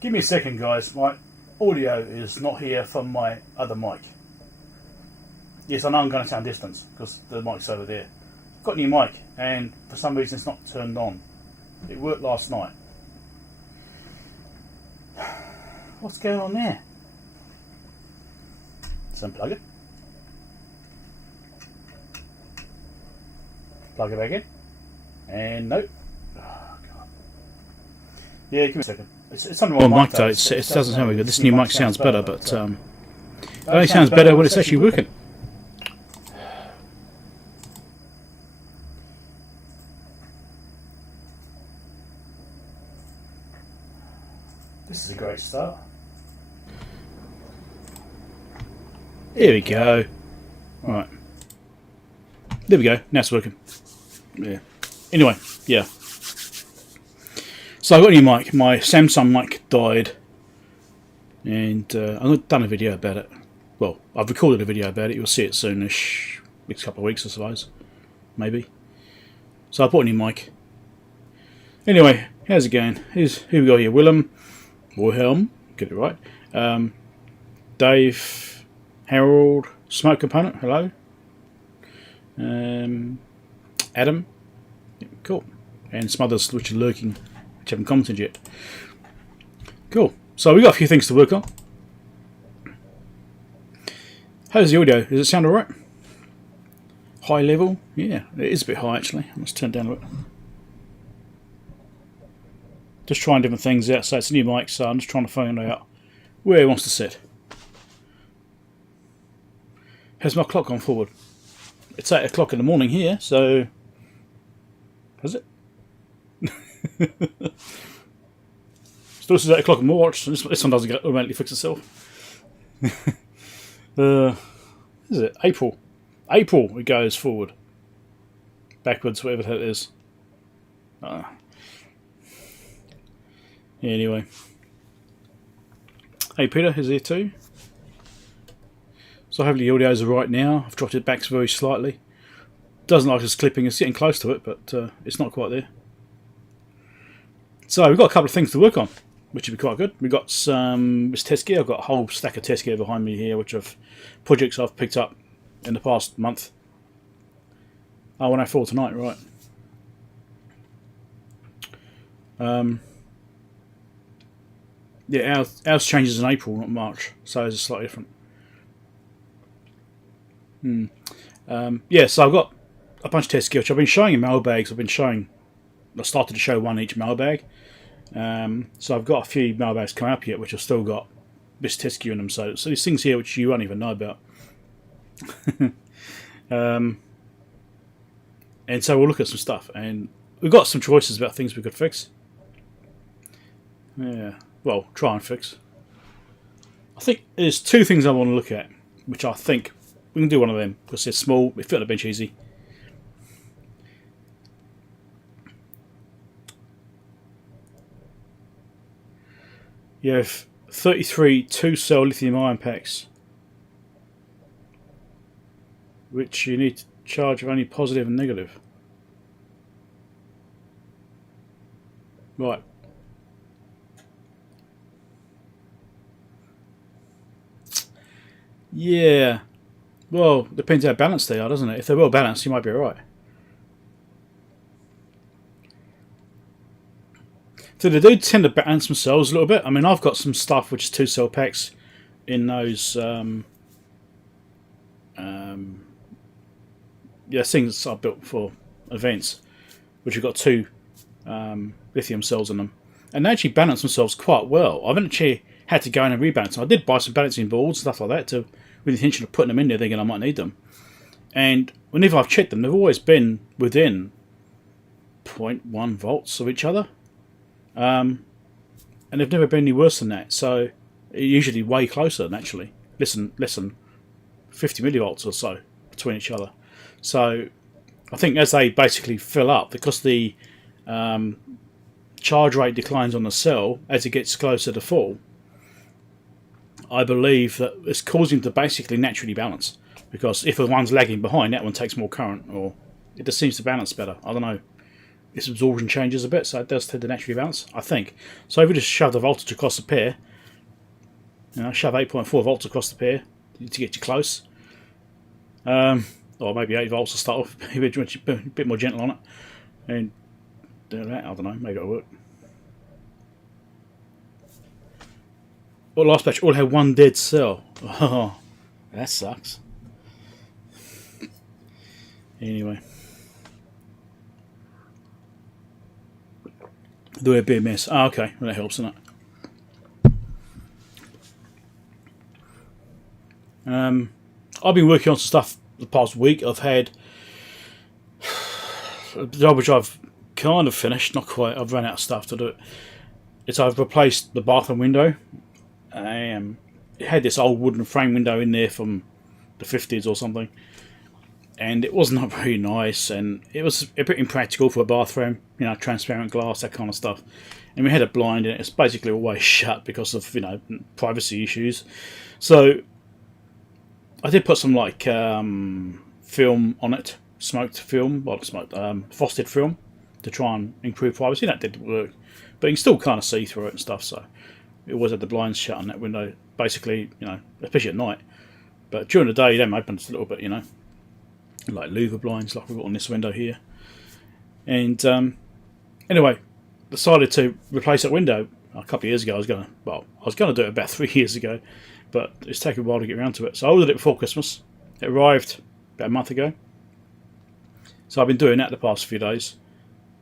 Give me a second, guys. My audio is not here from my other mic. Yes, I know I'm going to sound distant because the mic's over there. I've got a new mic, and for some reason it's not turned on. It worked last night. What's going on there? Let's unplug it. Plug it back in. And nope. Oh, God. Yeah, give me a second. It's something well, mic though, it doesn't sound very good. This new mic sounds better, but it only sounds better when it's actually working. This is a great start. Here we go. Right. There we go. Now it's working. Yeah. Anyway, yeah. So I've got a new mic. My Samsung mic died. And I've done a video about it. Well, I've recorded a video about it. You'll see it soonish. Next couple of weeks, I suppose. Maybe. So I bought a new mic. Anyway, how's it going? Who we got here? Wilhelm, get it right. Dave, Harold, Smoke Component, hello. Adam, yeah, cool. And some others which are lurking, which haven't commented yet. Cool. So we've got a few things to work on. How's the audio? Does it sound alright? High level? Yeah, it is a bit high actually. Let's turn it down a bit. Just trying different things out. So it's a new mic, so I'm just trying to find out where it wants to sit. Has my clock gone forward? It's 8 o'clock in the morning here, so... Has it? Still says 8 o'clock in March. This one doesn't automatically fix itself. Is it? April. April it goes forward. Backwards, whatever that is. Anyway. Hey Peter, is here too? So hopefully the audio's right now. I've dropped it back very slightly. Doesn't like us clipping, it's getting close to it, but it's not quite there. So we've got a couple of things to work on, which would be quite good. We've got some test gear. I've got a whole stack of test gear behind me here, which projects I've picked up in the past month. Oh, 104 tonight, right. Yeah, ours changes in April, not March, so it's slightly different. Yeah, so I've got a bunch of test gear, which I've been showing in mailbags. I started to show one each mailbag. So I've got a few mailbags coming up yet, which have still got this test gear in them. So these things here, which you won't even know about. And so we'll look at some stuff, and we've got some choices about things we could fix. Yeah. Well, try and fix. I think there's two things I want to look at, which I think we can do one of them because they're small, they fit on the bench easy. You have 33 2-cell lithium-ion packs, which you need to charge of only positive and negative. Right. Yeah, well, depends how balanced they are, doesn't it? If they're well balanced, you might be alright. So they do tend to balance themselves a little bit. I mean, I've got some stuff which is 2-cell packs in those things I built for events, which have got 2 lithium cells in them, and they actually balance themselves quite well. I've actually had to go in and rebalance them. I did buy some balancing boards, stuff like that, with the intention of putting them in there, thinking I might need them. And whenever I've checked them, they've always been within 0.1 volts of each other. And they've never been any worse than that. So usually way closer, naturally. Less than 50 millivolts or so between each other. So I think as they basically fill up, because the charge rate declines on the cell as it gets closer to full, I believe that it's causing to basically naturally balance, because if the one's lagging behind, that one takes more current, or it just seems to balance better. I don't know. its absorption changes a bit, so it does tend to naturally bounce, I think. So if we just shove the voltage across the pair, shove 8.4 volts across the pair to get you close, or maybe 8 volts to start off, a bit more gentle on it, and do that. I don't know, maybe it'll work. Well, last batch all had one dead cell. Oh, that sucks. Anyway, do a bit of mess. Oh, okay, well, that helps, doesn't it? I've been working on some stuff the past week. I've had a job which I've kind of finished, not quite. I've run out of stuff to do it. I've replaced the bathroom window. It had this old wooden frame window in there from the 50s or something, and it was not very nice, and it was a bit impractical for a bathroom, transparent glass, that kind of stuff. And we had a blind in it. It's basically always shut because of privacy issues. So I did put some film on it, smoked film, frosted film, to try and improve privacy. That did work, but you can still kind of see through it and stuff. So it always had the blinds shut on that window, basically, especially at night. But during the day, you don't open it a little bit, like louver blinds, like we've got on this window here. And anyway, decided to replace that window a couple of years ago. I was going to do it about 3 years ago, but it's taken a while to get around to it. So I ordered it before Christmas. It arrived about a month ago. So I've been doing that the past few days,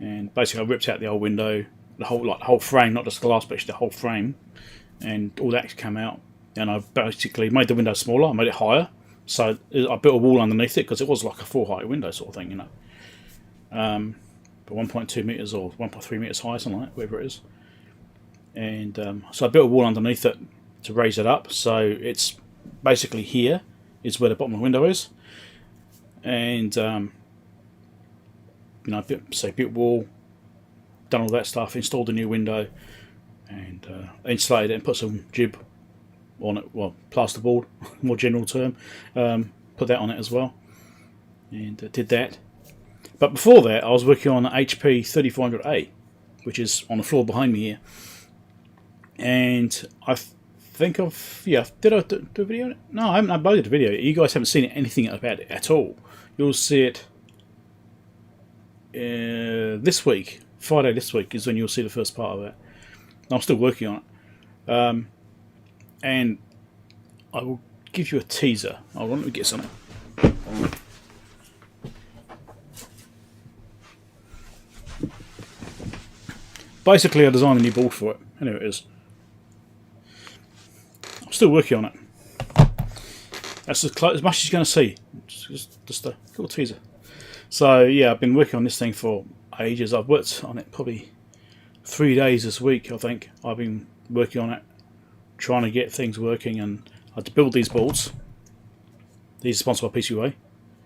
and basically I ripped out the old window, the whole frame, not just the glass, but the whole frame, and all that came out. And I basically made the window smaller. I made it higher, so I built a wall underneath it because it was like a full height window sort of thing, but 1.2 meters or 1.3 meters high, something like that, whatever it is. And so I built a wall underneath it to raise it up, so it's basically here is where the bottom of the window is. And built wall, done all that stuff, installed a new window, and insulated it and put some jib on it, well, plasterboard, more general term, put that on it as well, and did that. But before that, I was working on an HP 3400A, which is on the floor behind me here, and I think did I do a video on it? No, I haven't uploaded a video. You guys haven't seen anything about it at all. You'll see it this week. Friday this week is when you'll see the first part of it. I'm still working on it. And I will give you a teaser. Hold on, let me get something. Basically, I designed a new board for it. And here it is. I'm still working on it. That's as much as you're going to see. Just a little teaser. So, yeah, I've been working on this thing for ages. I've worked on it probably 3 days this week, I think. I've been working on it, trying to get things working, and I had to build these boards. These are sponsored by PCUA.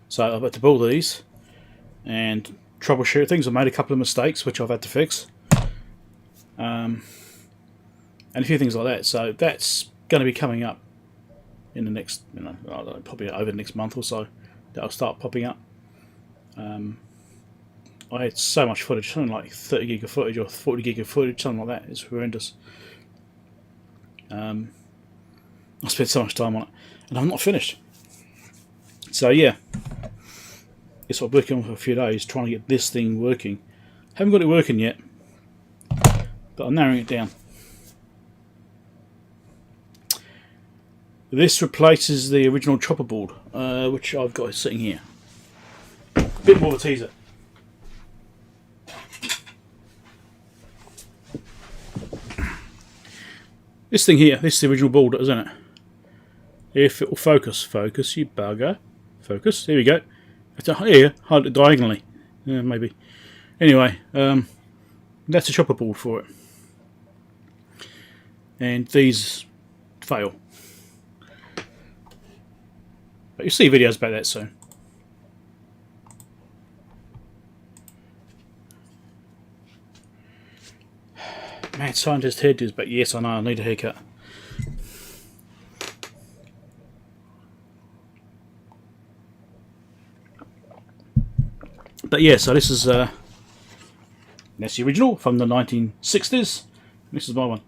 So I've had to build these and troubleshoot things. I made a couple of mistakes which I've had to fix. And a few things like that. So that's going to be coming up in the next, probably over the next month or so. That'll start popping up. I had so much footage, something like 30 gig of footage or 40 gig of footage, something like that. It's horrendous. I spent so much time on it, and I'm not finished. So yeah, it's what I'm working on for a few days, trying to get this thing working. Haven't got it working yet, but I'm narrowing it down. This replaces the original chopper board, which I've got sitting here. A bit more of a teaser. This thing here, this is the original board, isn't it? If it will focus, you bugger. Focus, here we go. Here, hold it diagonally. Yeah, maybe. Anyway, that's a chopper board for it. And these fail. But you'll see videos about that soon. Mad scientist hairdos, but yes, I know I need a haircut. But yeah, so this is That's the original from the 1960s. This is my one,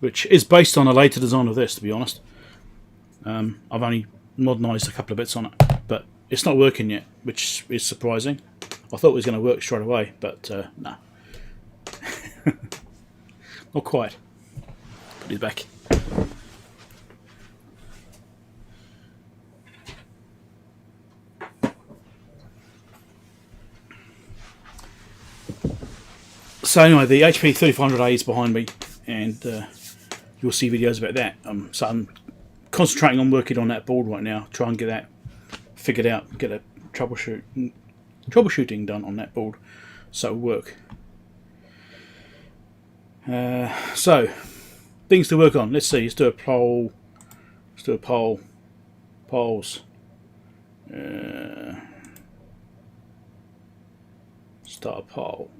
which is based on a later design of this, to be honest. I've only modernised a couple of bits on it, but it's not working yet, which is surprising. I thought it was going to work straight away, but no. Not quite. Put it back. So anyway, the HP 3500A is behind me, and you'll see videos about that. So I'm concentrating on working on that board right now, try and get that figured out, get a troubleshooting done on that board, so it'll work. So things to work on. Let's see. Let's do a poll. Let's do a poll. Polls. Start a poll.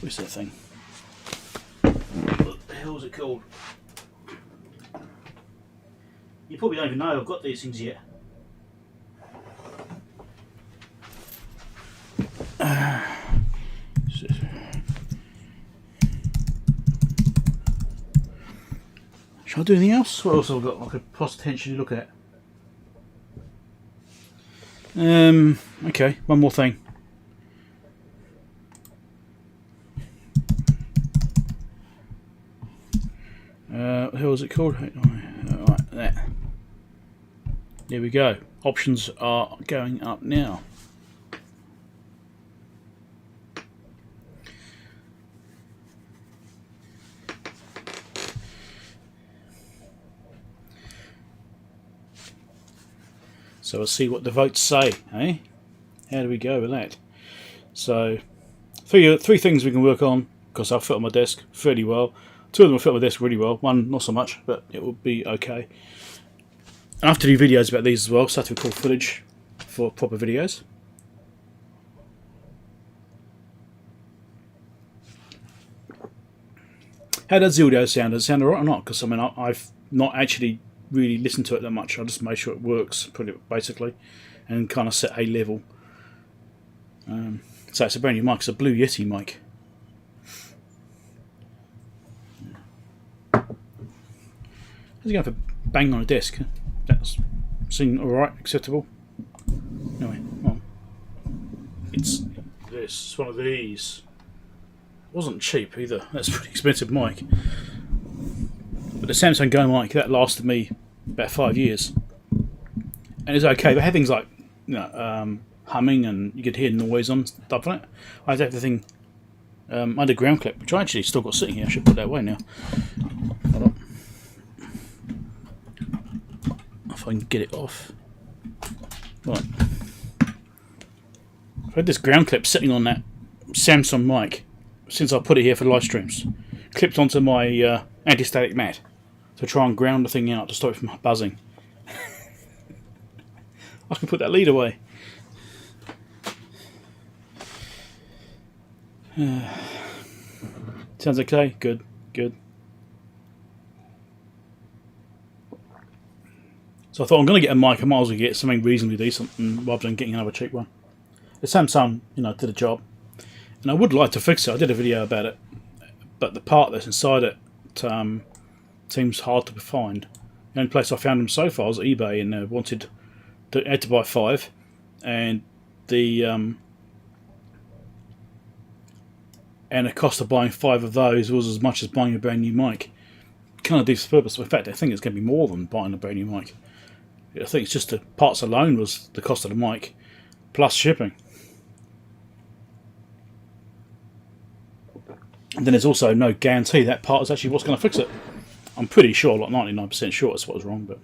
What's that thing? What the hell is it called? You probably don't even know I've got these things yet. Shall I do anything else? What else have I got I could potentially look at? Okay, one more thing. What the hell is it called? Right, there. There we go. Options are going up now. So we'll see what the votes say, eh? How do we go with that? So, three things we can work on, because I'll fit on my desk fairly well. Two of them will fit on my desk really well. One, not so much, but it will be okay. I have to do videos about these as well, so I have to record footage for proper videos. How does the audio sound? Does it sound alright or not? Because I mean, I've not actually really listened to it that much. I just made sure it works, basically, and kind of set a level. So it's a brand new mic. It's a Blue Yeti mic. How's it going for bang on a desk? That's seemed alright, acceptable. Anyway, well, it's this. It's one of these. It wasn't cheap either. That's a pretty expensive mic. But the Samsung Go mic, that lasted me about 5 years. And it's okay. They had things like, you know, humming, and you could hear noise on stuff on it. I had everything under ground clip, which I actually still got sitting here. I should put that away now. Hold on. If I can get it off. Right. I've had this ground clip sitting on that Samsung mic since I put it here for live streams. Clipped onto my anti-static mat to try and ground the thing out to stop it from buzzing. I can put that lead away. Sounds okay? Good, good. So I thought I'm going to get a mic, I might as well get something reasonably decent rather than getting another cheap one. The Samsung, you know, did a job. And I would like to fix it. I did a video about it. But the part that's inside it seems hard to find. The only place I found them so far was eBay, and I had to buy 5. And the cost of buying 5 of those was as much as buying a brand new mic. Kind of defeats the purpose. In fact, I think it's going to be more than buying a brand new mic. I think it's just the parts alone was the cost of the mic, plus shipping. And then there's also no guarantee that part is actually what's going to fix it. I'm pretty sure, like 99% sure that's what was wrong. But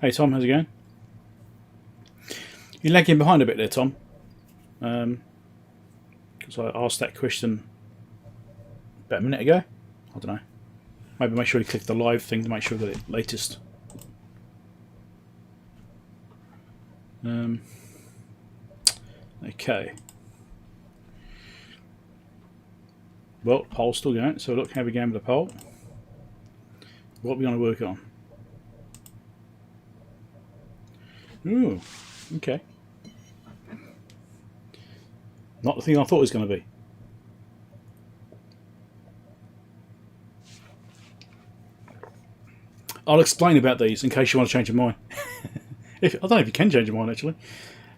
hey Tom, how's it going? You're lagging behind a bit there, Tom. Because I asked that question about a minute ago. I don't know. Maybe make sure you click the live thing to make sure you got it latest. Okay. Well, pole's still going, so look how we going with the pole. What are we going to work on? Ooh, okay. Not the thing I thought it was going to be. I'll explain about these in case you want to change your mind. I don't know if you can change your mind actually.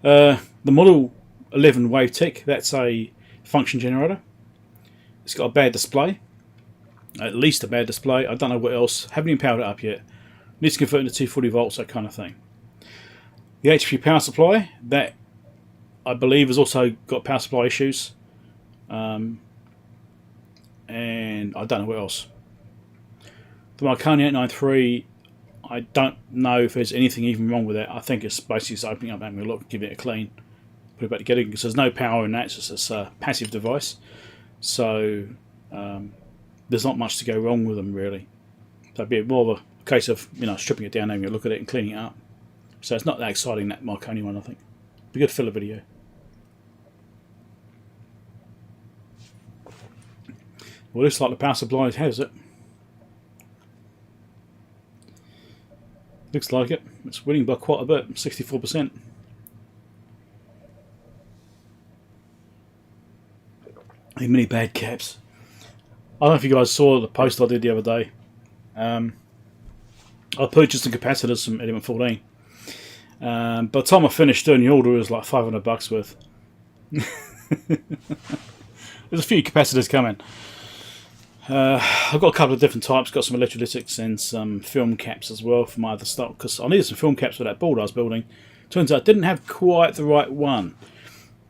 The Model 11 Wave Tech, that's a function generator. It's got a bad display, at least a bad display. I don't know what else. Haven't even powered it up yet. Needs to convert into 240 volts, that kind of thing. The HP power supply, that I believe has also got power supply issues. And I don't know what else. The Marconi 893, I don't know if there's anything even wrong with it. I think it's basically just opening up, having a look, give it a clean, put it back together, because there's no power in that. It's just a passive device. So there's not much to go wrong with them really. So it'd be more of a case of stripping it down, having a look at it, and cleaning it up. So it's not that exciting, that Marconi one. I think be good filler video. Well, looks like the power supply has it. Looks like it. It's winning by quite a bit, 64%. Many bad caps. I don't know if you guys saw the post I did the other day. I purchased some capacitors from Element 14. By the time I finished doing the order, it was like $500 worth. There's a few capacitors coming. I've got a couple of different types. Got some electrolytics and some film caps as well for my other stuff, because I needed some film caps for that board I was building. Turns out I didn't have quite the right one.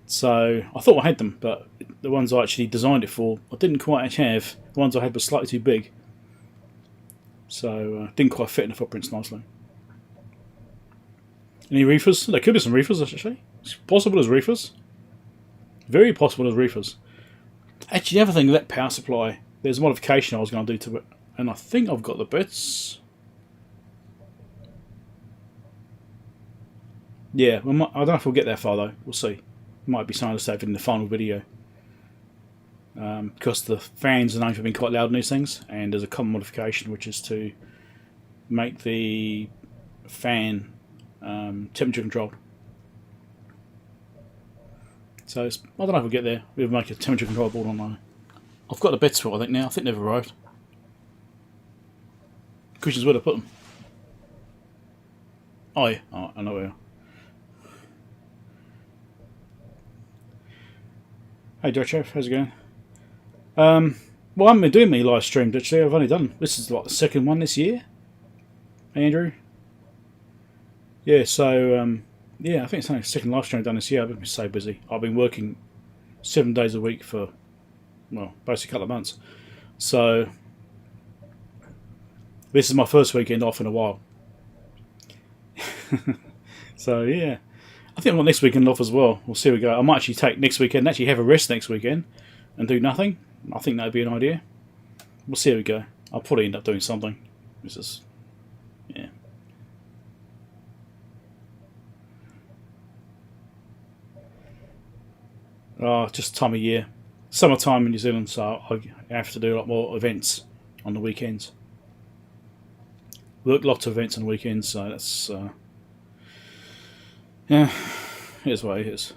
So I thought I had them, but the ones I actually designed it for, I didn't quite have. The ones I had were slightly too big. So didn't quite fit in the footprints nicely. Any reefers? There could be some reefers actually. It's possible as reefers. Very possible as reefers. Actually, the other thing with that power supply, there's a modification I was going to do to it, and I think I've got the bits. Yeah, I don't know if we'll get that far though. We'll see. Might be something to save in the final video. Because the fans are known for being quite loud in these things, and there's a common modification which is to make the fan temperature controlled. So I don't know if we'll get there. We'll make a temperature control board online. I've got the bits for it, I think now. I think they've arrived. Questions where to put them. Oh yeah, oh, I know where. Hey Dutcho, how's it going? Well, I haven't been doing many live streams actually. I've only done, this is like the second one this year. Andrew? Yeah, so yeah, I think it's only the second live stream I've done this year. I've been so busy. I've been working 7 days a week for, well, basically a couple of months. So this is my first weekend off in a while. So yeah, I think I want next weekend off as well. We'll see how we go. I might actually take next weekend, actually have a rest next weekend and do nothing. I think that would be an idea. We'll see how we go. I'll probably end up doing something. This is, yeah. Oh, just time of year. Summertime in New Zealand, so I have to do a lot more events on the weekends. Work lots of events on the weekends, so that's yeah, here's what it is.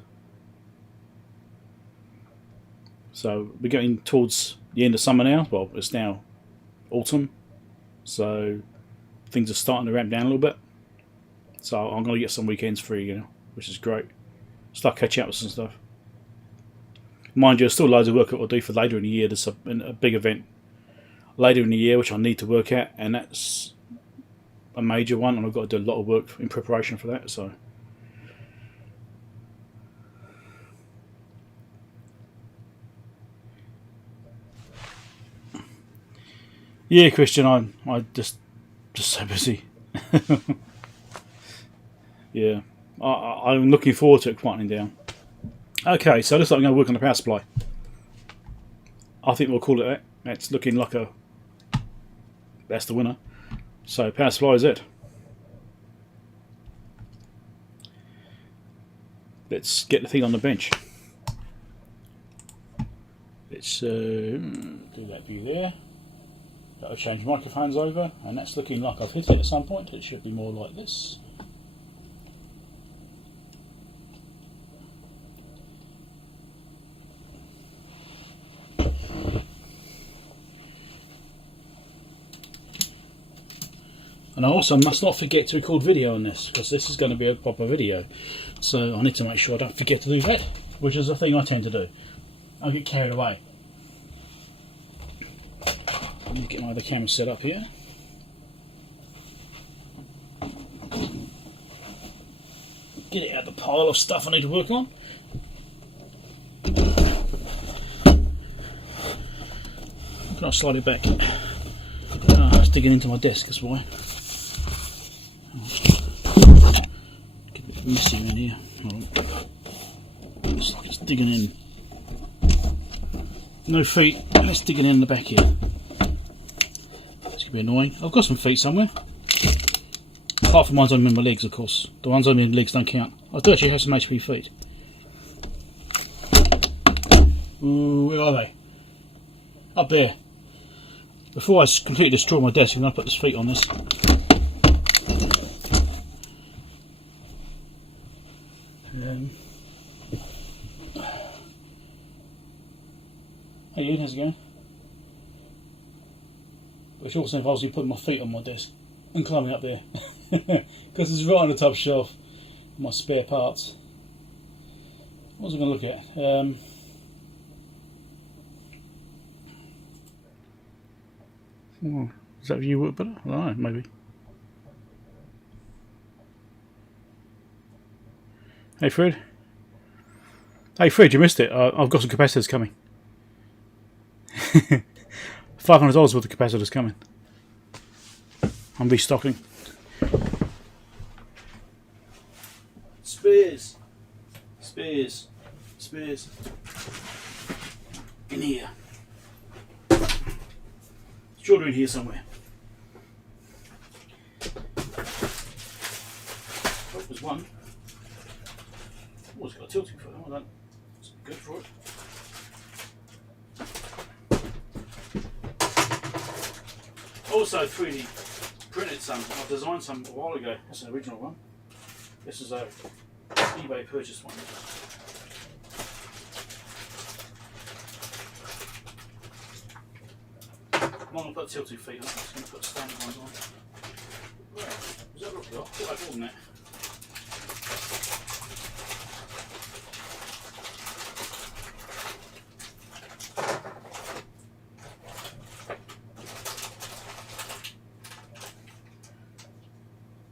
So we're getting towards the end of summer now. Well, it's now autumn, so things are starting to ramp down a little bit. So I'm going to get some weekends free, which is great. Start catching up with some stuff. Mind you, there's still loads of work I'll do for later in the year. There's a big event later in the year which I need to work at, and that's a major one, and I've got to do a lot of work in preparation for that. So yeah, Christian, I just so busy. Yeah, I'm looking forward to it quieting down. Okay, so it looks like I'm going to work on the power supply. I think we'll call it that. That's looking like that's the winner. So power supply is it. let's get the thing on the bench. Let's do that view there. That'll change microphones over, and that's looking like I've hit it at some point. It should be more like this. And I also must not forget to record video on this, because this is going to be a proper video. So I need to make sure I don't forget to do that, which is a thing I tend to do. I get carried away. Let me get my other camera set up here. Get it out of the pile of stuff I need to work on. Can I slide it back? Oh, it's digging into my desk, that's why. Get a bit messy in here. Looks like it's digging in. No feet, it's digging in the back here. It's going to be annoying. I've got some feet somewhere. Apart from ones on my legs, of course. The ones on my legs don't count. I do actually have some HP feet. Ooh, where are they? Up there. Before I completely destroy my desk, I'm going to put the feet on this. Hey Ian, how's it going? Which also involves me putting my feet on my desk and climbing up there. Because it's right on the top shelf. My spare parts. What was I going to look at? Is that view work better? I don't know, maybe. Hey Fred. Hey Fred, you missed it. I've got some capacitors coming. $500 worth of capacitors coming. I'm restocking. Spares. Spares. Spares. In here. Sure they're in here somewhere. Oh, there's one. Oh, it's got a tilting foot. Oh, that's good for it. Also 3D printed some. I designed some a while ago. That's an original one. This is a eBay purchase one. I'm not going to put tilting feet on it, I'm just going to put standard ones on. Right, does that look good? I thought I'd more than that.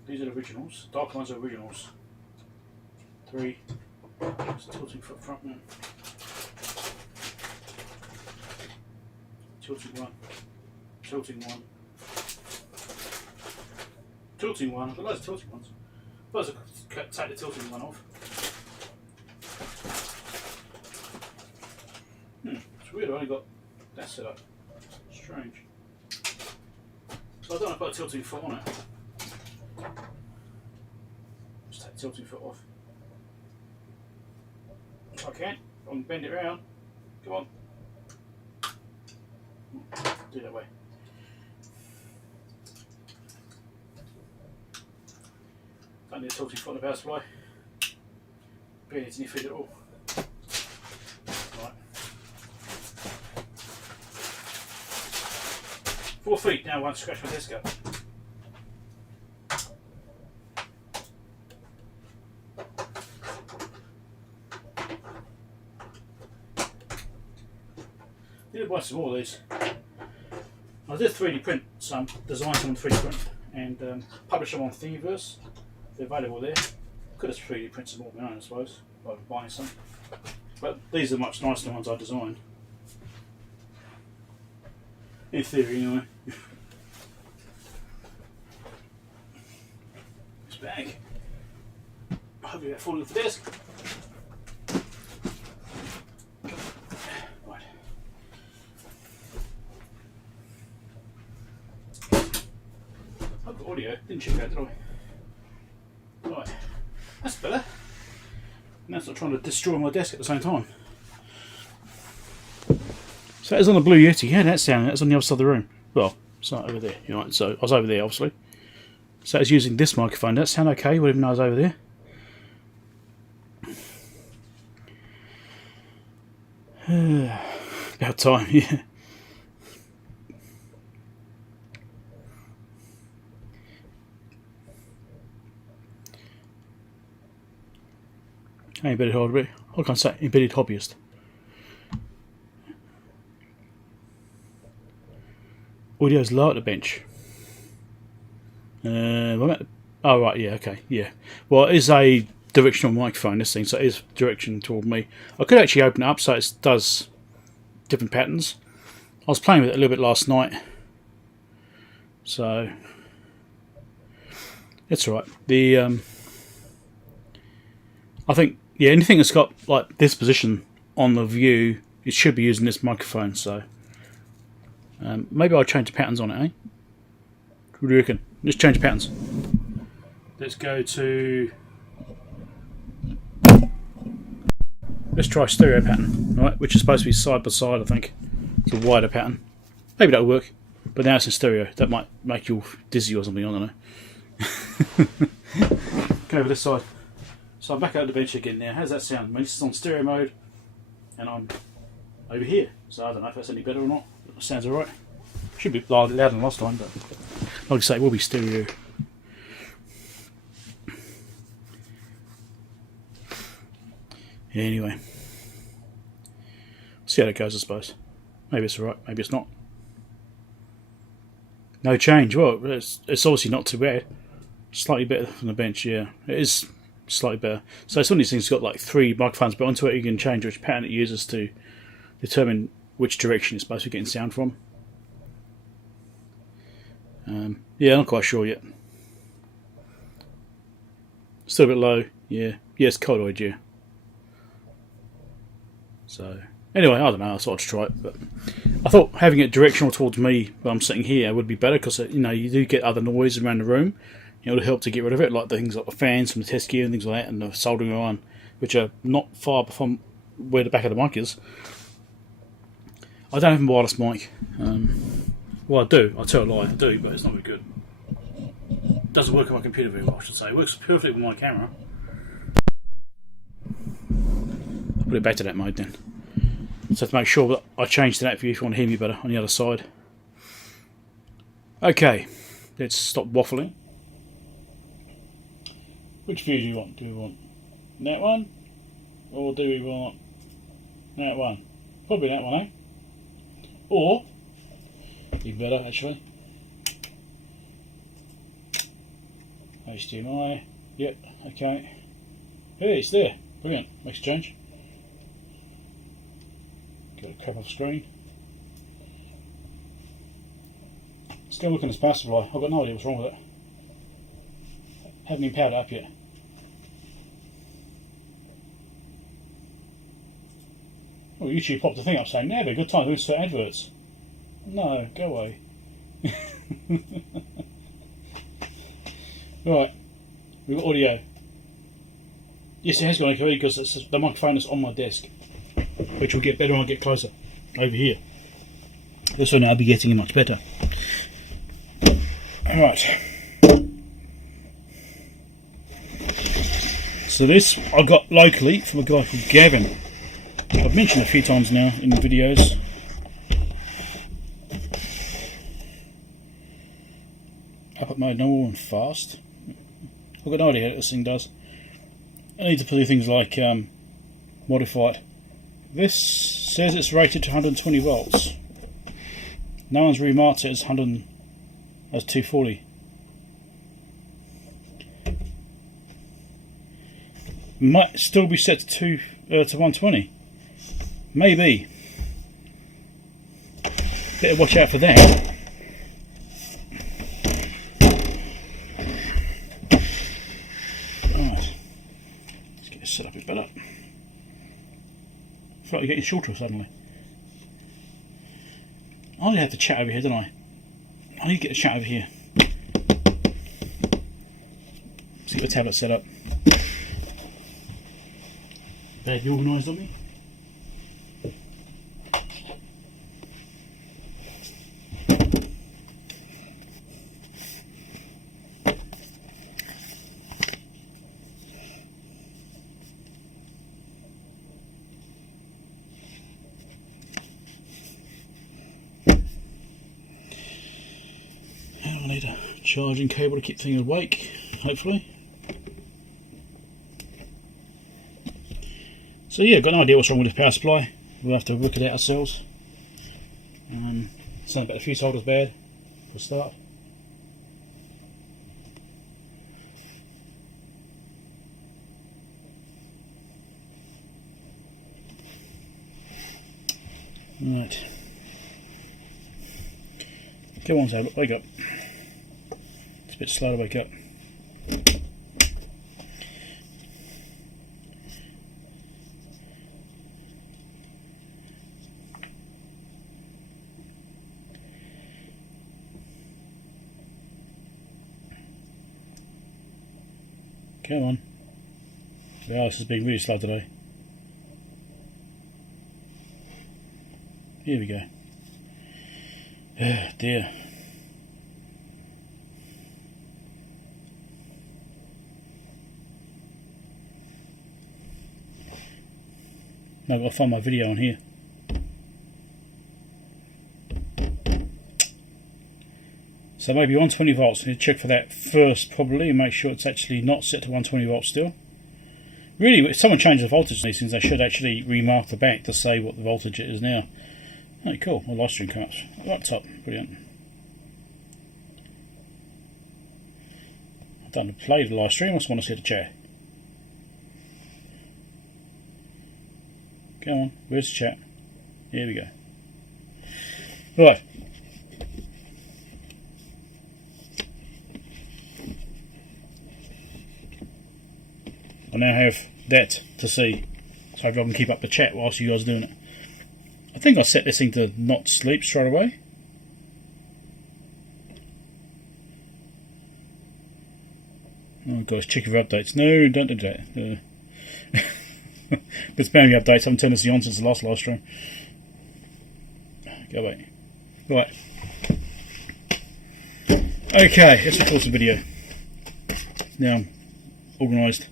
These are the originals. Dark ones are originals. 3. It's a tilting foot front one. Tilting one. Tilting one. Tilting one. I've got loads of tilting ones. Suppose I could take the tilting one off. It's weird, I only got that set up. Strange. So I don't want to put a tilting foot on it. Just take the tilting foot off. If I can, I can bend it around. Come on. Do that way. Don't need a tilting foot on the power supply. Barely need to feed it all. Right. 4 feet now, I won't scratch my desk up. I did buy some more of these. I did 3D print some, design some on 3D print, and publish them on Thingiverse. They're available there. Could have 3D print some more of my own, I suppose, by buying some. But these are much nicer than the ones I designed. In theory, anyway. This bag. Hopefully that's falling off the desk. Right. I've got audio. Didn't check that, did I? Right. That's better. Now that's not trying to destroy my desk at the same time. So that is on the Blue Yeti. Yeah, that's down. That's on the other side of the room. Well, it's not over there. You know, so I was over there, obviously. So it's using this microphone. Does that sound okay? You wouldn't even know I was over there. About time, yeah. Hey, embedded hobby. I can't say embedded hobbyist. Audio's low at the bench. Oh right, yeah, okay, yeah. Well, it is a directional microphone, this thing, so it is direction toward me. I could actually open it up so it does different patterns. I was playing with it a little bit last night, so it's alright. I think, yeah, anything that's got like this position on the view, it should be using this microphone. So maybe I'll change the patterns on it, eh? What do you reckon? Let's change the patterns. Let's go to. Let's try stereo pattern, right? Which is supposed to be side by side, I think. It's a wider pattern. Maybe that'll work. But now it's in stereo. That might make you dizzy or something. I don't know. Go over this side. So I'm back out of the bench again now. How's that sound? I mean, this is on stereo mode, and I'm over here. So I don't know if that's any better or not. It sounds alright. Should be louder than last time, but like I say, it will be stereo. Yeah, anyway. See how it goes, I suppose. Maybe it's alright, maybe it's not. No change. Well, it's obviously not too bad. Slightly better than the bench, yeah. It is slightly better. So it's one of these things that's got like 3 microphones built onto it. You can change which pattern it uses to determine which direction it's supposed to be getting sound from. Yeah, I'm not quite sure yet. Still a bit low, yeah. Yeah, it's colloid, yeah. So, anyway, I don't know, I thought I'd try it, but I thought having it directional towards me when I'm sitting here would be better, because, you know, you do get other noise around the room. It would help to get rid of it, like the things like the fans from the test gear and things like that, and the soldering iron, which are not far from where the back of the mic is. I don't have a wireless mic. Well, I do. I tell a lie, I do, but it's not very good. It doesn't work on my computer very well, I should say. It works perfectly with my camera. I'll put it back to that mode then. So to make sure that I change to that for you if you want to hear me better on the other side. Okay, let's stop waffling. Which view do you want? Do we want that one? Or do we want that one? Probably that one, eh? Or, even better actually, HDMI, yep, okay. Hey, it's there, brilliant, makes a change. Got a crap off screen. Let's go look in this power supply. I've got no idea what's wrong with it. Haven't even powered it up yet. Well, YouTube popped the thing up saying, now be a good time to insert adverts. No, go away. Right, we've got audio. Yes, it has got echo because it's the microphone is on my desk, which will get better when I get closer over here. This one I'll be getting much better. Alright. So this I got locally from a guy called Gavin. I've mentioned a few times now in videos. Output mode normal and fast. I've got no idea what this thing does. I need to do things like modify it. This says it's rated to 120 volts. No one's really marked it as 240. Might still be set to 120. Maybe. Better watch out for that. Right. Let's get this set up a bit better. I feel like you're getting shorter suddenly. I need to have the chat over here, don't I? I need to get the chat over here. Let's get the tablet set up. badly organised on me. I need a charging cable to keep things awake, hopefully. So yeah, got no idea what's wrong with this power supply. We'll have to work it out ourselves. Something about the fuse holder's bad, for a start. Right. Come on, Tablet, wake up. It's a bit slow to wake up. Come on. Oh, this has been really slow today. Here we go. Oh dear. Now I've got to find my video on here. So maybe 120 volts. I need to check for that first probably and make sure it's actually not set to 120 volts still. Really, if someone changes the voltage on these things, they should actually remark the back to say what the voltage it is now. Oh, cool. My live stream comes right top. Brilliant. I've done to play the live stream. I just want to see the chat. Come on. Where's the chat? Here we go. Right. I now have that to see, so hopefully I can keep up the chat whilst you guys are doing it. I think I set this thing to not sleep straight away. Oh guys, check your updates. No, don't do that. But it's bound to be updates. I haven't turned this on since the last live stream. Go away. Right. Okay, let's record some video. Now I'm organised.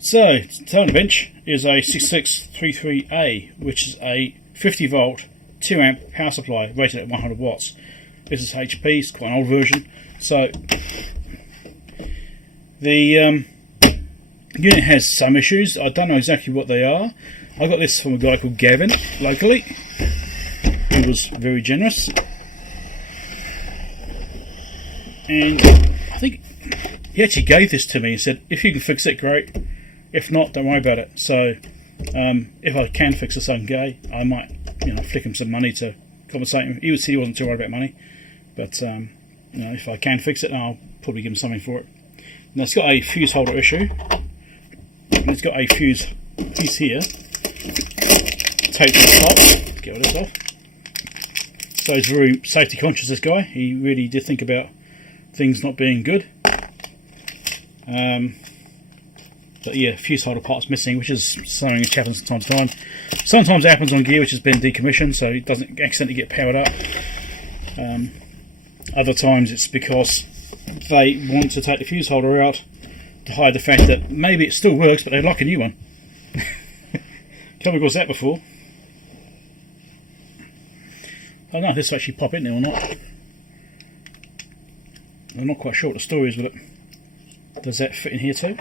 So, the bench is a 6633A, which is a 50 volt 2 amp power supply rated at 100 watts. This is HP, it's quite an old version. So, the unit has some issues. I don't know exactly what they are. I got this from a guy called Gavin, locally. He was very generous. And I think he actually gave this to me and said, if you can fix it, great. If not, don't worry about it. So, if I can fix this okay, I might, flick him some money to compensate him. He said he wasn't too worried about money, but if I can fix it, I'll probably give him something for it. Now it's got a fuse holder issue, and it's got a fuse piece here. Take this off. Get rid of this off. So he's very safety conscious. This guy, he really did think about things not being good. But yeah, fuse holder part's missing, which is something which happens from time to time. Sometimes it happens on gear which has been decommissioned, so it doesn't accidentally get powered up. Other times it's because they want to take the fuse holder out to hide the fact that maybe it still works, but they'd like a new one. Come across that before. I don't know if this will actually pop in there or not. I'm not quite sure what the story is with it. Does that fit in here too?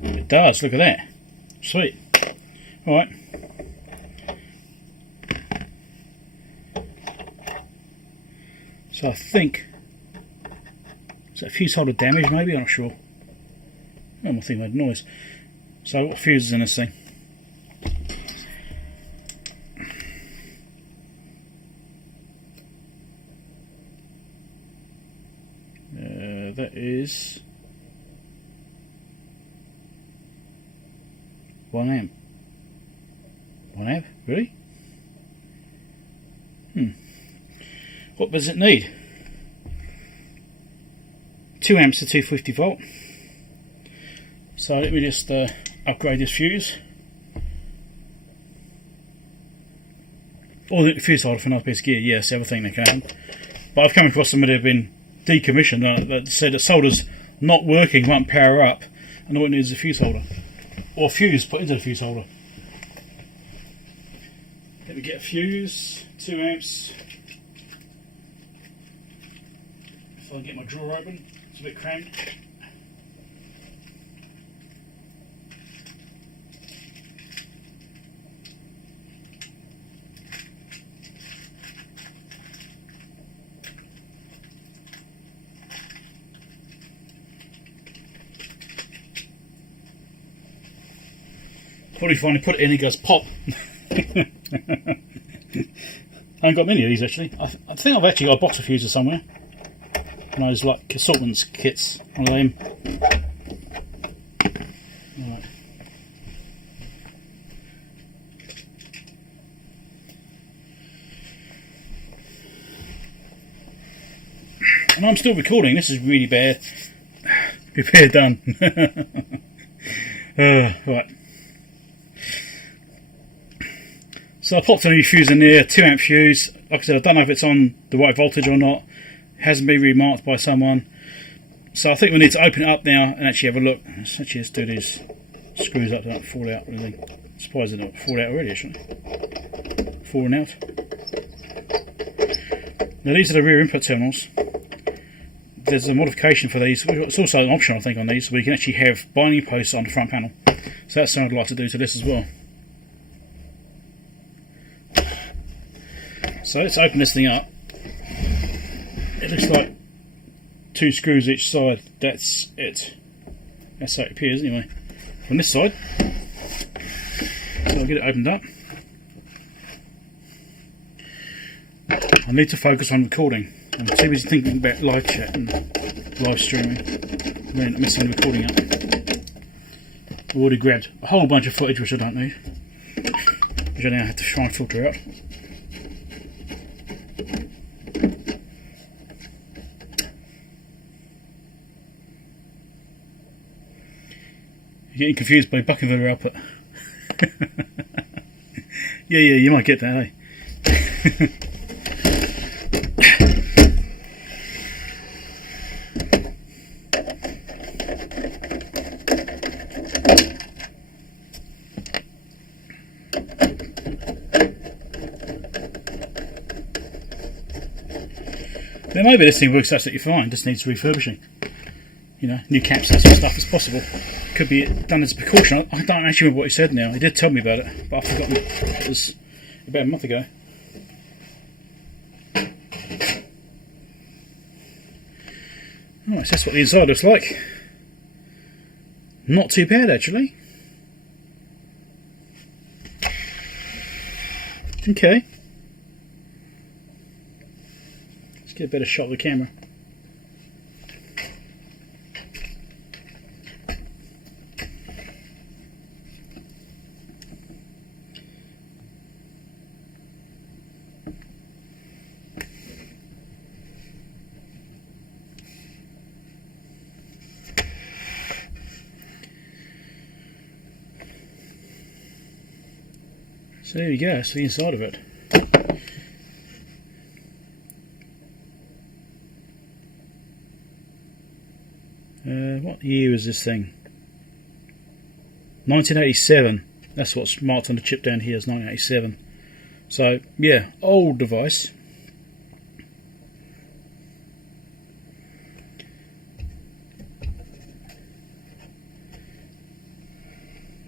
It does, look at that. Sweet. Alright. So I think, is that fuse holder damaged maybe? I'm not sure. Oh, my thing made noise. So what fuse is in this thing? That is 1 amp. 1 amp? Really? What does it need? 2 amps to 250 volt. So let me just upgrade this fuse. Or the fuse holder for another piece of gear. Yes, everything they can. But I've come across some that have been decommissioned that said that solder's not working, won't power up, and all it needs is a fuse holder. Or a fuse put into the fuse holder. Let me get a fuse, 2 amps. If I can get my drawer open, it's a bit cramped. Probably finally put it in, it goes pop. I haven't got many of these actually. I think I've actually got a box of fuses somewhere. One of those like assortments kits, one of them. Right. And I'm still recording, this is really bad. Repair done. Right. So I popped a new fuse in there, 2 amp fuse. Like I said, I don't know if it's on the right voltage or not. It hasn't been remarked by someone. So I think we need to open it up now and actually have a look. Let's actually just do these screws up to not fall out or anything. I'm surprised they're not falling out already, actually. Falling out. Now these are the rear input terminals. There's a modification for these. It's also an option, I think, on these, where you can actually have binding posts on the front panel. So that's something I'd like to do to this as well. So let's open this thing up. It looks like 2 screws each side. That's it. That's how it appears anyway. From this side. So I'll get it opened up. I need to focus on recording. I'm too busy thinking about live chat and live streaming. I'm really messing the recording up. I've already grabbed a whole bunch of footage which I don't need. Which I now have to try and filter out. You're getting confused by Buckenville output. yeah, you might get that, eh? Now maybe this thing works absolutely fine, just needs refurbishing. You know, new caps and sort of stuff as possible. Could be done as a precaution. I don't actually remember what he said now. He did tell me about it, but I've forgotten. It was about a month ago. Right, so that's what the inside looks like. Not too bad, actually. Okay. Let's get a better shot of the camera. So there you go, that's the inside of it. What year is this thing? 1987. That's what's marked on the chip down here is 1987. So yeah, old device.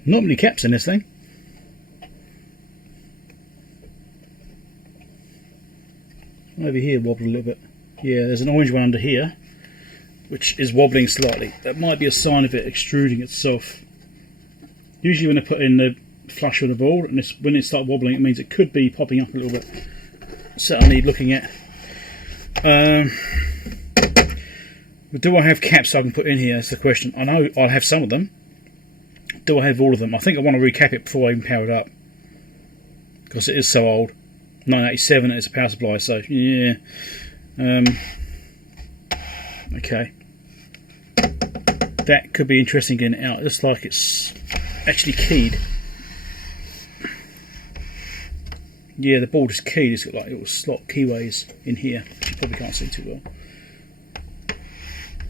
Not many caps in this thing. Over here wobbled a little bit. Yeah, there's an orange one under here which is wobbling slightly. That might be a sign of it extruding itself. Usually when I put in the flush with the board and when it starts wobbling, it means it could be popping up a little bit. Certainly looking at. But do I have caps I can put in here? That's the question. I know I'll have some of them. Do I have all of them? I think I want to recap it before I even power it up, because it is so old. 987 as a power supply, so yeah. Okay. That could be interesting getting it out. It looks like it's actually keyed. Yeah, the board is keyed. It's got like little slot keyways in here. You probably can't see too well.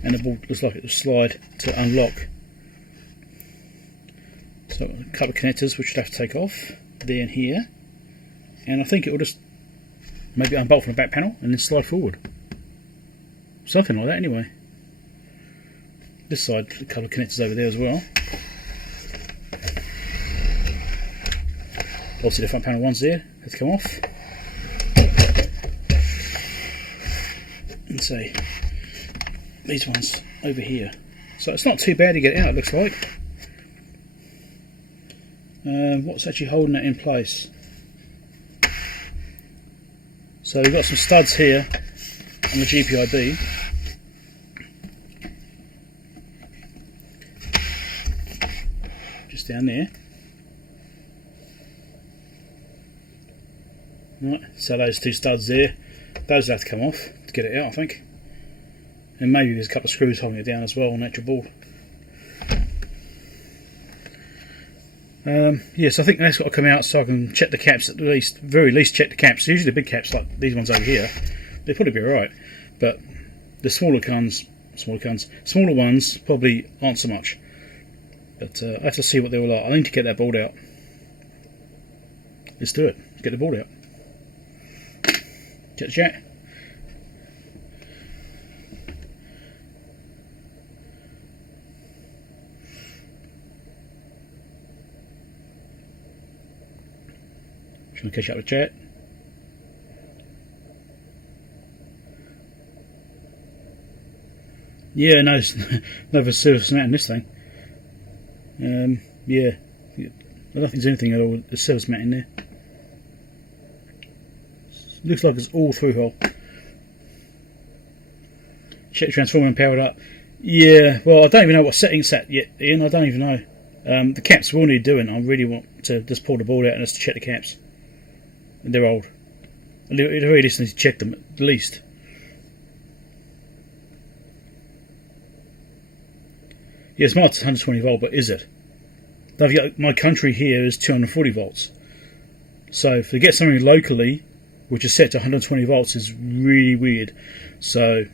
And the board looks like it will slide to unlock. So a couple of connectors which we'll have to take off. There and here. And I think it will just maybe unbolt from the back panel and then slide forward. Something like that anyway. This side, a couple of connectors over there as well. Obviously the front panel ones there have to come off. And say these ones over here. So it's not too bad to get it out, it looks like. What's actually holding it in place? So we've got some studs here on the GPIB. Just down there. Right, so those two studs there, those have to come off to get it out, I think. And maybe there's a couple of screws holding it down as well on the actual board. Yes, I think that's got to come out so I can check the caps at the least, very least check the caps. Usually the big caps like these ones over here, they'll probably be alright. But the smaller ones probably aren't so much. But I have to see what they were like. I need to get that board out. Let's do it. Get the board out. Check the chat. Trying to catch up with chat. Yeah, no, no surface mount in this thing. Yeah, I don't think there's anything at all with the surface mount in there. Looks like it's all through hole. Check the transformer and powered up. Yeah, well, I don't even know what setting it's at yet, Ian. I don't even know. The caps will need doing. I really want to just pull the board out and just check the caps. They're old. I really just need to check them at least. Yeah, it's marked 120 volt, but is it? My country here is 240 volts. So if they get something locally which is set to 120 volts is really weird. So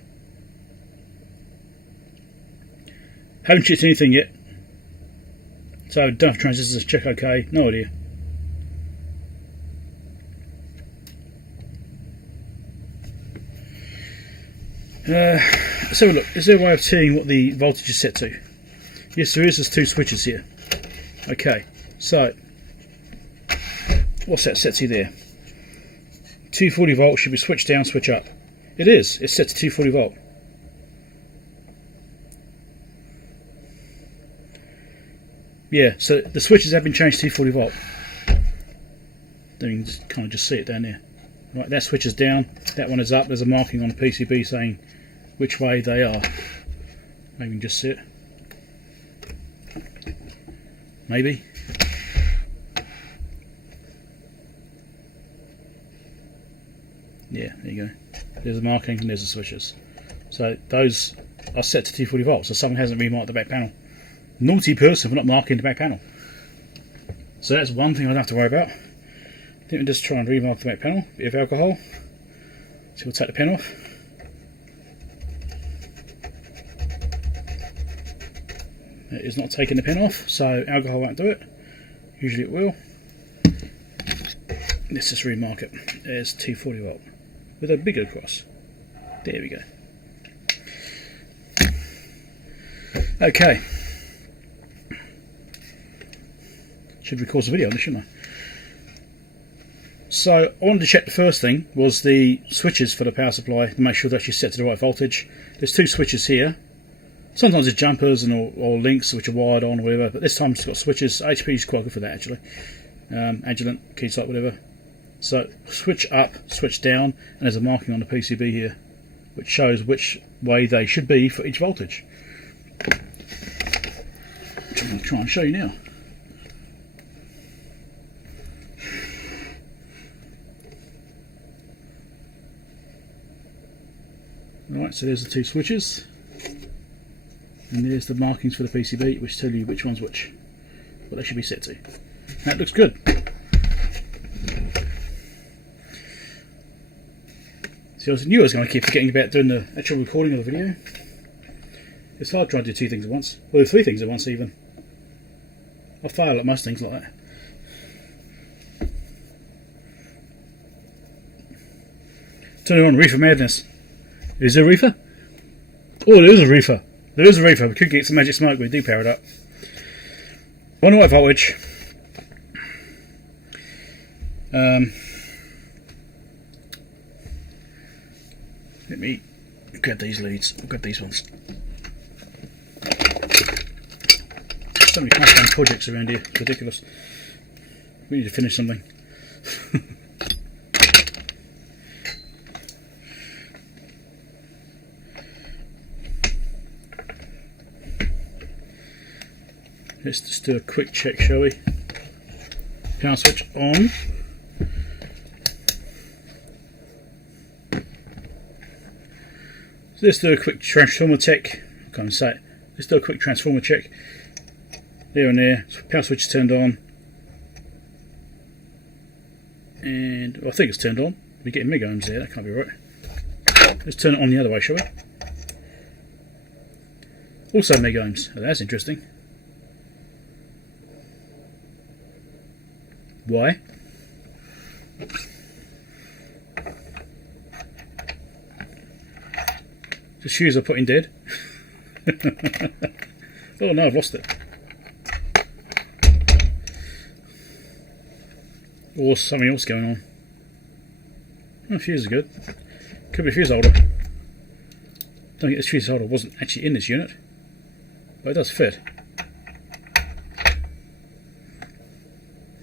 haven't checked anything yet. So don't have transistors, check okay, no idea. Let's have a look. Is there a way of seeing what the voltage is set to? Yes, there is. There's two switches here. Okay, so what's that set to there? 240 volt should be switched down, switch up. It is. It's set to 240 volt. Yeah, so the switches have been changed to 240 volt. Then you can kind of just see it down there. Right, that switch is down. That one is up. There's a marking on the PCB saying which way they are. Maybe you can just see it. Maybe. Yeah, there you go. There's the marking and there's the switches. So those are set to 240 volts, so someone hasn't remarked the back panel. Naughty person for not marking the back panel. So that's one thing I don't have to worry about. I think we'll just try and remark the back panel. Bit of alcohol. So we'll take the pen off. It is not taking the pen off, so alcohol won't do it. Usually it will. Let's just remark it as 240 volt with a bigger cross. There we go. Okay. Should record some video on this, shouldn't I? So I wanted to check the first thing was the switches for the power supply to make sure they're actually set to the right voltage. There's two switches here. Sometimes there's jumpers and or links which are wired on or whatever, but this time it's got switches. HP is quite good for that actually. Agilent, Keysight, whatever. So switch up, switch down, and there's a marking on the PCB here which shows which way they should be for each voltage. I'll try and show you now. Right, so there's the two switches, and there's the markings for the PCB, which tell you which one's which, what they should be set to. That looks good. See, I knew I was going to keep forgetting about doing the actual recording of the video. It's hard trying to do two things at once, or three things at once even. I fail at most things like that. Turn on reefer madness. Is there a reefer? Oh, there is a reefer. There is a reefer. We could get some magic smoke, we do power it up. 1 watt voltage. Let me grab these leads. I'll grab these ones. So many half-done projects around here. It's ridiculous. We need to finish something. Let's just do a quick check, shall we? Power switch on. So let's do a quick transformer check. I can't even say it. Let's do a quick transformer check. There and there. So power switch is turned on. And well, I think it's turned on. We're getting mega ohms there, that can't be right. Let's turn it on the other way, shall we? Also mega ohms. Oh, that's interesting. Why? The shoes I put in dead. Oh no, I've lost it. Or something else going on. Oh, fuse is good. Could be a fuse holder. Don't get this fuse holder wasn't actually in this unit, but it does fit.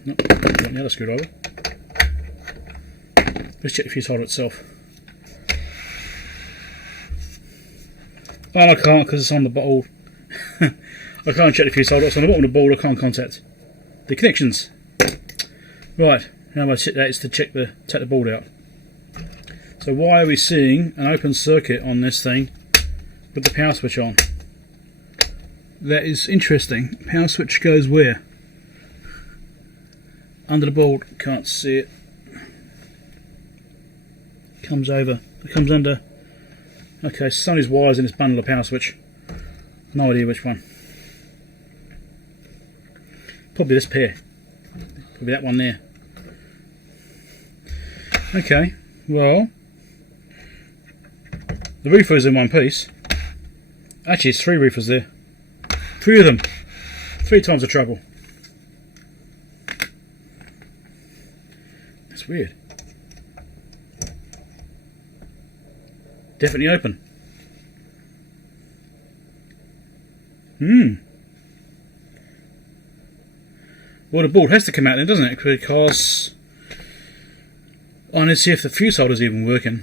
Nope, got the other screwdriver. Let's check the fuse holder itself. And I can't because it's on the bottle. I can't check the fuse holder, it's on the bottom of the board, I can't contact the connections. Right, now my check that is to take the board out. So why are we seeing an open circuit on this thing with the power switch on? That is interesting. Power switch goes where? Under the board, can't see it. Comes over, it comes under. Okay, so some of these wires in this bundle of power switch. No idea which one. Probably this pair. Probably that one there. Okay, well, the reefer is in one piece. Actually, it's 3 reefers there. 3 of them. 3 times the trouble. That's weird. Definitely open. Well, the board has to come out then, doesn't it? Because I need to see if the fuse holder's even working.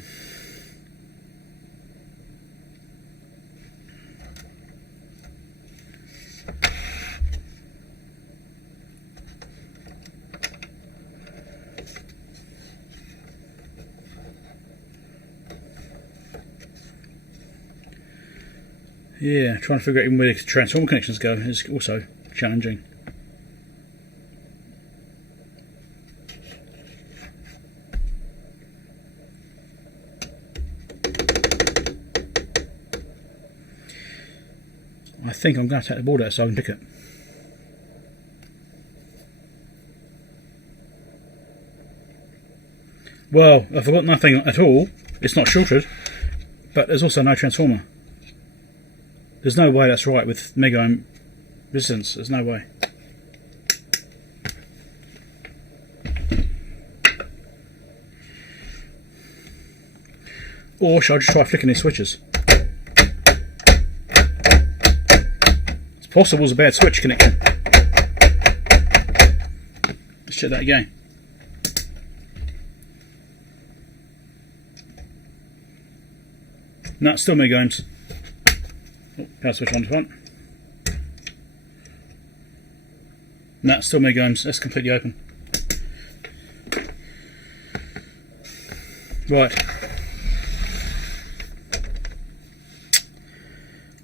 Yeah, trying to figure out even where the transformer connections go is also challenging. I think I'm going to take the board out so I can pick it. Well, I've got nothing at all. It's not shorted, but there's also no transformer. There's no way that's right with mega ohm resistance. There's no way. Or should I just try flicking these switches? It's possible it's a bad switch connection. Let's check that again. No, still mega ohms. Power switch on the front. No, still mega ohms. That's completely open. Right.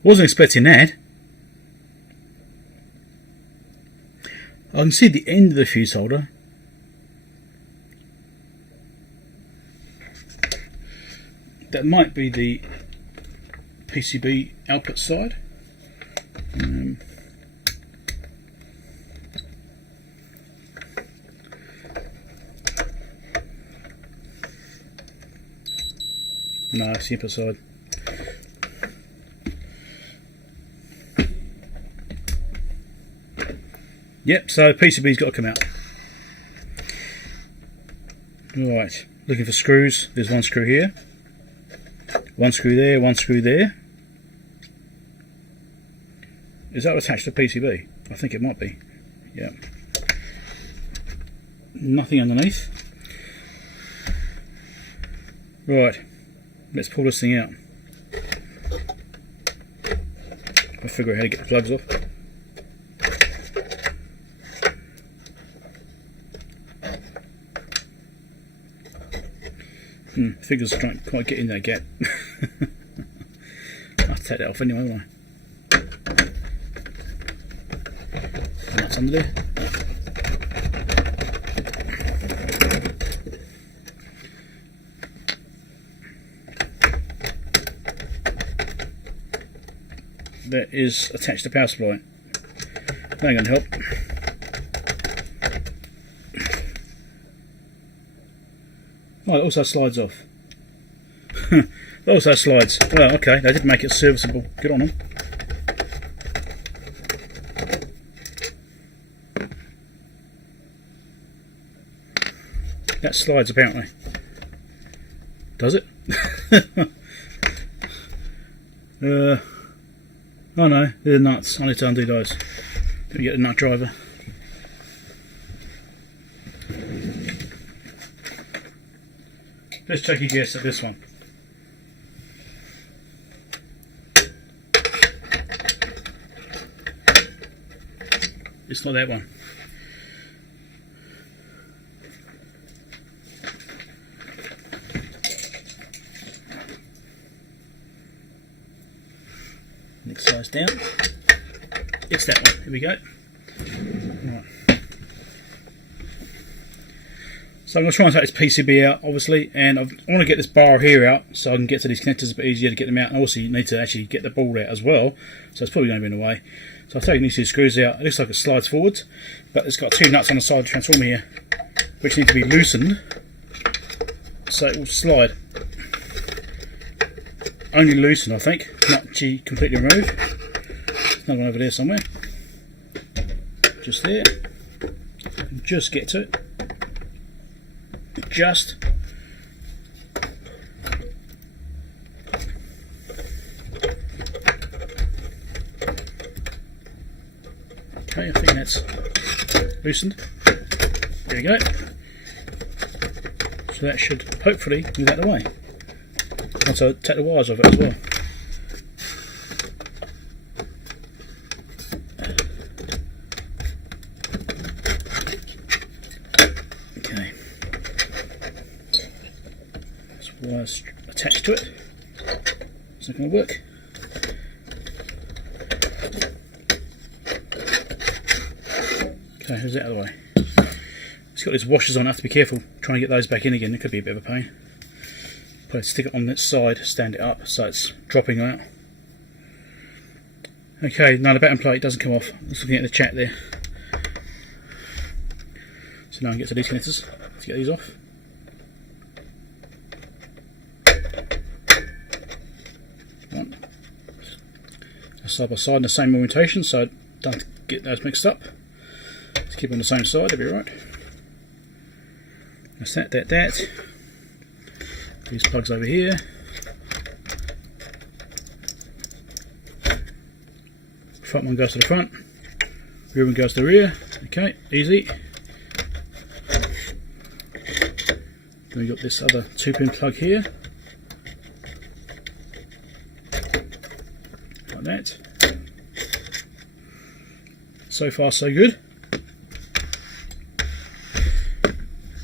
Wasn't expecting that. I can see the end of the fuse holder. That might be the PCB output side. No, it's the input side. Yep, so PCB's got to come out. Right, looking for screws. There's one screw here. One screw there, one screw there. Is that attached to PCB? I think it might be. Yeah. Nothing underneath. Right, let's pull this thing out. I'll figure out how to get the plugs off. Figures can't quite get in that gap. I'll take that off anyway, won't I? And that's under there. That is attached to power supply. That ain't gonna help. Oh, it also slides off. It also slides. Well, okay, they did make it serviceable. Good on them. That slides apparently. Does it? Oh no, they're nuts. I need to undo those. Let me get the nut driver. Let's check your guess at this one. It's not that one. Next size down. It's that one. Here we go. Right. So I'm going to try and take this PCB out, obviously, and I want to get this bar here out so I can get to these connectors a bit easier to get them out. And also you need to actually get the ball out as well, so it's probably going to be in the way. So I've taken these two screws out. It looks like it slides forwards, but it's got two nuts on the side of the transformer here, which need to be loosened, so it will slide. Only loosened, I think, not actually completely removed. There's another one over there somewhere. Just there. Just get to it. Just. Okay, I think that's loosened. There we go. So that should hopefully move out of the way. Once I take the wires off it as well. Okay. There's wires attached to it. It's not going to work. Okay, who's that out of the way? It's got these washers on, I have to be careful trying to get those back in again. It could be a bit of a pain. Probably stick it on this side, stand it up so it's dropping out. Okay, now the bottom plate doesn't come off. I was looking at the chat there. So now I can get to these connectors. Let's get these off. Right. Side by side in the same orientation, so I don't get those mixed up. Let's keep on the same side, it'll be right. That's that. These plugs over here. Front one goes to the front, rear one goes to the rear. Okay, easy. Then we've got this other 2-pin plug here. Like that. So far so good.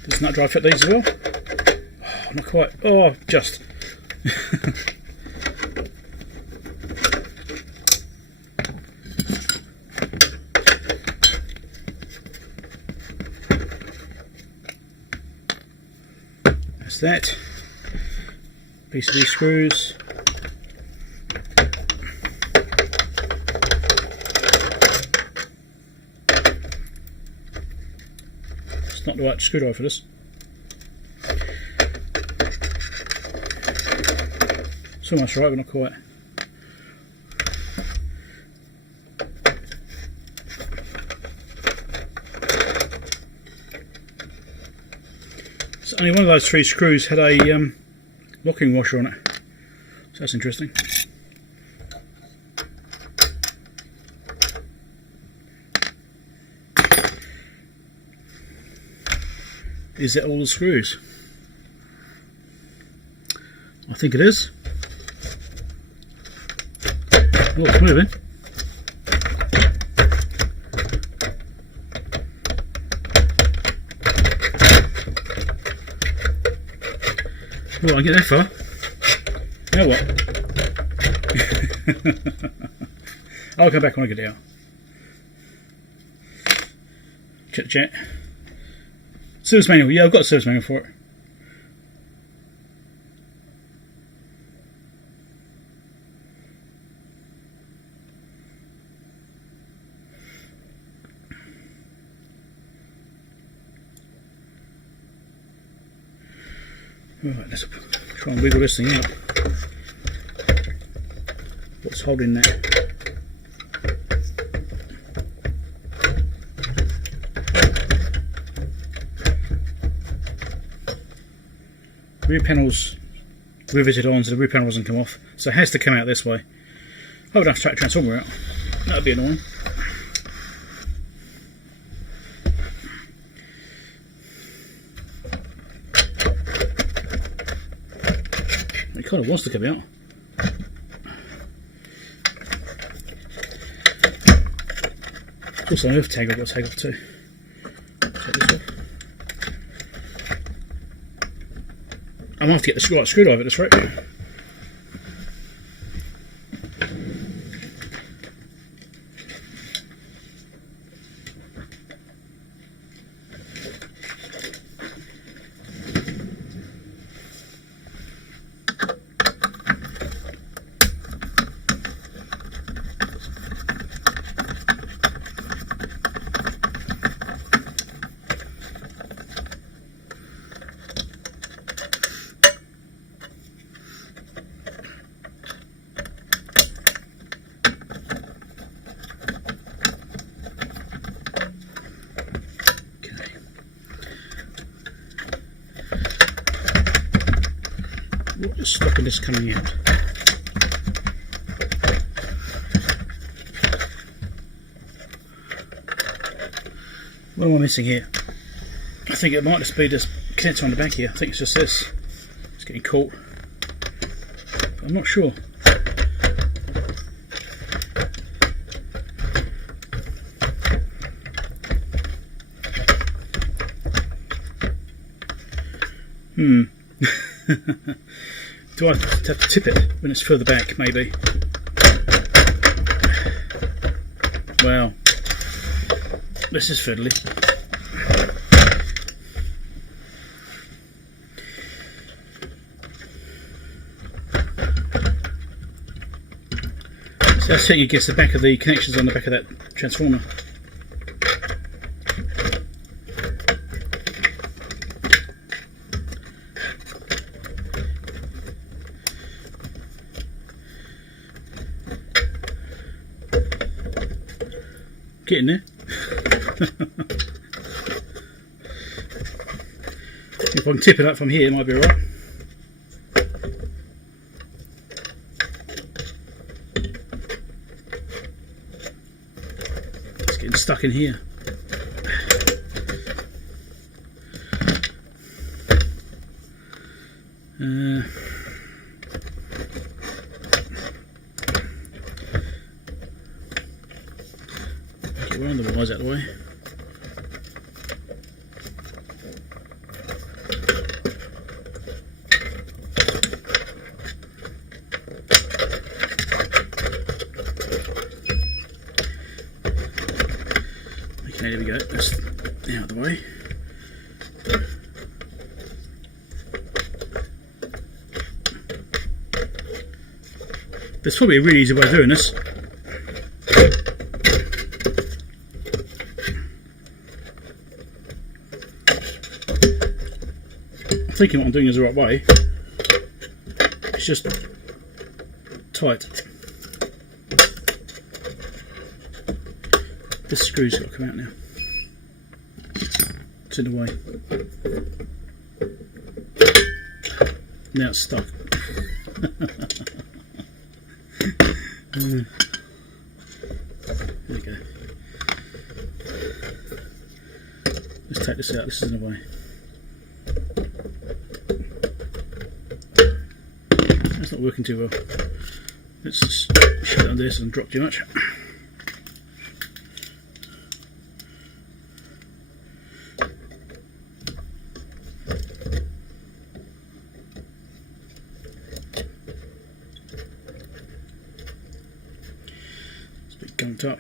Does nut drive fit these as well? Not quite. Oh, just. that. PCB screws. It's not the right screwdriver for this. It's almost right, but not quite. So only one of those 3 screws had a locking washer on it, so that's interesting. Is that all the screws? I think it is. Oh, it's moving. Well, I get that far. Now what? I'll come back when I get it out. Check the chat. Service manual. Yeah, I've got a service manual for it. Right, let's try and wiggle this thing out. What's holding that? Rear panel's riveted on, so the rear panel doesn't come off, so it has to come out this way. I would have to take the transformer out. That would be annoying. It kind of wants to come out. Also, an earth tag I've got to take off too. Take this off. I'm going to have to get the right screwdriver at this rate. What's stopping this coming out? What am I missing here? I think it might just be this connector on the back here. I think it's just this. It's getting caught. But I'm not sure. Do I have to tip it when it's further back, maybe? Well, this is fiddly. So that's how you guess the back of the connections on the back of that transformer. Getting there. If I can tip it up from here, it might be alright. It's getting stuck in here. Get one of the wires out of the way. Okay, there we go. That's out of the way. There's probably a really easy way of doing this. I'm thinking what I'm doing is the right way. It's just tight. This screw's got to come out now. It's in the way. Now it's stuck. There we go. Let's take this out. This is in the way. That's not working too well. Let's just shut down this and drop too much. It's a bit gunked up.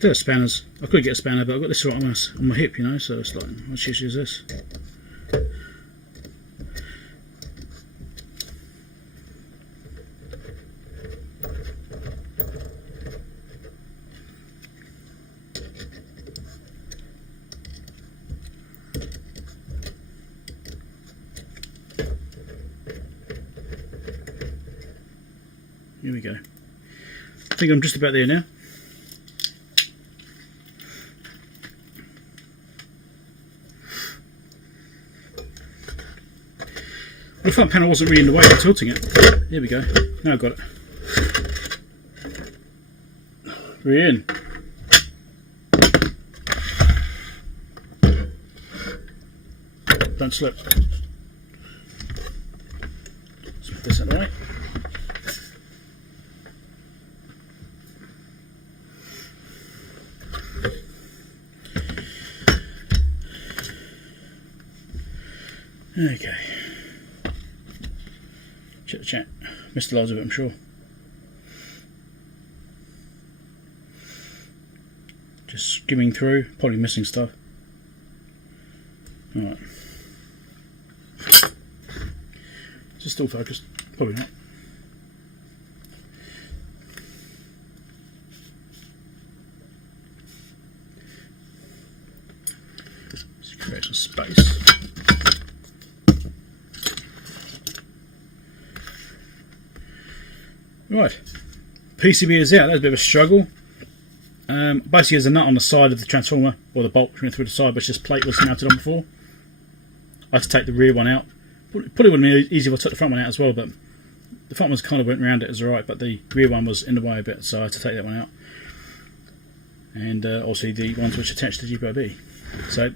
There are spanners. I could get a spanner, but I've got this right on my hip, you know, so it's like, I'll just use this. Here we go. I think I'm just about there now. The front panel wasn't really in the way of tilting it. Here we go. Now I've got it. We're in. Don't slip. Let's put this out of the way. Okay. Check the chat. Missed loads of it, I'm sure. Just skimming through, probably missing stuff. Alright. Is it still focused? Probably not. Let's create some space. Right, PCB is out. That was a bit of a struggle. Basically, there's a nut on the side of the transformer, or the bolt went through the side, but it's just plate was mounted on before. I had to take the rear one out. Probably would have been easy if I took the front one out as well, but the front one kind of went around it, it was alright, but the rear one was in the way a bit, so I had to take that one out. And obviously the ones which attached to the GPIB. So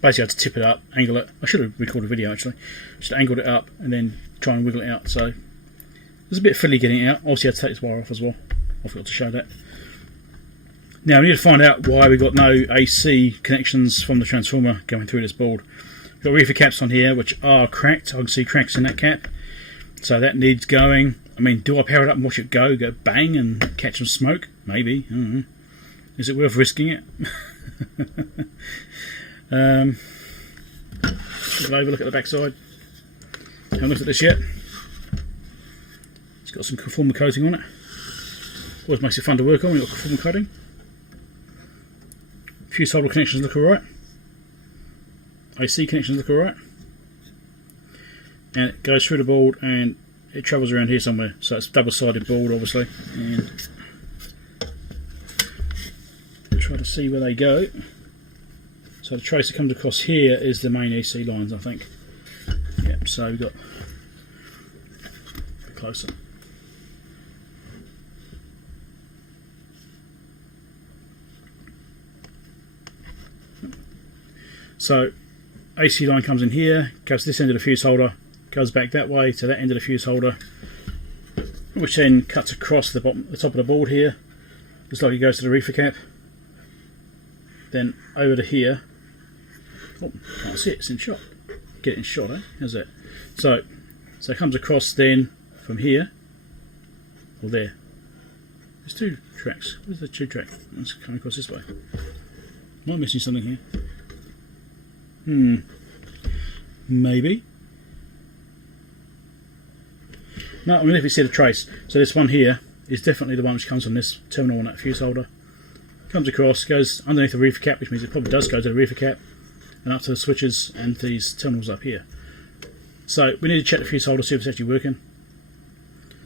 basically I had to tip it up, angle it. I should have recorded a video actually. Just angled it up and then try and wiggle it out. So it was a bit fiddly getting it out. Obviously I had to take this wire off as well. I forgot to show that. Now we need to find out why we got no AC connections from the transformer going through this board. We've got reefer caps on here which are cracked. I can see cracks in that cap. So that needs going. I mean, do I power it up and watch it go bang and catch some smoke? Maybe. I don't know. Is it worth risking it? Look at the back side. Haven't looked at this yet. It's got some conformer coating on it. Always makes it fun to work on when you've got conformer coating. A few solder connections look alright. AC connections look alright. And it goes through the board and it travels around here somewhere. So it's a double-sided board obviously. And try to see where they go. So the trace that comes across here is the main AC lines, I think. Yep, so we've got closer. So AC line comes in here, goes to this end of the fuse holder, goes back that way to that end of the fuse holder, which then cuts across the top of the board here. Looks like it goes to the reefer cap. Then over to here. Oh, can't see it, it's in shot. Get it in shot, eh? How's that? So it comes across then from here, or there. There's two tracks. Where's the two track? Let's come across this way. Am I missing something here? Maybe. No, I mean, if you see the trace, so this one here is definitely the one which comes from this terminal on that fuse holder. Comes across, goes underneath the reefer cap, which means it probably does go to the reefer cap, and up to the switches and these terminals up here. So we need to check the fuse holder, see if it's actually working.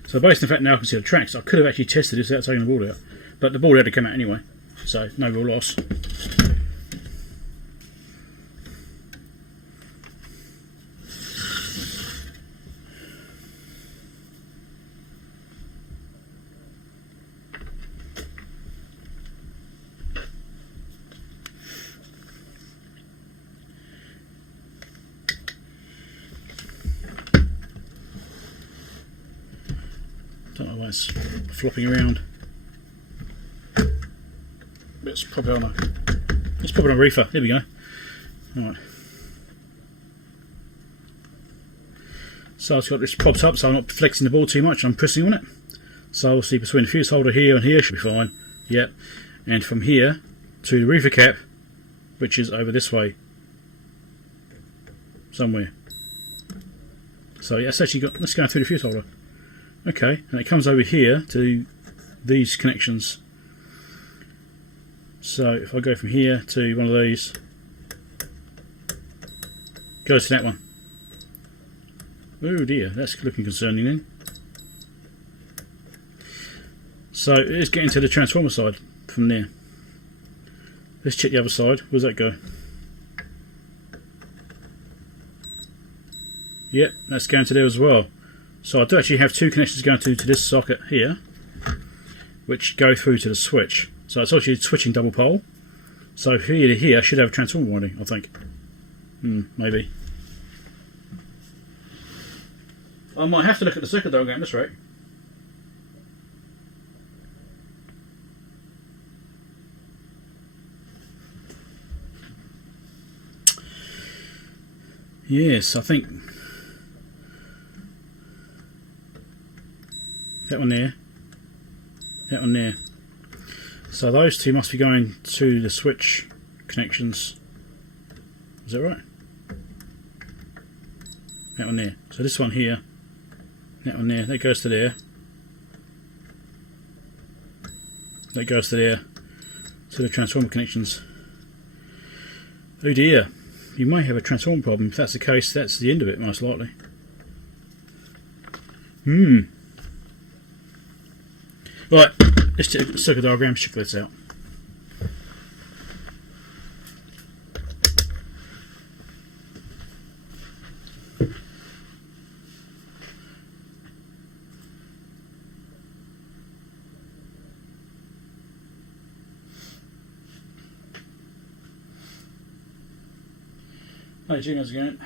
So based on the fact now I can see the tracks, I could have actually tested this without taking the board out, but the board had to come out anyway, so no real loss. Don't know why it's flopping around. It's probably on a reefer. There we go. Alright. So it's got this propped up, so I'm not flexing the board too much. I'm pressing on it. So obviously between the fuse holder here and here should be fine. Yep. And from here to the reefer cap, which is over this way somewhere. So yeah, it's actually got. Let's go through the fuse holder. Okay, and it comes over here to these connections. So if I go from here to one of these, goes to that one. Oh dear, that's looking concerning then. So it is getting to the transformer side from there. Let's check the other side. Where's that go? Yep, that's going to there as well. So I do actually have two connections going to this socket here, which go through to the switch. So it's actually switching double pole. So here to here should have a transformer winding, I think. Maybe. I might have to look at the circuit diagram, that's right. Yes, I think that one there, that one there. So those two must be going to the switch connections. Is that right? That one there. So this one here, that one there, that goes to there. That goes to there, to the transformer connections. Oh dear, you may have a transformer problem. If that's the case, that's the end of it, most likely. Right, let's check the circuit diagram, check this out. Hey, Gino's again.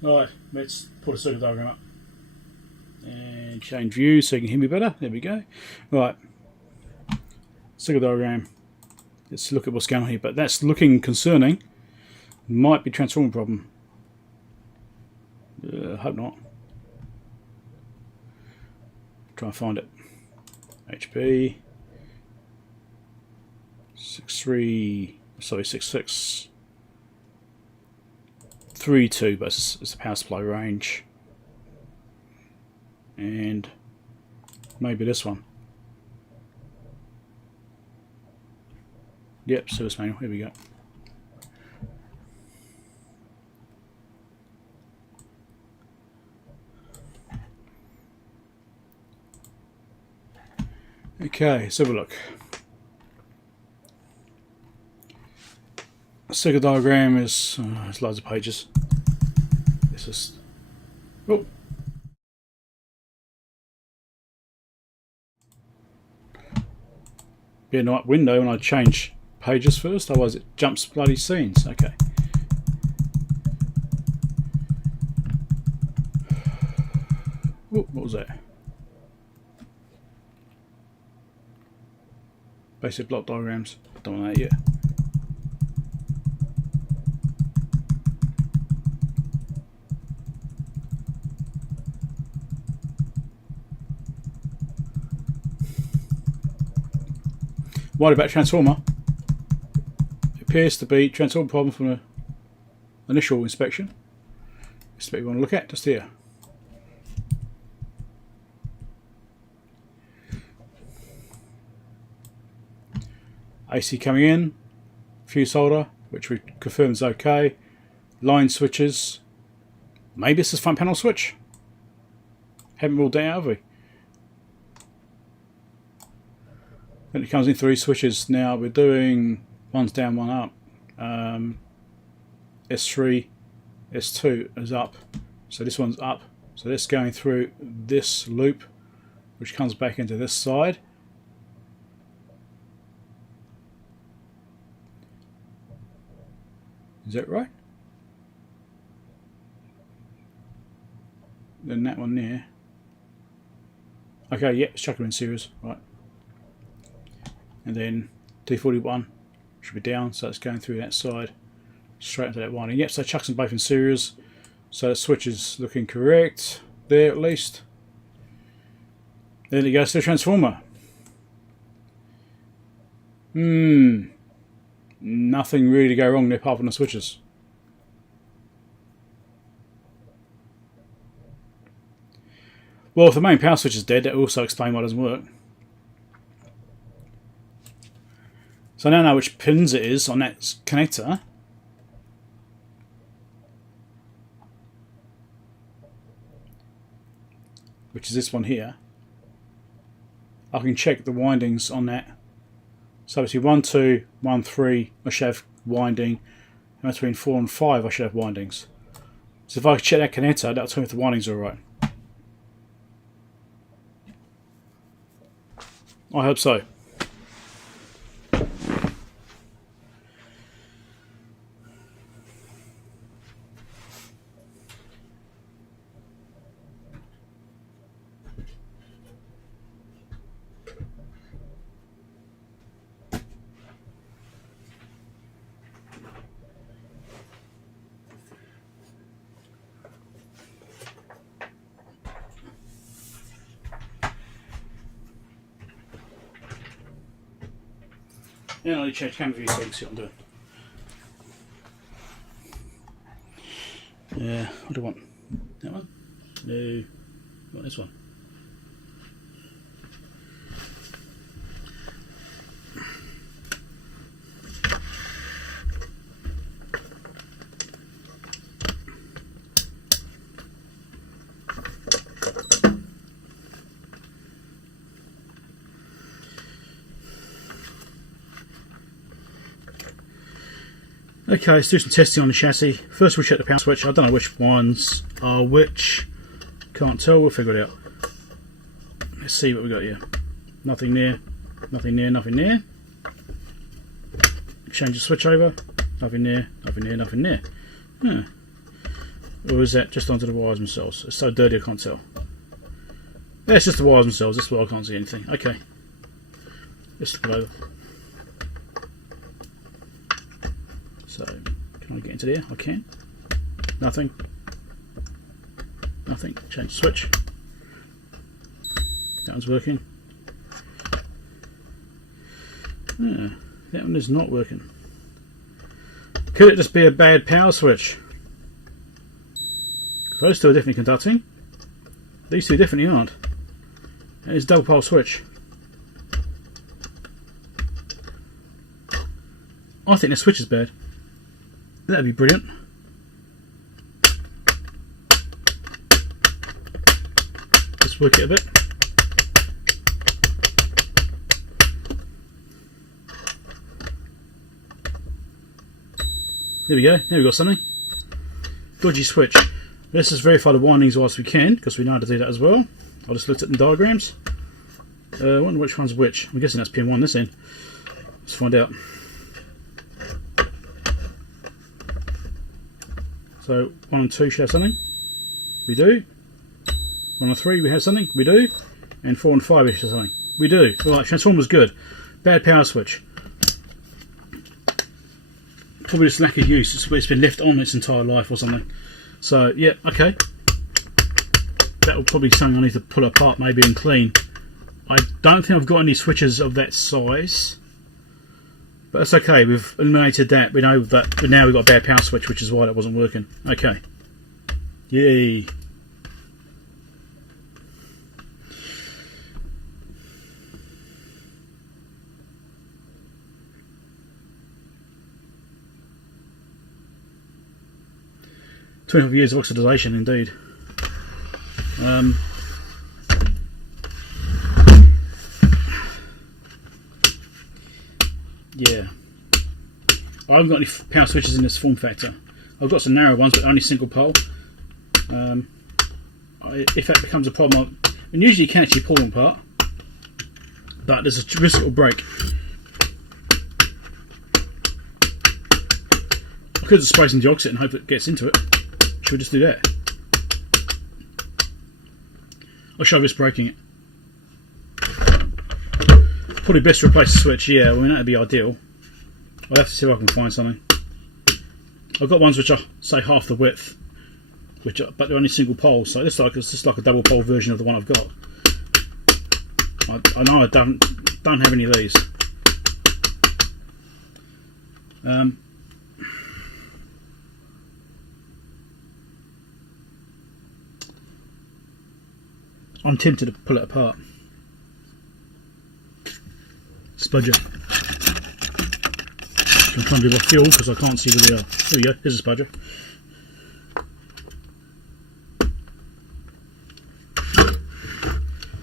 Right, let's put a circuit diagram up and change view so you can hear me better. There we go. Right, circuit diagram. Let's look at what's going on here, but that's looking concerning. Might be transformer problem. Hope not. Try and find it. HP 6632, but it's the power supply range, and maybe this one. Yep, service manual. Here we go. Okay, let's have a look. The circuit diagram is there's loads of pages. It's just be a night window when I change pages first, otherwise it jumps bloody scenes. Okay. What was that? Basic block diagrams. Don't want that yet. Worried about transformer. It appears to be transformer problem from the initial inspection. This is what you want to look at just here. AC coming in, fuse holder, which we confirmed is okay. Line switches. Maybe it's this front panel switch. Haven't ruled that out, have we? Then it comes in 3 switches. Now we're doing one's down, one up. S3, S2 is up. So this one's up. So this going through this loop, which comes back into this side. Is that right? Then that one there. Okay, yeah, it's chucking in series, right. And then T41 should be down, so it's going through that side, straight into that winding. Yep, so chucks them both in series. So the switch is looking correct there at least. Then it goes to the transformer. Nothing really to go wrong there apart from the switches. Well, if the main power switch is dead, that will also explain why it doesn't work. So I now know which pins it is on that connector. Which is this one here. I can check the windings on that. So between 1, 2, 1, 3, I should have winding. And between 4 and 5, I should have windings. So if I check that connector, that'll tell me if the windings are alright. I hope so. Yeah, I'll change camera view so you can see what I'm doing. Yeah, what do I want? That one? No. I want this one. Okay, let's do some testing on the chassis. First we'll check the power switch. I don't know which ones are which. Can't tell, we'll figure it out. Let's see what we got here. Nothing there, nothing there, nothing there. Change the switch over. Nothing there, nothing there, nothing there. Huh. Or is that just onto the wires themselves? It's so dirty I can't tell. Yeah, it's just the wires themselves, that's why I can't see anything. Okay. Let's flip it over. So, can I get into there? I can. Nothing. Nothing. Change switch. That one's working. Yeah, that one is not working. Could it just be a bad power switch? Because those two are definitely conducting. These two definitely aren't. And it's a double pole switch. I think the switch is bad. That'd be brilliant. Let's work it a bit. There we go. There we got something. Dodgy switch. Let's just verify the windings whilst we can, because we know how to do that as well. I just looked at the diagrams. I wonder which one's which. I'm guessing that's pin 1 this end. Let's find out. So 1 and 2 should have something. We do. 1 and 3 we have something. We do. And 4 and 5 we should have something. We do. Right, transformer's good. Bad power switch. Probably just lack of use. It's been left on its entire life or something. So yeah, okay. That will probably be something I need to pull apart maybe and clean. I don't think I've got any switches of that size. But it's okay, we've eliminated that. We know that now we've got a bad power switch, which is why that wasn't working. Okay. Yay. "25 years of oxidation," indeed. Yeah. I haven't got any power switches in this form factor. I've got some narrow ones, but only single pole. If that becomes a problem, and usually you can actually pull them apart, but there's a risk it'll break. I could just spray some deoxit and hope it gets into it. Should we just do that? I'll show this breaking it. Probably best to replace the switch, yeah, I mean that'd be ideal. I'll have to see if I can find something. I've got ones which are, say, half the width, but they're only single poles, so it's just like a double pole version of the one I've got. I know I don't have any of these. I'm tempted to pull it apart. Spudger. I'm trying to do my fuel because I can't see where they are. There we go, here's a spudger.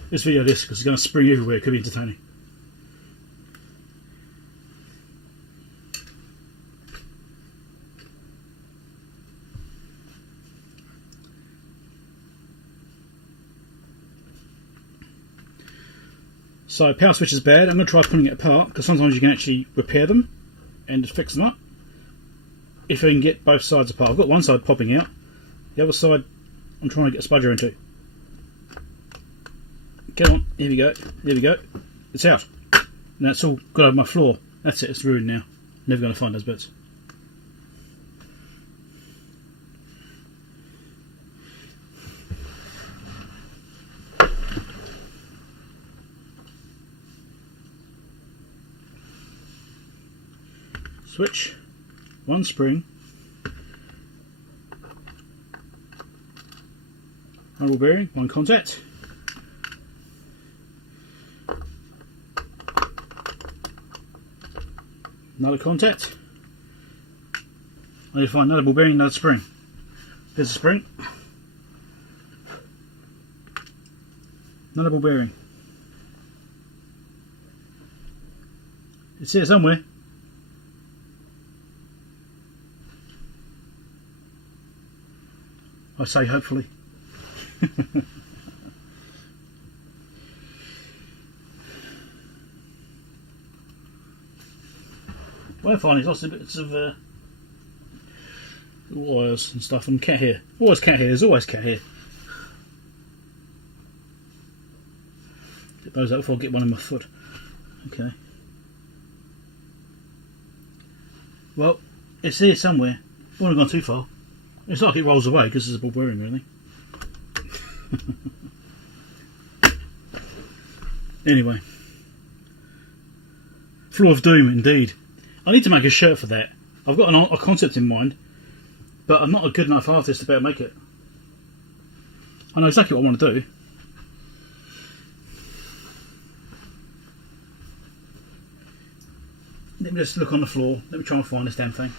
This video this because it's going to spring everywhere, it could be entertaining. So power switch is bad. I'm going to try pulling it apart because sometimes you can actually repair them and just fix them up if I can get both sides apart. I've got one side popping out, the other side I'm trying to get a spudger into. Come on, here we go, there we go, it's out. And that's all got over my floor. That's it, it's ruined now. Never going to find those bits. Switch, one spring, one ball bearing, one contact, another contact. I need to find another ball bearing, another spring. There's a spring, another ball bearing. It's here somewhere. I say hopefully. What I find is lots of bits of wires and stuff and cat hair. Always cat hair, there's always cat hair. Get those out before I get one in my foot. Okay. Well, it's here somewhere. I wouldn't have gone too far. It's like it rolls away because there's a ball bearing, really. Anyway. Floor of Doom, indeed. I need to make a shirt for that. I've got a concept in mind, but I'm not a good enough artist to be able to make it. I know exactly what I want to do. Let me just look on the floor. Let me try and find this damn thing.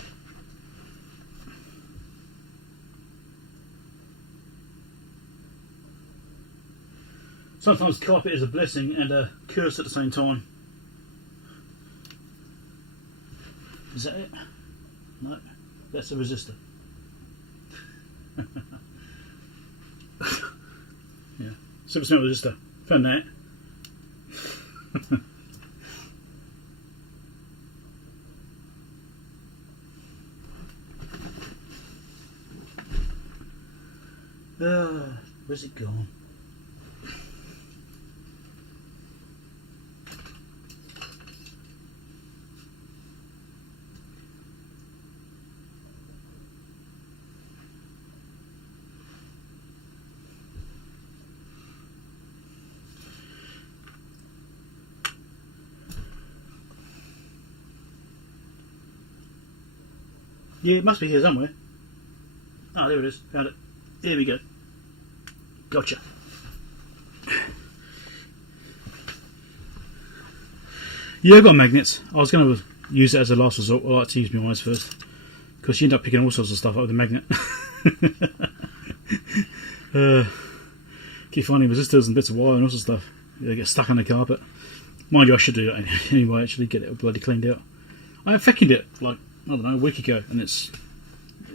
Sometimes carpet is a blessing and a curse at the same time. Is that it? No, that's a resistor. Yeah, super smart resistor. Found that. Where's it gone? Yeah, it must be here somewhere. Ah, there it is. Found it. There we go. Gotcha. Yeah, I've got magnets. I was going to use it as a last resort. I like to use my eyes first, because you end up picking all sorts of stuff up with a magnet. Keep finding resistors and bits of wire and all sorts of stuff. They get stuck on the carpet. Mind you, I should do that anyway, actually, get it bloody cleaned out. I vacuumed it, like, I don't know, a week ago, and it's,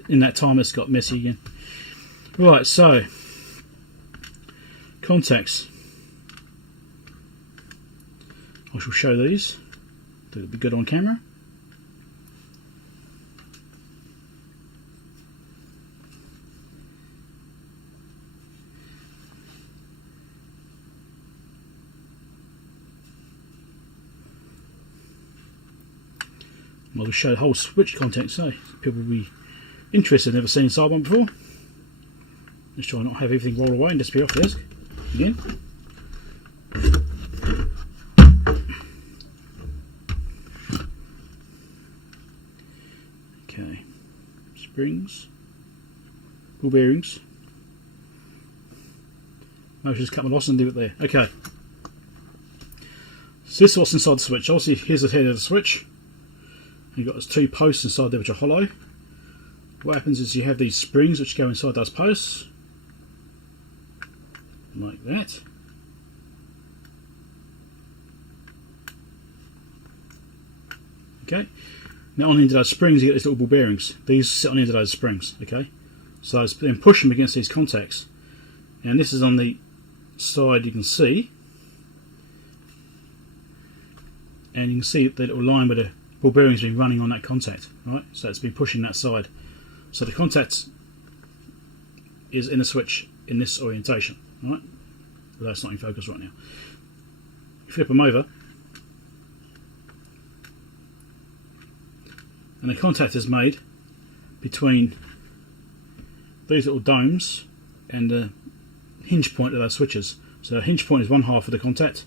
in that time, it's got messy again. Right, so, contacts. I shall show these. It'll be good on camera. I'll just show the whole switch contact, so people will be interested, never seen inside one before. Let's try not have everything roll away and disappear off the desk again. Okay, springs, ball bearings. I'll just cut my loss and leave it there. Okay, so this is what's inside the switch. Obviously, here's the head of the switch. You've got those two posts inside there which are hollow. What happens is you have these springs which go inside those posts, like that. Okay. Now on the end of those springs you get these little ball bearings. These sit on the end of those springs. Okay. So those, then push them against these contacts. And this is on the side you can see. And you can see the little line where the ball bearing's been running on that contact, right? So it's been pushing that side. So the contact is in the switch in this orientation, right? Although it's not in focus right now. You flip them over, and the contact is made between these little domes and the hinge point of those switches. So the hinge point is one half of the contact,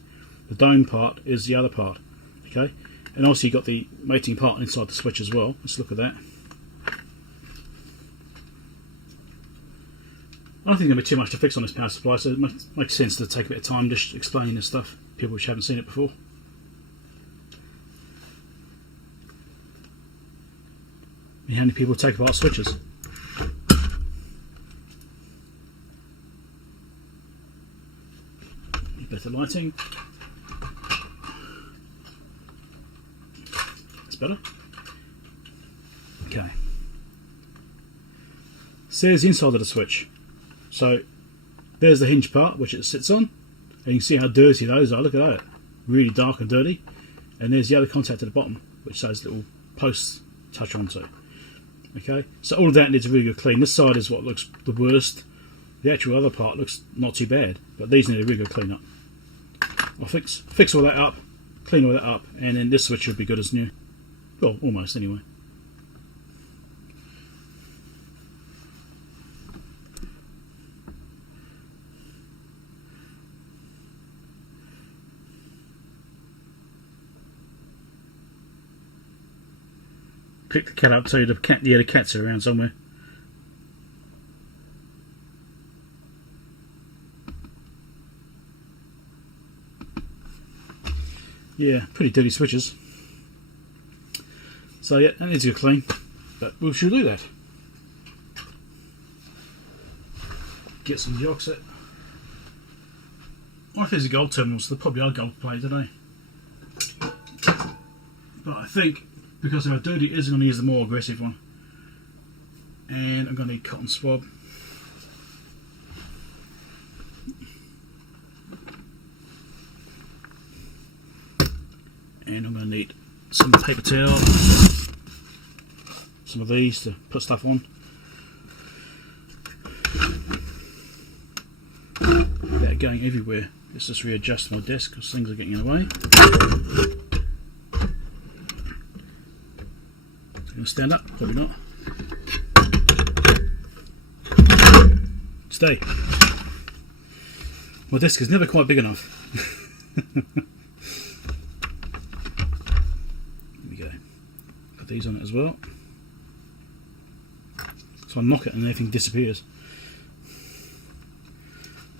the dome part is the other part, okay? And also you've got the mating part inside the switch as well. Let's look at that. I don't think there'll be too much to fix on this power supply, so it makes sense to take a bit of time just explaining this stuff. People which haven't seen it before. How many people take apart switches? Better lighting. Better. Okay. So there's the inside of the switch. So there's the hinge part which it sits on, and you can see how dirty those are. Look at that, really dark and dirty. And there's the other contact at the bottom which those little posts touch onto. Okay, so all of that needs a really good clean. This side is what looks the worst. The actual other part looks not too bad, but these need a really good clean up. I'll fix all that up, clean all that up, and then this switch should be good as new. Well, almost anyway. Pick the cat up too. The cat's around somewhere. Yeah, pretty dirty switches. So yeah, that needs to go clean, but we should do that. Get some of the offset. I think there's a gold terminals, there probably are gold plates, don't they? But I think because they're dirty, it is going to use the more aggressive one. And I'm going to need cotton swab. And I'm going to need some paper towel, some of these to put stuff on. Without going everywhere, let's just readjust my desk because things are getting in the way. Going to stand up? Probably not. Stay. My desk is never quite big enough. There we go. Put these on it as well. So I knock it and everything disappears.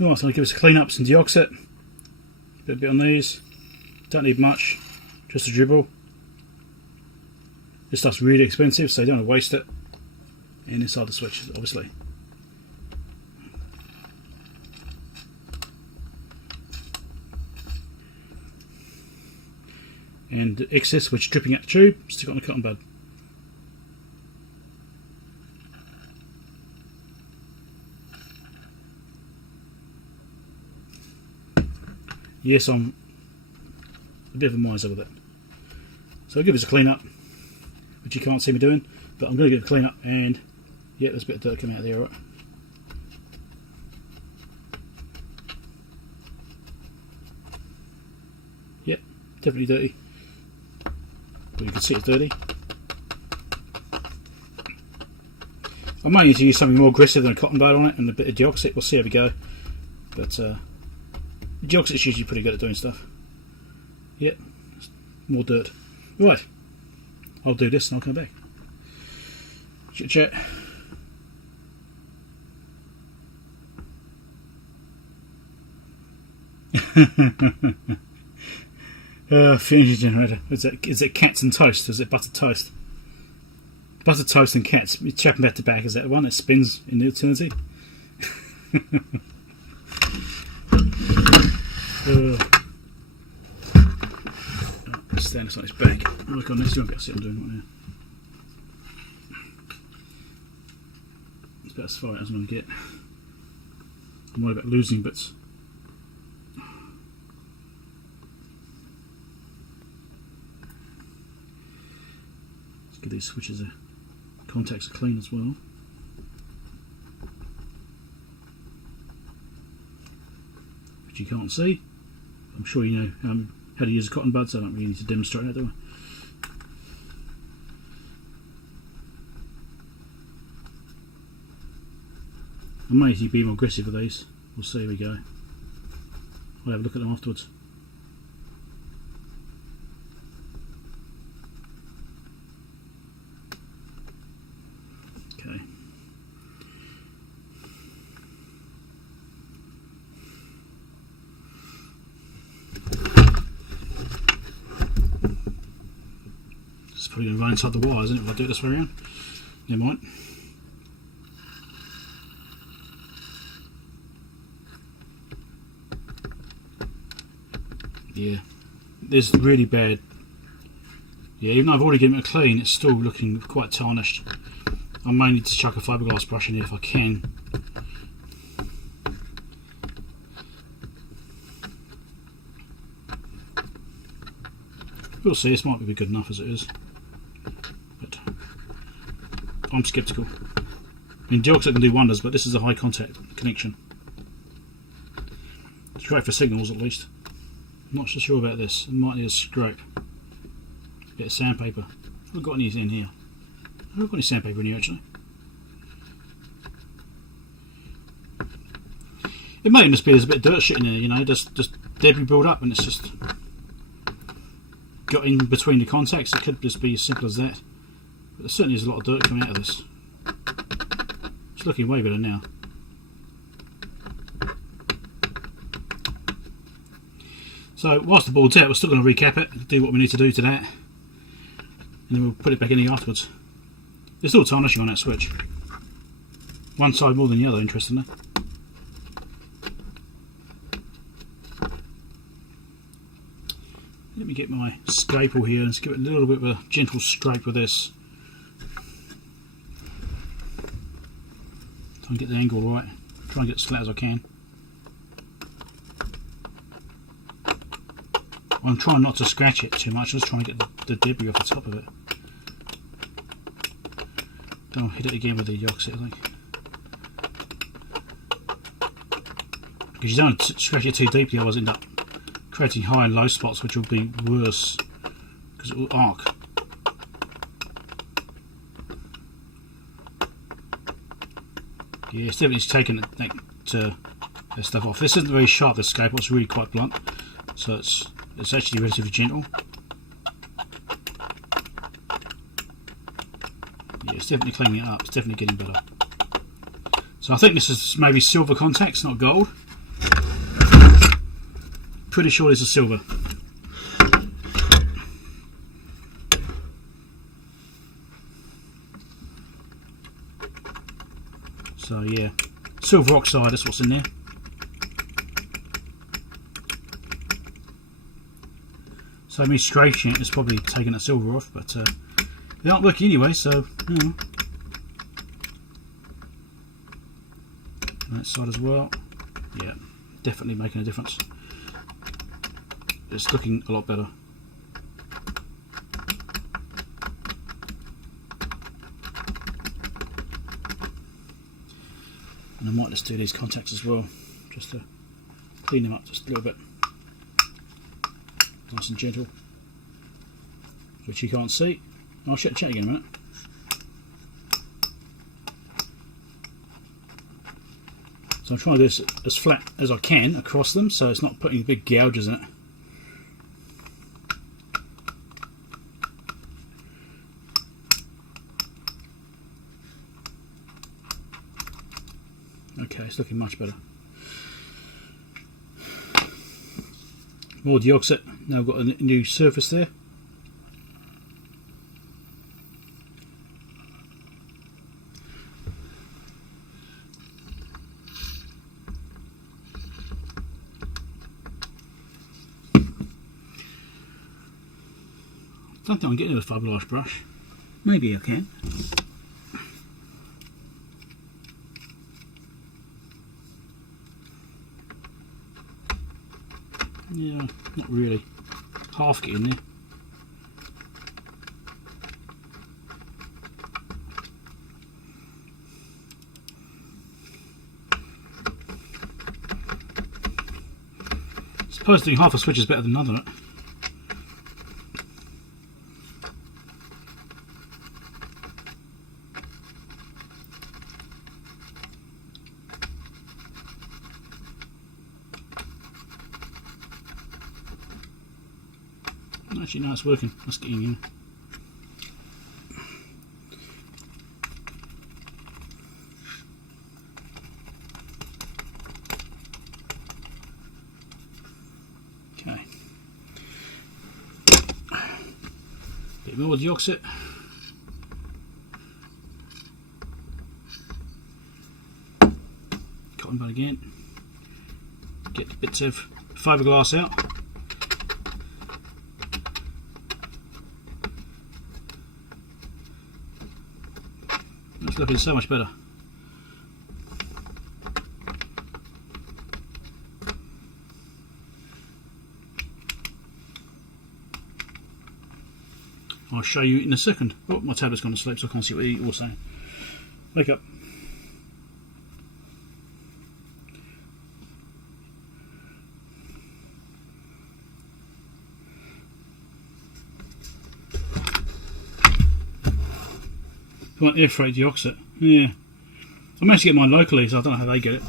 Alright, so I'll give us a clean up, some deoxit. Bit on these. Don't need much, just a dribble. This stuff's really expensive, so you don't want to waste it. And inside the switch, obviously. And the excess, which is dripping out the tube, stick it on the cotton bud. Yes, I'm a bit of a miser with it. So I'll give this a clean up, which you can't see me doing, but I'm going to give it a clean up, and yeah, there's a bit of dirt coming out there, right? Yep, definitely dirty. But you can see it's dirty. I might need to use something more aggressive than a cotton bud on it and a bit of deoxit. We'll see how we go. But deoxit is usually pretty good at doing stuff. Yep, more dirt. Right, I'll do this and I'll come back. Chit chat. Fusion generator. Is it cats and toast? Is it buttered toast? Buttered toast and cats. You chap them back to back. Is that one that spins in eternity? Stand this on its back. Work on this. You won't be able to see what I'm doing right now. It's about as far as I'm going to get. I'm worried about losing bits. Let's give these switches a contacts are clean as well. Which you can't see. I'm sure you know how to use a cotton bud, so I don't really need to demonstrate it, do I? I may need to be more aggressive with these. We'll see how we go. I'll have a look at them afterwards. Okay. It's probably going to run inside the wire, isn't it, if I do it this way around? Never mind. Yeah, this is really bad. Yeah, even though I've already given it a clean, it's still looking quite tarnished. I may need to chuck a fiberglass brush in here if I can. We'll see, this might be good enough as it is. But I'm sceptical. I mean, deoxit can do wonders, but this is a high contact connection. It's great for signals at least. Not so sure about this. It might need a scrape. Bit of sandpaper. Have I got any in here? Have I got any sandpaper in here actually? It may just be there's a bit of dirt shit in there, you know, just debris build up and it's just got in between the contacts. It could just be as simple as that. But there certainly is a lot of dirt coming out of this. It's looking way better now. So whilst the board's out, we're still going to recap it, do what we need to do to that, and then we'll put it back in here afterwards. There's still tarnishing on that switch. One side more than the other, interestingly. Let me get my staple here and just give it a little bit of a gentle scrape with this. Try and get the angle right. Try and get as flat as I can. I'm trying not to scratch it too much, I'm just trying to get the debris off the top of it. Don't hit it again with the deoxit, I think. Because you don't want to scratch it too deeply, otherwise end up creating high and low spots, which will be worse because it will arc. Yeah, it's definitely taken that stuff off. This isn't very sharp, this scalpel, it's really quite blunt, so it's actually relatively gentle. Yeah, it's definitely cleaning it up, it's definitely getting better. So I think this is maybe silver contacts, not gold. Pretty sure this is silver. So yeah, silver oxide, that's what's in there. So me scraping it is probably taking that silver off, but they aren't working anyway, so you know. That side as well. Yeah, definitely making a difference. It's looking a lot better. And I might just do these contacts as well, just to clean them up just a little bit. Nice and gentle, which you can't see. I'll check again in a minute. So I'm trying to do this as flat as I can across them, so it's not putting big gouges in it. Okay, it's looking much better. More deoxit. Now we've got a new surface there. I don't think I'm getting with a fiberglass brush. Maybe I can. Yeah, not really. Half get in there. I suppose doing half a switch is better than none of it. Actually, no, it's working. Let's get in here. Okay. Bit more deoxit. Cotton bud again. Get the bits of fiberglass out. It's looking so much better. I'll show you in a second. Oh, my tablet's gone to sleep, so I can't see what you're saying. Wake up. I want air freight deoxit. Yeah. I managed to get mine locally, so I don't know how they get it.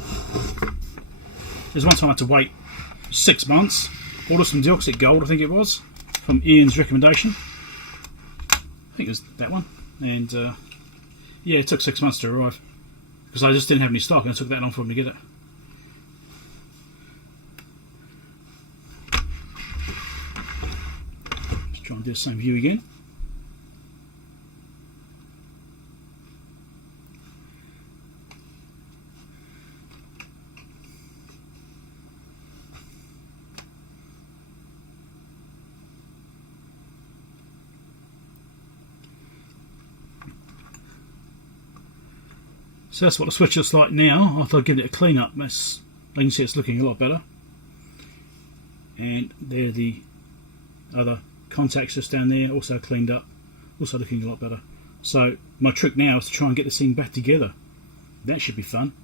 There's one time I had to wait 6 months, order some deoxit gold, I think it was, from Ian's recommendation. I think it was that one. And yeah, it took 6 months to arrive because I just didn't have any stock and it took that long for them to get it. Let's try and do the same view again. So that's what the switch looks like now after I've given it a clean up. You can see it's looking a lot better. And there are the other contacts just down there, also cleaned up, also looking a lot better. So my trick now is to try and get this thing back together. That should be fun.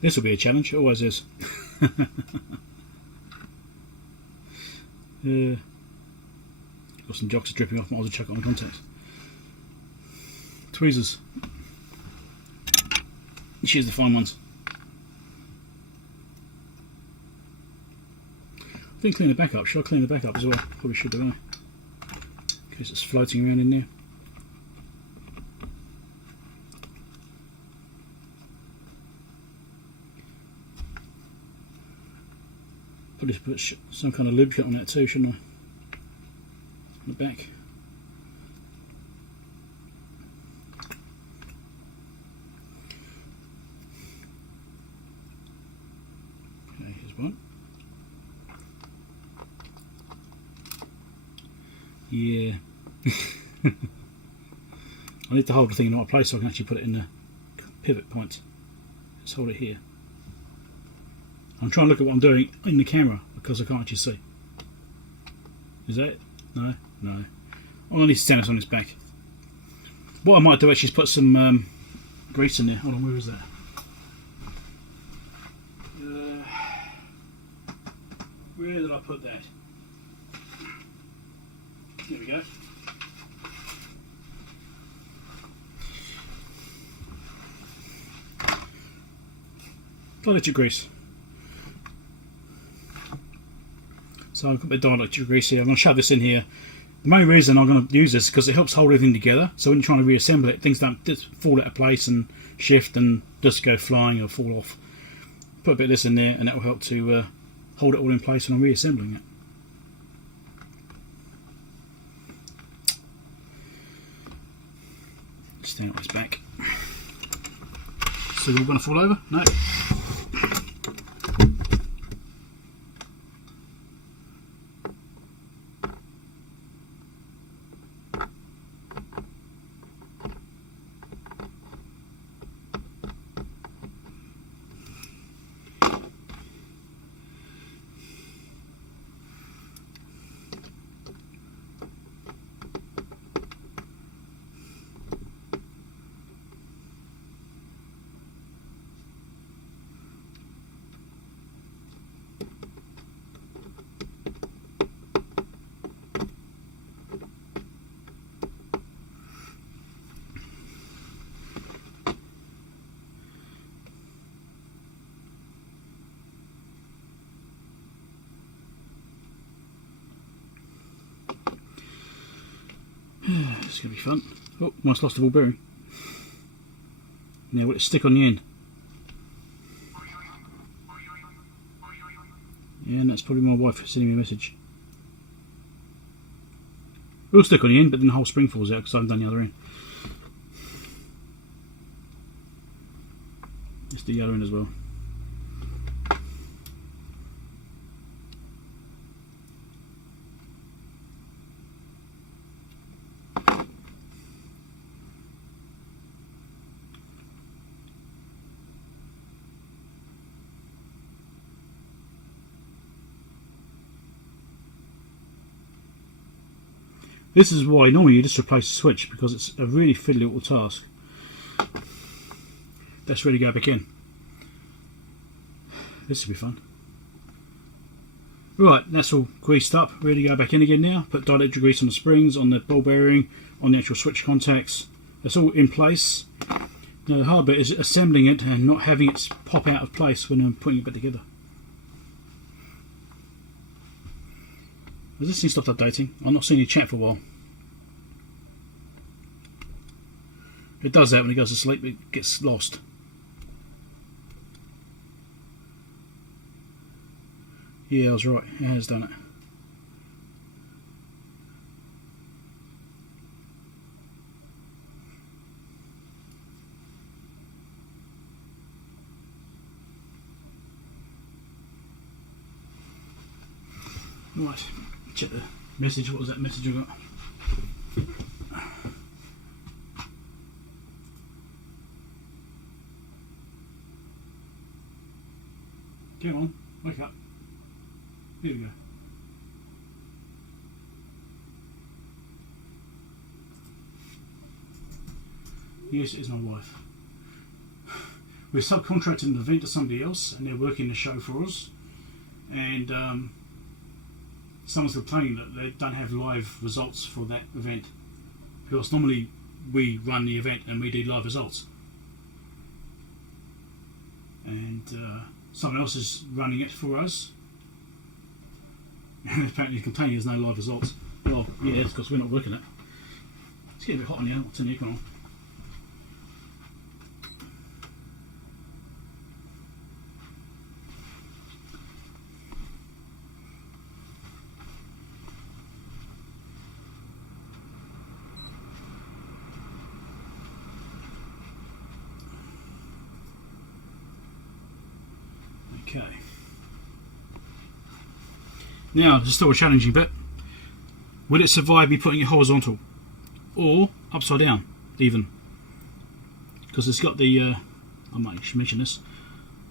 This will be a challenge, it always is. Got some deoxit dripping off, might as well check it on the contacts. Tweezers. Choose the fine ones. Didn't clean the back up. Should I clean the back up as well? Probably should, don't I? In case it's floating around in there. Probably put some kind of lubricant on that too, shouldn't I? On the back. Okay, here's one. Yeah. I need to hold the thing in the right place so I can actually put it in the pivot point. Let's hold it here. I'm trying to look at what I'm doing in the camera because I can't actually see. Is that it? No? No. Oh, I need to stand this on its back. What I might do actually is put some grease in there. Hold on, where is that? Where did I put that? There we go. Dielectric grease. So I've got my dielectric grease here. I'm going to shove this in here. The main reason I'm going to use this is because it helps hold everything together. So when you're trying to reassemble it, things don't just fall out of place and shift and just go flying or fall off. Put a bit of this in there and that will help to hold it all in place when I'm reassembling it. Stand on its back. So we're going to fall over? No. It's going to be fun. Oh, almost lost the ball bearing. Now will it stick on the end? Yeah, and that's probably my wife sending me a message. It will stick on the end, but then the whole spring falls out because I haven't done the other end. Let's do the other end as well. This is why normally you just replace the switch, because it's a really fiddly little task. Let's really go back in. This will be fun. Right, that's all greased up. Ready to go back in again now. Put dielectric grease on the springs, on the ball bearing, on the actual switch contacts. That's all in place. Now the hard bit is assembling it and not having it pop out of place when I'm putting it back together. Has this thing stopped updating? I've not seen any chat for a while. It does that when it goes to sleep, it gets lost. Yeah, I was right, it has done it. Right, check the message. What was that message I got? Come on, wake up. Here we go. Yes, it is my wife. We're subcontracting an event to somebody else and they're working the show for us. And someone's complaining that they don't have live results for that event, because normally we run the event and we do live results, and someone else is running it for us, Apparently, the container has no live results. Well, yeah, it's because we're not working it. It's getting a bit hot in here. I'll turn the aircon on. Okay. Now, just still a challenging bit. Will it survive me putting it horizontal or upside down, even? Because it's got the, I might mention this.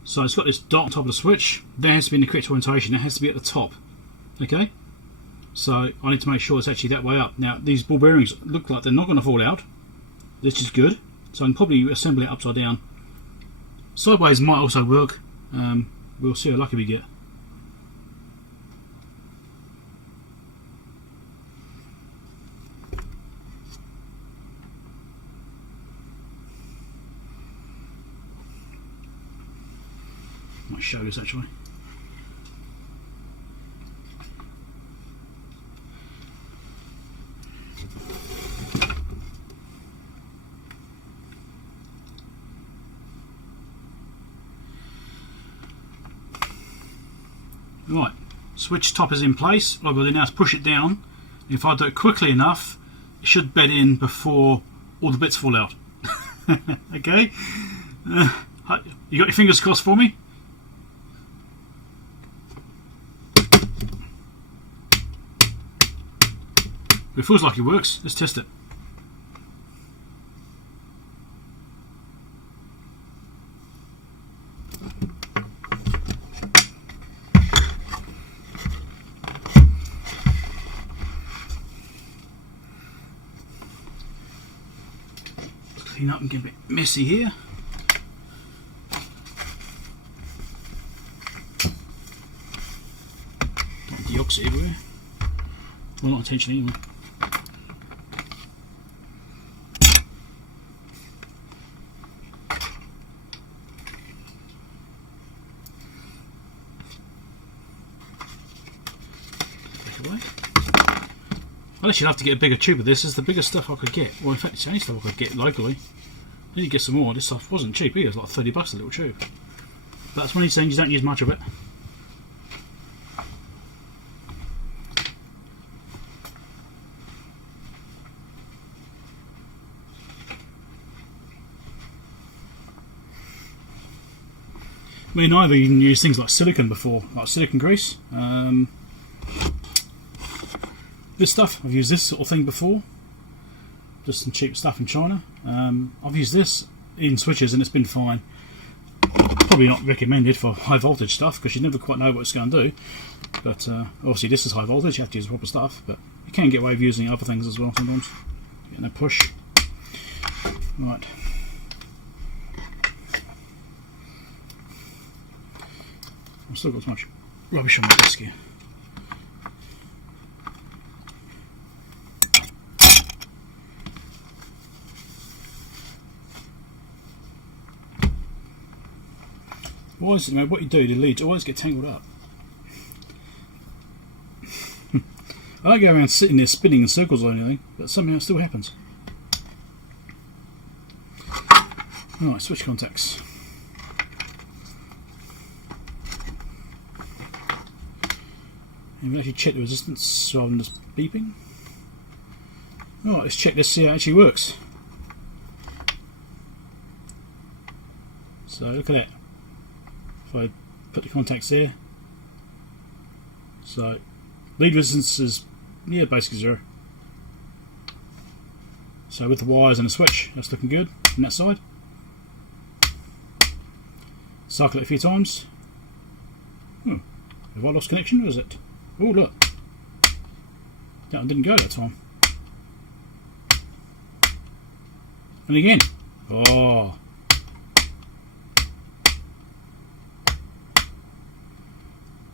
So it's got this dot on top of the switch. There has to be in the correct orientation. It has to be at the top. Okay. So I need to make sure it's actually that way up. Now these ball bearings look like they're not going to fall out. This is good. So I can probably assemble it upside down. Sideways might also work. We'll see how lucky we get. Might show this actually. Right, switch top is in place. What I've got to do now is push it down. If I do it quickly enough, it should bed in before all the bits fall out. Okay? You got your fingers crossed for me? It feels like it works. Let's test it. Clean up and get a bit messy here. Don't deoxy everywhere. Well, not attention anyway. I'd actually have to get a bigger tube of this. This is the biggest stuff I could get. Well, in fact, it's the only stuff I could get locally. I need to get some more. This stuff wasn't cheap either. It was like $30 a little tube. But that's one of these things, you don't use much of it. I mean, I've even used things like silicone before, like silicone grease. This stuff, I've used this sort of thing before. Just some cheap stuff in China. I've used this in switches and it's been fine. Probably not recommended for high voltage stuff because you never quite know what it's going to do. But obviously this is high voltage, you have to use the proper stuff. But you can get away with using other things as well sometimes. Getting a push. Right. I've still got so much rubbish on my desk here. Always, you know, what you do, the leads always get tangled up. I don't go around sitting there spinning in circles or anything, but somehow it still happens. Alright, switch contacts. And we actually check the resistance rather than just beeping. Alright, let's check this, see how it actually works. So look at that. If I put the contacts there, so lead resistance is basically 0. So with the wires and the switch, that's looking good on that side. Cycle it a few times. Have I lost connection or is it? Oh look, that one didn't go that time. And again, oh.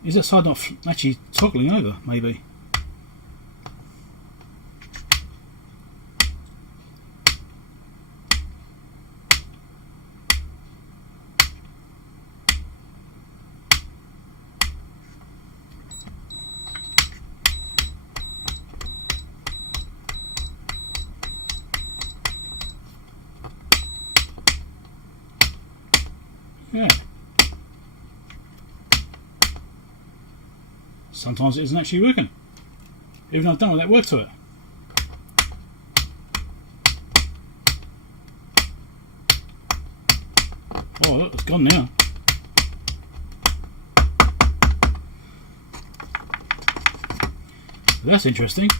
Is that side not actually toggling over, maybe? Yeah. Sometimes it isn't actually working, even though I've done all that work to it. Oh, look, it's gone now. That's interesting.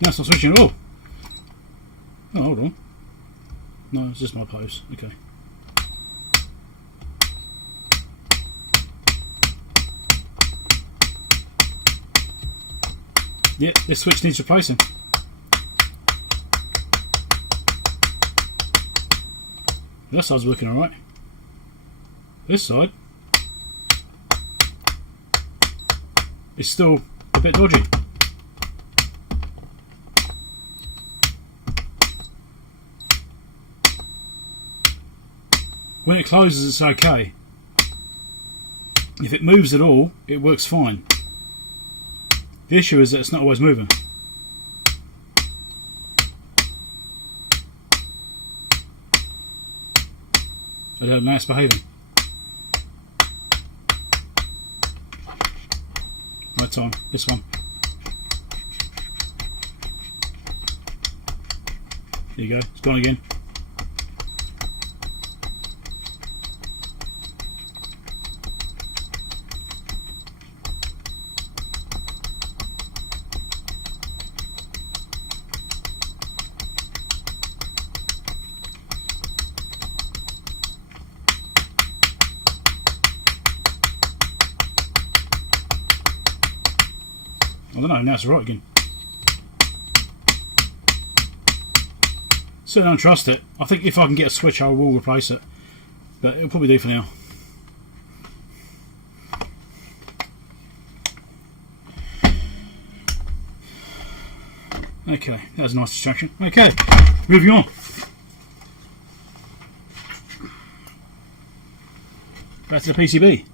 No, it's not switching at all. Oh, hold on. No, it's just my post. Okay. Yeah, this switch needs replacing. That side's working alright. This side is still a bit dodgy. When it closes, it's okay. If it moves at all, it works fine. The issue is that it's not always moving. I don't know, it's behaving. Right time, this one. There you go, it's gone again. I don't know, now it's right again. Still don't trust it. I think if I can get a switch I will replace it. But it'll probably do for now. Okay, that was a nice distraction. Okay, moving on. Back to the PCB.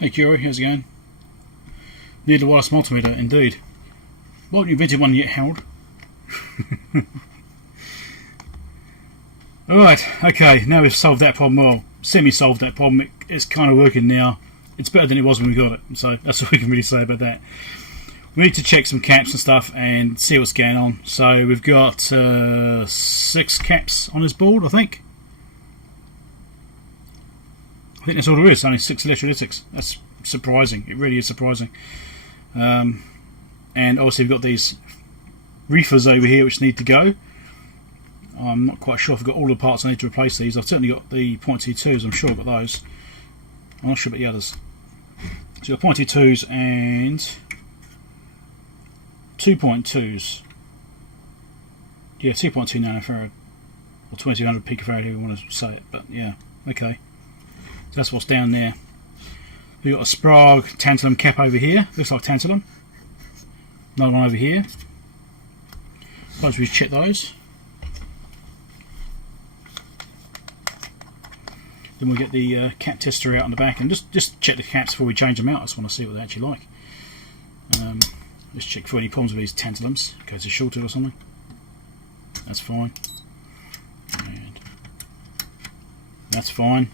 Hey Curie, how's it going? Need a wireless multimeter, indeed. Why haven't you invented one yet, Harold? Alright, okay, now we've solved that problem. Well, semi-solved that problem. It's kind of working now. It's better than it was when we got it, so that's all we can really say about that. We need to check some caps and stuff and see what's going on. So we've got 6 caps on this board, I think. I think that's all there is, only 6 electrolytics. That's surprising, it really is surprising. And obviously we've got these reefers over here which need to go. I'm not quite sure if I've got all the parts I need to replace these. I've certainly got the .22s, I'm sure I've got those. I'm not sure about the others. So the .22s and 2.2s. Yeah, 2.2 nanofarad. Or 2200 picofarad, however you want to say it, but yeah, okay. So that's what's down there. We've got a Sprague tantalum cap over here. Looks like tantalum. Another one over here. Suppose we check those. Then we'll get the cap tester out on the back and just check the caps before we change them out. I just want to see what they actually like. Let's check for any problems with these tantalums. In case it's shorted or something. That's fine. And that's fine.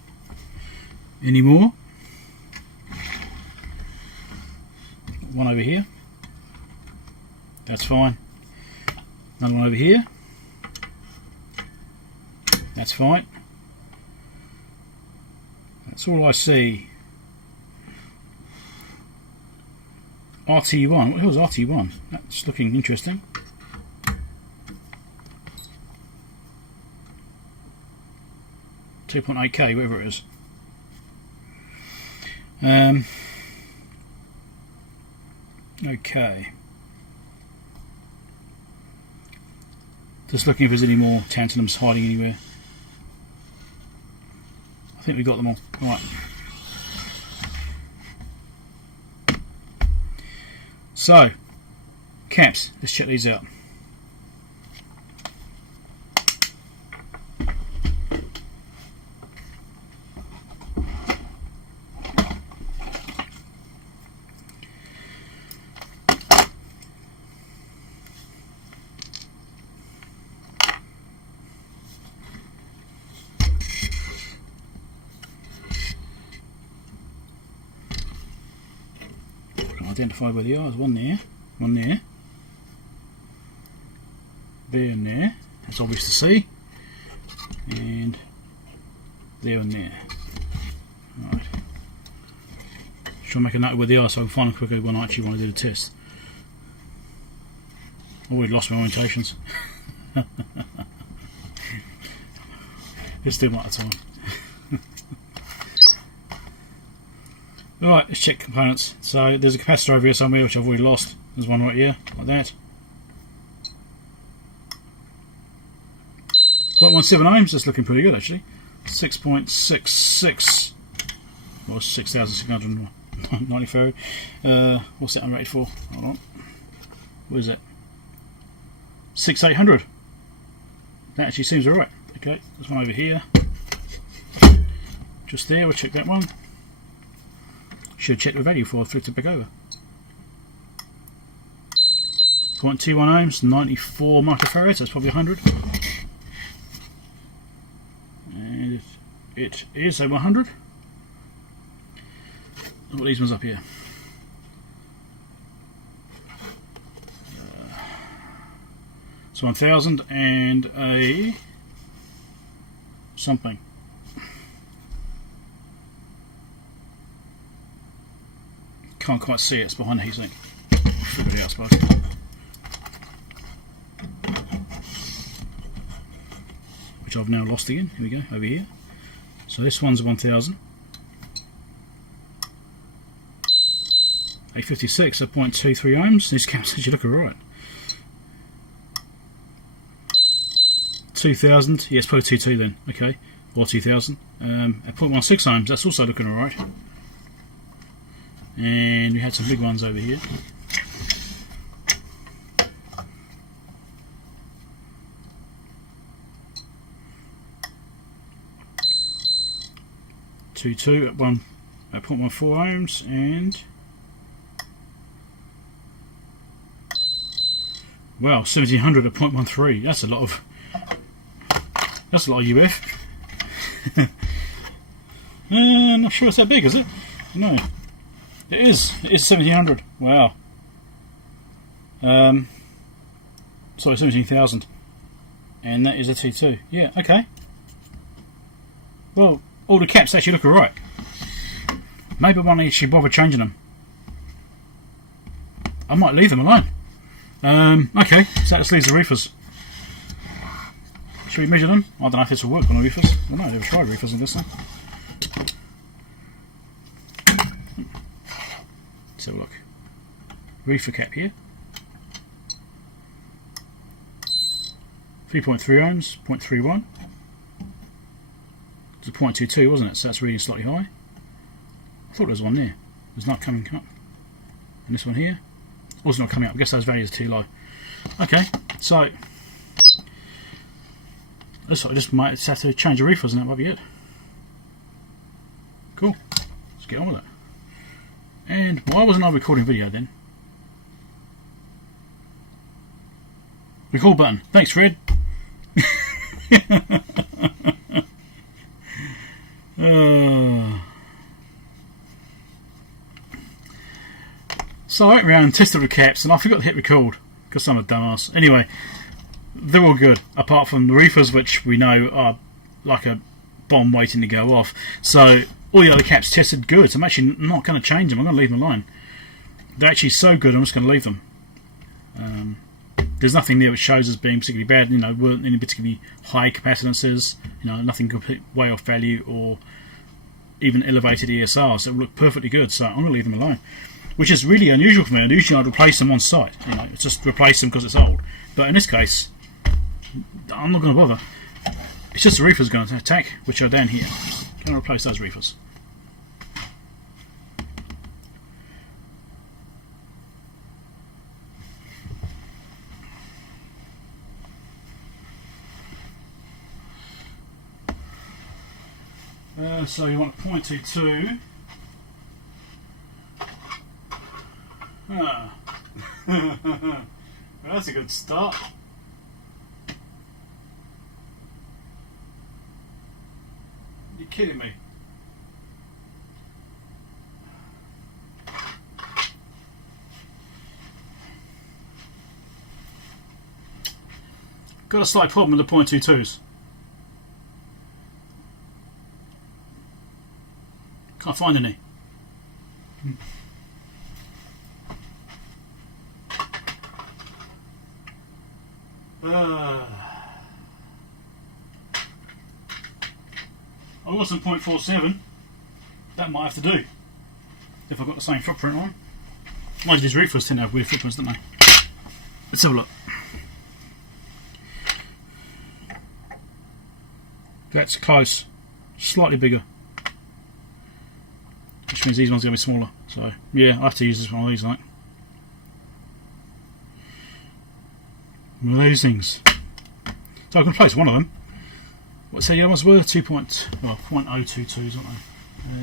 Any more? One over here. That's fine. Another one over here. That's fine. That's all I see. RT1. What the hell is RT1? That's looking interesting. .8K, whatever it is. Okay. Just looking if there's any more tantalums hiding anywhere. I think we got them all. Right. So, caps. Let's check these out. Identify where they are. There's one there, there and there. That's obvious to see, and there and there. Right. Should I make a note of where they are so I can find them quickly when I actually want to do the test? I already lost my orientations. It's still not the time. Alright, let's check components. So there's a capacitor over here somewhere which I've already lost. There's one right here, like that. 0.17 ohms, that's looking pretty good actually. 6.66, or 6,690 farad. What's that unrated for? Hold on. What is it? 6,800. That actually seems alright. Okay, there's one over here. Just there, we'll check that one. Should have checked the value before I flipped it back over. 0.21 ohms, 94 microfarads, that's probably 100. And it is over 100. Look at these ones up here. So 1000 and a something. Can't quite see it, it's behind the heatsink. Figure it out, I suppose. Which I've now lost again. Here we go, over here. So this one's 1000. 856 at 0.23 ohms. These caps actually look alright. 2000, yeah, it's probably 22 then, okay, or 2000. At 0.16 ohms, that's also looking alright. And we had some big ones over here. Two at 0.14 ohms, and wow, 1700 at 0.13. That's a lot of UF. I'm not sure it's that big, is it? No. It is 1700. Wow. Sorry, 17,000. And that is a T2. Yeah, okay. Well, all the caps actually look alright. Maybe I won't actually bother changing them. I might leave them alone. Okay, so that just leaves the reefers. Should we measure them? I don't know if this will work on the reefers. I don't know, I've never tried reefers on this one. Let's have a look. Reefer cap here. 3.3 ohms, 0.31. It's a 0.22, wasn't it? So that's reading slightly high. I thought there was one there. It's not coming up. And this one here. Also not coming up. I guess those values are too low. Okay, so looks like I just might have to change the reefers and that might be it. Cool. Let's get on with it. And why wasn't I recording video then? Record button. Thanks, Fred. So I went around and tested the caps and I forgot to hit record because I'm a dumbass. Anyway, they're all good apart from the reefers, which we know are like a bomb waiting to go off. So all the other caps tested good, so I'm actually not going to change them. I'm going to leave them alone. They're actually so good I'm just going to leave them. There's nothing there which shows as being particularly bad, you know, weren't any particularly high capacitances, you know, nothing complete way off value or even elevated ESR, so it will look perfectly good, so I'm going to leave them alone. which is really unusual for me. Usually I'd replace them on site, you know, just replace them because it's old. But in this case, I'm not going to bother. It's just the reefers going to attack, which are down here. I'm going to replace those reefers. So you want 0.22. Ah. That's a good start. You're kidding me. Got a slight problem with the 0.22s. Can't find any. I got some 0.47. That might have to do. If I've got the same footprint on. Most of these reefers tend to have weird footprints, don't they? Let's have a look. That's close. Slightly bigger. Which means these ones are going to be smaller. So, yeah, I have to use this one of these, like. One of those things. So I can place one of them. What's the other ones were? 0.022s, aren't they? I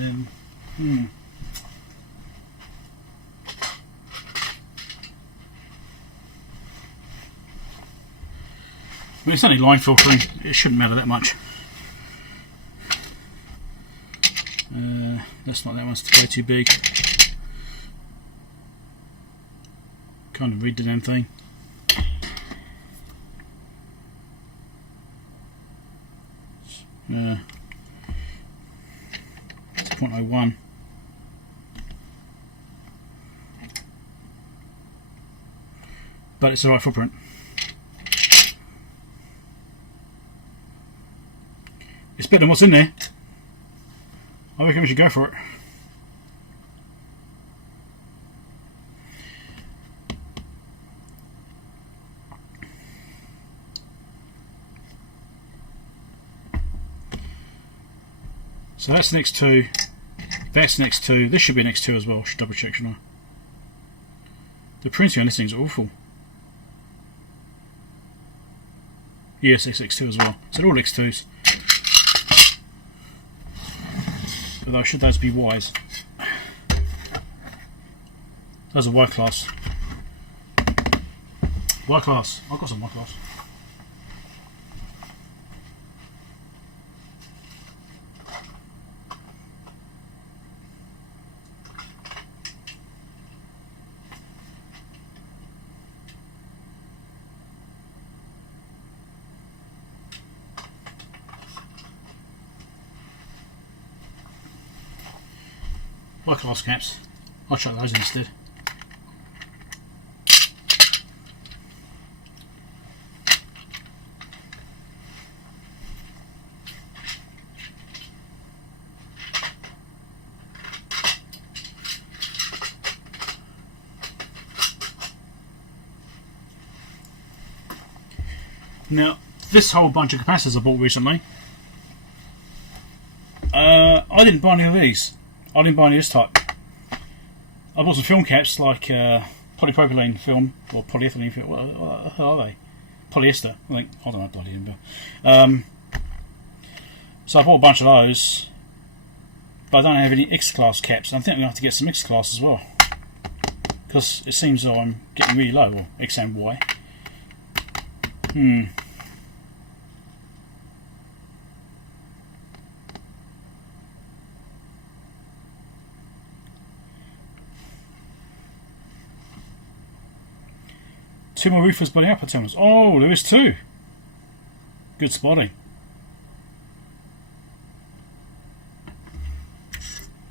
mean, it's only line filtering, it shouldn't matter that much. That's not that one's way too big. Can't read the damn thing. It's 0.01. But it's the right footprint. It's better than what's in there. I reckon we should go for it. So that's next two. That's next two. This should be next two as well. I should double check, shouldn't I? The printing on this thing's awful. Yes, it's X2 as well. So they're all X2s. Although should those be Ys? Those are Y class. Y class. I've got some Y class. Y class caps. I'll chuck those instead. Now, this whole bunch of capacitors I bought recently, I didn't buy any of these. I didn't buy any of this type. I bought some film caps like polypropylene film or polyethylene film. What the hell are they? Polyester, I think. I don't know, bloody hell. So I bought a bunch of those, but I don't have any X-class caps. I think I'm going to have to get some X-class as well, because it seems that I'm getting really low, or X and Y. Two more roofers by the upper terminals. Oh, there is two. Good spotting.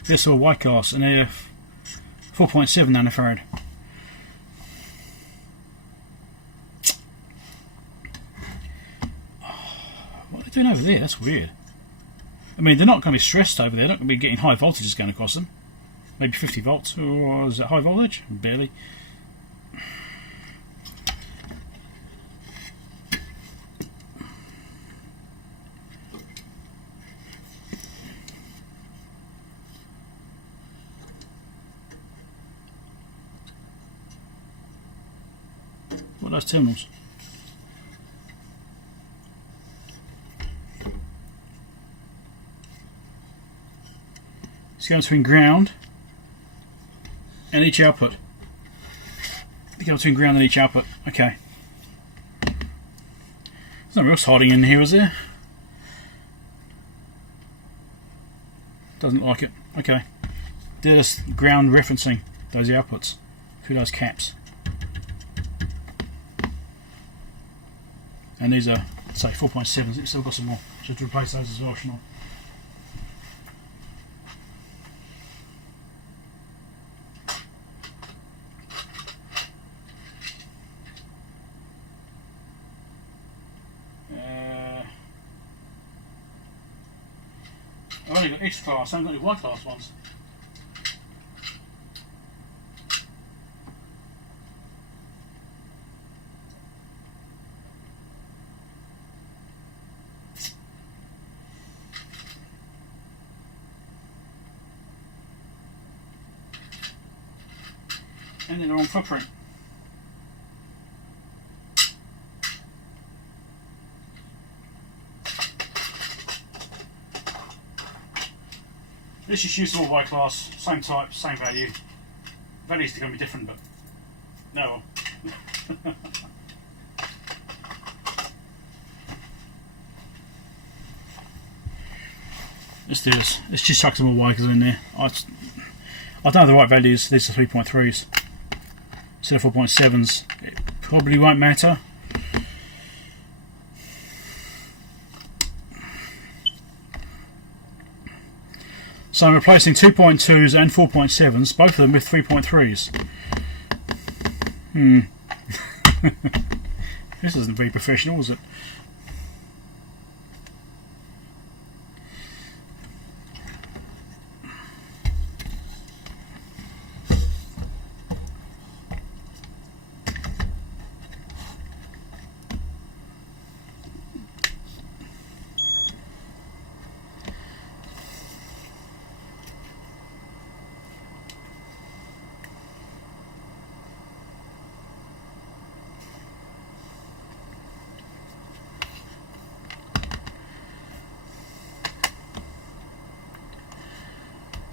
This are Y class and they're 4.7 nanofarad. What are they doing over there? That's weird. I mean, they're not going to be stressed over there. They're not going to be getting high voltages going across them. maybe 50 volts, or is it high voltage? Barely. What are those terminals? It's going between ground and each output. It goes between ground and each output. Okay. There's nothing else hiding in here, is there? Doesn't look like it. Okay. They're just ground referencing those outputs through those caps. And these are, say, 4.7s. It's still got some more. Should have to replace those as well, shouldn't I? I've only got X class, I haven't got any Y class ones. And in the wrong footprint. Let's just use all Y class, same type, same value. Values are going to be different, but no. Let's do this. Let's just chuck some more Y in there. I don't have the right values. These are 3.3s instead of 4.7s. It probably won't matter. So I'm replacing 2.2s and 4.7s, both of them with 3.3s. This isn't very professional, is it?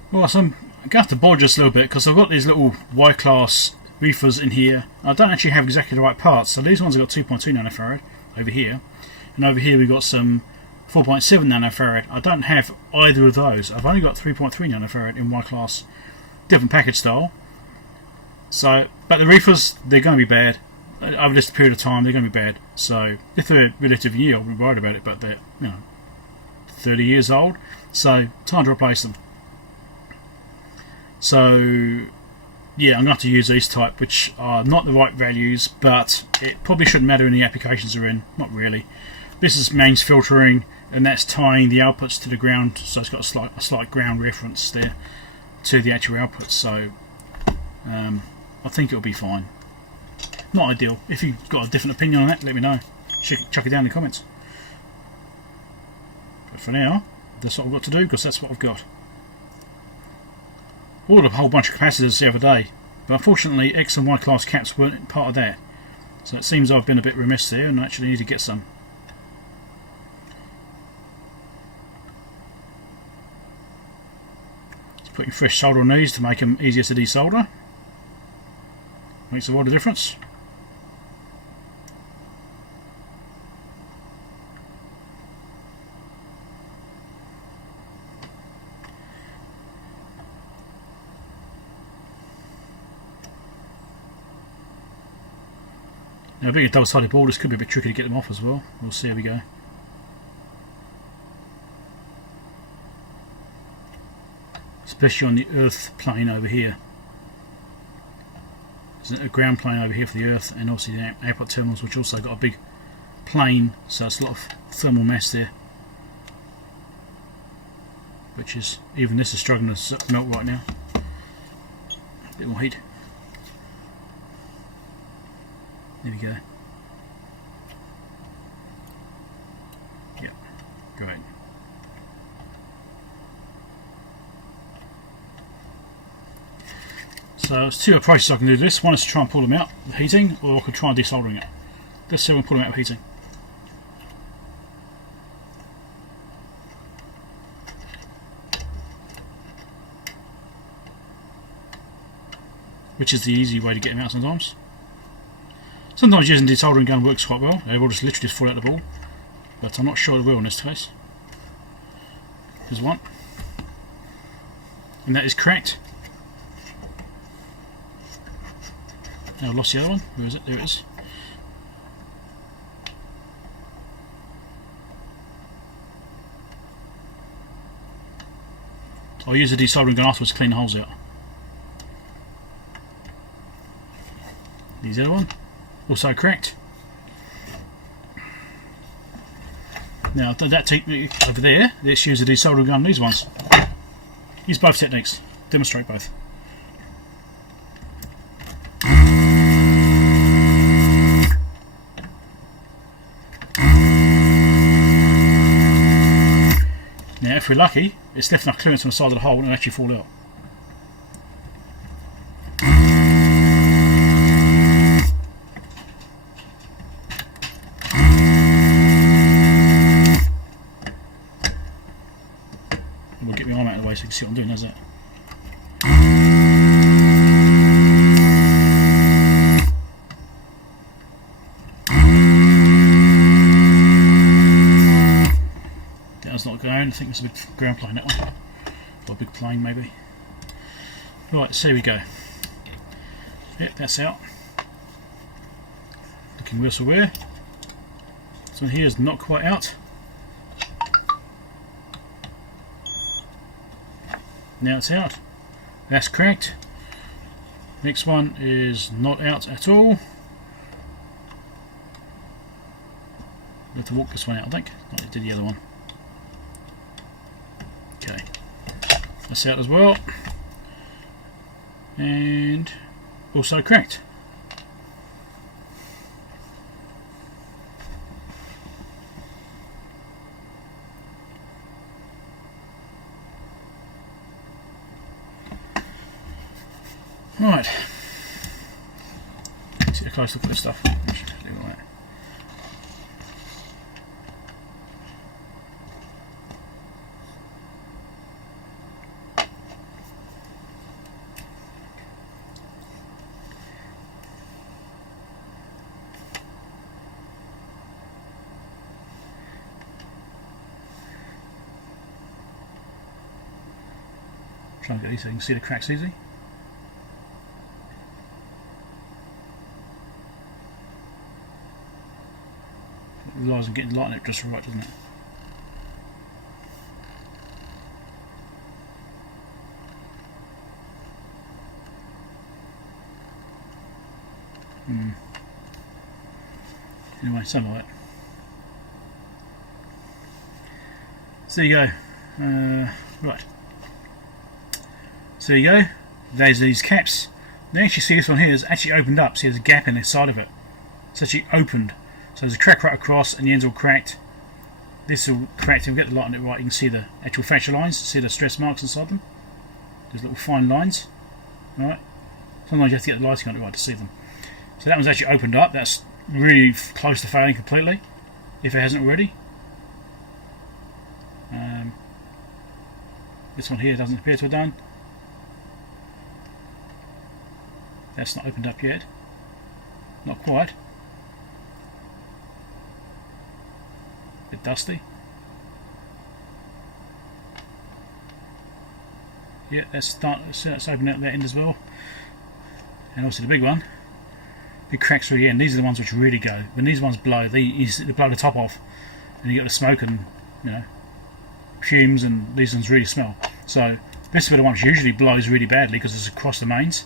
Well, so I'm going to have to bodge this a little bit because I've got these little Y-class reefers in here. I don't actually have exactly the right parts. So these ones have got 2.2 nanofarad over here, and over here we've got some 4.7 nanofarad. I don't have either of those. I've only got 3.3 nanofarad in Y-class, different package style. So, but the reefers, they're going to be bad over this period of time. They're going to be bad. So if they're relatively new, I wouldn't be worried about it. But they're 30 years old, so time to replace them. So yeah, I'm going to have to use these type, which are not the right values, but it probably shouldn't matter in the applications they're in. Not really. This is mains filtering, and that's tying the outputs to the ground, so it's got a slight ground reference there to the actual outputs. So I think it'll be fine. Not ideal. If you've got a different opinion on that, let me know. Chuck it down in the comments. But for now, that's what I've got to do, because that's what I've got. Ordered a whole bunch of capacitors the other day, but unfortunately X and Y class caps weren't part of that. So it seems I've been a bit remiss there and I actually need to get some. Just putting fresh solder on these to make them easier to desolder. Makes a lot of difference. Now, being a double-sided board, this could be a bit tricky to get them off as well. We'll see how we go. Especially on the earth plane over here. There's a ground plane over here for the earth, and obviously the output terminals, which also got a big plane, so it's a lot of thermal mass there. Which is, even this is struggling to melt right now. bit more heat. There we go. Yep, great. So there's two approaches I can do this. One is to try and pull them out with heating, or I could try and desoldering it. Let's see if we can pull them out with heating. Which is the easy way to get them out sometimes. Sometimes using a desoldering gun works quite well. They will just literally just fall out the ball. But I'm not sure it will in this case. There's one. And that is cracked. Now I lost the other one. Where is it? There it is. I'll use the desoldering gun afterwards to clean the holes out. There's the other one. Also cracked. Now that technique over there, let's use the desoldering gun on these ones. Use both techniques. Demonstrate both. Now if we're lucky, it's left enough clearance on the side of the hole and it'll actually fall out. We'll get my arm out of the way so you can see what I'm doing, doesn't it? That one's not going. I think it's a big ground plane, that one. Or a big plane, maybe. Right, so here we go. Yep, that's out. Looking worse for wear. This one here is not quite out. Now it's out. That's cracked. Next one is not out at all. I have to walk this one out, I think. Like I did the other one. Okay. That's out as well. And also cracked. Right. Let's get a close look at this stuff. Try and get these so you can see the cracks easily. It relies on getting light on it just right, doesn't it? Anyway, something like that. So there you go. Right. So there you go. There's these caps. Now you see this one here is actually opened up. See, there's a gap in the side of it. It's actually opened. So there's a crack right across and the end's all cracked. This is all cracked. If we get the light on it right, you can see the actual fracture lines. See the stress marks inside them? There's little fine lines. Alright. Sometimes you have to get the lighting on it right to see them. So that one's actually opened up. That's really close to failing completely, if it hasn't already. This one here doesn't appear to have done. That's not opened up yet. Not quite. A bit dusty. Yeah, that's opening up that end as well. And also the big one. Big cracks through the end. These are the ones which really go. When these ones blow, they blow the top off, and you get the smoke and fumes, and these ones really smell. So this is where the one which usually blows really badly because it's across the mains.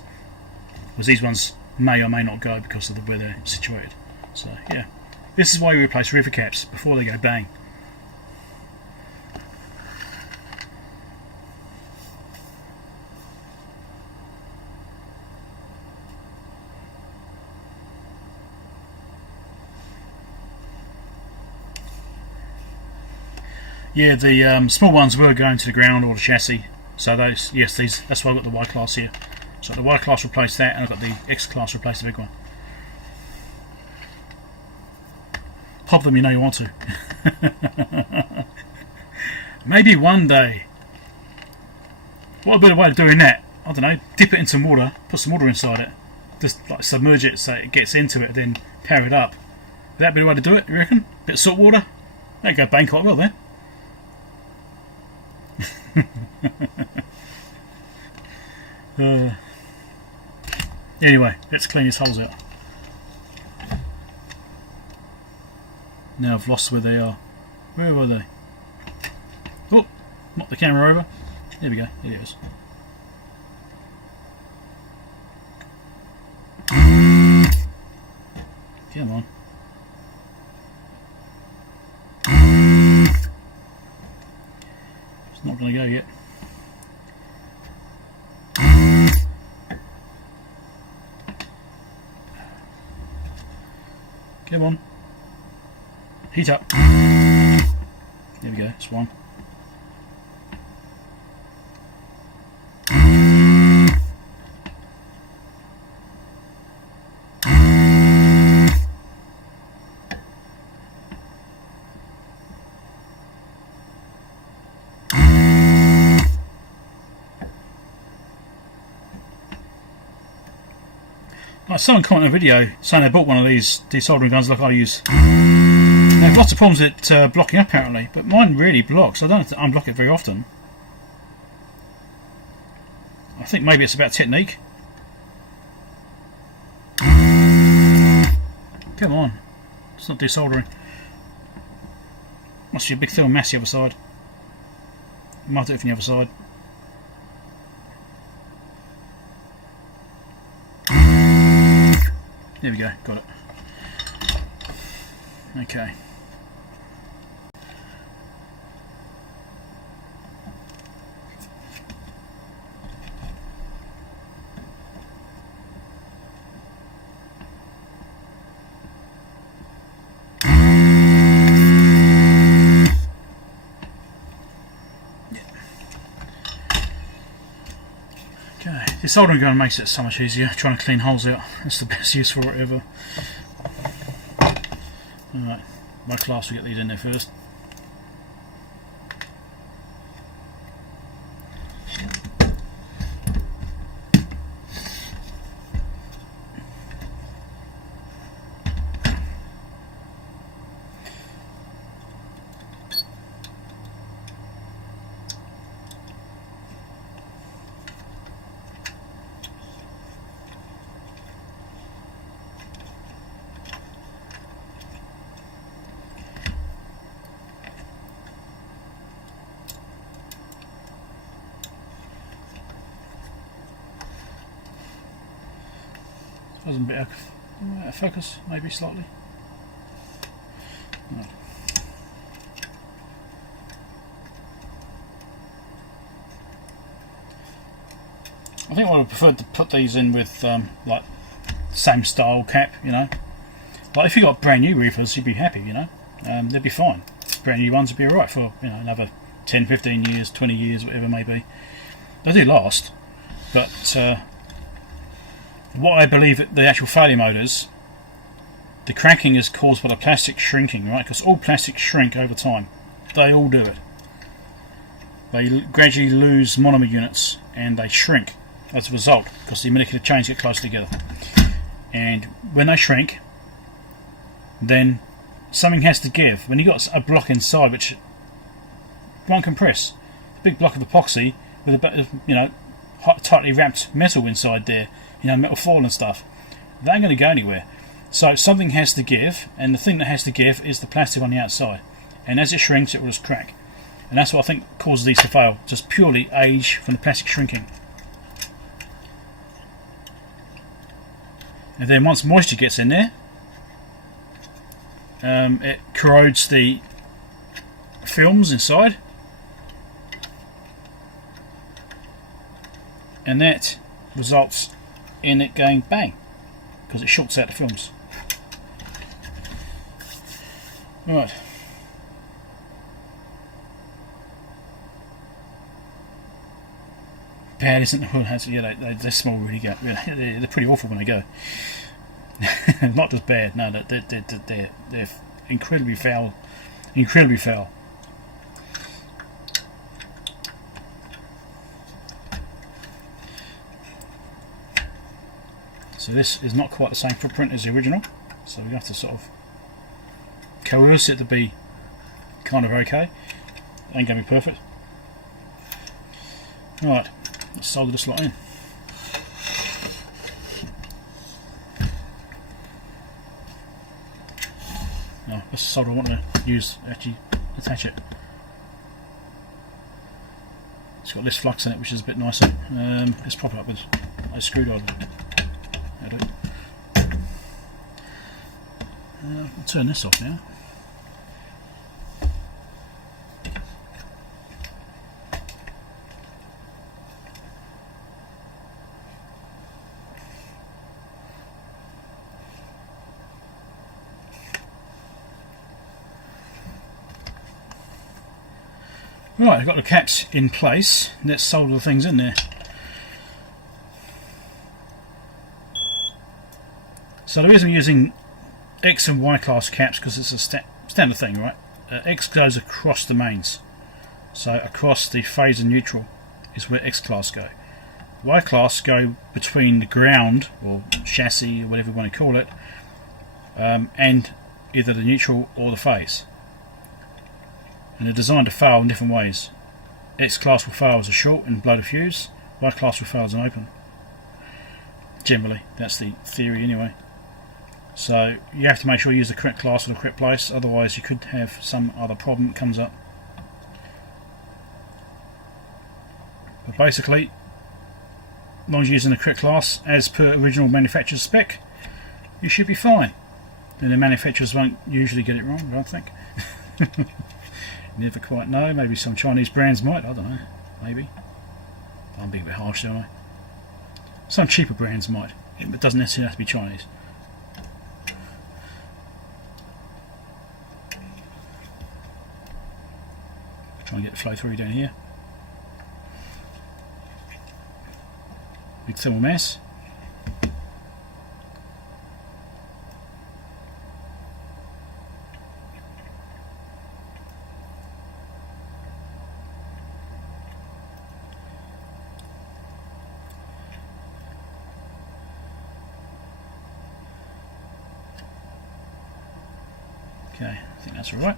Whereas these ones may or may not go because of where they're situated. So yeah, this is why we replace river caps before they go bang. Yeah, the small ones were going to the ground or the chassis. So those, yes, these. That's why I've got the Y class here. So the Y class replaced that, and I've got the X class replaced the big one. Pop them, you know you want to. Maybe one day. What a better way of doing that? I don't know. Dip it in some water, put some water inside it, just like submerge it so it gets into it, then power it up. Would that be the way to do it? You reckon? Bit of salt water. That'd go bang quite well then. Anyway, let's clean these holes out. Now I've lost where they are. Where were they? Oh, knock the camera over. There we go. There it is. Come on. It's not going to go yet. Come on. Heat up. There we go. It's one. Like someone commented on a video saying they bought one of these desoldering guns like I use. They have lots of problems at blocking up apparently, but mine really blocks. I don't have to unblock it very often. I think maybe it's about technique. Come on, it's not desoldering. Must be a big thin mass the other side. Might do it from the other side. There we go, got it. Okay. The soldering gun makes it so much easier trying to clean holes out. That's the best use for it ever. Alright, my class will get these in there first. Wasn't a bit out of focus, maybe slightly. No. I think I would have preferred to put these in with like same style cap, you know. Like if you got brand new reefers, you'd be happy, you know. They'd be fine. Brand new ones would be alright for, you know, another 10, 15 years, 20 years, whatever it may be. They do last, but what I believe that the actual failure mode is, the cracking is caused by the plastic shrinking, right? Because all plastics shrink over time. They all do it. They gradually lose monomer units and they shrink as a result because the molecular chains get close together. And when they shrink, then something has to give. When you've got a block inside which won't compress, a big block of epoxy with a bit of, you know, tightly wrapped metal inside there, you know, metal foil and stuff, they ain't going to go anywhere. So something has to give, and the thing that has to give is the plastic on the outside. And as it shrinks, it will just crack. And that's what I think causes these to fail, just purely age from the plastic shrinking. And then once moisture gets in there, it corrodes the films inside, and that results in it going bang because it shorts out the films. Right. bad, isn't it? Yeah, they're small really go. They're pretty awful when they go. Not just bad. No, they're incredibly foul. Incredibly foul. So this is not quite the same footprint as the original. So we have to sort of coerce it to be kind of okay. Ain't going to be perfect. Alright, let's solder this lot in. No, that's the solder I want to use, actually attach it. It's got less flux in it, which is a bit nicer. Let's prop it up with a screwdriver. I'll turn this off now. Right, I've got the caps in place. Let's solder the things in there. So the reason I'm using X and Y class caps, because it's a standard thing, right? X goes across the mains, so across the phase and neutral is where X class go. Y class go between the ground or chassis or whatever you want to call it, and either the neutral or the phase. And they're designed to fail in different ways. X class will fail as a short and blow the fuse. Y class will fail as an open. Generally, that's the theory anyway. So you have to make sure you use the correct class or the correct place, otherwise you could have some other problem that comes up. But basically, as long as you're using the correct class as per original manufacturer's spec, you should be fine. Then the manufacturers won't usually get it wrong, I don't think. Never quite know. Maybe some Chinese brands might. I don't know. Maybe. I'm being a bit harsh, don't I? Some cheaper brands might. It doesn't necessarily have to be Chinese. Try and get the flow through down here. Big thermal mass. Okay, I think that's all right.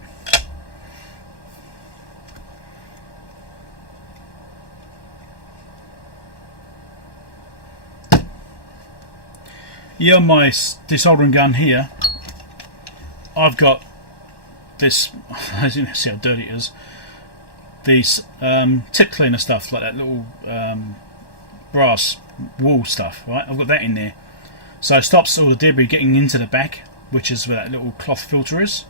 Yeah, on my desoldering gun here, I've got this, as you can see how dirty it is, these tip cleaner stuff, like that little brass wool stuff, right? I've got that in there. So it stops all the debris getting into the back, which is where that little cloth filter is,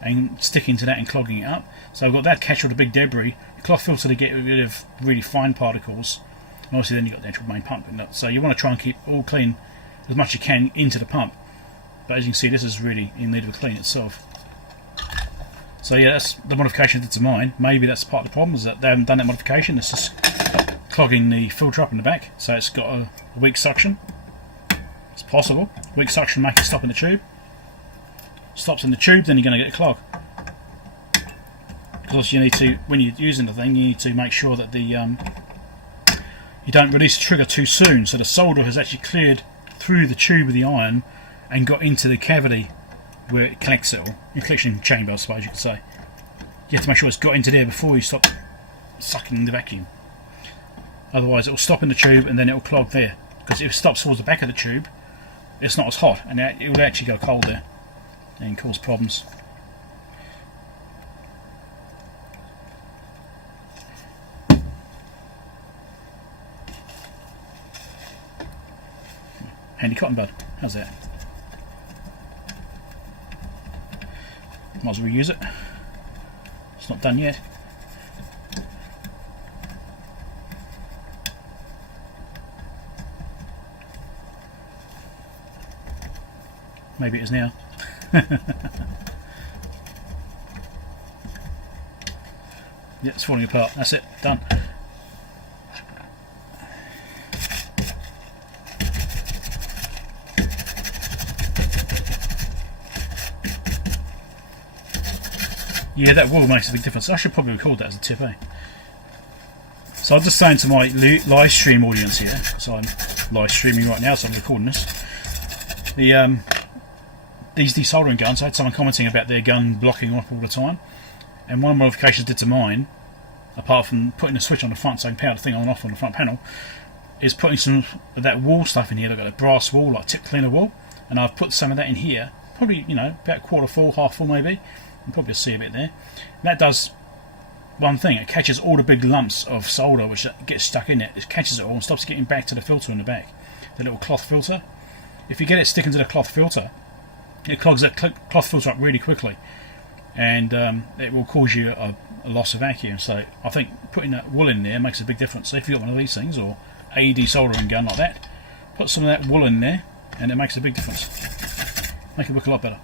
and sticking to that and clogging it up. So I've got that catch all the big debris, the cloth filter to get rid of really fine particles, and obviously then you've got the actual main pump. So you want to try and keep all clean as much as you can into the pump. But as you can see, this is really in need of a clean itself. So yeah, that's the modification that's mine. Maybe that's part of the problem, is that they haven't done that modification. It's just clogging the filter up in the back, so it's got a weak suction. It's possible. Weak suction makes it stop in the tube. Stops in the tube, then you're going to get a clog. Because you need to, when you're using the thing, you need to make sure that the you don't release the trigger too soon, so the solder has actually cleared through the tube of the iron and got into the cavity where it collects it, or your collection chamber, I suppose you could say. You have to make sure it's got into there before you stop sucking the vacuum. Otherwise it will stop in the tube and then it will clog there. Because if it stops towards the back of the tube, it's not as hot, and it will actually go cold there and cause problems. Handy cotton bud, how's that? Might as well use it. It's not done yet. Maybe it is now. Yeah, it's falling apart. That's it. Done. Yeah, that wool makes a big difference. I should probably record that as a tip, eh? So I'm just saying to my live stream audience here, so I'm live streaming right now, so I'm recording this. These desoldering guns, I had someone commenting about their gun blocking off all the time, and one of the modifications I did to mine, apart from putting a switch on the front so I can power the thing on and off on the front panel, is putting some of that wool stuff in here. I've got a brass wool, like tip cleaner wool, and I've put some of that in here, probably, you know, about quarter full, half full maybe. You can probably see a bit there. And that does one thing, it catches all the big lumps of solder which gets stuck in it. It catches it all and stops getting back to the filter in the back, the little cloth filter. If you get it sticking to the cloth filter, it clogs that cloth filter up really quickly, and it will cause you a loss of vacuum. So I think putting that wool in there makes a big difference. So if you've got one of these things, or a desoldering gun like that, put some of that wool in there and it makes a big difference. Make it look a lot better.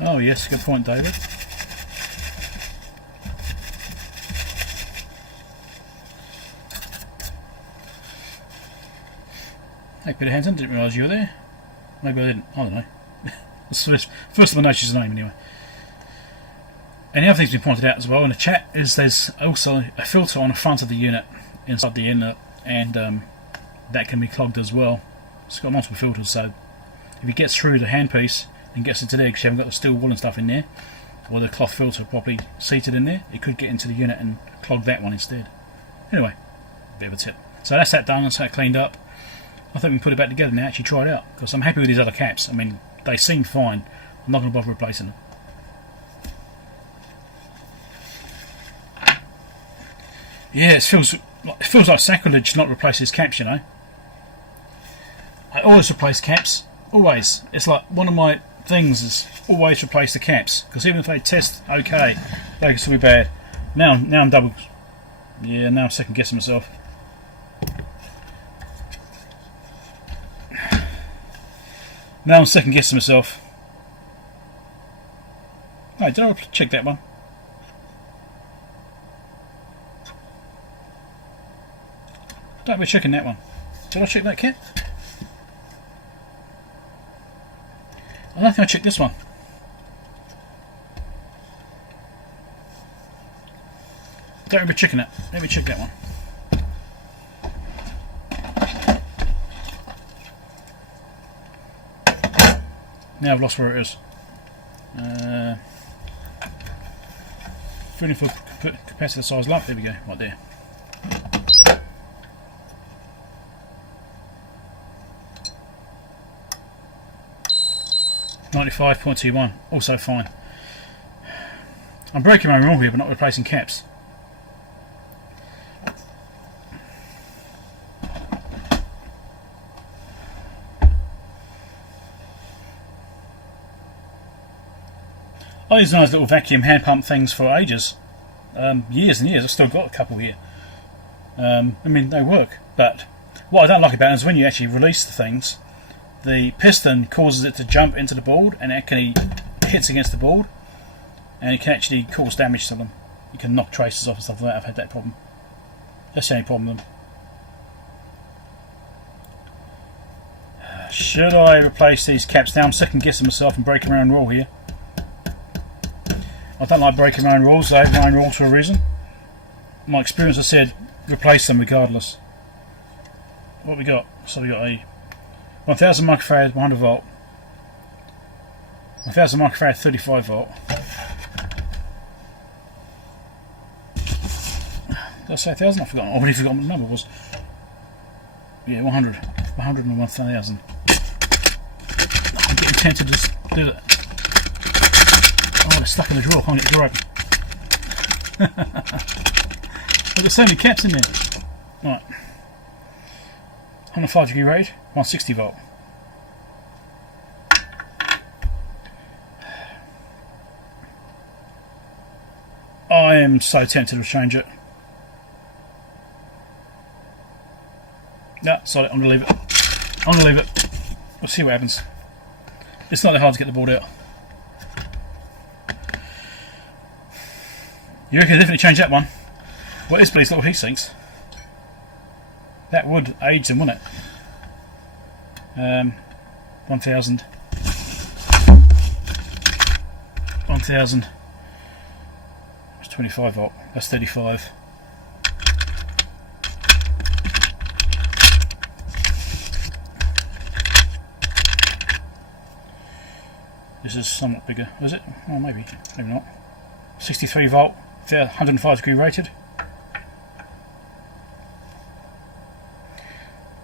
Oh yes, good point, David. Hey, Peter Hanson, didn't realise you were there. Maybe I didn't, I don't know. That's the first time I noticed his name anyway. And the other thing's been pointed out as well in the chat is there's also a filter on the front of the unit inside the inlet, and that can be clogged as well. It's got multiple filters, so if it gets through the handpiece and gets into there because you haven't got the steel wool and stuff in there, or the cloth filter properly seated in there, it could get into the unit and clog that one instead. Anyway, bit of a tip. So that's that done, that's that cleaned up. I think we can put it back together now, actually try it out, because I'm happy with these other caps. I mean, they seem fine. I'm not going to bother replacing them. Yeah, it feels like sacrilege to not replace these caps, you know. I always replace caps, always. It's like one of my things is always replace the caps, because even if they test okay, they can still be bad. Now I'm double. Yeah, now I'm second guessing myself. Now I'm second guessing myself. Hey, did I check that one? Don't be checking that one. Did I check that kit? I don't think I checked this one. Don't remember checking it. Let me check that one. Now I've lost where it is. Filling for capacitor size lump. There we go, right there. $95.21, also fine. I'm breaking my rule here, but not replacing caps. I used those little vacuum hand pump things for ages, years and years. I've still got a couple here. I mean, they work, but what I don't like about it is when you actually release the things, the piston causes it to jump into the board, and it actually hits against the board, and it can actually cause damage to them. You can knock traces off and stuff like that. I've had that problem. That's the only problem with them. Should I replace these caps now? I'm second guessing myself and breaking my own rule here. I don't like breaking my own rules, I have my own rules for a reason. My experience has said replace them regardless. What we got? So we got a 1000 microfarad 100 volt, 1000 microfarad 35 volt. Did I say 1000? I've forgotten. I already forgotten what the number was. Yeah, 100 and 1000. I'm getting tempted to just do that. Oh, it's stuck in the drawer. I can't get the drawer open. But there's so many caps in there. Right. 105 degree rated, 160 volt. I am so tempted to change it. No, sorry, I'm going to leave it. I'm going to leave it. We'll see what happens. It's not that hard to get the board out. You reckon definitely change that one? What is these little heat sinks? That would age them, wouldn't it? 1000. 1000. That's 25 volt. That's 35. This is somewhat bigger, is it? Oh, maybe not. 63 volt, 105 degree rated.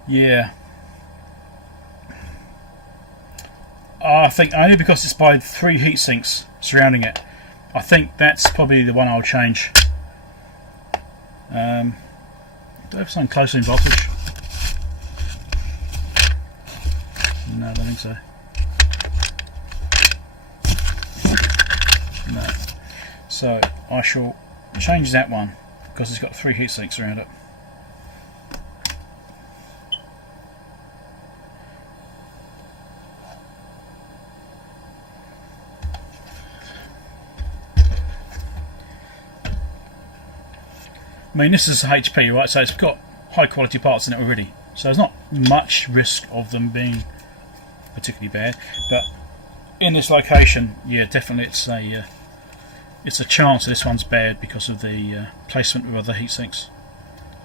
Yeah. I think only because it's by 3 heat sinks surrounding it. I think that's probably the one I'll change. Do I have something closer in voltage? No, I don't think so. No. So I shall change that one because it's got 3 heat sinks around it. I mean, this is a HP, right? So it's got high quality parts in it already. So there's not much risk of them being particularly bad. But in this location, yeah, definitely it's a chance that this one's bad because of the placement of other heat sinks.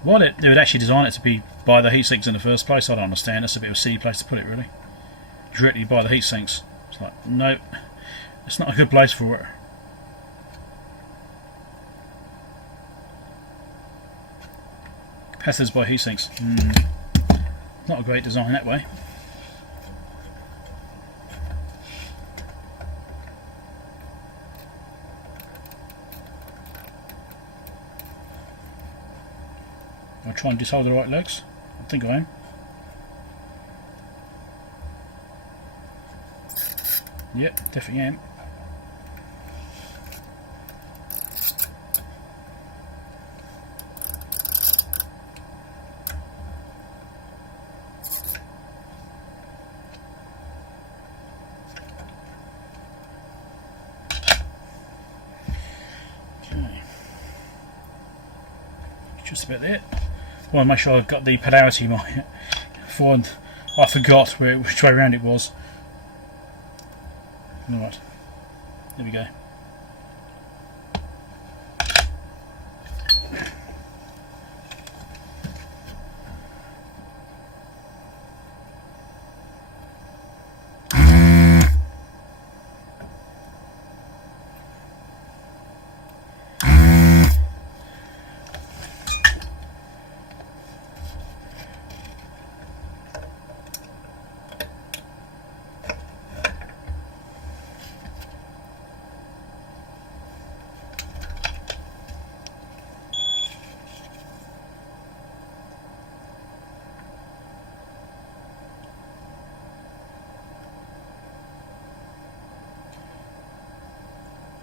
Why they would actually design it to be by the heat sinks in the first place, I don't understand. That's a bit of a silly place to put it, really. Directly by the heat sinks. It's like, no, it's not a good place for it. Capacitors by heat sinks. Not a great design that way. I'll try and dissolve the right legs. I think I am. Yep, definitely am. Just about there. I want to make sure I've got the polarity right. I forgot which way around it was. Alright, there we go.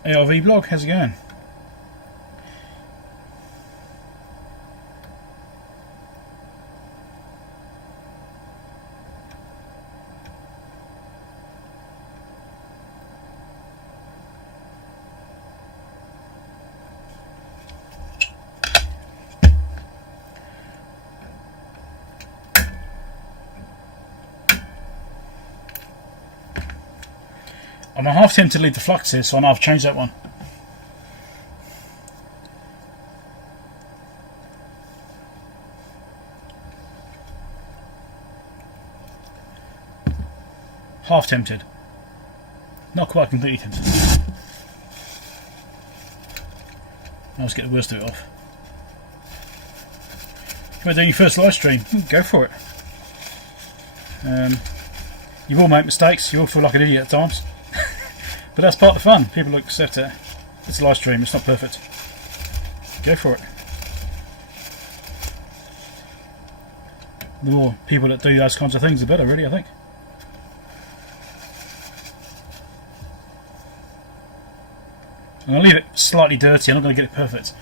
ARV blog, how's it going? I'm half tempted to leave the flux here, so I know I've changed that one. Half tempted. Not quite completely tempted. I'll just get the worst of it off. If you want to do your first live stream, go for it. You will make mistakes, you will feel like an idiot at times. But that's part of the fun. People accept it. It's a live stream, it's not perfect. Go for it. The more people that do those kinds of things, the better, really, I think. I'm going to leave it slightly dirty, I'm not going to get it perfect.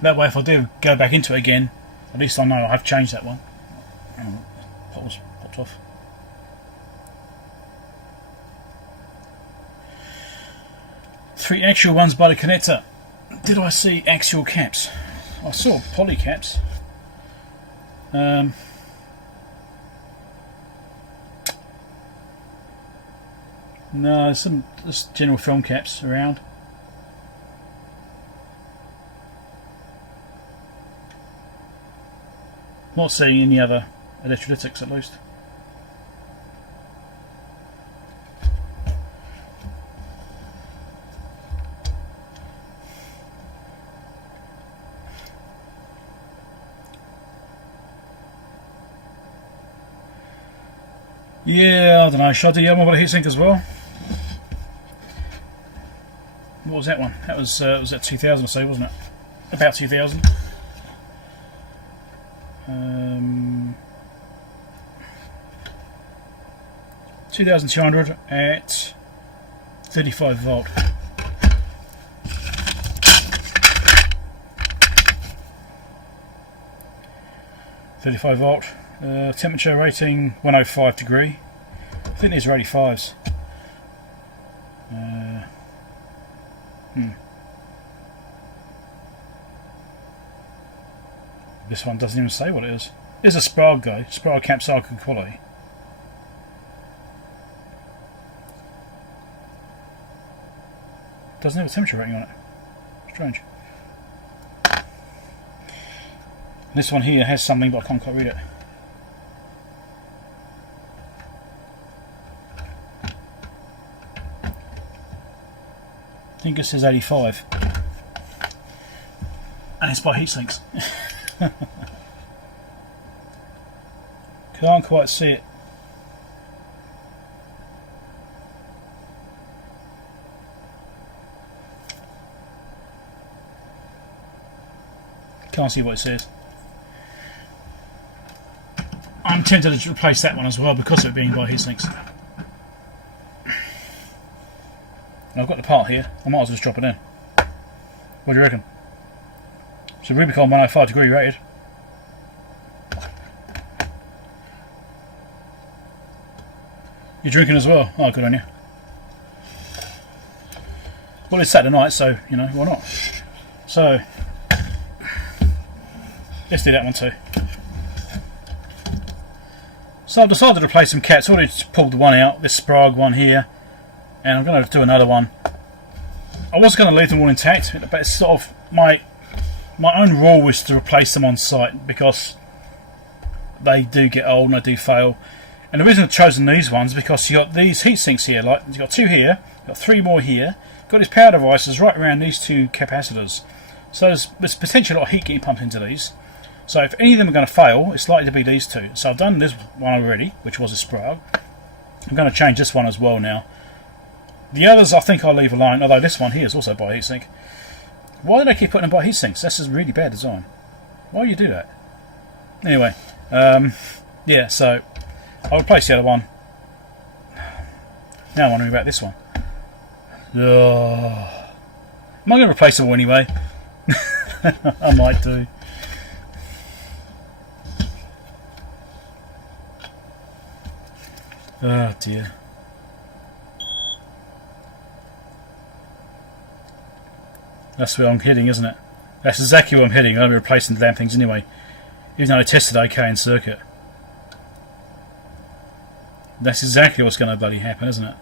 That way, if I do go back into it again, at least I know I have changed that one. Popped off. Three axial ones by the connector. Did I see axial caps? I saw poly caps. No, there's some just general film caps around. Not seeing any other electrolytics at least. Yeah, I don't know. Should I do the other one with a heatsink as well? What was that one? That was at 2000 or so, wasn't it? About 2000. 2200 at 35 volt. Temperature rating 105 degree. I think these are 85s. This one doesn't even say what it is. It's a Sprague guy. Sprague cap cycle quality. Doesn't have a temperature rating on it. Strange. This one here has something, but I can't quite read it. I think it says 85. And it's by heatsinks. Can't quite see it. Can't see what it says. I'm tempted to replace that one as well because of it being by heatsinks. I've got the part here. I might as well just drop it in. What do you reckon? So Rubicon 105 degree rated. You're drinking as well? Oh, good on you. Well, it's Saturday night, so, you know, why not? So, let's do that one too. So I've decided to replace some caps. I already pulled one out, this Sprague one here, and I'm going to do another one. I was going to leave them all intact, but it's sort of my own rule was to replace them on site because they do get old and they do fail. And the reason I've chosen these ones is because you got these heat sinks here, like you've got two here, you've got three more here, you've got these power devices right around these two capacitors. So there's potentially a lot of heat getting pumped into these. So if any of them are going to fail, it's likely to be these two. So I've done this one already, which was a Sprague. I'm going to change this one as well now. The others I think I'll leave alone, although this one here is also by heatsink. Why do they keep putting them by heatsinks? That's a really bad design. Why do you do that? Anyway, yeah, so I'll replace the other one. Now I'm wondering about this one. Am I going to replace them all anyway? I might do. Oh dear. That's where I'm heading, isn't it? That's exactly where I'm heading. I'm going to be replacing the damn things anyway. Even though I tested OK in circuit. That's exactly what's going to bloody happen, isn't it?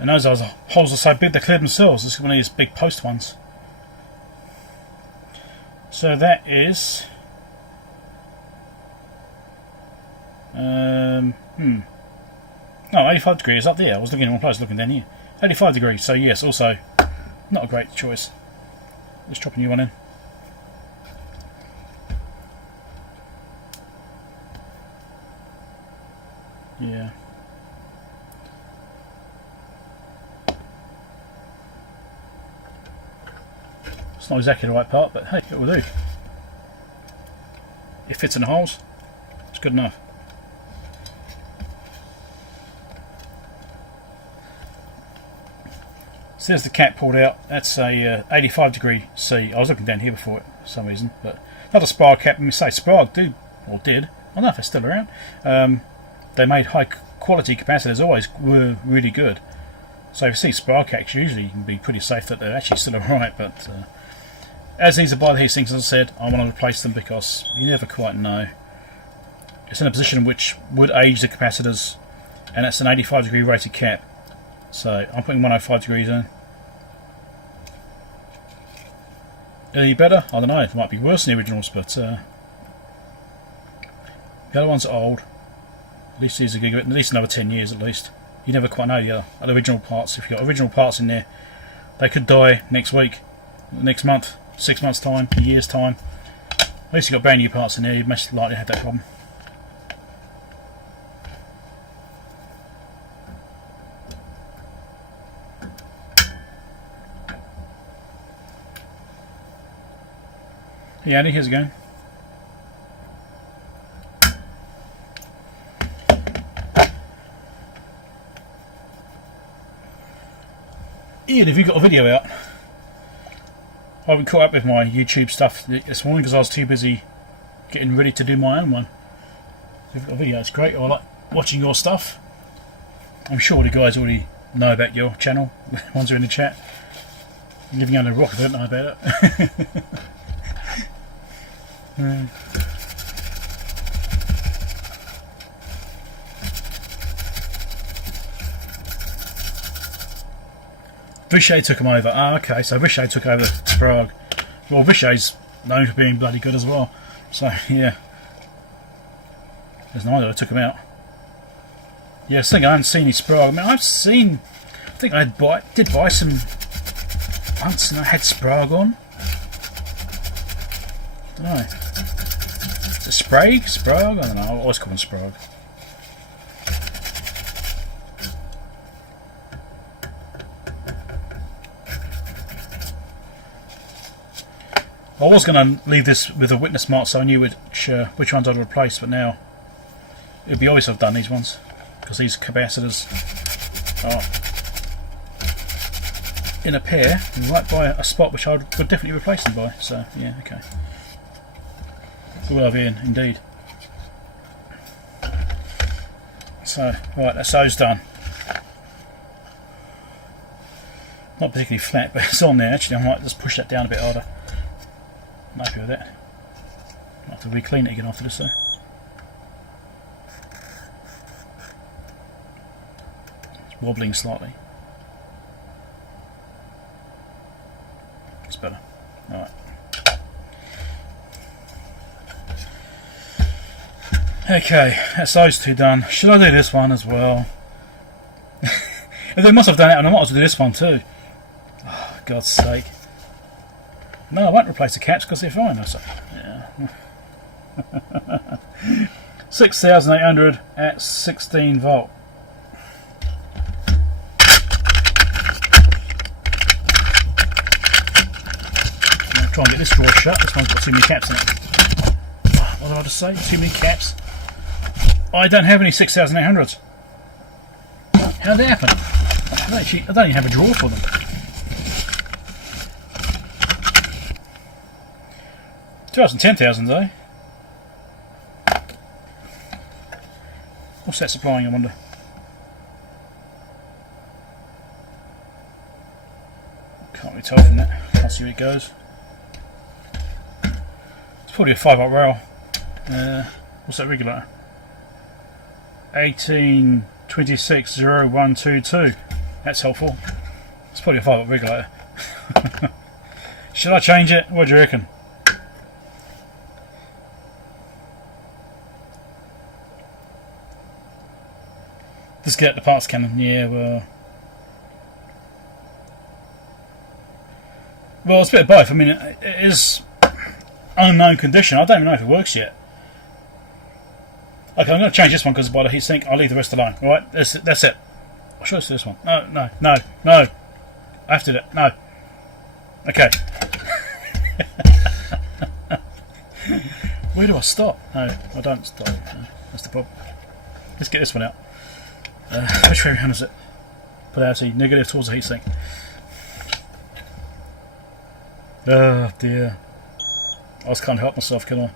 And those holes are so big they clear themselves. This is one of these big post ones. So that is no, 85 degrees up there. I was looking in one place, looking down here. 85 degrees, so yes, also not a great choice. Let's drop a new one in. Yeah. It's not exactly the right part, but hey, it will do. It fits in the holes. It's good enough. So there's the cap pulled out. That's a 85 degree C. I was looking down here before it for some reason, but not a Sprague cap. Let me say, Sprague did. I don't know if they're still around. They made high quality capacitors, always were really good. So if you see Sprague caps, usually you can be pretty safe that they're actually still alright. But as these are by the heat sinks, as I said, I want to replace them because you never quite know. It's in a position which would age the capacitors, and it's an 85 degree rated cap. So I'm putting 105 degrees in. Any better? I don't know. It might be worse than the originals, but the other ones are old. At least these are gigabit. At least another 10 years at least. You never quite know the original parts. If you've got original parts in there, they could die next week, next month, 6 months time, a year's time. At least you've got brand new parts in there. You most likely have that problem. Hey Andy, here's again. Ian, have you got a video out? I haven't caught up with my YouTube stuff this morning because I was too busy getting ready to do my own one. If you've got a video, it's great. I like watching your stuff. I'm sure the guys already know about your channel. The ones who are in the chat. Living under a rock, I don't know about it. Vichet took him over. Ah, okay, so Vichet took over Sprague. Well, Vichet's known for being bloody good as well. So, yeah. There's no idea I took him out. Yeah, I think I haven't seen any Sprague. I mean, I think I did buy some once and I had Sprague on. I don't know. Is it Sprague? Sprague? I don't know. I always call him Sprague. I was going to leave this with a witness mark so I knew which ones I'd replace, but now it would be obvious I've done these ones because these capacitors are in a pair right by a spot which I would definitely replace them by. So yeah, okay. Good well in, indeed. So right, that's those done. Not particularly flat, but it's on there. Actually, I might just push that down a bit harder. I'm happy with that. I'll have to re-clean it again after this though. It's wobbling slightly. It's better. Alright. Okay, that's those two done. Should I do this one as well? If they must have done it, and I might as well do this one too. Oh, God's sake. No, I won't replace the caps because they're fine. Yeah. 6,800 at 16 volt. I'm going to try and get this drawer shut. This one's got too many caps in it. What did I just say? Too many caps. I don't have any 6,800s. How did that happen? I don't even have a drawer for them. 10,000 eh? What's that supplying, I wonder? Can't really tell from that. Can't see where it goes. It's probably a 5-volt rail. What's that regulator? 18260122. That's helpful. It's probably a 5-volt regulator. Should I change it? What do you reckon? Just get the parts cannon. Yeah, well, it's a bit of both. I mean, it is unknown condition. I don't even know if it works yet. Okay, I'm going to change this one because by the heatsink, I'll leave the rest alone. All right, that's it. I'll show us this one. No. I have to do it. No. Okay. Where do I stop? No, I don't stop. No, that's the problem. Let's get this one out. Which way around is it? Polarity negative towards the heatsink. Oh dear. I just can't help myself, can I?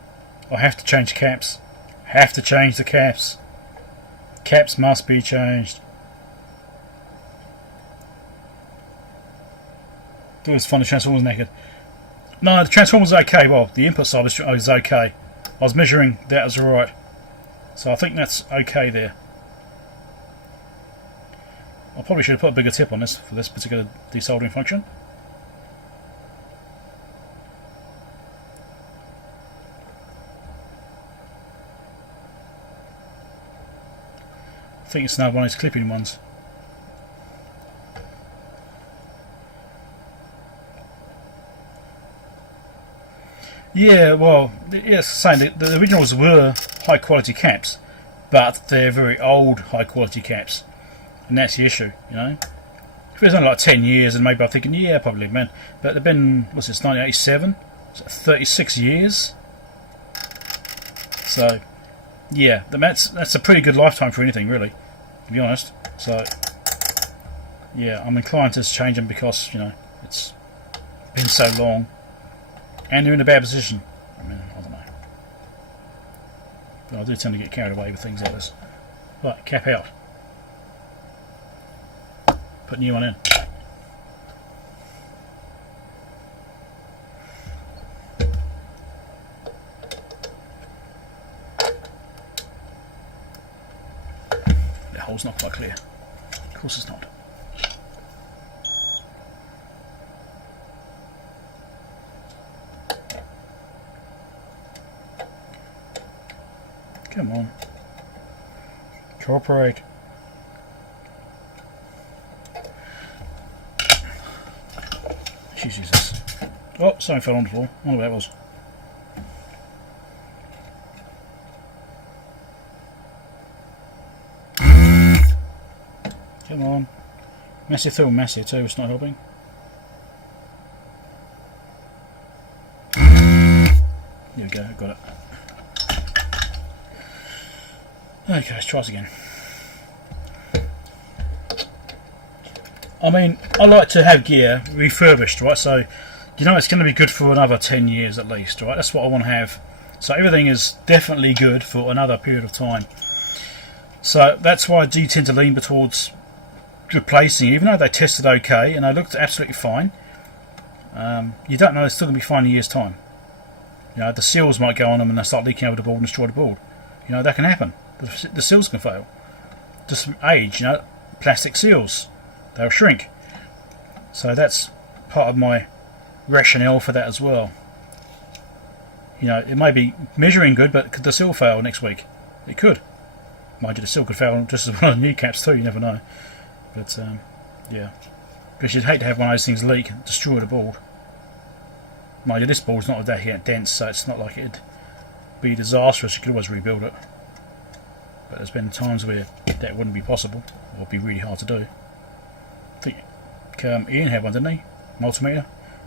I have to change caps. Have to change the caps. Caps must be changed. It was fun, the transformer's naked. No, the transformer's okay. Well, the input side is okay. I was measuring that as right. So I think that's okay there. I probably should have put a bigger tip on this for this particular desoldering function. I think it's another one of those clipping ones. Yeah, well, yes, saying the originals were high quality caps, but they're very old high quality caps, and that's the issue, you know. If it was only like 10 years, and maybe I'm thinking, yeah, probably, man. But they've been, what's this, 1987? So 36 years. So, yeah, that's a pretty good lifetime for anything, really, to be honest. So, yeah, I'm inclined to change them because, you know, it's been so long. And they're in a bad position. I mean, I don't know. But I do tend to get carried away with things like this. Right, cap out. Put a new one in. The hole's not quite clear. Of course it's not. Come on. Cooperate. Jesus. Oh, something fell on the floor. I wonder what that was. Come on. Massive through, massive too, it's not helping. There we go, got it. Okay, let's try this again. I mean, I like to have gear refurbished, right? So, you know, it's going to be good for another 10 years at least, right? That's what I want to have. So everything is definitely good for another period of time. So that's why I do tend to lean towards replacing, even though they tested okay and they looked absolutely fine. You don't know they're still going to be fine in a year's time. You know, the seals might go on them and they start leaking over the board and destroy the board. You know, that can happen. The seals can fail. Just from age, you know, plastic seals, they'll shrink. So that's part of my rationale for that as well. You know, it may be measuring good, but could the seal fail next week? It could. Mind you, the seal could fail just as well as new caps too, you never know. But, yeah. Because you'd hate to have one of those things leak and destroy the board. Mind you, this board's not that dense, so it's not like it'd be disastrous. You could always rebuild it. But there's been times where that wouldn't be possible, or it'd be really hard to do. I think Ian had one, didn't he? Multimeter.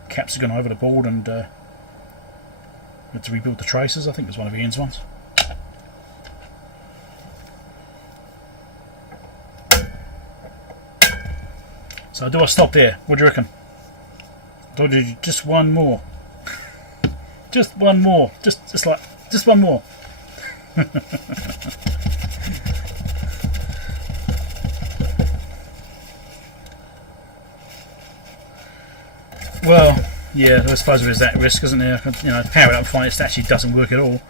Caps are going over the board and had to rebuild the traces. I think it was one of Ian's ones. So do I stop there? What do you reckon? Or do you just one more? Just one more. Just one more. Well, yeah, I suppose there is that risk, isn't there? You know, power it up and find it actually doesn't work at all.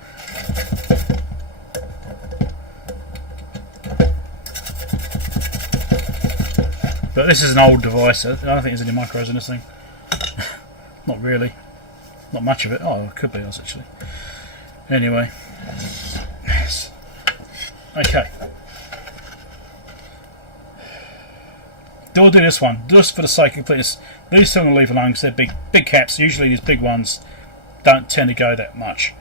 But this is an old device. I don't think there's any micros in this thing. Not really. Not much of it. Oh, it could be us actually. Anyway. Yes. Okay. I'll do this one just for the sake of completeness. These two I'm going to leave alone because they're big caps. Usually these big ones don't tend to go that much.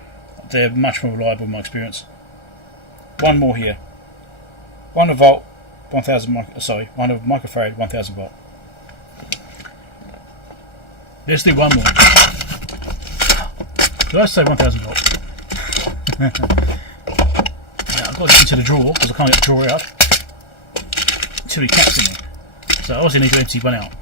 They're much more reliable in my experience. One more here. 1 volt, 1000 1 microfarad, 1000 volt. Let's do one more. Did I say 1000 volt? Now I've got to get into the drawer because I can't get the drawer out. Too many caps in there. So I also need to empty one out.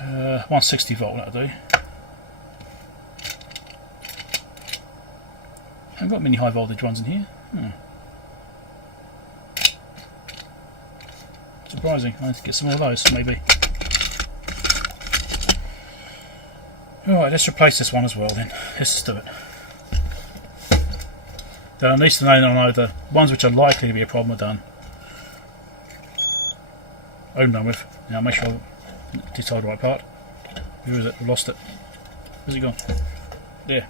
Uh, 160 volt, that'll do. I haven't got many high voltage ones in here. Surprising. I need to get some more of those, maybe. Alright, let's replace this one as well then. Let's just do it. Then at least I know the ones which are likely to be a problem are done. I'm done with. Now make sure I decide the right part. Where is it? I lost it. Where's it gone? There.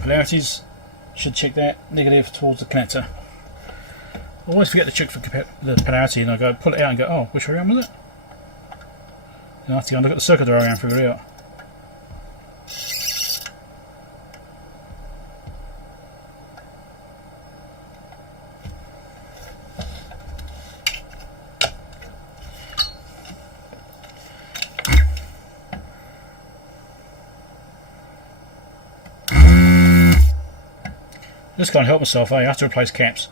Polarities, should check that, negative towards the connector. I always forget to check for the polarity and I go pull it out and go, oh, which way around was it? And I have to go and look at the circuit diagram and figure it out. Just can't help myself, I have to replace caps.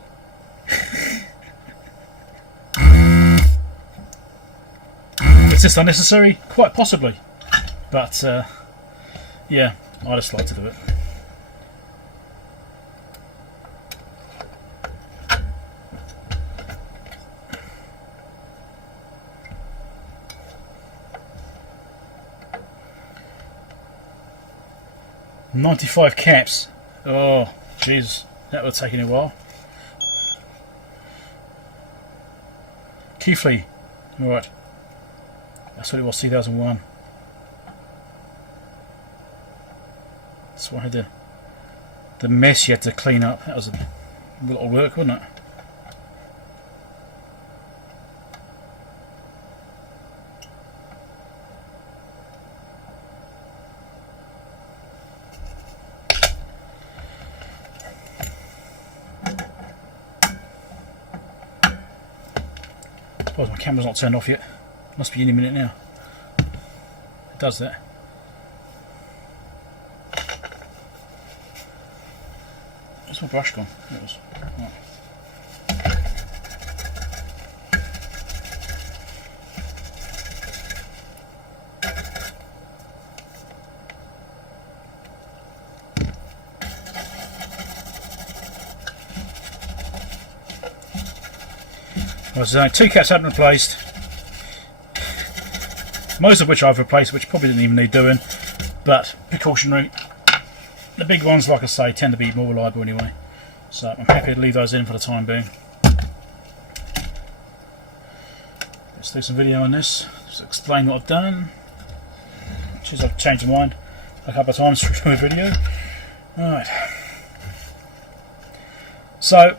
Is this unnecessary? Quite possibly. But, yeah, I just like to do it. $95 caps. Oh. Jeez, that would have taken a while. Keithley, alright. That's what it was, 2001. That's why I had the mess you had to clean up. That was a lot of work, wasn't it? My camera's not turned off yet. Must be any minute now. It does that. Where's my brush gone? There it was. Right. So 2 caps have been replaced, most of which I've replaced, which probably didn't even need doing, but precautionary. The big ones, like I say, tend to be more reliable anyway, so I'm happy to leave those in for the time being. Let's do some video on this, just explain what I've done. Since I've changed my mind a couple of times through the video. Alright. So,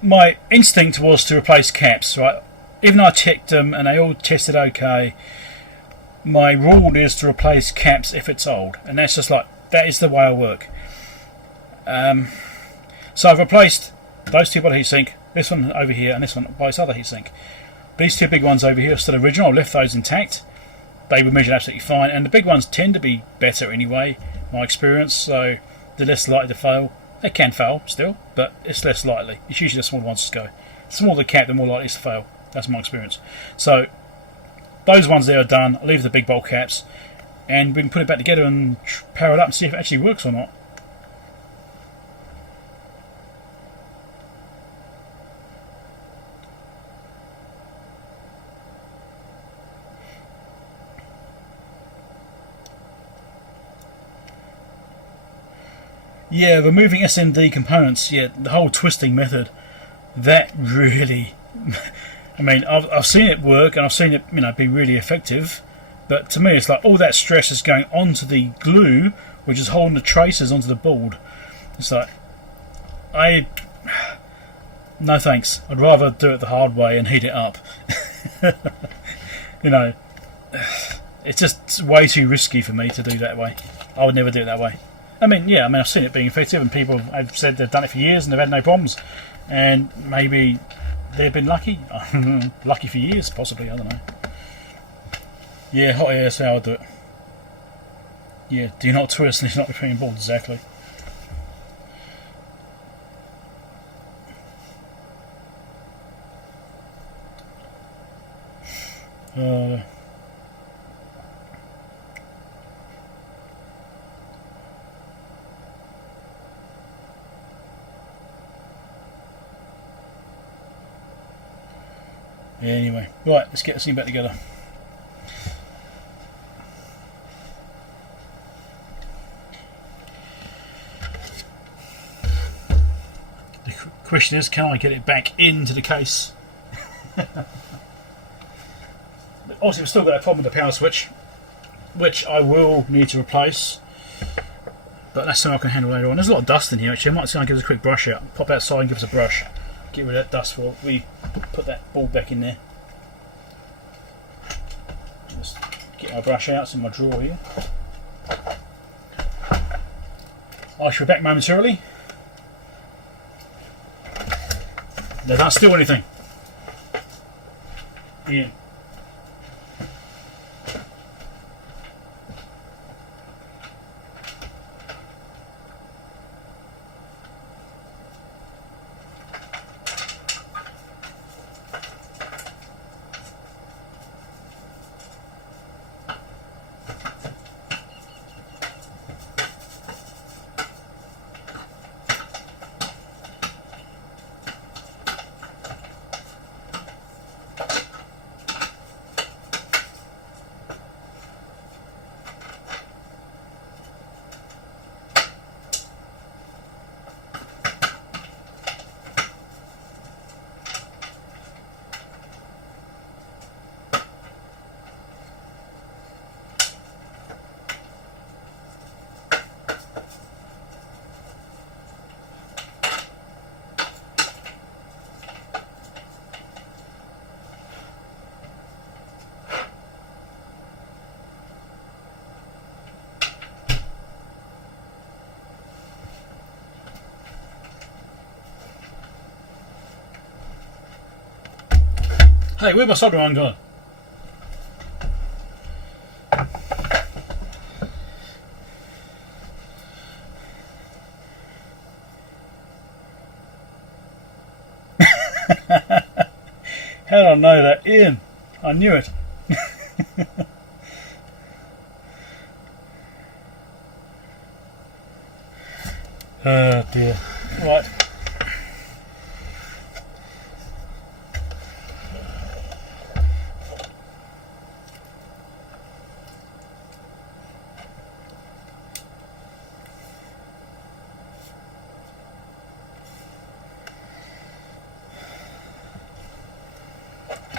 my instinct was to replace caps, right? Even though I checked them and they all tested okay, my rule is to replace caps if it's old, and that's just like, that is the way I work. So I've replaced those two by the heatsink, this one over here and this one by this other heatsink. These two big ones over here are still original. I left those intact. They were measured absolutely fine, and the big ones tend to be better anyway, my experience, so they're less likely to fail. They can fail still, but it's less likely. It's usually the small ones that go. The smaller the cap, the more likely it's to fail. That's my experience. So those ones there are done. I'll leave the big bolt caps, and we can put it back together and power it up and see if it actually works or not. Yeah, removing SMD components, yeah, the whole twisting method, that really, I mean, I've seen it work and I've seen it, be really effective, but to me it's like all that stress is going onto the glue, which is holding the traces onto the board. It's like, no thanks, I'd rather do it the hard way and heat it up. It's just way too risky for me to do that way. I would never do it that way. I've seen it being effective, and people have said they've done it for years and they've had no problems. And maybe they've been lucky. Lucky for years, possibly, I don't know. Yeah, hot air is how I do it. Yeah, do not twist, it's not between boards, exactly. Yeah, anyway, right, let's get this thing back together. The question is, can I get it back into the case? Obviously, we've still got a problem with the power switch, which I will need to replace, but that's something I can handle later on. There's a lot of dust in here, actually. I might see if I can give us a quick brush out. Pop outside and give us a brush. Get rid of that dust before we put that ball back in there. Just get our brush out. It's in my drawer here. I shall be back momentarily. They don't steal anything. Yeah. Hey, where's my soldering iron gone? How did I know that? Ian, I knew it. Oh dear. Right.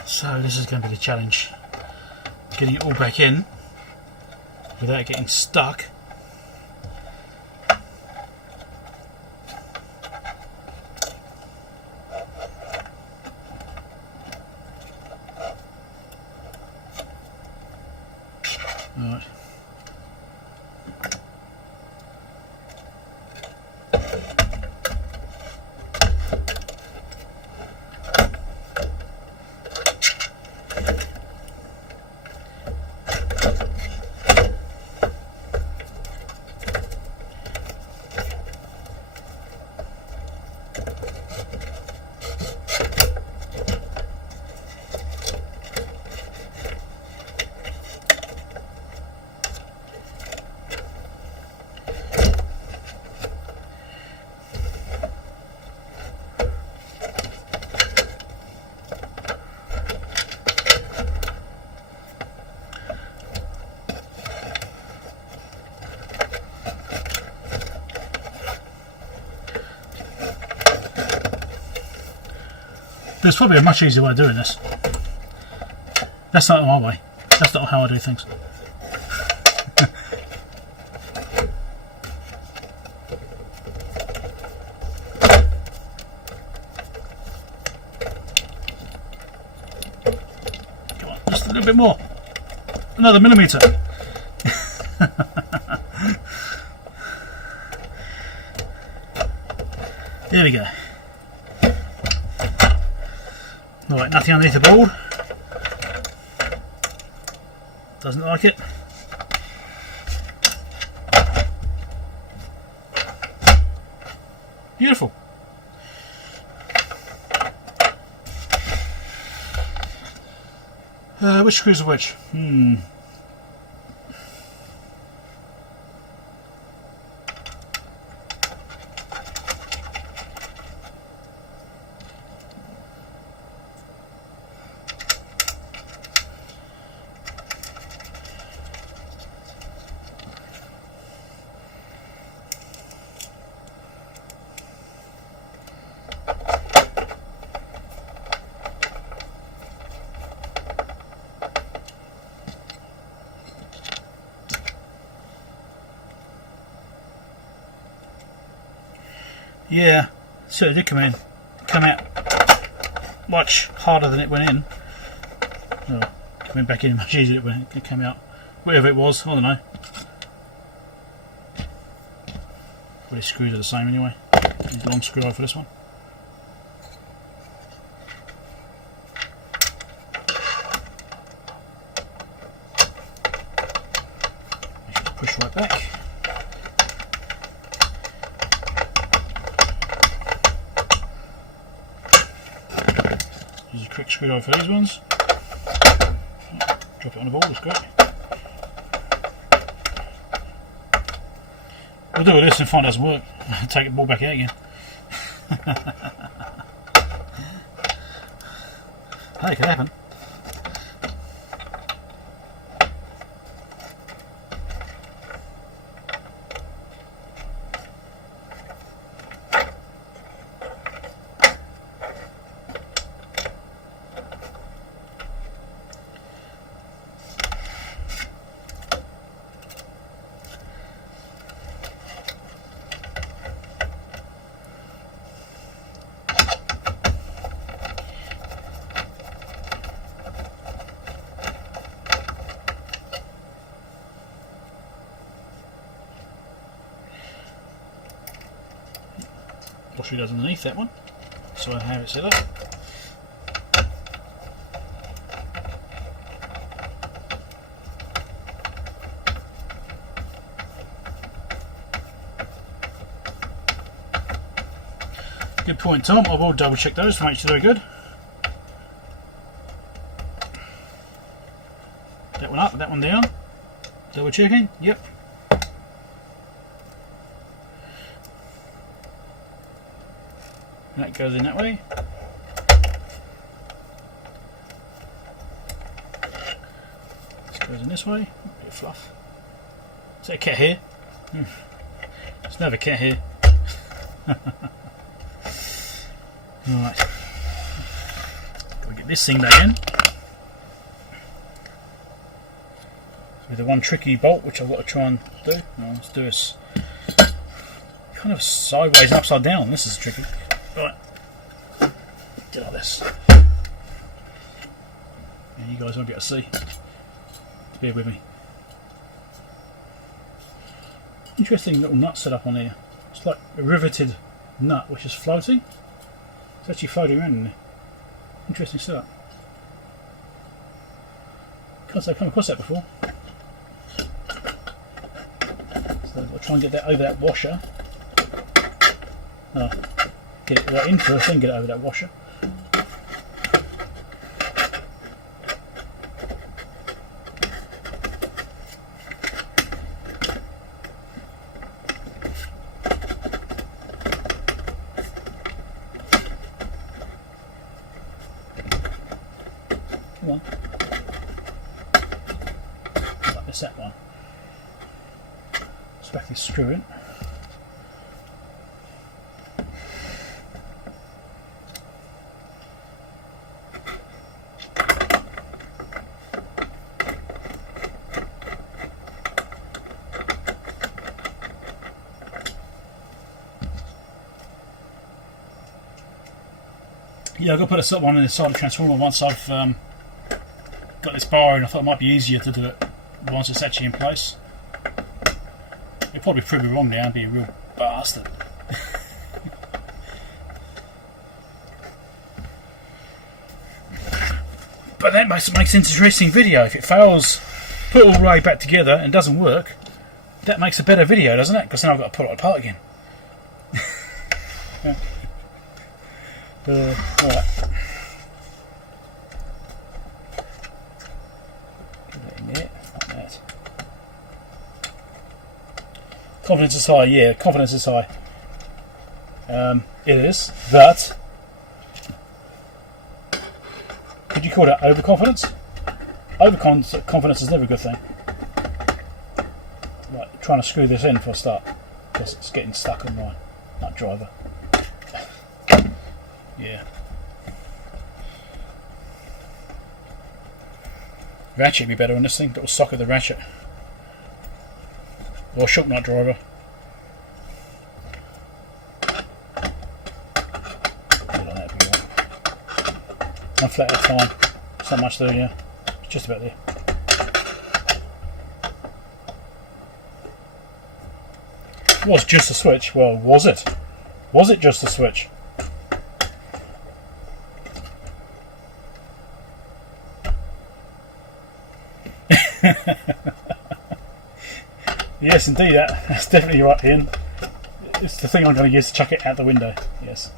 So this is going to be the challenge, getting it all back in without getting stuck. Right. There's probably a much easier way of doing this. That's not my way. That's not how I do things. Come on, just a little bit more. Another millimetre. There we go. Alright, nothing underneath the board. Doesn't like it. Beautiful. Which screws are which? Yeah, so it did come out much harder than it went in. Oh, it went back in much easier when it came out. Whatever it was, I don't know. Probably screws are the same anyway. Use a long screw for this one. Just push right back. Use a quick screwdriver for these ones. Drop it on the ball, that's great. We'll do this and find it doesn't work. Take the ball back out again. Hey, it can happen. Washer does underneath that one, so I have it set up. Good point, Tom. I will double check those to make sure they're good. That one up, that one down. Double checking. Yep. That goes in that way. This goes in this way. A bit of fluff. Is that a cat hair? It's never a cat hair. Right. Gotta get this thing back in. With the one tricky bolt, which I've got to try and do. Well, let's do this kind of sideways and upside down. This is tricky. Right, do like this. Yeah, you guys won't be able to see. Bear with me. Interesting little nut set up on here. It's like a riveted nut which is floating. It's actually floating around in there. Interesting setup. Can't say I've come across that before. So I'll try and get that over that washer. Get it right in first, then get it over that washer. Come on. Like this, that one. Let's back this screw in. Yeah, I've got to put a sort one inside the transformer once I've got this bar in. I thought it might be easier to do it once it's actually in place. You'll probably prove me wrong now and be a real bastard. But that makes an interesting video. If it fails, put it all the way back together and doesn't work, that makes a better video, doesn't it? Because then I've got to put it apart again. Alright. Get that in there, like that. Confidence is high, yeah, confidence is high. It is, but could you call that overconfidence? Overconfidence is never a good thing. Right, trying to screw this in for a start, because it's getting stuck on my nut driver. Yeah. Ratchet would be better on this thing, but we'll socket the ratchet. Or shock nut driver. One flat at a time. It's not much there, yeah. It's just about there. It was just a switch. Well, was it? Was it just a switch? Yes, indeed, that's definitely right, Ian. It's the thing I'm going to use to chuck it out the window. Yes.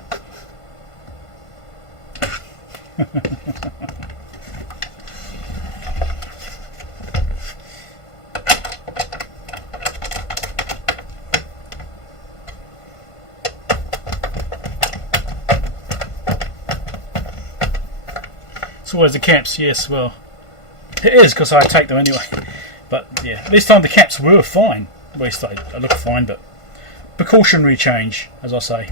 It's always the caps, yes, well, it is because I take them anyway. But yeah, this time the caps were fine. At least they look fine, but precautionary change, as I say.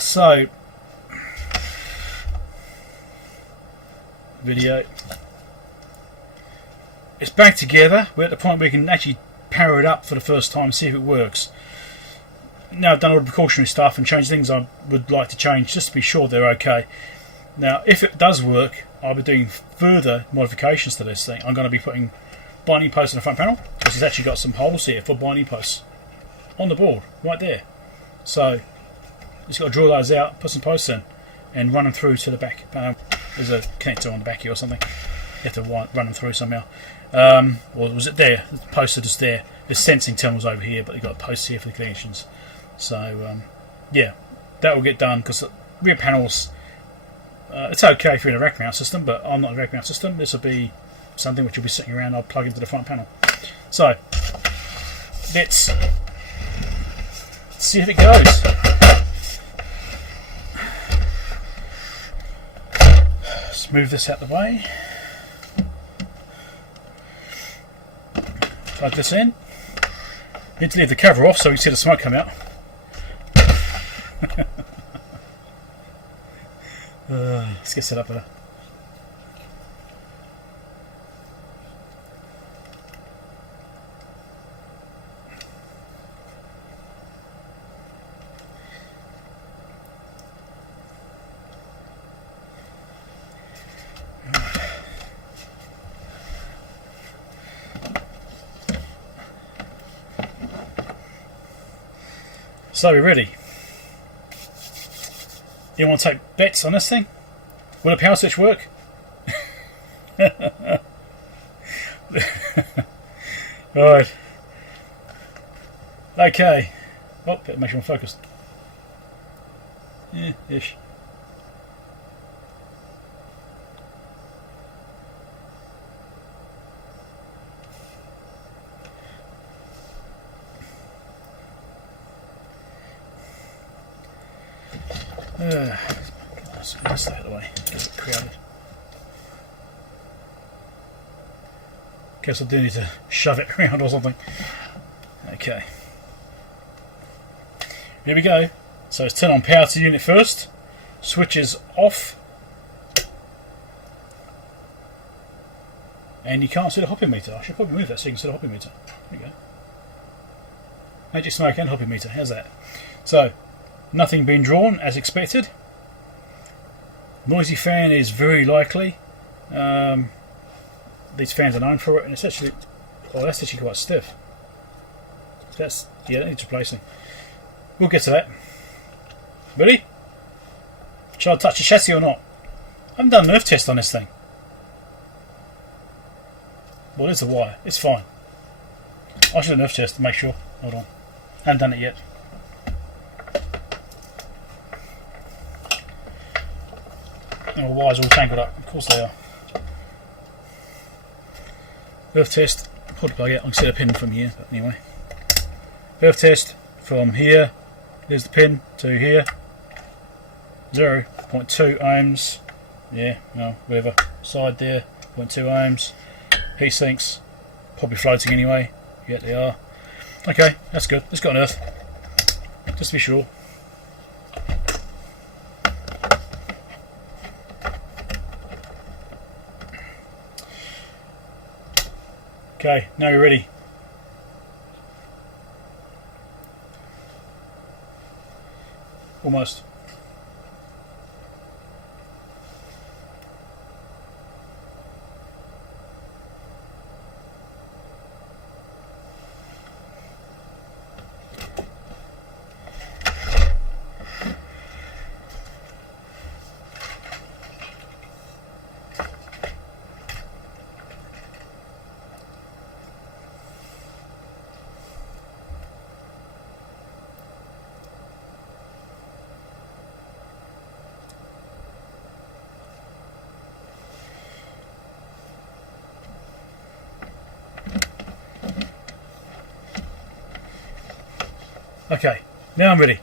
So video. It's back together. We're at the point where we can actually power it up for the first time and see if it works. Now I've done all the precautionary stuff and changed things I would like to change just to be sure they're okay. Now if it does work, I'll be doing further modifications to this thing. I'm going to be putting binding posts on the front panel, because it's actually got some holes here for binding posts on the board, right there. So just got to draw those out, put some posts in and run them through to the back. There's a connector on the back here or something. You have to run them through somehow. Or was it there? The posts are just there. There's sensing terminals over here, but you've got posts here for the connections. So yeah, that will get done, because the rear panels, it's okay if you're in a rack mount system, but I'm not a rack mount system. This will be something which will be sitting around. I'll plug into the front panel. So let's see if it goes. Let's move this out of the way. Plug this in. Need to leave the cover off so we can see the smoke come out. Let's get set up there. So we're ready. You want to take bets on this thing? Will a power switch work? Right. Okay. Oh, better make sure I'm focused. Yeah, ish. Let's stay out of the way. Get it crowded. Guess I do need to shove it around or something. Okay. Here we go. So let's turn on power to the unit first. Switch is off. And you can't see the hopping meter. I should probably move that so you can see the hopping meter. There we go. Magic smoke and hopping meter. How's that? So, nothing being drawn as expected. Noisy fan is very likely. These fans are known for it, and it's actually, oh, that's actually quite stiff. That's, yeah, that needs replacing. We'll get to that. Ready? Shall I touch the chassis or not? I haven't done an earth test on this thing. Well, there's the wire. It's fine. I should do an earth test to make sure. Hold on. Haven't done it yet. And the wires all tangled up. Of course they are. Earth test. Pull the plug out. I can see the pin from here. But anyway. Earth test from here. There's the pin to here. 0.2 ohms. Yeah, no, whatever. Side there. 0.2 ohms. Heat sinks. Probably floating anyway. Yeah, they are. Okay, that's good. Let's go on earth. Just to be sure. Okay, now you're ready. Almost. Okay, now I'm ready.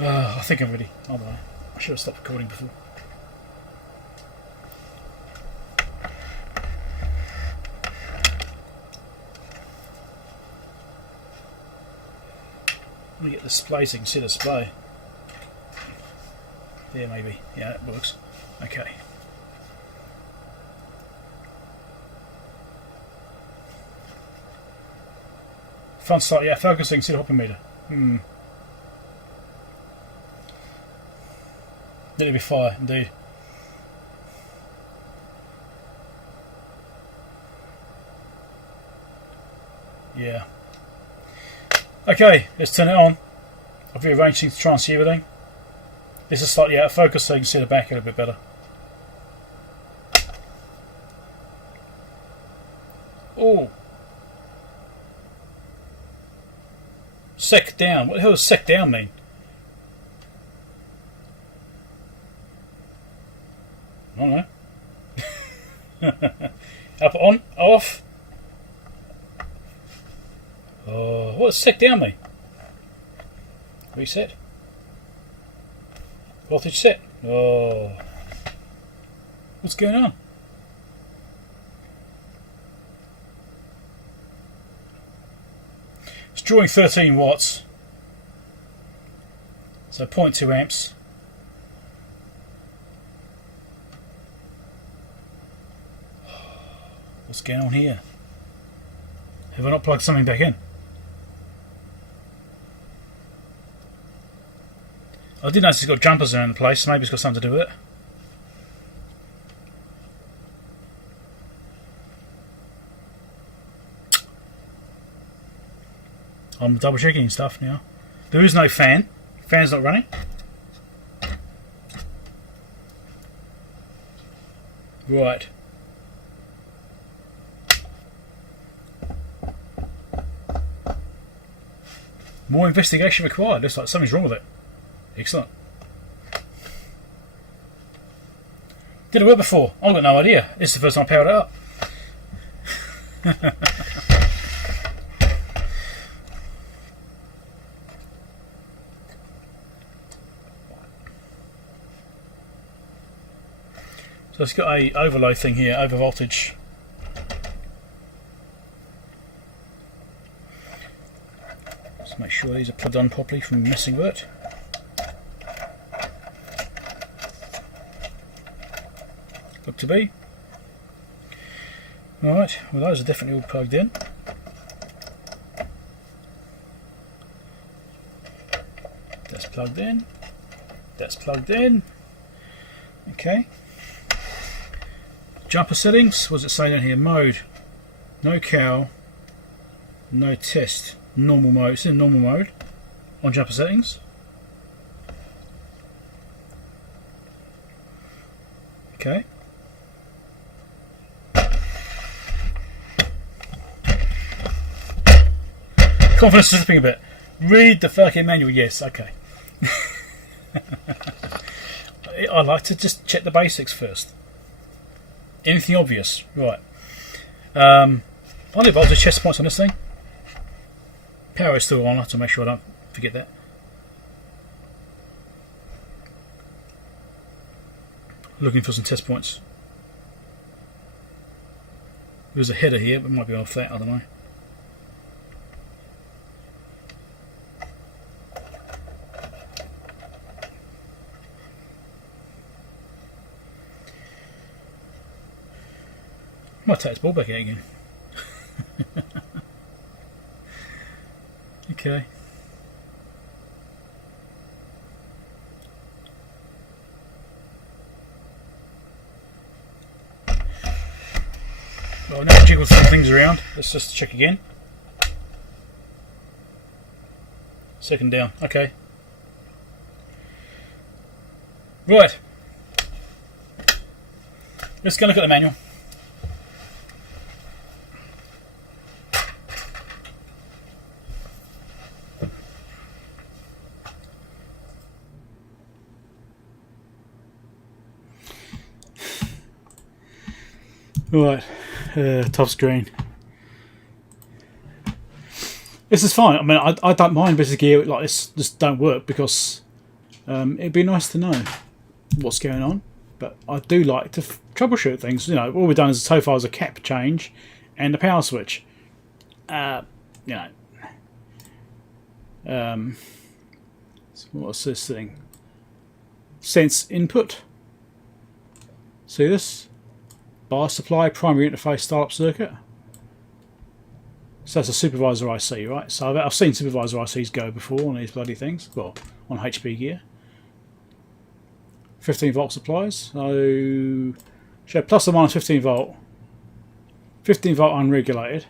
I think I'm ready. I don't know. I should have stopped recording before. Let me get the display so you can see the display. Yeah, maybe. Yeah, that works. Okay. Front start, yeah, focusing, see the hopping meter. Let it be fire, indeed. Yeah. Okay, let's turn it on. I've rearranged things to try and see everything. This is slightly out of focus so you can see the back a little bit better. Oh! Sec down. What the hell does sec down mean? I don't know. Up, on, off. What does sec down mean? Reset. Voltage set. Oh. What's going on? It's drawing 13 watts. So 0.2 amps. What's going on here? Have I not plugged something back in? I did notice it's got jumpers around the place, so maybe it's got something to do with it. I'm double checking stuff now. There is no fan. Fan's not running. Right. More investigation required. Looks like something's wrong with it. Excellent. Did it work before? I've got no idea. This is the first time I powered it up. So it's got a overload thing here, over voltage. Let's make sure these are plugged on properly from messing with it. Look to be. Alright, well those are definitely all plugged in. plugged in. That's plugged in. Okay. Jumper settings. What does it say down here? Mode. No cow. No test. Normal mode. It's in normal mode. On jumper settings. Okay. Confidence is slipping a bit. Read the fucking manual. Yes, okay. I like to just check the basics first. Anything obvious? Right. I'll leave all the chest points on this thing. Power is still on. I have to make sure I don't forget that. Looking for some test points. There's a header here, but it might be off that, I don't know. Might take this ball back out again. Okay. Well, now jiggle some things around. Let's just check again. Second down. Okay. Right. Let's go look at the manual. Right, top screen. This is fine. I mean, I don't mind bits of gear like this just don't work because it'd be nice to know what's going on. But I do like to troubleshoot things. You know, all we've done is so far is a cap change and a power switch. You know, so what's this thing? Sense input. See this? Bar supply, primary interface, startup circuit. So that's a supervisor IC, right? So I've seen supervisor ICs go before on these bloody things. Well, on HP gear. 15 volt supplies. So, show plus or minus 15 volt. 15 volt unregulated.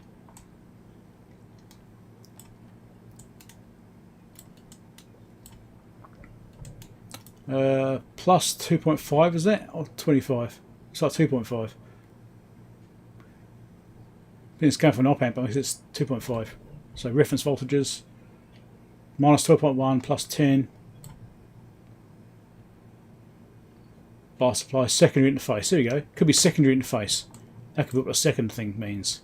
Plus 2.5 is that? Or 25? It's like 2.5. I think it's going for an op amp, but it's 2.5. So reference voltages minus 12.1 plus 10. Bar supply, secondary interface. There we go. Could be secondary interface. That could be what the second thing means.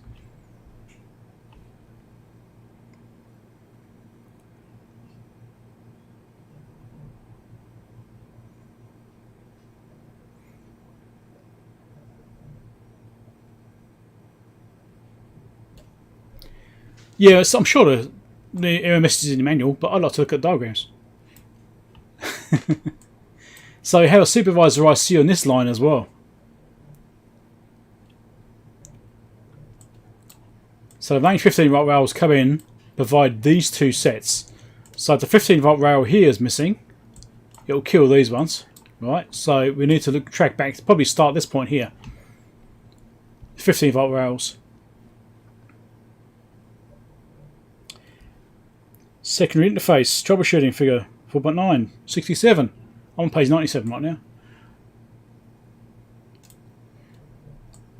Yeah, so I'm sure the error message is in the manual, but I'd like to look at diagrams. So you have a supervisor IC on this line as well. So the main 15 volt rails come in, provide these two sets. So if the 15 volt rail here is missing, it'll kill these ones, right? So we need to track back, probably start this point here. 15 volt rails. Secondary interface, troubleshooting figure 4.9, 67. I'm on page 97 right now.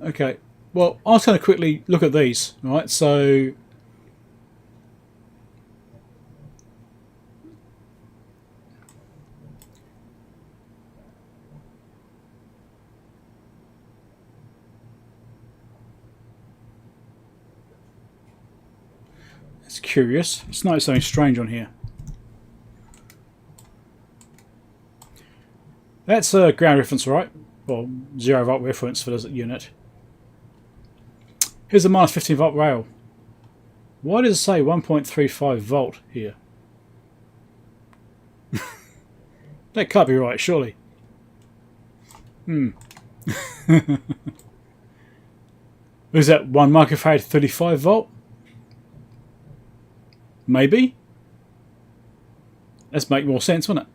Okay, well, I was going to quickly look at these, right? So, it's curious. Let's notice something strange on here. That's a ground reference, right? Well, 0 volt reference for the unit. Here's a minus 15 volt rail. Why does it say 1.35 volt here? That can't be right, surely. Is that 1 microfarad 35 volt? Maybe. Let's make more sense, wouldn't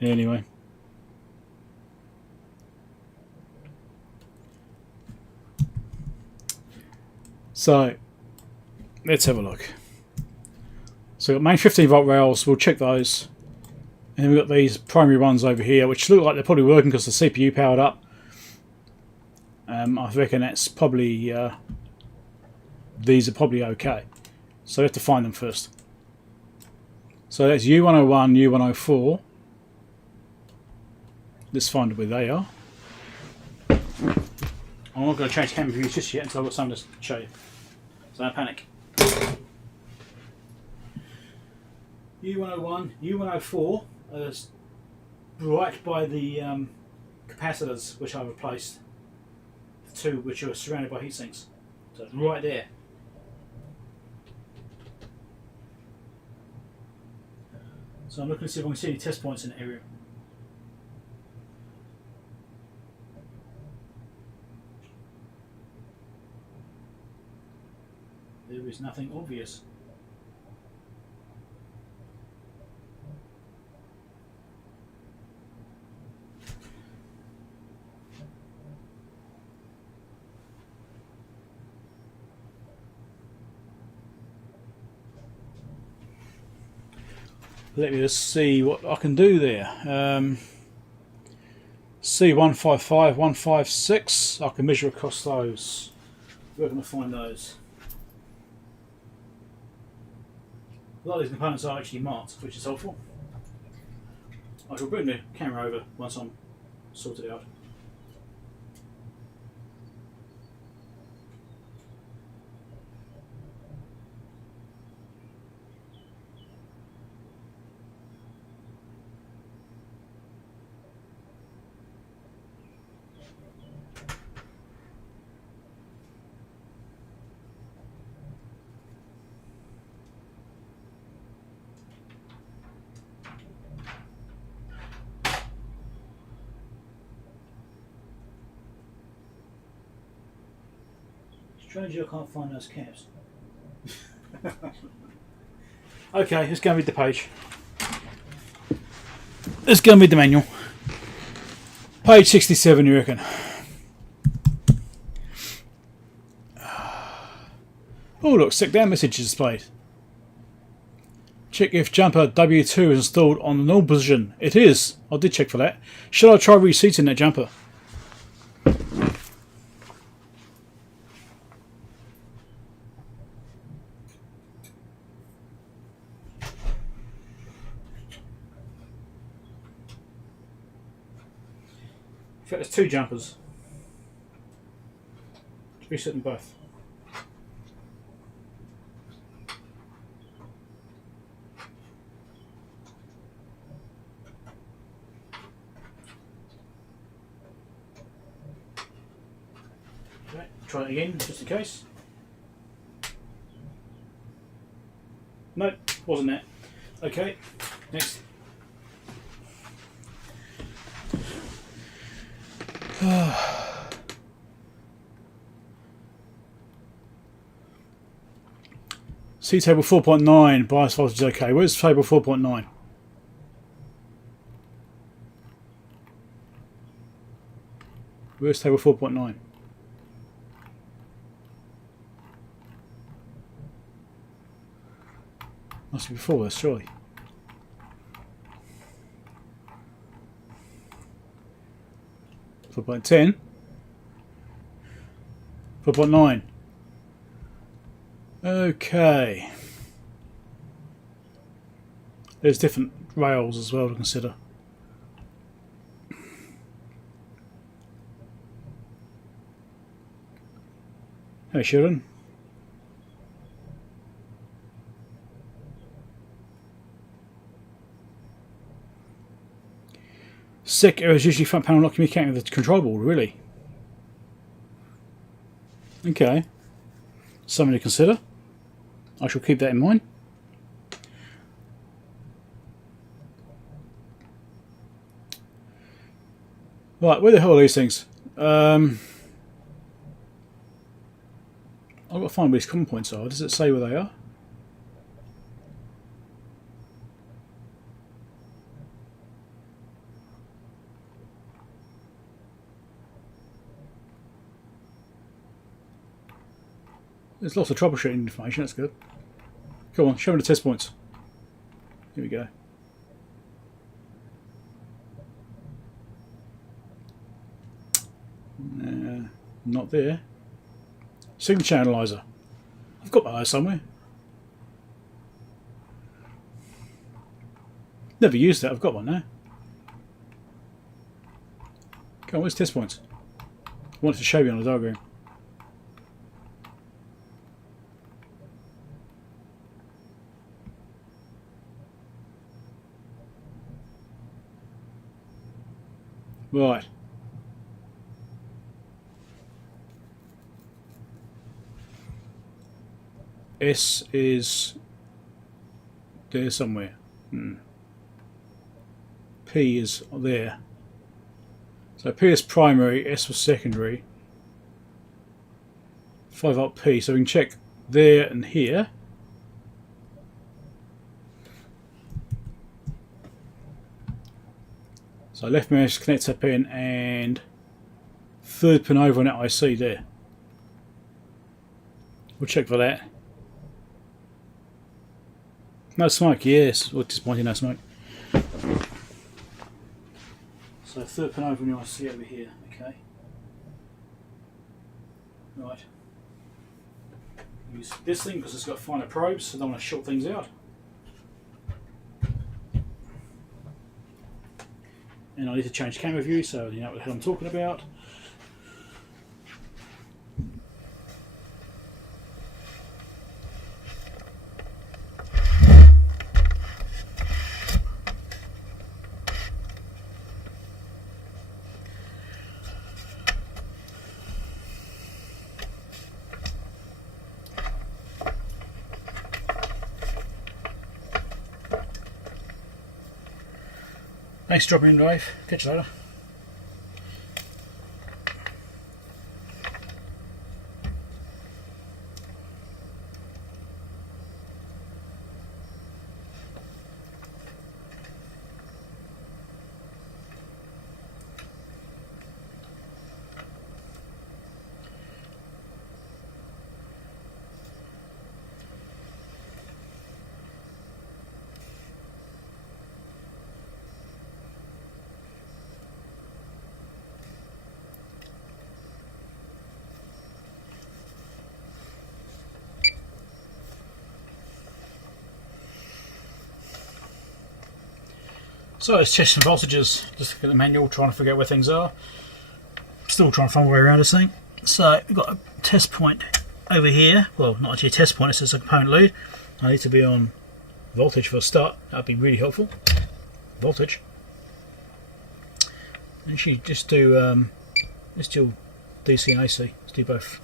it? Anyway. So, let's have a look. So, we've got main 15 volt rails, we'll check those. And then we've got these primary ones over here, which look like they're probably working because the CPU powered up. I reckon that's probably, these are probably okay. So we have to find them first. So that's U101, U104. Let's find where they are. I'm not going to change camera views just yet until I've got something to show you. So don't panic. U101, U104 is right by the capacitors which I replaced. The two which are surrounded by heat sinks. So it's right there. So I'm looking to see if I can see any test points in the area. There is nothing obvious. Let me just see what I can do there. C155, 156. I can measure across those. Where can I find those? A lot of these components are actually marked, which is helpful. I shall bring the camera over once I'm sorted out. Strangely, I can't find those caps. Okay, let's go and read the page. Let's go and read the manual. Page 67, you reckon? Oh, look, stick down message is displayed. Check if jumper W2 is installed on the null position. It is. I did check for that. Should I try reseating that jumper? In fact, there's two jumpers. Reset them both. Okay, try it again, just in case. Nope, wasn't that. Okay, next. See table 4.9, bias voltage is okay. Where's table 4.9? Where's table 4.9? Must be before this, surely. Four 10. 4.9. Okay. There's different rails as well to consider. Hey, Sharon. SIC error is usually front panel not communicating with the control board, really. Okay. Something to consider. I shall keep that in mind. Right, where the hell are these things? I've got to find where these common points are. Does it say where they are? There's lots of troubleshooting information, that's good. Come on, show me the test points. Here we go. Not there. Signature analyzer. I've got that there somewhere. Never used it, I've got one now. Come on, where's test points? I wanted to show you on the diagram. Right. S is there somewhere. P is there. So P is primary, S was secondary. 5 volt P, so we can check there and here. So left mouse connector pin and third pin over on that IC there. We'll check for that. No smoke, yes. Well, disappointing, no smoke. So third pin over on the IC over here, okay. Right. Use this thing because it's got finer probes, so I don't want to short things out. And I need to change camera view so you know what the hell I'm talking about. Thanks for dropping in, Dave. Catch you later. So it's testing voltages, just look at the manual, trying to figure out where things are. Still trying to find my way around this thing. So we've got a test point over here. Well, not actually a test point, it's just a component load. I need to be on voltage for a start, that'd be really helpful. Voltage. And she just do let's do DC and AC, let's do both.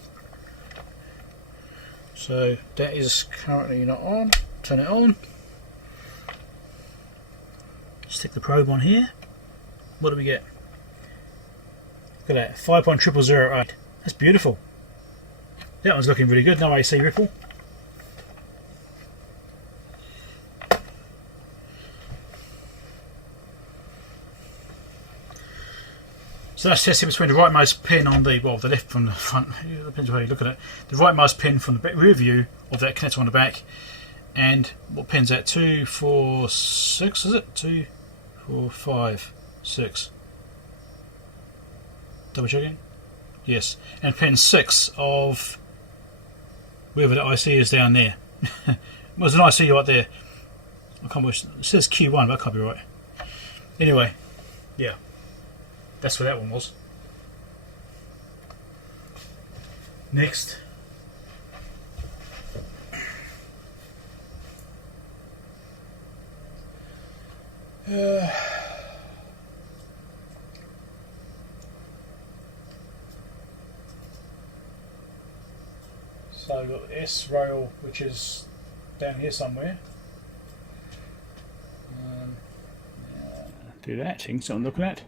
So that is currently not on, turn it on. Stick the probe on here. What do we get? Look at that, 5.0008. That's beautiful. That one's looking really good. No AC ripple. So that's testing between the rightmost pin on the, well, the left from the front. It depends where you look at it. The rightmost pin from the rear view of that connector on the back. And what pin's that? 2, 4, 6, is it? 2, 4, 5, 6. Double checking? Yes. And pin 6 of wherever the IC is down there. There's an IC right there. I can't remember. It says Q1, but that can't be right. Anyway, yeah. That's where that one was. Next. So we've got S rail, which is down here somewhere. Do that thing, so I'm looking at.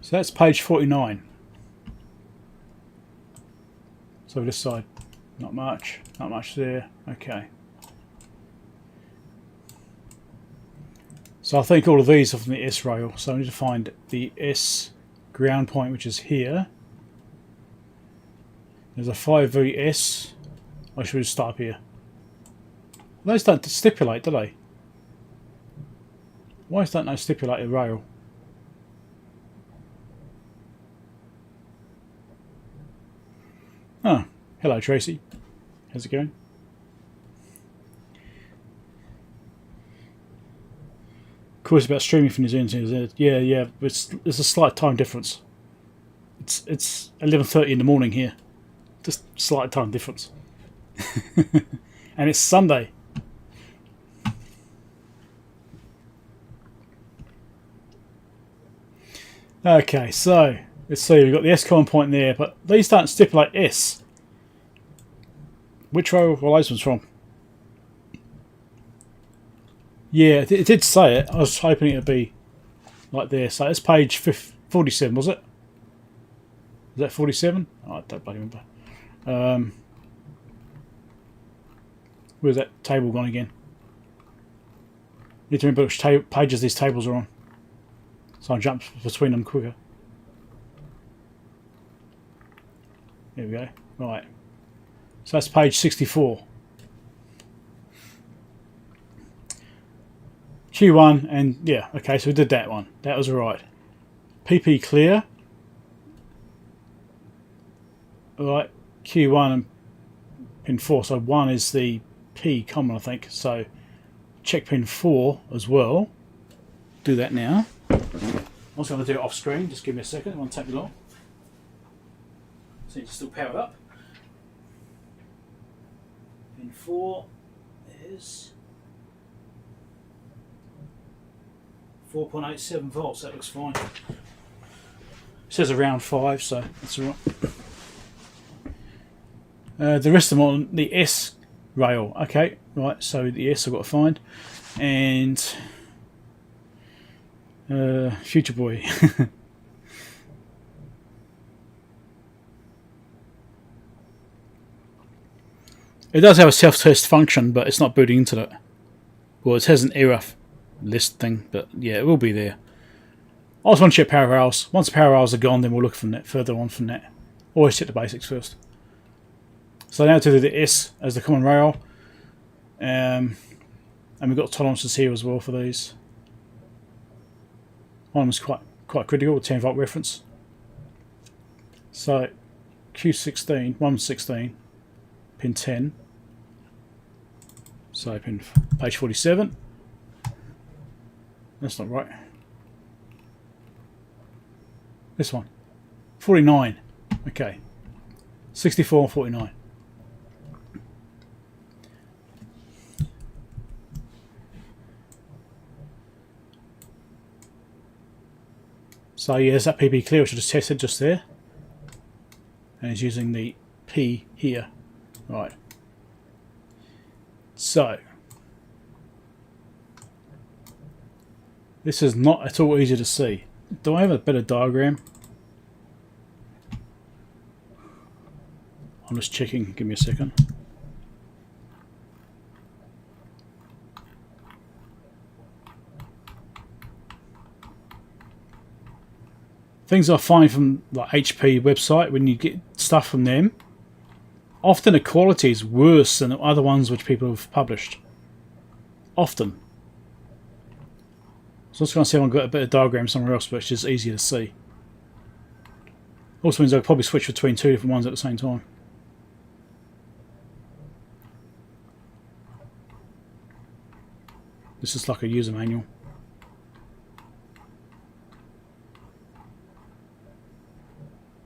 So that's page 49. So this side, not much there. Okay. So I think all of these are from the S rail. So I need to find the S ground point, which is here. There's a 5VS. I should just start up here. Those don't stipulate, do they? Why don't they stipulate a rail? Oh, hello Tracy. How's it going? Of course, about streaming from New Zealand. Yeah. It's a slight time difference. It's 11:30 in the morning here. Just slight time difference. And it's Sunday. Okay, so let's see. We've got the S common point there, but these don't stipulate S. Which row are those ones from? Yeah, it did say it. I was hoping it would be like there. So it's page 47, was it? Is that 47? Oh, I don't bloody remember. Where's that table gone again? Need to remember which pages these tables are on, so I jump between them quicker. There we go. Right. So that's page 64. Q1 and yeah, okay, so we did that one. That was right. PP clear. Alright, Q1 and pin 4. So 1 is the P common, I think. So check pin 4 as well. Do that now. I'm also going to do it off screen. Just give me a second. It won't take me long. So you can still power it up. Pin 4 is 4.87 volts. That looks fine. It says around 5, so that's alright. The rest of them on the S rail. Okay, right, so the S I've got to find. And Future Boy. It does have a self-test function, but it's not booting into it. Well, it has an error list thing, but yeah, it will be there. I just want to check power rails. Once the power rails are gone, then we'll look from that further on from that. Always check the basics first. So now to do the S as the common rail, and we've got tolerances here as well for these. One was quite critical, 10 volt reference. So Q16, 116, pin 10. So page 47. That's not right. This one, 49. Okay, 64 and 49. So yeah, there's that PB clear, which I just tested just there. And it's using the P here. Right. So this is not at all easy to see. Do I have a better diagram? I'm just checking, give me a second. Things I find from the HP website, when you get stuff from them, often the quality is worse than the other ones which people have published. Often. So I was going to see if I've got a better diagram somewhere else, but it's just easier to see. Also means I'll probably switch between two different ones at the same time. This is like a user manual.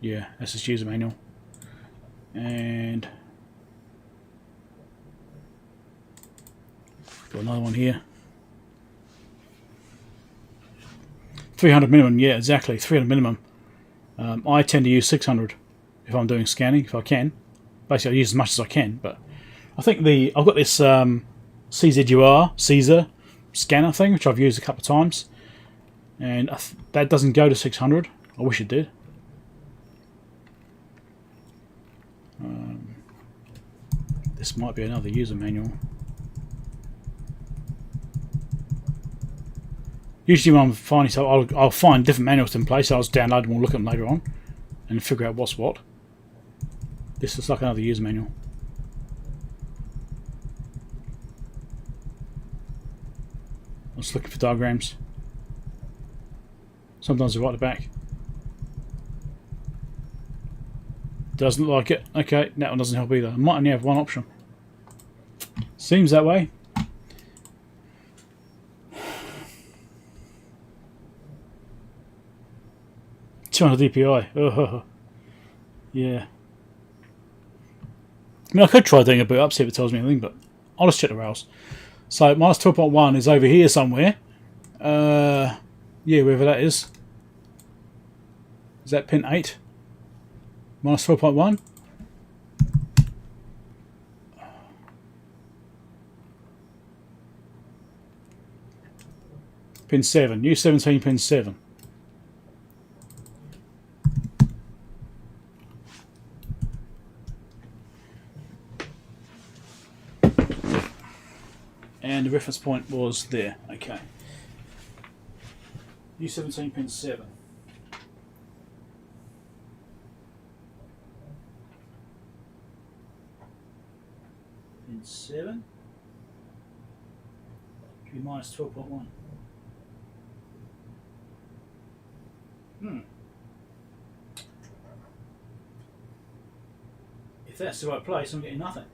Yeah, that's just user manual. And got another one here. 300 minimum, yeah, exactly, 300 minimum. I tend to use 600 if I'm doing scanning, if I can. Basically, I use as much as I can, but I think I've got this Caesar scanner thing, which I've used a couple of times, and that doesn't go to 600. I wish it did. This might be another user manual. Usually when I'm finding stuff, I'll find different manuals in place. I'll just download them and look at them later on and figure out what's what. This looks like another user manual. I'm just looking for diagrams. Sometimes they're right at the back. Doesn't look like it. Okay, that one doesn't help either. I might only have one option. Seems that way. $200 DPI. Oh, yeah. I mean, I could try doing a boot up, see if it tells me anything, but I'll just check the rails. So, minus 12.1 is over here somewhere. Yeah, wherever that is. Is that pin 8? Minus 12.1? Pin 7. U17 pin 7. And the reference point was there. Okay. U17 pin 7. Pin 7. Should be minus 12.1. If that's the right place, I'm getting nothing.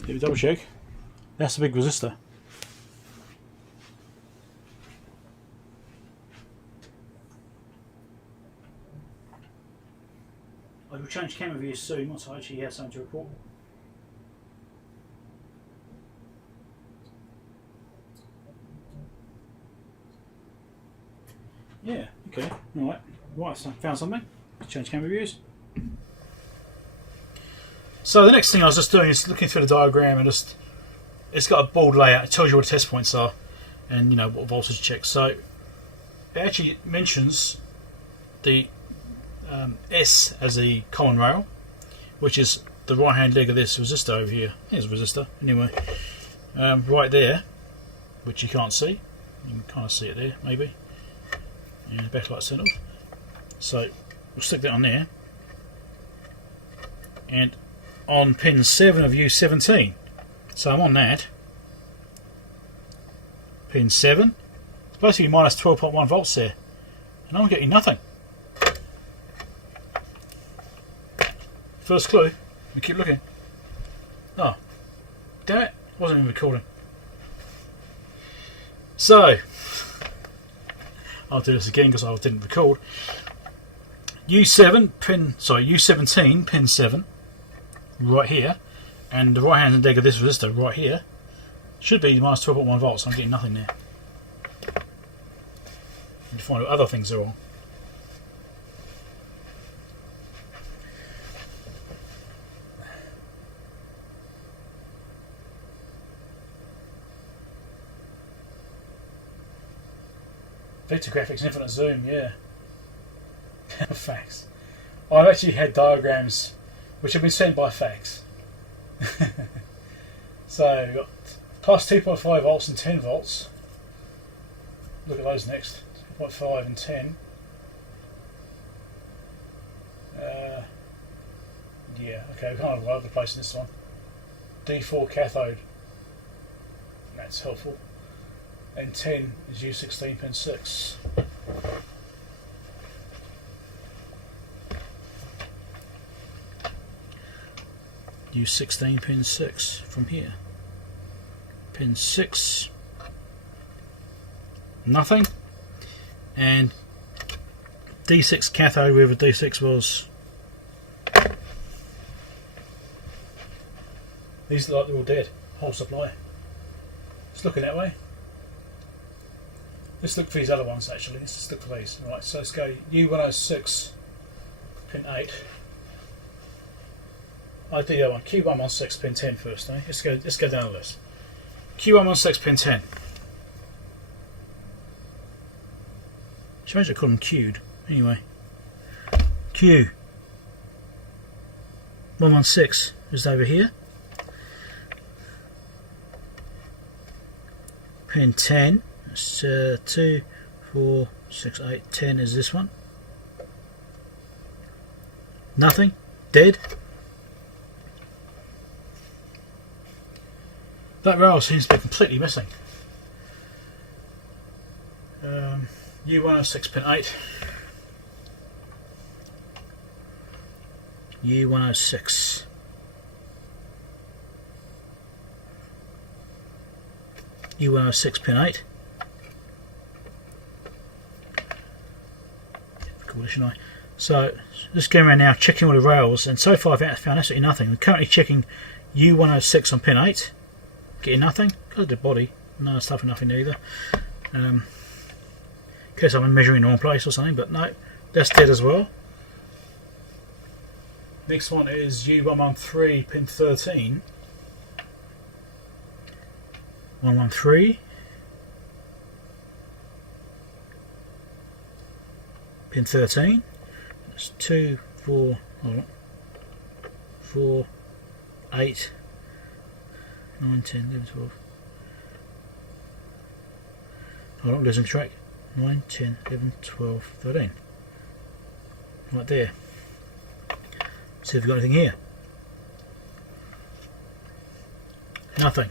Let me double check. That's a big resistor. I will change camera views soon once I actually have something to report. Yeah, okay, alright. Right, so found something. Change camera views. So the next thing I was just doing is looking through the diagram and just, it's got a board layout. It tells you what the test points are and you know what voltage to check. So it actually mentions the S as the common rail, which is the right hand leg of this resistor over here. Here's a resistor anyway, right there, which you can't see. You can kind of see it there maybe, and the backlight's turned off. So we'll stick that on there, and on pin 7 of U17. So I'm on that. Pin 7. It's basically minus 12.1 volts there. And I'm getting nothing. First clue. We keep looking. Oh. Damn it. Wasn't even recording. So. I'll do this again because I didn't record. U17 pin 7. Right here, and the right hand leg of this resistor right here should be minus 12.1 volts. I'm getting nothing there. And to find out other things are on. Vector graphics, infinite zoom, yeah. Facts. I've actually had diagrams which have been sent by fax. So we've got plus 2.5 volts and 10 volts. Look at those next. 2.5 and 10. Yeah, okay, we're kind of all over the place in this one. D4 cathode. That's helpful. And 10 is U16 pin 6. Use 16 pin 6 from here. Pin 6, nothing. And D6 cathode, wherever D6 was. These look like they're all dead. Whole supply. It's looking that way. Let's look for these other ones actually. Let's just look for these. Right, so let's go U106 pin 8. I do that one. Q116 pin 10 first. Eh? Let's go down the list. Q116 pin 10. Suppose I call them Q'd. Anyway, Q 116 is over here. Pin 10. That's 2, 4, 6, 8, 10 is this one. Nothing. Dead. That rail seems to be completely missing. U106 pin 8. U106. U106 pin 8. Cool, shouldn't I? So just going around now checking all the rails, and so far I've found absolutely nothing. I'm currently checking U106 on pin 8. Getting nothing. Got the body. No stuff and nothing either. In case I'm measuring in the wrong place or something, but no, that's dead as well. Next one is U113 pin 13. 113 pin 13. That's 2, 4, hold on, 4, 8, 9, 10, 11, 12. Hold on, losing track. 9, 10, 11, 12, 13. Right there. See if we've got anything here. Nothing.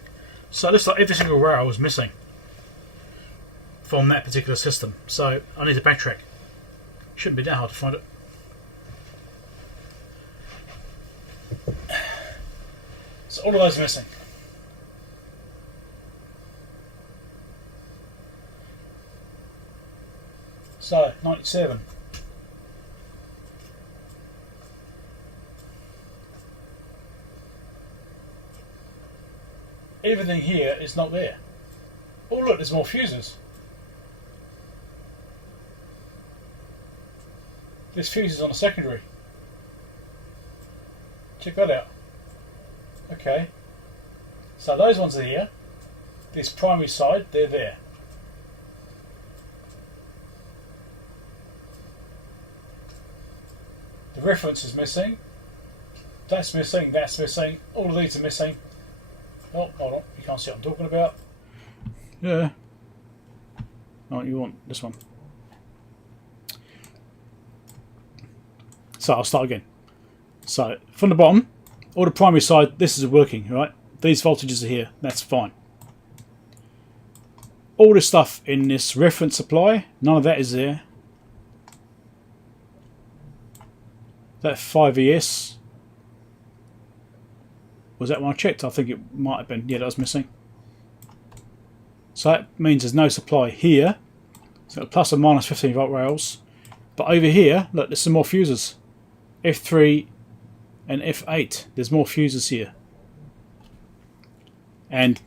So it looks like every single rail was missing from that particular system. So I need to backtrack. Shouldn't be that hard to find it. So all of those are missing. So 97. Everything here is not there. Oh look, there's more fuses. There's fuses on a secondary. Check that out. Okay. So those ones are here. This primary side, they're there. The reference is missing. That's missing, that's missing. All of these are missing. Oh, hold on. You can't see what I'm talking about. Yeah. Oh, you want this one. So I'll start again. So from the bottom, all the primary side, this is working, right? These voltages are here. That's fine. All this stuff in this reference supply, none of that is there. That 5ES, was that one I checked? I think it might have been. Yeah, that was missing. So that means there's no supply here. So plus or minus 15 volt rails. But over here, look, there's some more fuses. F3 and F8. There's more fuses here. And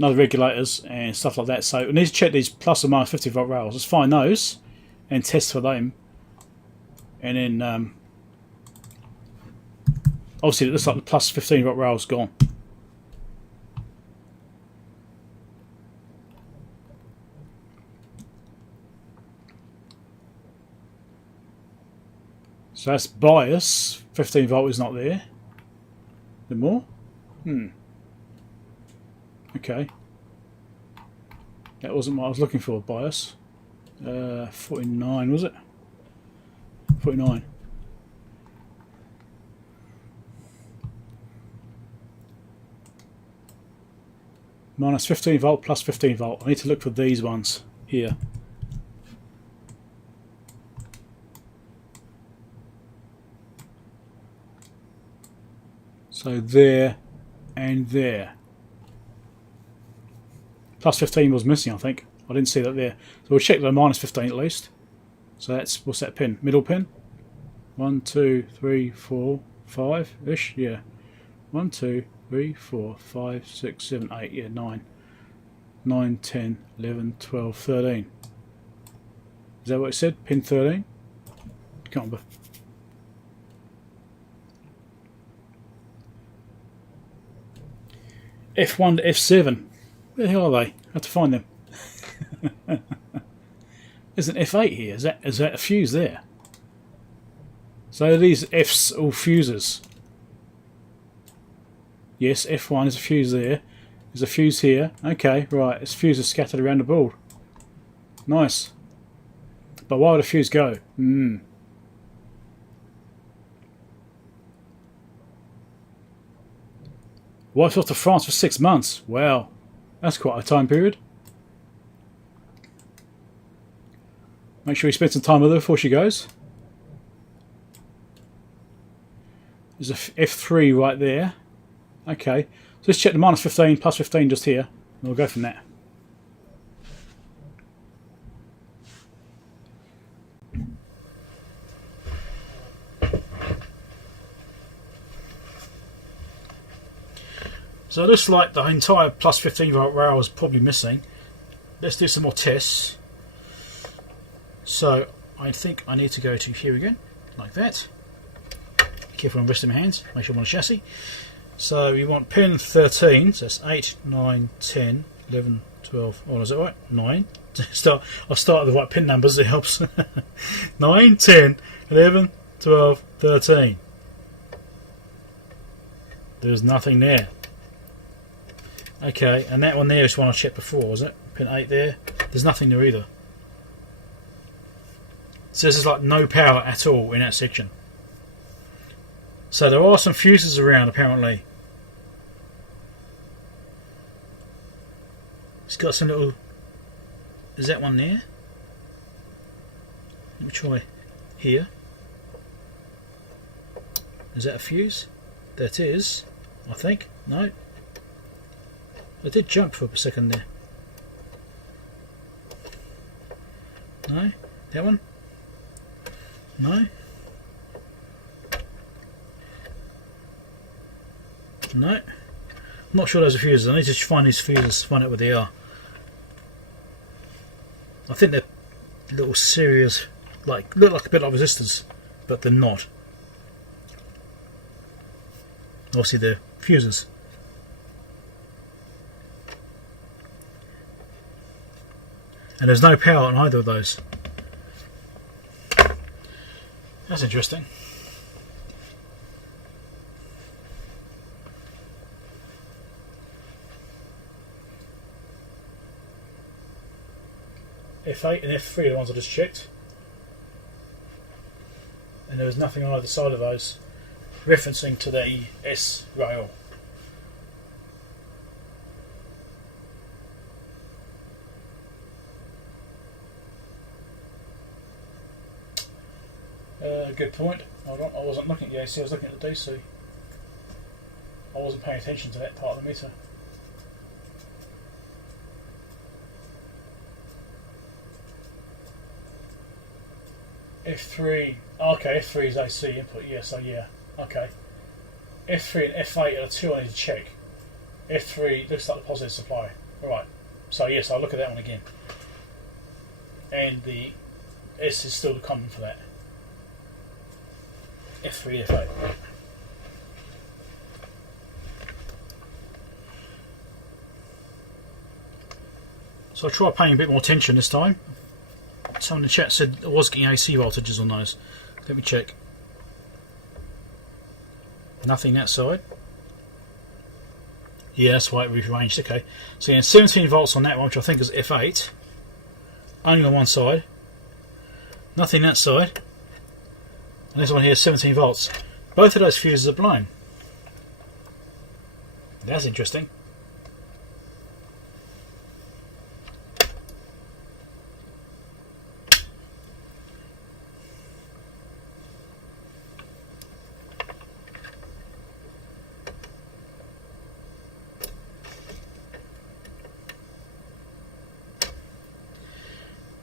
other regulators and stuff like that. So we need to check these plus or minus 50 volt rails. Let's find those and test for them. And then obviously it looks like the plus 15 volt rail's gone. So that's bias. 15 volt is not there. The more? Okay. That wasn't what I was looking for, bias. 49 was it? 49. Minus 15 volt plus 15 volt. I need to look for these ones here. So there and there. Plus 15 was missing, I think. I didn't see that there. So we'll check the minus 15 at least. So that's, what's that pin? Middle pin? 1, 2, 3, 4, 5-ish? Yeah. 1, 2, 3, 4, 5, 6, 7, 8, yeah, 9. 9, 10, 11, 12, 13. Is that what it said? Pin 13? Can't remember. F1 to F7. Where the hell are they? I have to find them. There's an F8 here. Is that a fuse there? So are these Fs all fuses? Yes, F1 is a fuse there. There's a fuse here. Okay, right. It's fuses scattered around the board. Nice. But why would a fuse go? Wife off to France for 6 months. Wow. That's quite a time period. Make sure you spend some time with her before she goes. There's a F3 right there. Okay. So let's check the minus 15, plus 15 just here. And we'll go from there. So it looks like the entire plus 15 volt rail is probably missing. Let's do some more tests. So I think I need to go to here again, like that. Be careful when I'm resting my hands, make sure I'm on a chassis. So you want pin 13, so that's 8, 9, 10, 11, 12, oh, is that right? 9. I'll start with the right pin numbers, it helps. 9, 10, 11, 12, 13. There's nothing there. Okay, and that one there is one I checked before, was it? Pin 8 there. There's nothing there either. So there's like no power at all in that section. So there are some fuses around apparently. It's got some little... Is that one there? Let me try here. Is that a fuse? That is, I think. No. I did jump for a second there. No? That one? No? No? I'm not sure those are fuses. I need to find these fuses, find out where they are. I think they're little series, like, look like a bit like resistors, but they're not. Obviously they're fuses. And there's no power on either of those. That's interesting. F8 and F3 are the ones I just checked. And there was nothing on either side of those referencing to the S rail. Good point. I wasn't looking at the AC, I was looking at the DC. I wasn't paying attention to that part of the meter. F3, okay, F3 is AC input, yeah, so yeah, okay. F3 and F8 are the two I need to check. F3 looks like the positive supply. Right, so yes, I'll look at that one again. And the S is still the common for that. F3, F8. So I'll try paying a bit more attention this time. Someone in the chat said I was getting AC voltages on those. Let me check. Nothing that side. Yeah, that's why it rearranged. Okay. So yeah, 17 volts on that one, which I think is F8. Only on one side. Nothing that side. And this one here is 17 volts. Both of those fuses are blown. That's interesting.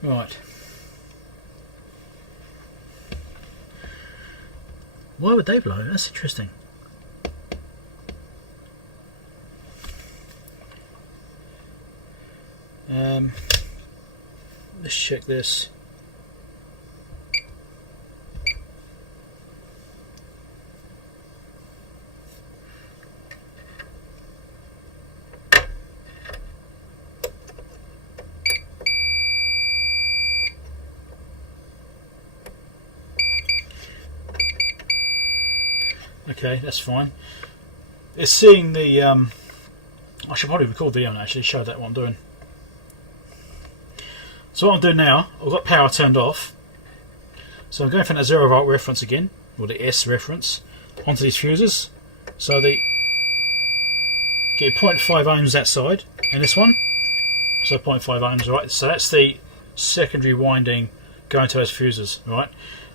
Right. Why would they blow? That's interesting. Let's check this. Okay, that's fine. It's seeing the... I should probably record the video and actually show that what I'm doing. So what I'm doing now, I've got power turned off. So I'm going from that 0 volt reference again, or the S reference, onto these fuses. So they get 0.5 ohms that side, and this one. So 0.5 ohms, right? So that's the secondary winding going to those fuses, right?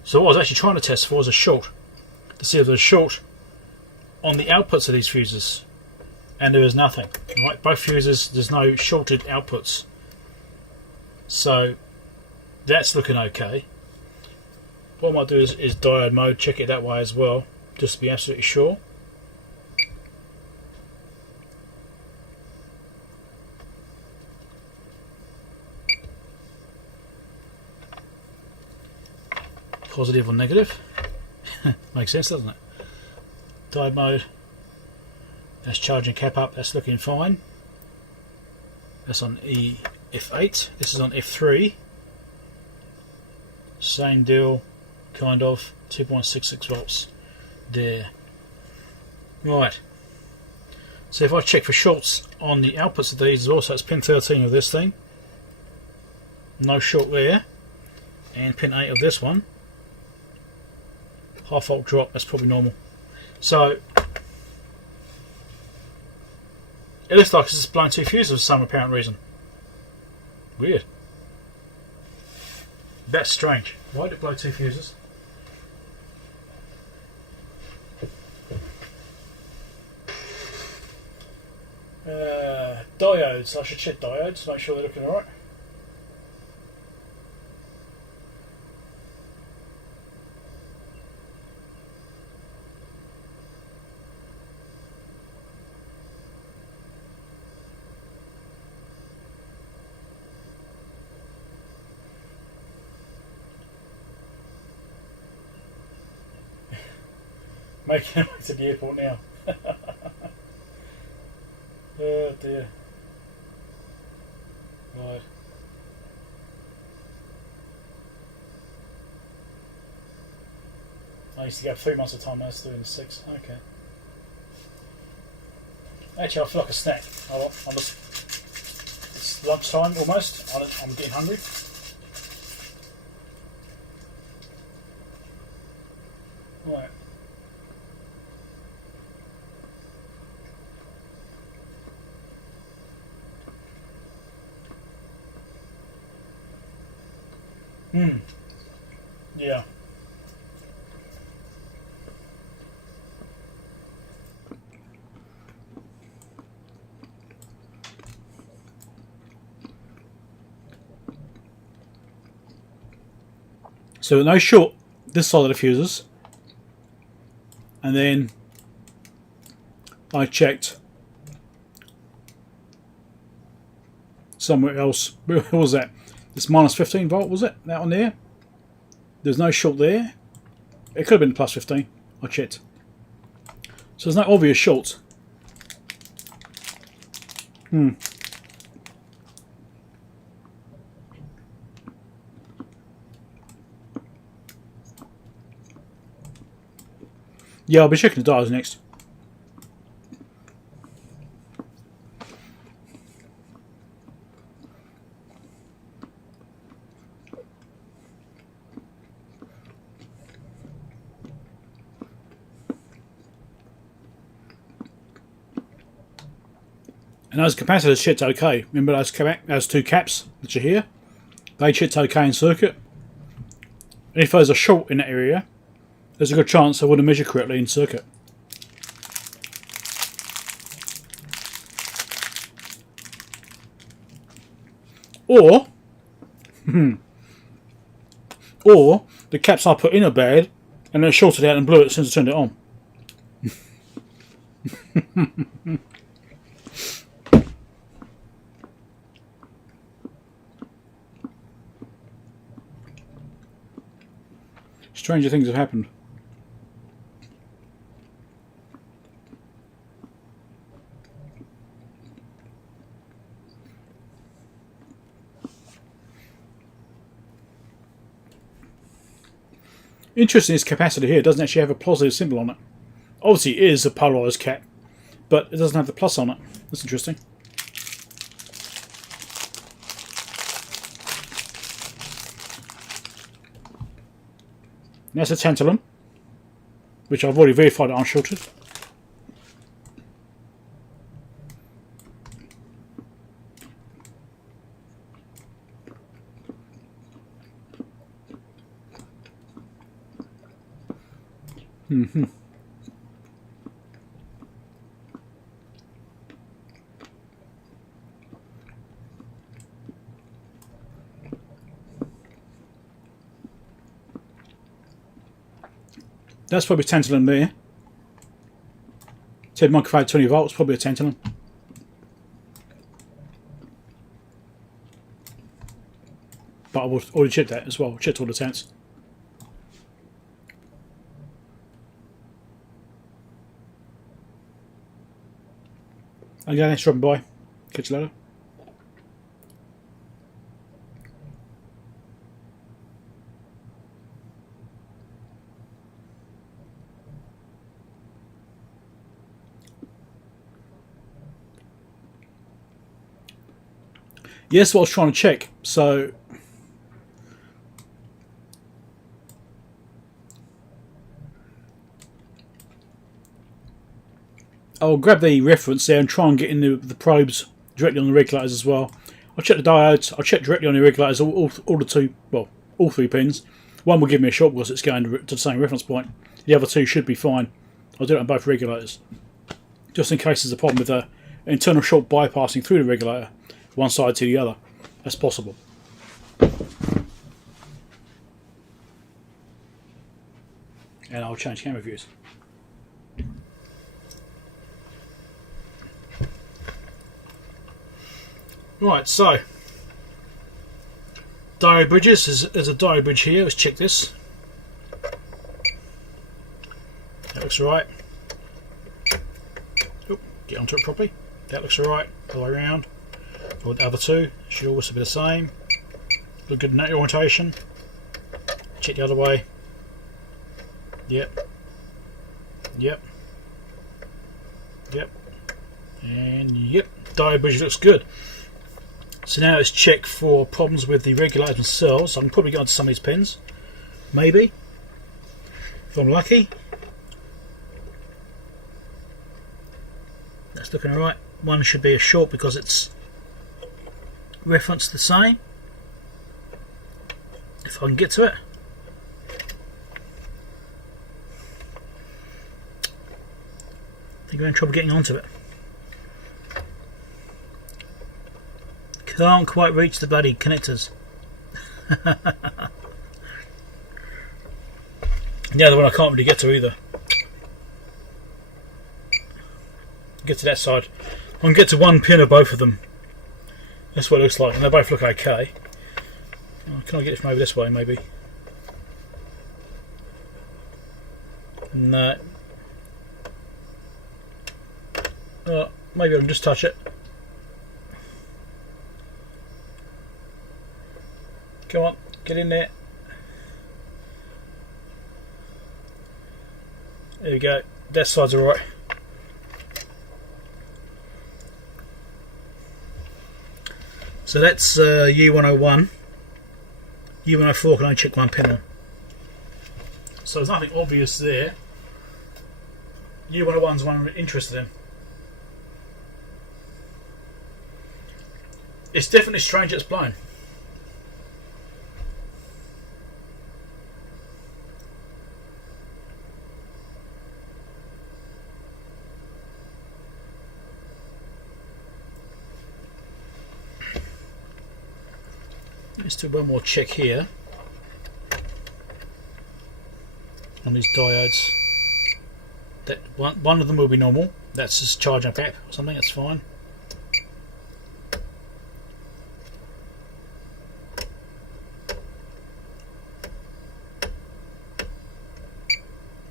So what I was actually trying to test for was a short, to see if there's a short on the outputs of these fuses, and there is nothing. Right, both fuses, there's no shorted outputs. So that's looking okay. What I might do is diode mode, check it that way as well, just to be absolutely sure. Positive or negative. Makes sense, doesn't it? Diode mode. That's charging cap up, that's looking fine. That's on F8. This is on F3. Same deal, kind of. 2.66 volts there. Right. So if I check for shorts on the outputs of these as well, so it's pin 13 of this thing. No short there. And pin 8 of this one. Half volt drop, that's probably normal. So it looks like it's just blown 2 fuses for some apparent reason. Weird. That's strange. Why did it blow 2 fuses? Diodes. I should check diodes, make sure they're looking alright. Making it to the airport now. Oh dear. Right. I used to go 3 months at a time, now it's doing 6. Okay. Actually, I feel like a snack. I'm just, it's lunchtime almost. I'm getting hungry. Right. Yeah. So no short this side of the fuses, and then I checked somewhere else. Where was that? This minus 15 volt, was it? That one there? There's no short there. It could have been plus 15. I checked. So there's no obvious short. Yeah, I'll be checking the diodes next. And those capacitors shit's okay. Remember those 2 caps that are here? They shit's okay in circuit. And if there's a short in that area, there's a good chance I wouldn't measure correctly in circuit. Or the caps I put in are bad and they're shorted out and blew it since I turned it on. Stranger things have happened. Interesting, this capacitor here doesn't actually have a positive symbol on it. Obviously, it is a polarised cap, but it doesn't have the plus on it. That's interesting. That's a tantalum, which I've already verified are unshorted. That's probably tantalum there. Said microfarad 20 volts, probably a tantalum. But I've already checked that as well. Checked all the tants. Okay, thanks for dropping by. Catch you later. Yes, what I was trying to check. So I'll grab the reference there and try and get in the probes directly on the regulators as well. I'll check the diodes. I'll check directly on the regulators, all the two, well, all 3 pins. One will give me a short because it's going to the same reference point. The other 2 should be fine. I'll do it on both regulators, just in case there's a problem with the internal short bypassing through the regulator, one side to the other. That's possible. And I'll change camera views. Right, so diode bridges. There's a diode bridge here. Let's check this. That looks alright. Get onto it properly. That looks alright. All the way around. Or the other 2 should also be the same. Look good in that orientation. Check the other way. Yep. Yep. Yep. And yep. Diode bridge looks good. So now let's check for problems with the regulators themselves. I can probably get onto some of these pins. Maybe. If I'm lucky. That's looking alright. One should be a short because it's referenced the same. If I can get to it. I think I'm in trouble getting onto it. Can't quite reach the bloody connectors. The other one I can't really get to either. Get to that side. I can get to one pin of both of them. That's what it looks like, and they both look okay. Can I get it from over this way, maybe? No. Maybe I can just touch it. Come on, get in there. There we go. That side's alright. So that's U101. U104 can only check one pin on. So there's nothing obvious there. U101's one I'm interested in. It's definitely strange it's blown. Let's do one more check here on these diodes. That one of them will be normal. That's just charging up app or something. That's fine.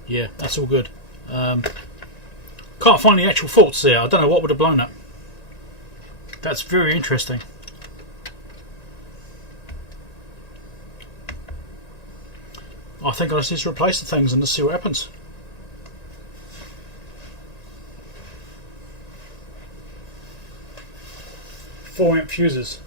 Yeah, that's all good. Can't find the actual faults there. I don't know what would have blown up. That's very interesting. I think I just need to replace the things and just see what happens. 4 amp fuses.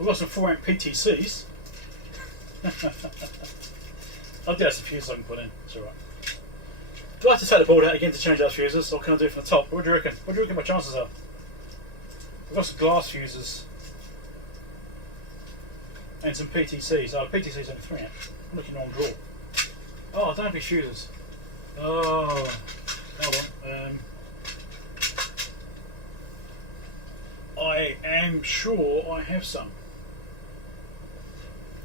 I've got some 4 amp PTCs. I'll do some fuses I can put in, it's alright. Do I have to take the board out again to change those fuses, or can I do it from the top? What do you reckon? What do you reckon my chances are? I've got some glass fuses and some PTCs. Oh, the PTC's only 3 amp. I'm looking on draw. Oh, I don't have any fuses. Oh, hold on. I am sure I have some.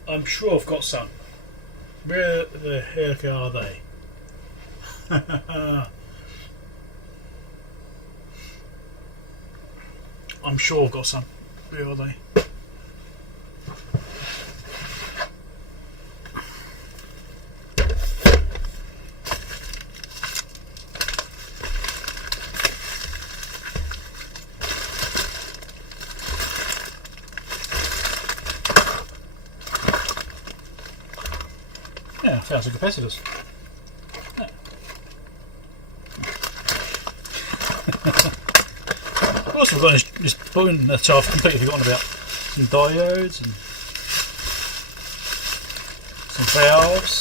I'm sure I've got some. Where the heck are they? I'm sure I've got some. Where are they? Yeah, 1,000 capacitors. Yeah. Also, we've got this Boonton that I've completely forgotten about. Some diodes and some valves.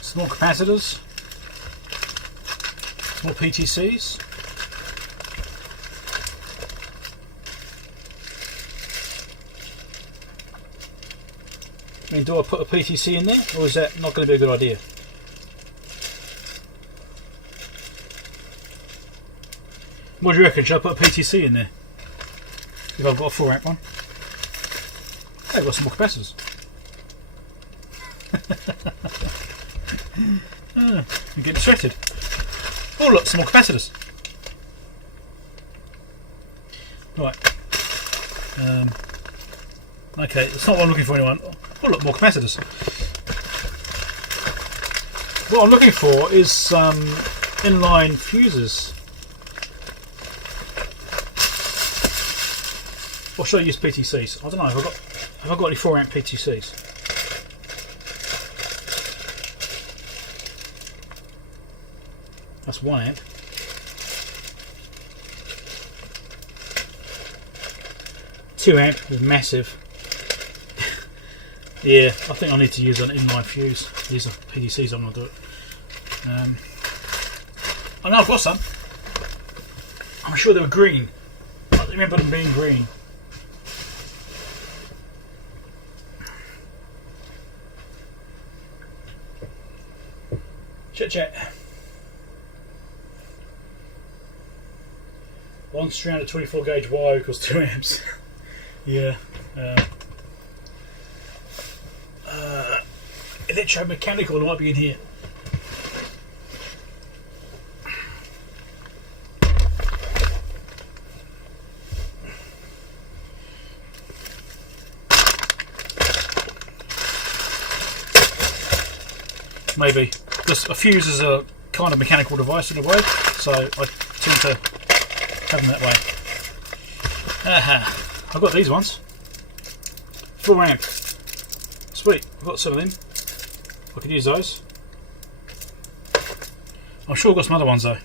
Small capacitors. Small PTCs. I mean, do I put a PTC in there, or is that not going to be a good idea? What do you reckon? Should I put a PTC in there? If I've got a 4 amp one. Hey, I've got some more capacitors. I'm getting distracted. Oh look, some more capacitors. Right. Okay, it's not what I'm looking for anyone. Oh look, more capacitors. What I'm looking for is some inline fuses. Or should I use PTCs? I don't know, have I got any 4 amp PTCs? That's 1 amp. Two amp is massive. Yeah, I think I need to use an inline fuse. These are PTCs, I'm not doing it. I know I've got some. I'm sure they were green. I remember them being green. Chat. One strand of 24 gauge wire equals 2 amps. Yeah. Electromechanical might be in here. Maybe. Because a fuse is a kind of mechanical device in a way, so I tend to have them that way. Aha. I've got these ones. 4 amp. Sweet, I've got some of them. I could use those. I'm sure I've got some other ones though.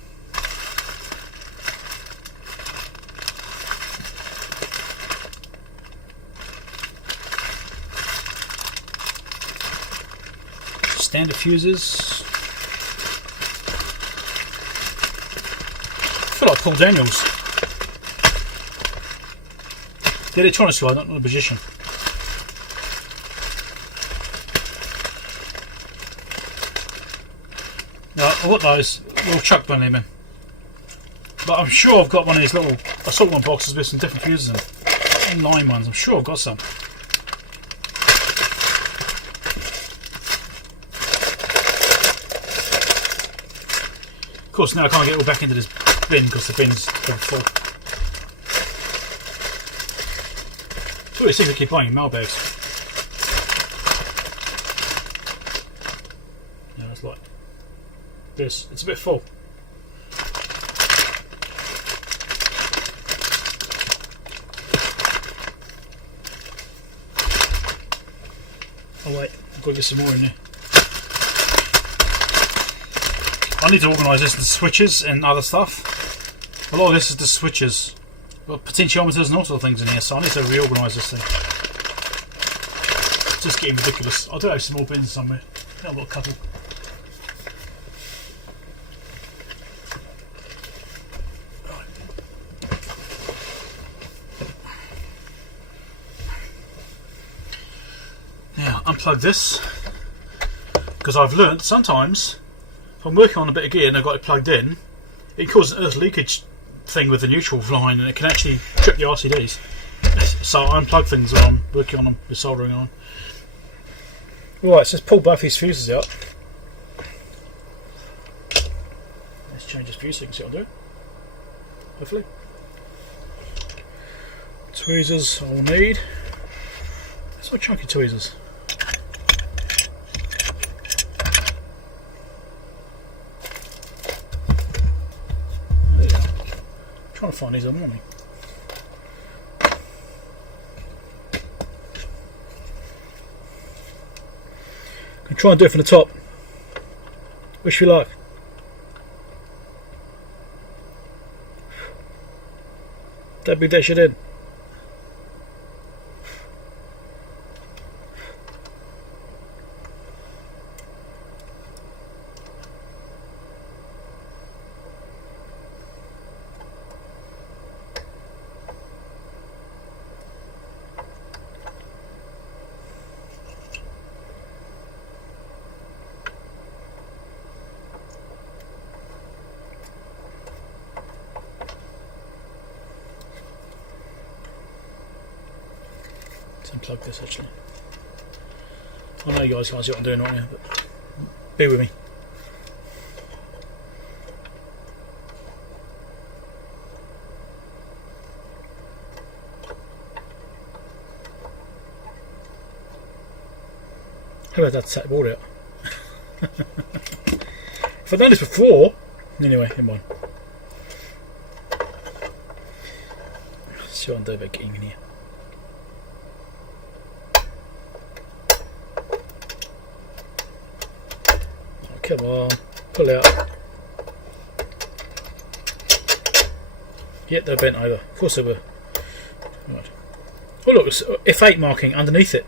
Standard fuses. I feel like Paul Daniels. The electronics guy, not the magician. No, I've got those little chuck one in them. But I'm sure I've got one of these little assortment boxes with some different fuses in them. Inline ones, I'm sure I've got some. Of course, now I can't get it all back into this bin because the bin's full. what it seems to keep buying in mailbags. Yeah, it's like this. It's a bit full. Oh wait, I've got to get some more in there. I need to organise this into switches and other stuff. A lot of this is the switches. Got potentiometers and all sorts of things in here, so I need to reorganise this thing. It's just getting ridiculous. I do have some more bins somewhere. I've got a couple. Right. Now, unplug this, because I've learnt sometimes if I'm working on a bit of gear and I've got it plugged in, it causes an earth leakage thing with the neutral line, and it can actually trip the RCDs. So I unplug things when I'm working on them with soldering on. Right, so let's pull both these fuses out. Let's change this fuse so you can see what I'm doing. Hopefully. Tweezers I will need. That's my chunky tweezers. Trying to find these on morning. Can try and do it from the top. Wish you luck. That'd be dashed in. Unplug this actually. I know you guys can't see what I'm doing right now, but bear with me. How about that to take the board out? If I'd done this before, anyway, never mind. Let's see what I'm doing about getting in here. Come on, pull out. Yep, they're bent over. Of course they were. Right. Oh look, it's F8 marking underneath it.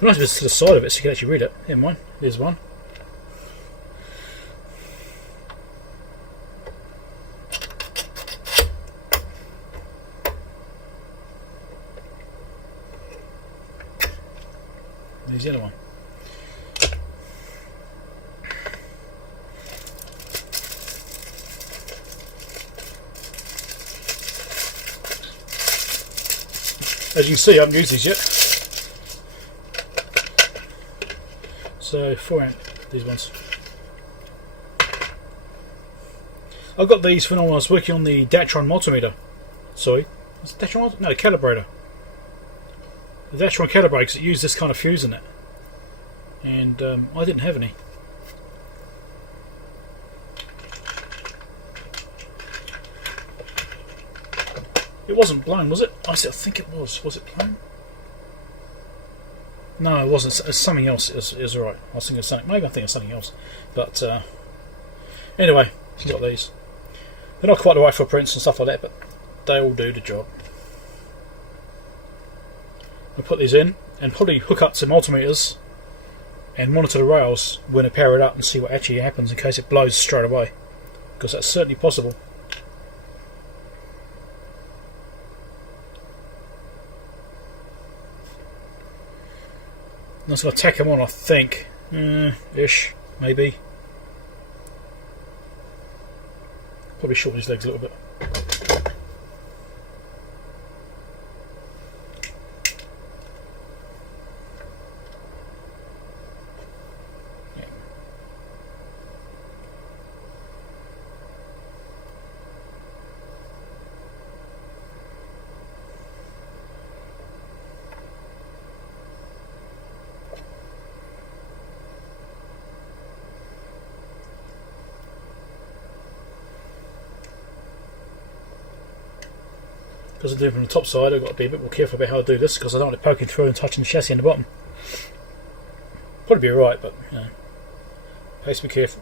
Nice if it's to the side of it so you can actually read it. Never mind, there's one. There's the other one. As you can see, I haven't used these yet. So 4 amp, these ones. I got these when I was working on the Datron multimeter. Sorry, is it Datron? No, calibrator. The Datron calibrator, because it used this kind of fuse in it, and I didn't have any. It wasn't blown, was it? I think it was. Was it blown? No, it wasn't. It's something else. It was alright. I was thinking of something. Maybe I think of something else. But anyway, I've got these. They're not quite the right footprints and stuff like that, but they all do the job. I'll put these in and probably hook up some multimeters and monitor the rails when I power it up and see what actually happens in case it blows straight away, because that's certainly possible. I'm just going to tack them on, I think. Ish, maybe. Probably shorten his legs a little bit. because I'm doing it from the top side, I've got to be a bit more careful about how I do this, because I don't want it poking through and touching the chassis in the bottom. Probably be alright, but you know, best be careful.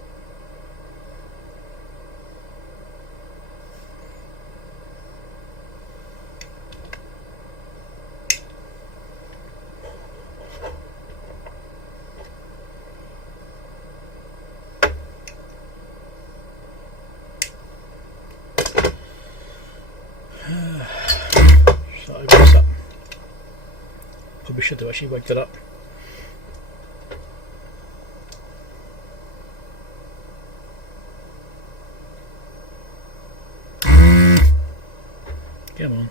Probably should have actually waked it up. Come on.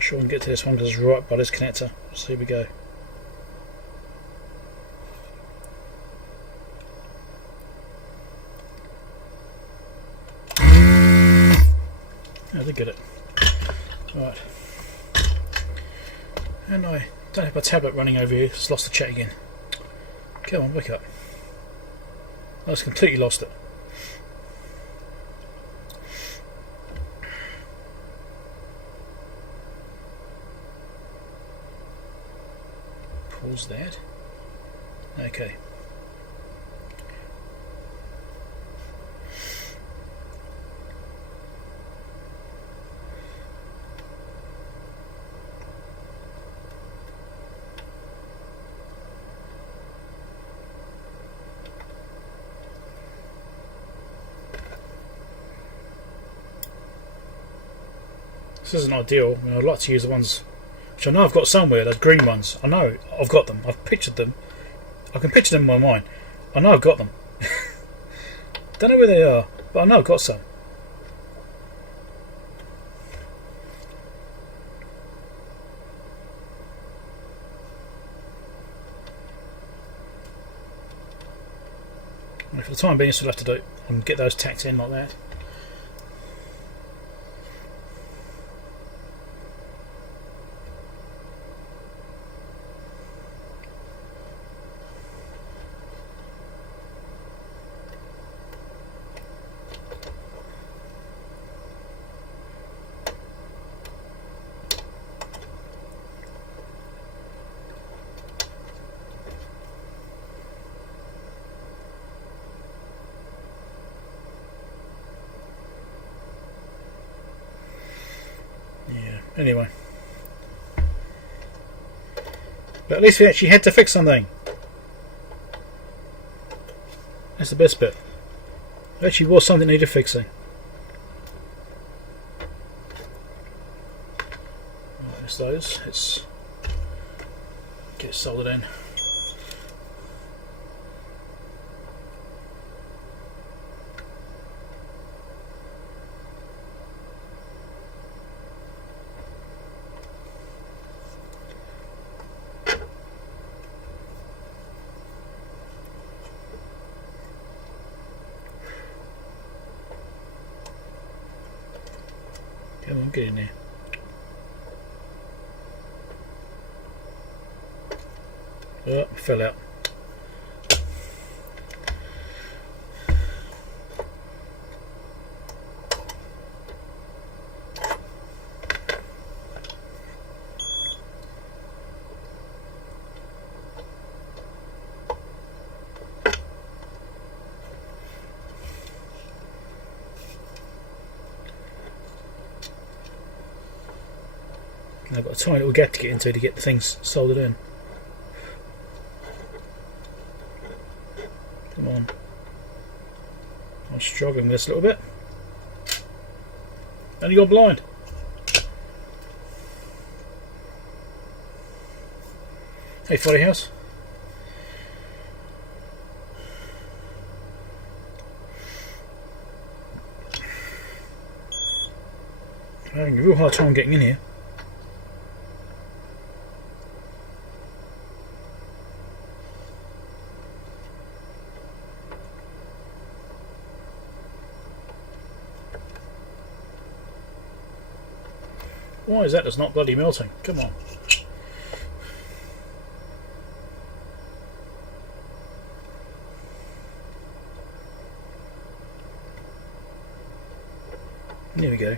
Sure, we can get to this one because it's right by this connector. So here we go. Oh, they get it. Right. And I don't have my tablet running over here, just lost the chat again. Come on, wake up. I just completely lost it. Pause that. Okay. This isn't ideal. I mean, I'd like to use the ones which I know I've got somewhere, those green ones. I know I've got them. I've pictured them. I can picture them in my mind. I know I've got them. Don't know where they are, but I know I've got some. And for the time being, this will have to do. I can get those tacked in like that. Anyway, but at least we actually had to fix something. That's the best bit. There actually was something that needed fixing. Right, there's those. Let's get it soldered in. Come on, get in there. Oh, fell out. I've got a tiny little gap to get into to get the things soldered in. Come on. I'm struggling with this a little bit. Only got blind. Hey, Folly House. I'm having a real hard time getting in here. Why is that? It's not bloody melting. Come on. There we go.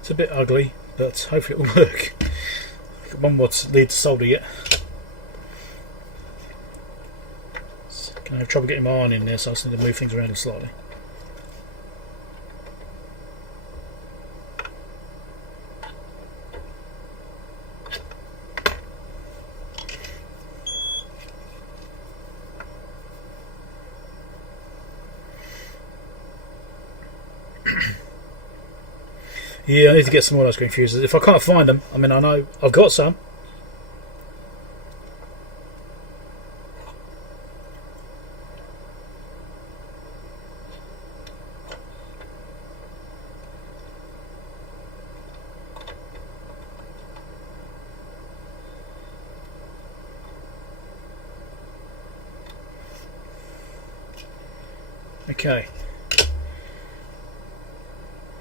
It's a bit ugly, but hopefully it will work. Got one more lead to solder yet. I have trouble getting my iron in there, so I just need to move things around slightly. Yeah, I need to get some more of those green fuses. If I can't find them, I mean, I know I've got some. Okay,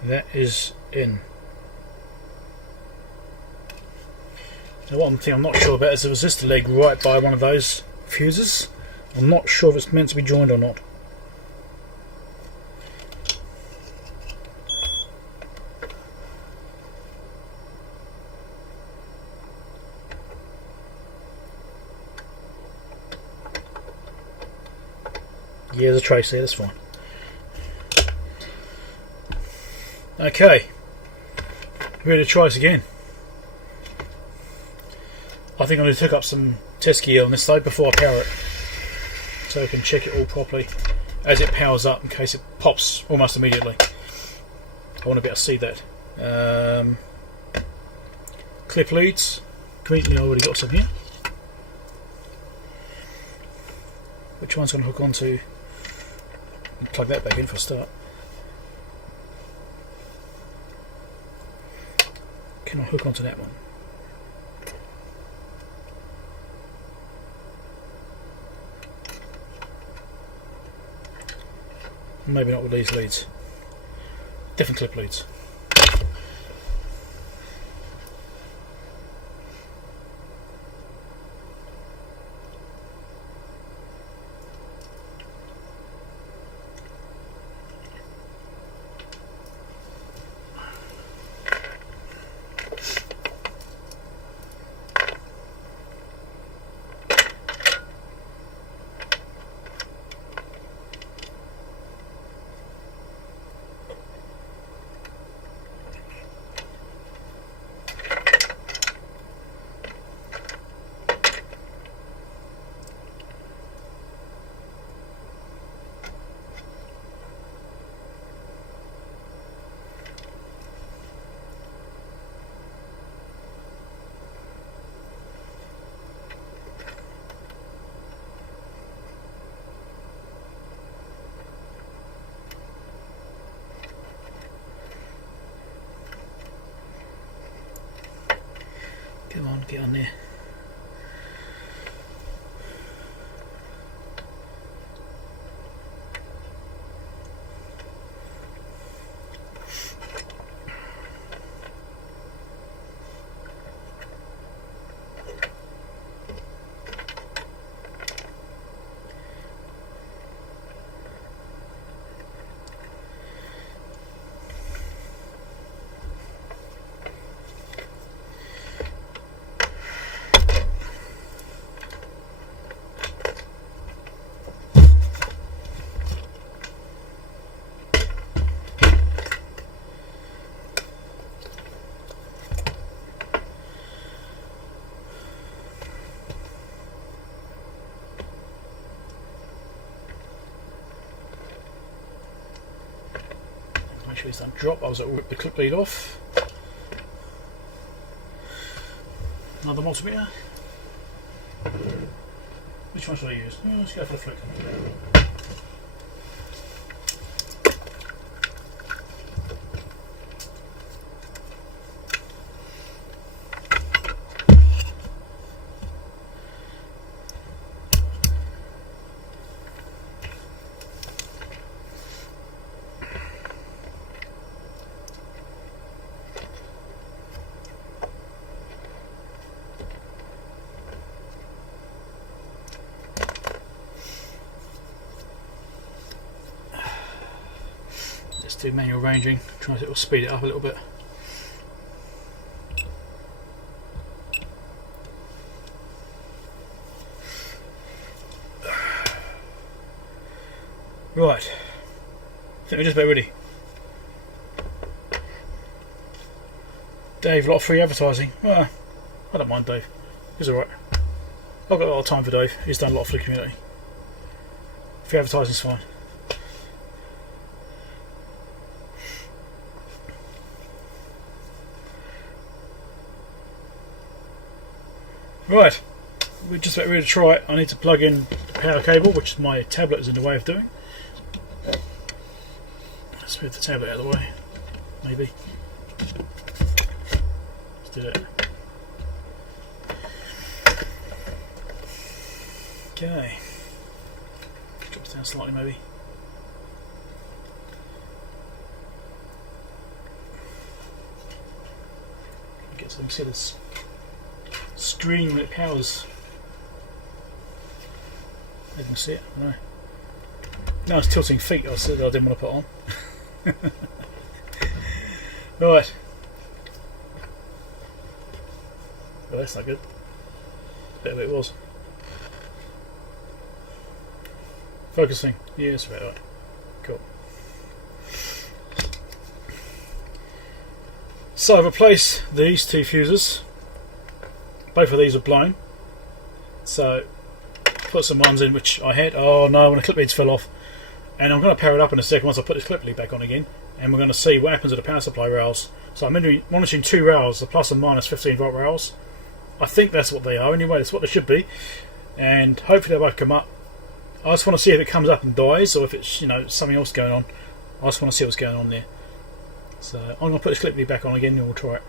that is in. Now, one thing I'm not sure about is the resistor leg right by one of those fuses. I'm not sure if it's meant to be joined or not. Yeah, there's a trace there, that's fine. Okay, ready to try this again. I think I'm going to hook up some test gear on this though before I power it, so I can check it all properly as it powers up in case it pops almost immediately. I want to be able to see that. Clip leads, conveniently I already got some here. Which one's going to hook onto? Plug that back in for a start. Can I hook onto that one? Maybe not with these leads. Different clip leads. Come on, get on there. sure these don't drop. I was at rip the clip lead off. Another multimeter. Which one should I use? Let's go for the Fluke. Do manual ranging, try to speed it up a little bit. Right, I think we're just about ready. Dave, a lot of free advertising. Well, I don't mind Dave, he's alright. I've got a lot of time for Dave, he's done a lot for the community. Free advertising's fine. Right, we're just about ready to try it. I need to plug in the power cable, which my tablet is in the way of doing. Let's move the tablet out of the way, maybe. Let's do that. Okay. Drop it down slightly, maybe. Get some see this screen when it powers. You can see it, no. No, it's tilting feet I said I didn't want to put on. Right. Well, that's not good. Better than it was. Focusing. Yeah, that's about right. Cool. So I've replaced these two fuses. Both of these are blown, so put some ones in which I had. Oh no, when the clip leads fell off, and I'm going to power it up in a second once I put this clip lead back on again, and we're going to see what happens with the power supply rails. So I'm monitoring two rails, the plus and minus 15 volt rails. I think that's what they are anyway, that's what they should be, and hopefully they won't come up. I just want to see if it comes up and dies, or if it's, you know, something else going on. I just want to see what's going on there. So I'm going to put this clip lead back on again and we'll try it.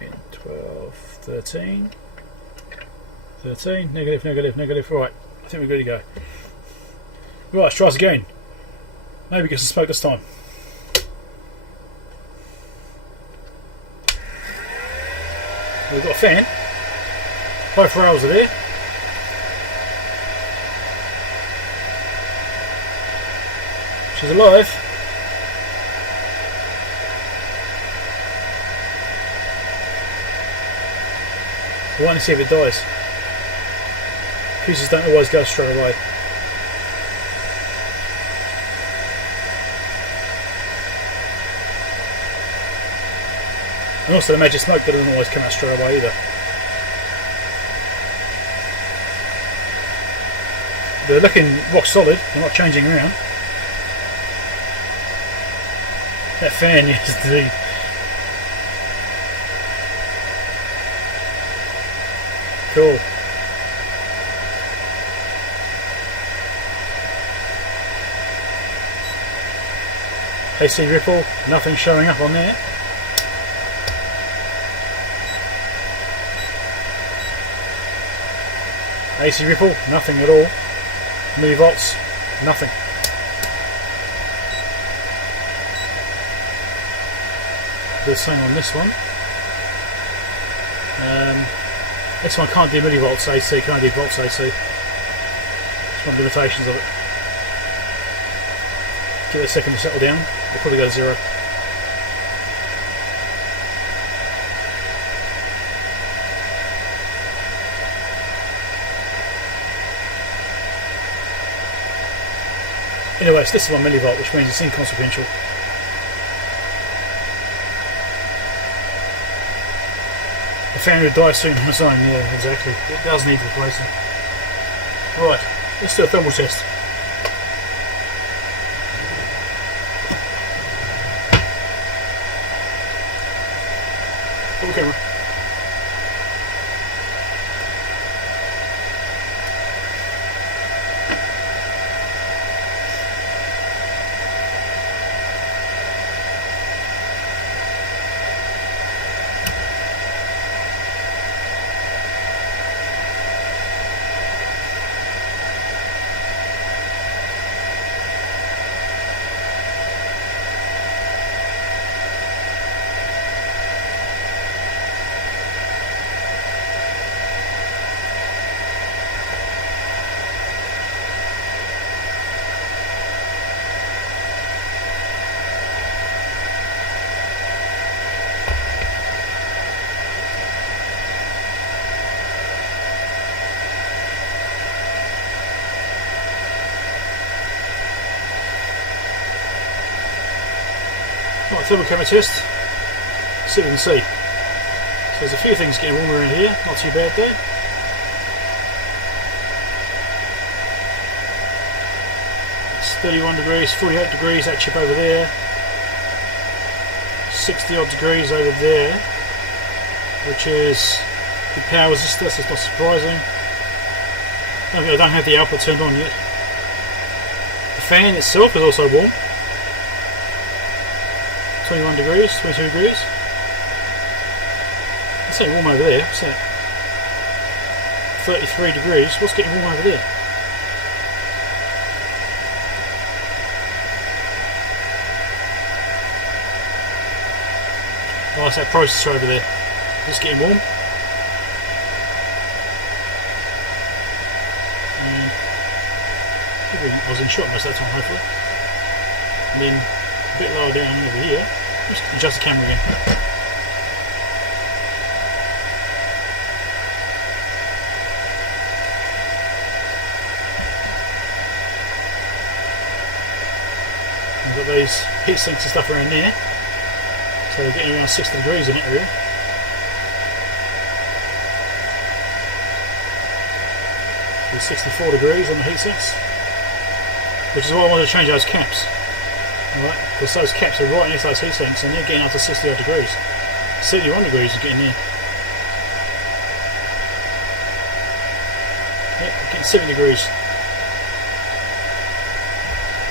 In 12, 13, negative, negative, negative. Right, I think we're good to go. Right, let's try this again. Maybe get some smoke this time. We've got a fan. Both rails are there. She's alive. We're waiting to see if it dies. Fuses don't always go straight away. And also the magic smoke doesn't always come out straight away either. They're looking rock solid, they're not changing around. That fan, yes, indeed. Cool. AC ripple, nothing showing up on there. AC ripple, nothing at all. Millivolts, nothing. The same on this one. This one can't do millivolts AC, can't do volts AC. It's one of the limitations of it. Give it a second to settle down. We'll probably go to 0. Anyway, so this is 1 millivolt, which means it's inconsequential. The fan would die soon on its own, yeah, exactly. It does need replacing. Right, let's do a thermal test. Roll camera. Right, thermal camera test. See what we can see. So there's a few things getting warmer around here, not too bad though. It's 31 degrees, 48 degrees, that chip over there. 60 odd degrees over there, which is the power resistor, so it's not surprising. I don't have the output turned on yet. The fan itself is also warm. 21 degrees, 22 degrees. It's only warm over there. What's that? 33 degrees. What's getting warm over there? Oh, that's that processor over there. Just getting warm. I was in shot most of that time, hopefully. And then a bit lower down over here. Just adjust the camera again. I've got these heat sinks and stuff around there. So we're getting around 60 degrees in that area. There's 64 degrees on the heat sinks. Which is why I wanted to change those caps. Alright, because those caps are right next to those heat sinks and they're getting up to 60 odd degrees. 71 degrees is getting there. Yep, getting 70 degrees.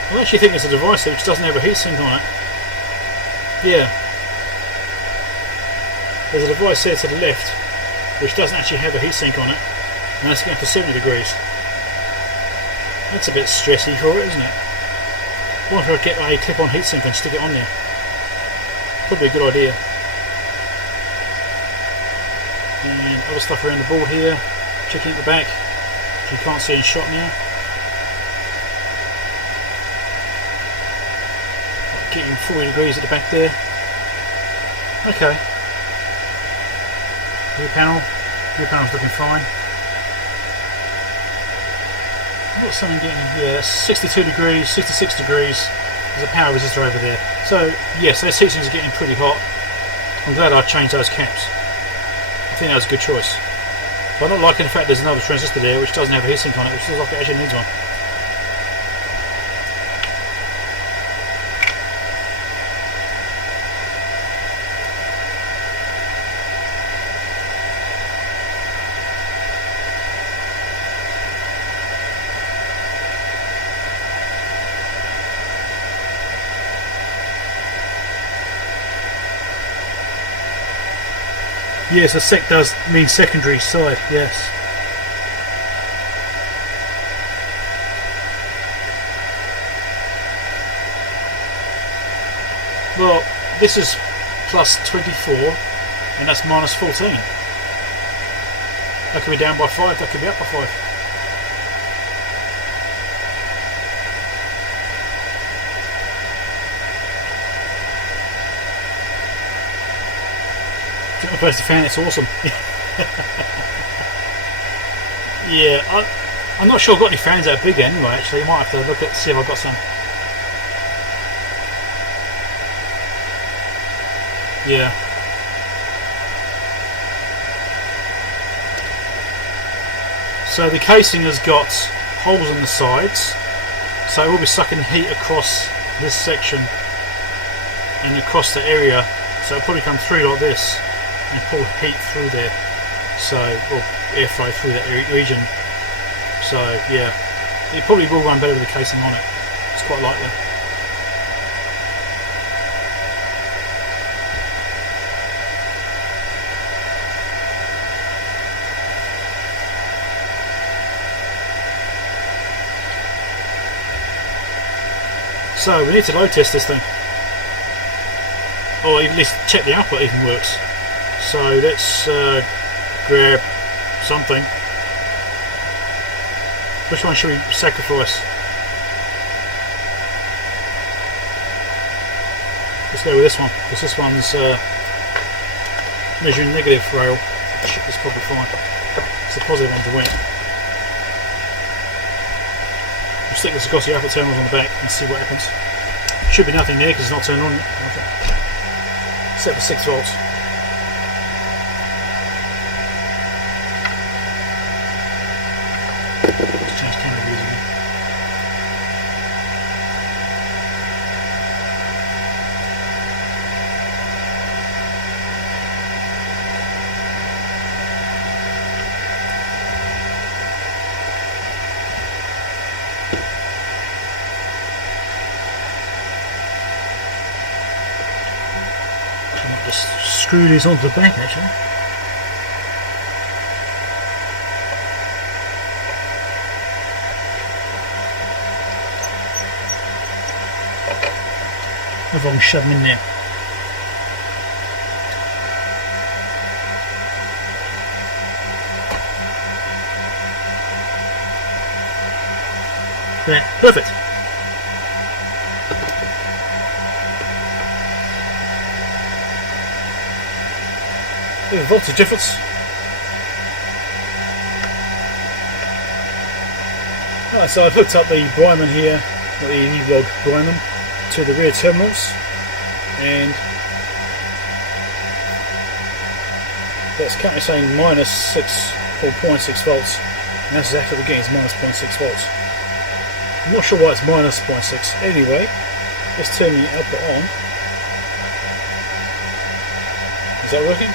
I actually think it's a device which doesn't have a heatsink on it. Yeah. There's a device there to the left which doesn't actually have a heatsink on it, and that's getting up to 70 degrees. That's a bit stressy for it, isn't it? I wonder if I could get a clip-on heatsink and stick it on there. Probably a good idea. And other stuff around the board here. Checking at the back, which you can't see in shot now. Getting 40 degrees at the back there. Okay. Rear panel's looking fine. What's something getting? Yeah, 62 degrees, 66 degrees. There's a power resistor over there. So yes, those heat sinks are getting pretty hot. I'm glad I changed those caps. I think that was a good choice. But I'm not liking the fact there's another transistor there which doesn't have a heatsink on it, which looks like it actually needs one. Yes, a sec does mean secondary side, yes. Well, this is plus 24 and that's minus 14. That could be down by 5, that could be up by 5. I suppose the fan, it's awesome. Yeah, I'm not sure I've got any fans that big anyway, actually. I might have to look at, see if I've got some. Yeah. So the casing has got holes on the sides, so it will be sucking heat across this section and across the area, so it'll probably come through like this and pull heat through there, so, or airflow through that region. So yeah, it probably will run better with the casing on it. It's quite likely. So we need to load test this thing, or at least check the output even works. So let's grab something. Which one should we sacrifice? Let's go with this one, because this one's measuring negative rail. Shit, it's probably fine. It's a positive one to win. We'll stick this across the output terminals on the back and see what happens. Should be nothing there because it's not turned on. Set for 6 volts. Let's change camera views again. Just screw these onto the back actually. If I can shove them in there. There, perfect. Bit of voltage difference. Right, so I've hooked up the Bryman here, or the E-log Bryman, to the rear terminals, and that's currently saying minus 6 or 0.6 volts, and that's exactly what we're getting, is minus 0.6 volts. I'm not sure why it's minus 0.6. Anyway, let's turn the output on. Is that working?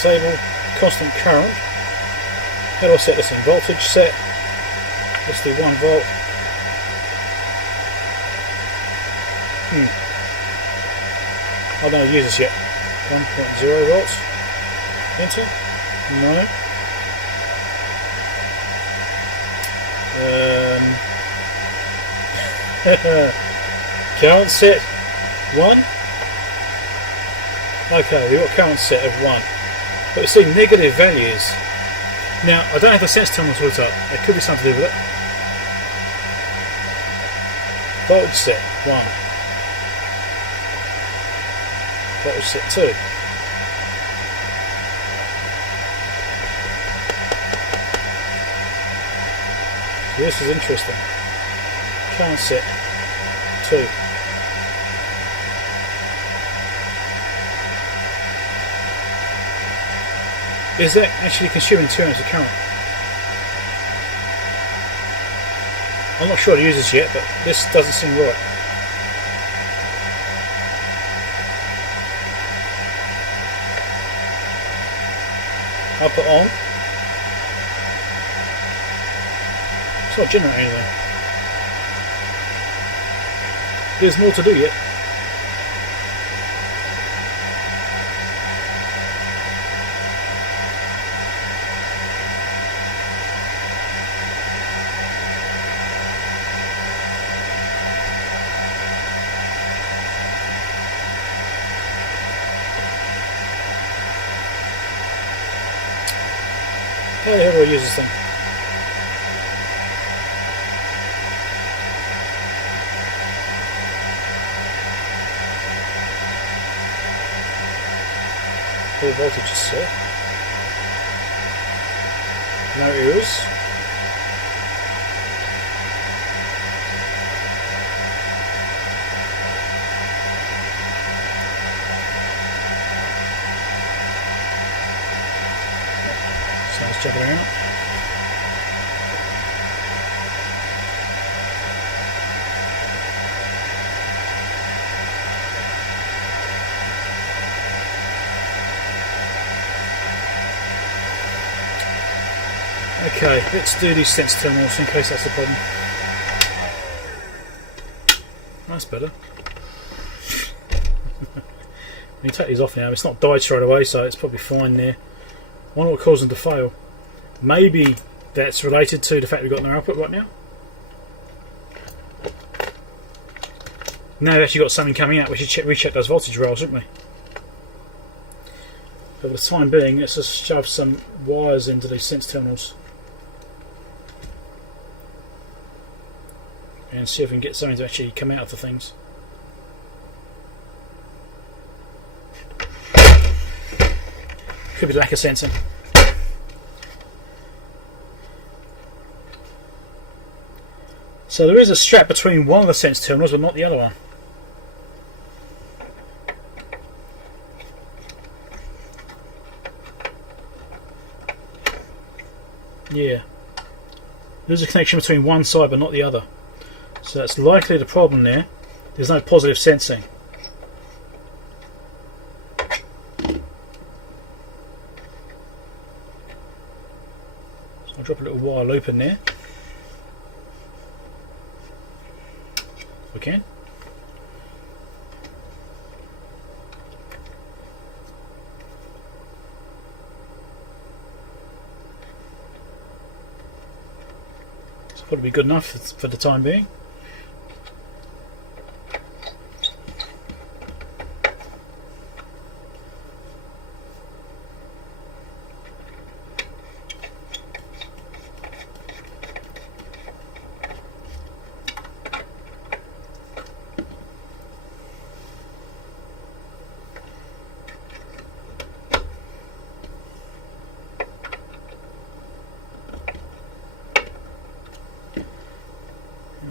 Disable constant current. How do I set this in? Voltage set. Let's do 1 volt. I don't use this yet. 1.0 volts. Enter. No. Current set 1. Okay, we've got current set of 1. But we see negative values. Now, I don't have the sense terminal hooked up. It could be something to do with it. Voltage set 1. Voltage set 2. So this is interesting. Current set 2. Is that actually consuming 2 amps of current? I'm not sure how to use this yet, but this doesn't seem right. Output on. It's not generating anything. There's more to do yet. How the hell do I use this thing? The voltage is set. No errors. Check it out. Okay, let's do these sense terminals in case that's the problem. That's better. You take these off now. It's not died straight away, so it's probably fine there. I wonder what caused them to fail. Maybe that's related to the fact we've got no output right now. Now we've actually got something coming out. We should recheck those voltage rails, shouldn't we? But for the time being, let's just shove some wires into these sense terminals and see if we can get something to actually come out of the things. Could be lack of sensing. So there is a strap between one of the sense terminals but not the other one. Yeah. There's a connection between one side but not the other. So that's likely the problem there. There's no positive sensing. So I'll drop a little wire loop in there. If we can. It's probably good enough for the time being.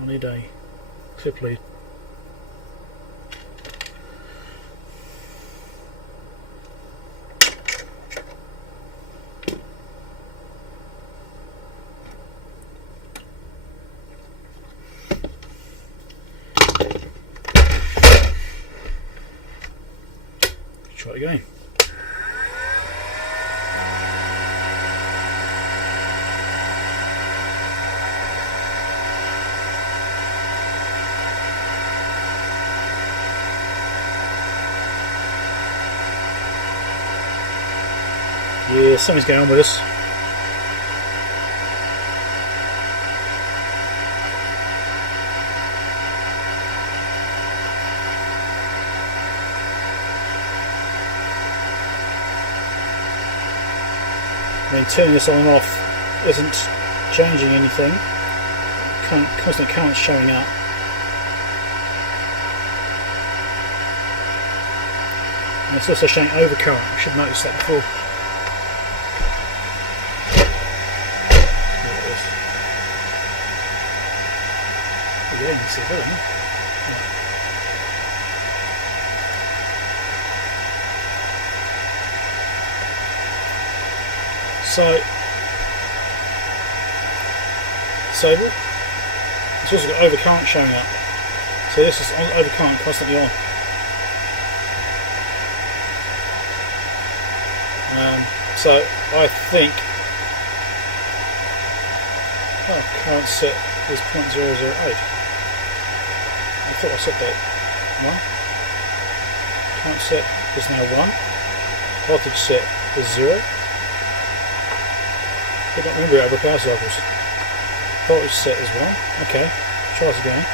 Need a clip lead. Try it again. Yeah, something's going on with us. Then turning this on and off isn't changing anything. Constant current showing up. And it's also showing overcurrent. I should have noticed that before. Yeah, you can see that, huh? So it's also got overcurrent showing up. So this is overcurrent constantly on. So I think current set is 0.008. I thought I set that 1. Current set is now 1. Voltage set is 0. I don't remember it over power cycles. Voltage set is 1. Okay, try this again.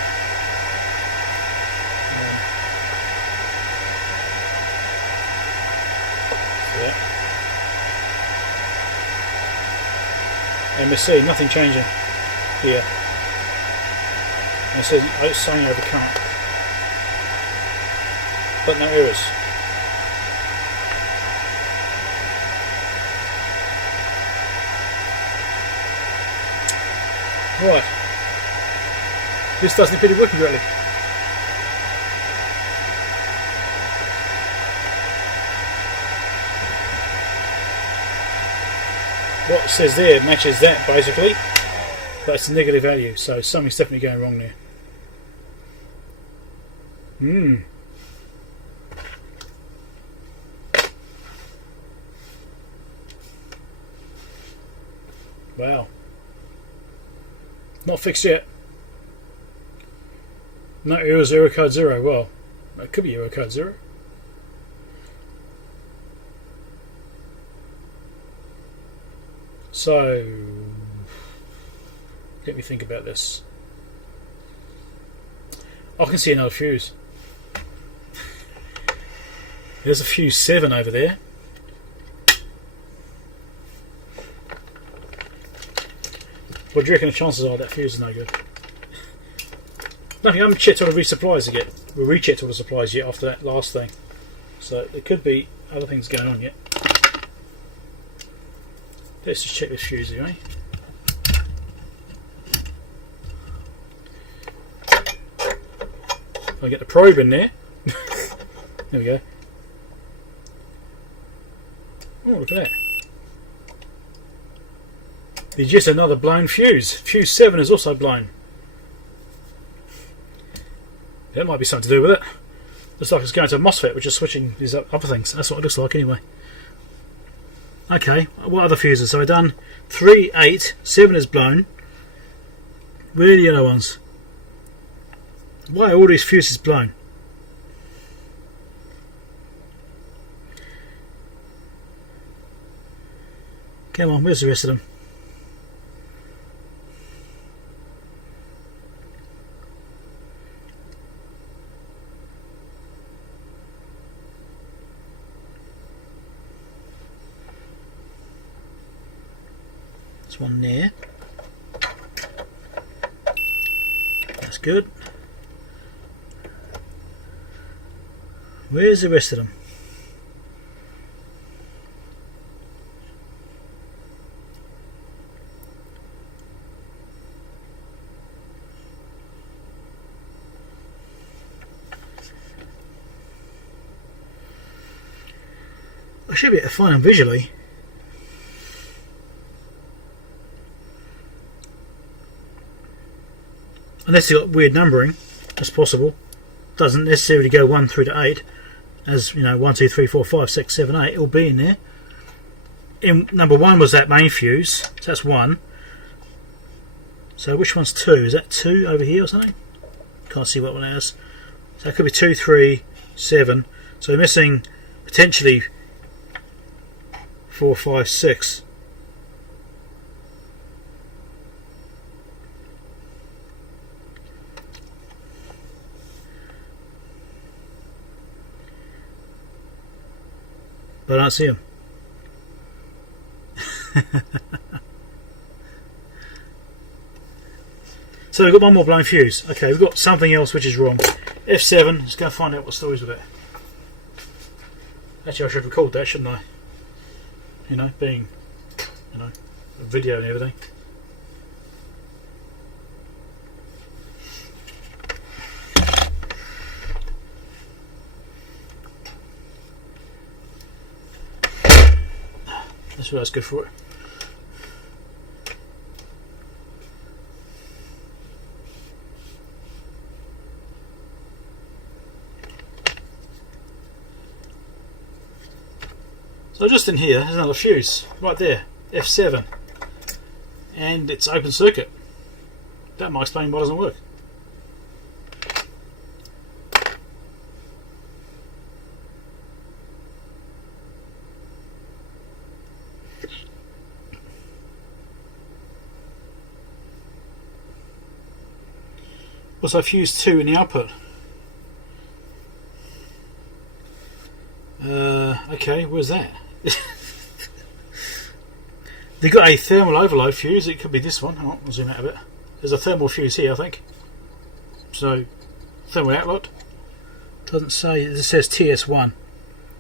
And we see nothing changing here. And it says it's saying over current, but no errors. Right, this doesn't appear to be working correctly. what it says there matches that basically, but it's a negative value, so something's definitely going wrong there. Wow. Not fixed yet. No, it was error code 0. Well, it could be error code 0. So, let me think about this. I can see another fuse. There's a fuse 7 over there. What do you reckon the chances are that fuse is no good? No, I haven't checked all the resupplies yet. We rechecked all the supplies yet after that last thing. So there could be other things going on yet. Let's just check this fuse anyway. If I get the probe in there. There we go. Oh, look at that. There's just another blown fuse. Fuse 7 is also blown. That might be something to do with it. Looks like it's going to a MOSFET, which is switching these other things. That's what it looks like anyway. Okay, what other fuses? So I've done 3, 8, 7 is blown. Where are the other ones? Why are all these fuses blown? Come on, where's the rest of them? There's one there. That's good. Where's the rest of them? I should be able to find them visually. Unless you've got weird numbering, that's possible. Doesn't necessarily go 1 through to 8, as you know, 1, 2, 3, 4, 5, 6, 7, 8. It'll be in there. In number 1 was that main fuse, so that's 1. So which one's 2? Is that 2 over here or something? Can't see what one it is. So it could be 2, 3, 7. So we're missing potentially 4, 5, 6. But I don't see them. So we've got one more blown fuse. Okay, we've got something else which is wrong. F7, let's go and find out what stories with it. Actually, I should record that, shouldn't I? You know, being, you know, a video and everything. That's what I was good for it. So just in here, there's another fuse right there, F7, and it's open circuit. That might explain why it doesn't work. Also fuse 2 in the output. Okay, where's that? They've got a thermal overload fuse. It could be this one. I'll zoom out a bit. There's a thermal fuse here, I think. So, thermal outlet. Doesn't say. It says TS1.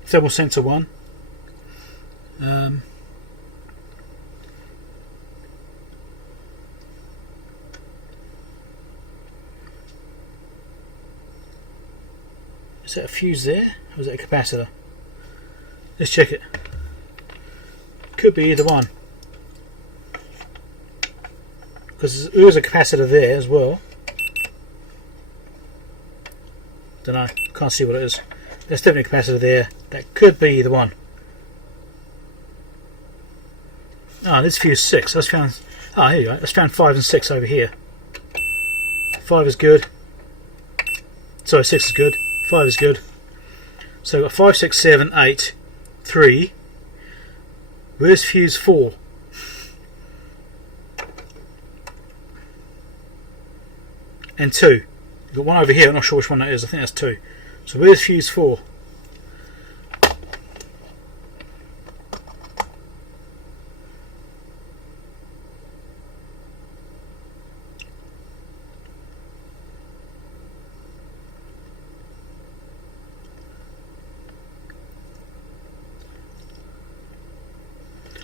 Thermal sensor 1. Is that a fuse there? Or is that a capacitor? Let's check it. Could be either one. because there is a capacitor there as well. Don't know, can't see what it is. There's definitely a capacitor there. That could be the one. Ah, this fuse 6. That's found. Ah, here you go. Let's found 5 and 6 over here. 5 is good. Sorry, 6 is good. 5 is good. So we've got 5, 6, 7, 8, 3. Where's fuse 4? And 2. We've got one over here. I'm not sure which one that is. I think that's 2. So where's fuse 4?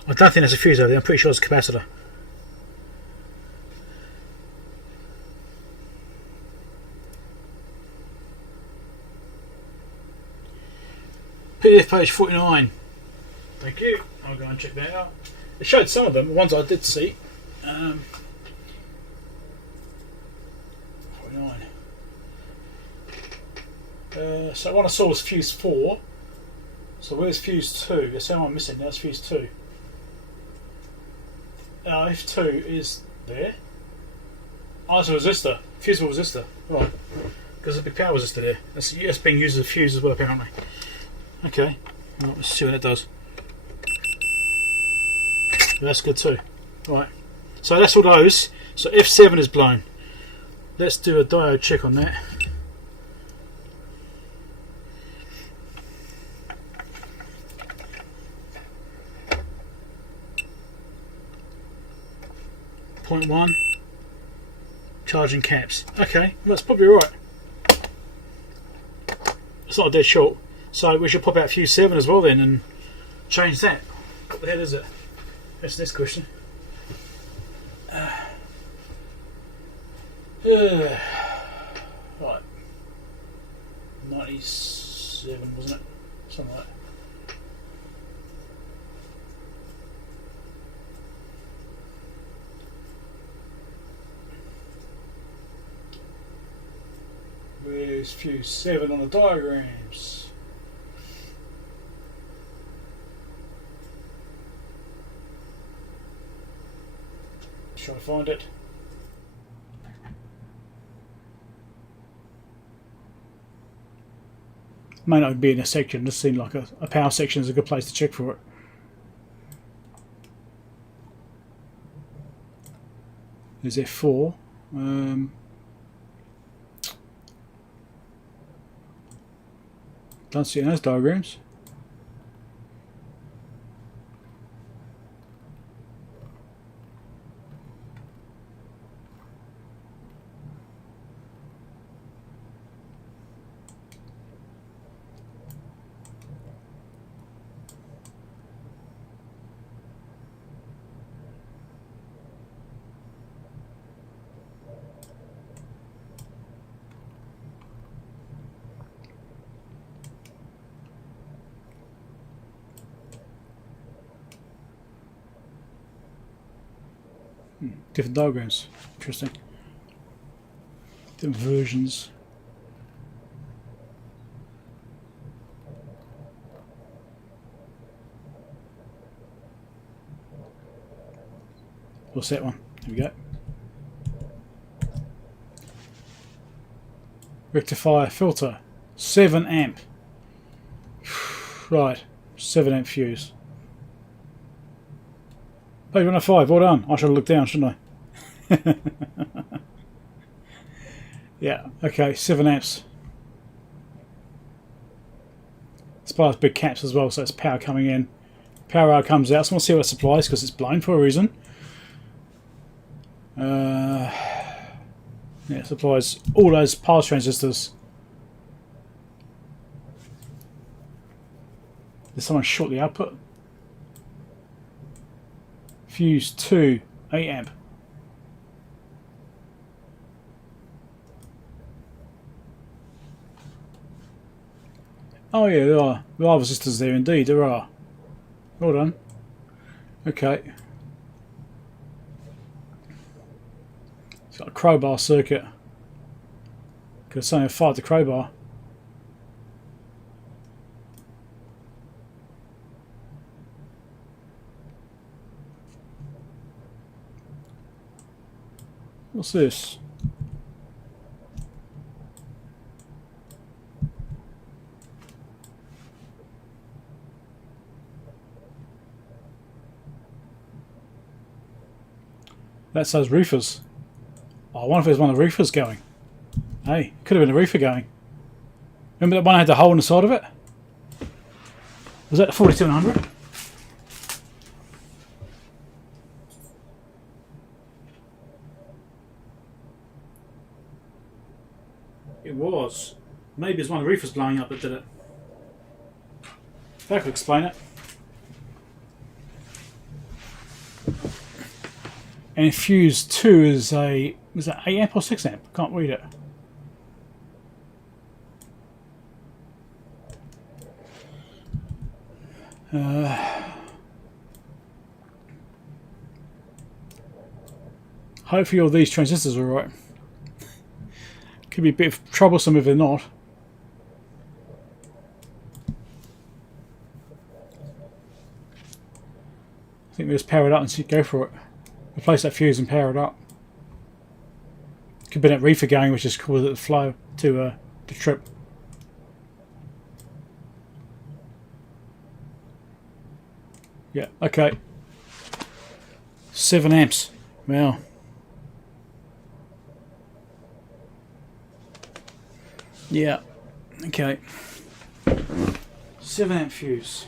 I don't think there's a fuse over there. I'm pretty sure it's a capacitor. PDF page 49. Thank you. I'll go and check that out. It showed some of them, the ones I did see. 49. So one I saw was fuse 4. So where's fuse 2? There's someone missing. That's fuse 2. F2 is there. Oh, it's a resistor. Fusible resistor. Right. Because there's a big power resistor there. That's being used as a fuse as well, apparently. Okay. Well, let's see what it does. That's good too. Right. So that's all those. So F7 is blown. Let's do a diode check on that. Point 1. Charging caps. Okay, well, that's probably right. It's not a dead short. So we should pop out fuse 7 as well then and change that. What the hell is it? That's the next question. Right. 97, wasn't it? Something like that. Where's fuse 7 on the diagrams? Try to find it. May not be in a section, it just seemed like a power section is a good place to check for it. There's F4. Don't see it in those diagrams. Different diagrams. Interesting. Different versions. What's that one? Here we go. Rectifier filter. 7 amp. Right. 7 amp fuse. Page 105, well done. I should have looked down, shouldn't I? Yeah, okay, 7 amps. Supplies big caps as well, so it's power coming in. Power out comes out, so we'll see what it supplies because it's blown for a reason. Yeah, it supplies all those pass transistors. Did someone short the output? Fuse 2, 8 amp. Oh yeah, there are resistors there indeed, there are. Well done. Okay. crowbar circuit. Because something fired the crowbar. What's this? That says roofers. Oh, I wonder if there's one of the roofers going. Hey, could have been a roofer going. Remember that one had the hole in the side of it? Was that the 4200? It was. Maybe it's one of the roofers blowing up that did it. That could explain it. And fuse 2 is a, was that 8 amp or 6 amp? I can't read it. Hopefully all these transistors are right. Could be a bit troublesome if they're not. I think we just power it up and see, go for it. Replace that fuse and power it up. Could be that reefer going, which is caused the flow to trip. Yeah, okay. 7 amps. Wow. Yeah. Okay. 7 amp fuse.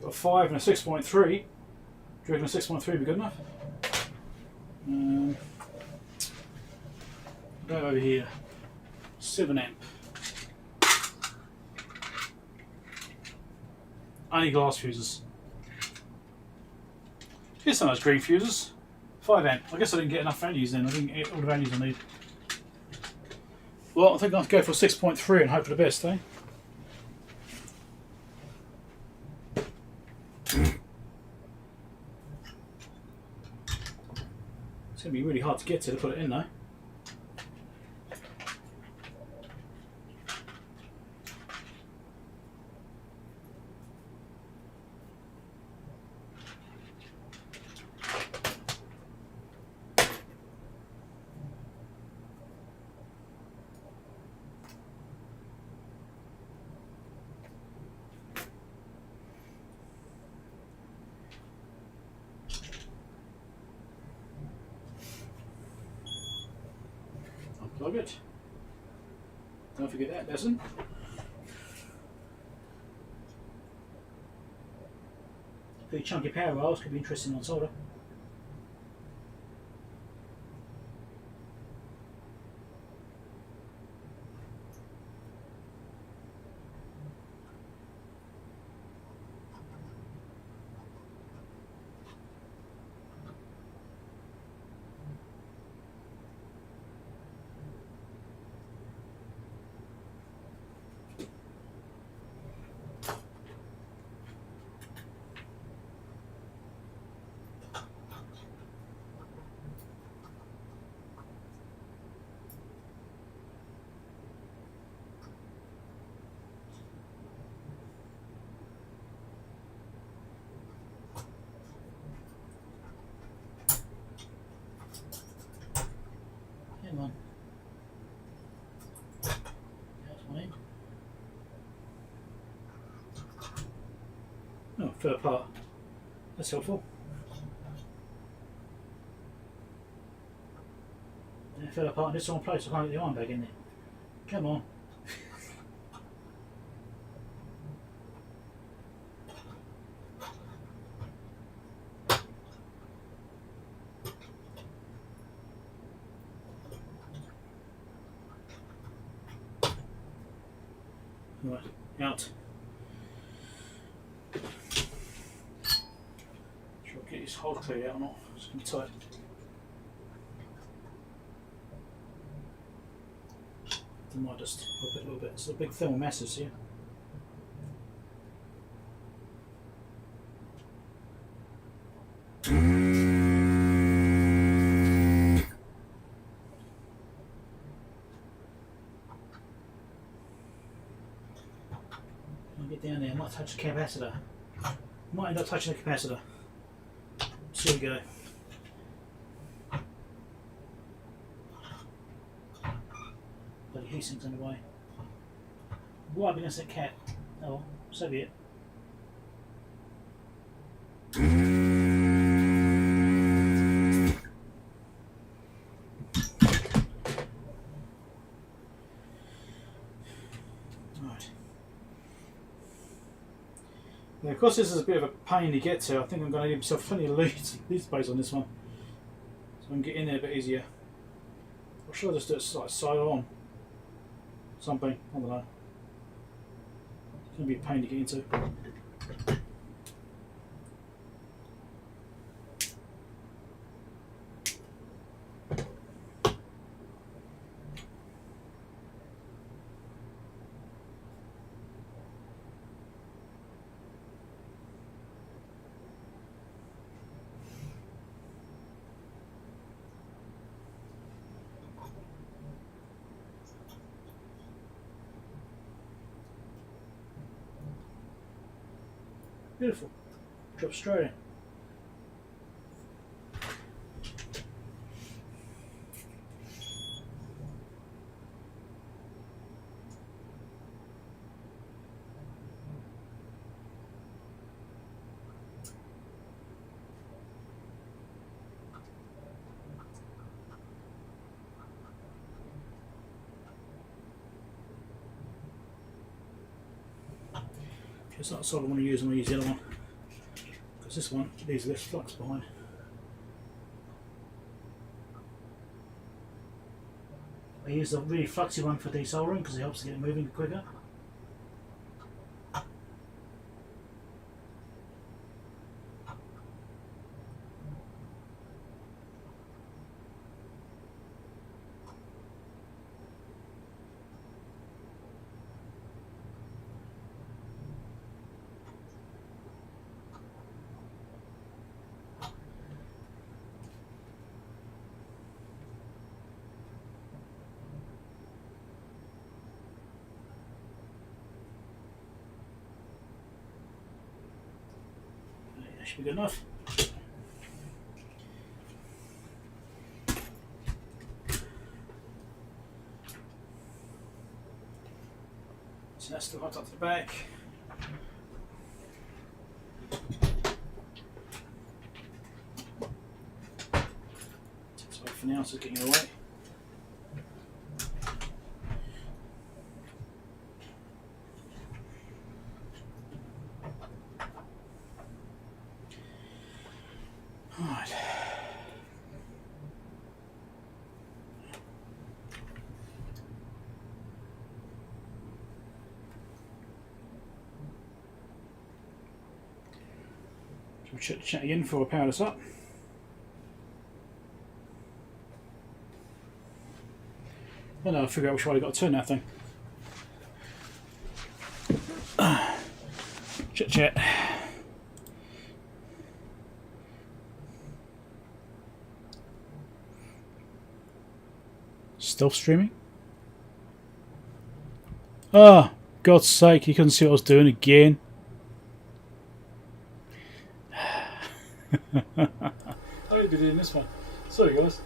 Got a 5 and a 6.3. Do you reckon a 6.3 would be good enough? Go over here. 7 amp. Only glass fuses. Here's some of those green fuses. 5 amp. I guess I didn't get enough values then. I didn't get all the values I need. Well, I think I'll go for 6.3 and hope for the best, eh? It's going to be really hard to get to put it in though. Plug it. Don't forget that lesson. The chunky power rails could be interesting on solder. Come on. That's one in. Oh, fell apart. That's helpful. And it fell apart in this one place. I can't get the iron back in there. Come on. Right, out. Sure, get this hole clear out or not. It's going to be tight. I might just pop it a little bit. It's a big thermal masses here. get down there. I might touch the capacitor. Might end up touching the capacitor. So we go. Bloody heatsink's in the way. Right up against that cat. Oh well, so be it. Right. Now, of course, this is a bit of a pain to get to. I think I'm going to give myself plenty of lead space on this one, so I can get in there a bit easier. Or should I just do it like side on? Something, I don't know. It's going to be a pain to get into. Beautiful. Drop straight in. It's not the solid I want to use, I'm going to use the other one. Because this one leaves less flux behind. I use the really fluxy one for desoldering because it helps to get it moving quicker. That should be good enough. So that's still hot up to the back. Sorry for now, so it's getting away. Right. So we'll check the chat again before I power this up. Oh no, I'll figure out which way I've got to turn that thing. Chat. Stealth streaming? Ah, God's sake, you couldn't see what I was doing again. I didn't be doing this one. Sorry, guys.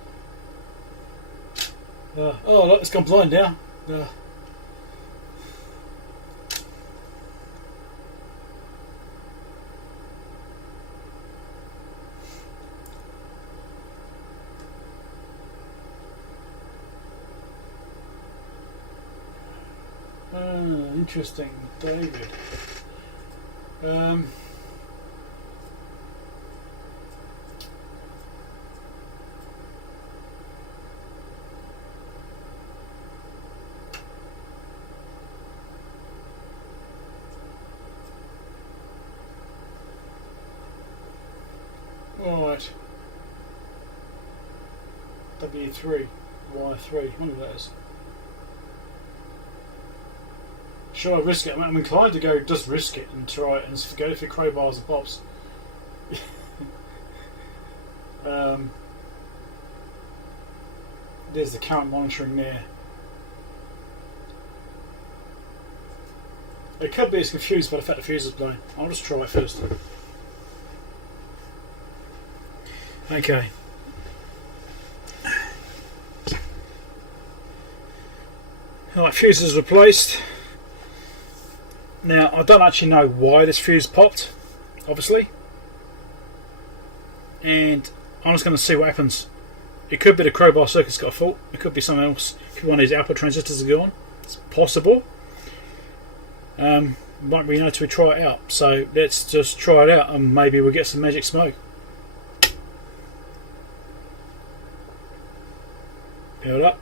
Oh, look, it's gone blind now. Interesting, David. Alright. W3, Y3, I wonder what that is. Should I risk it? I'm inclined to go just risk it and try it and go for crowbars and pops. There's the current monitoring there. It could be as confused by the fact the fuse is blown. I'll just try it first. Okay. Alright, fuse is replaced. Now, I don't actually know why this fuse popped, obviously. And I'm just going to see what happens. It could be the crowbar circuit's got a fault. It could be something else. It could be one of these output transistors are gone. It's possible. Might be able to try it out. So let's just try it out and maybe we'll get some magic smoke. Build up.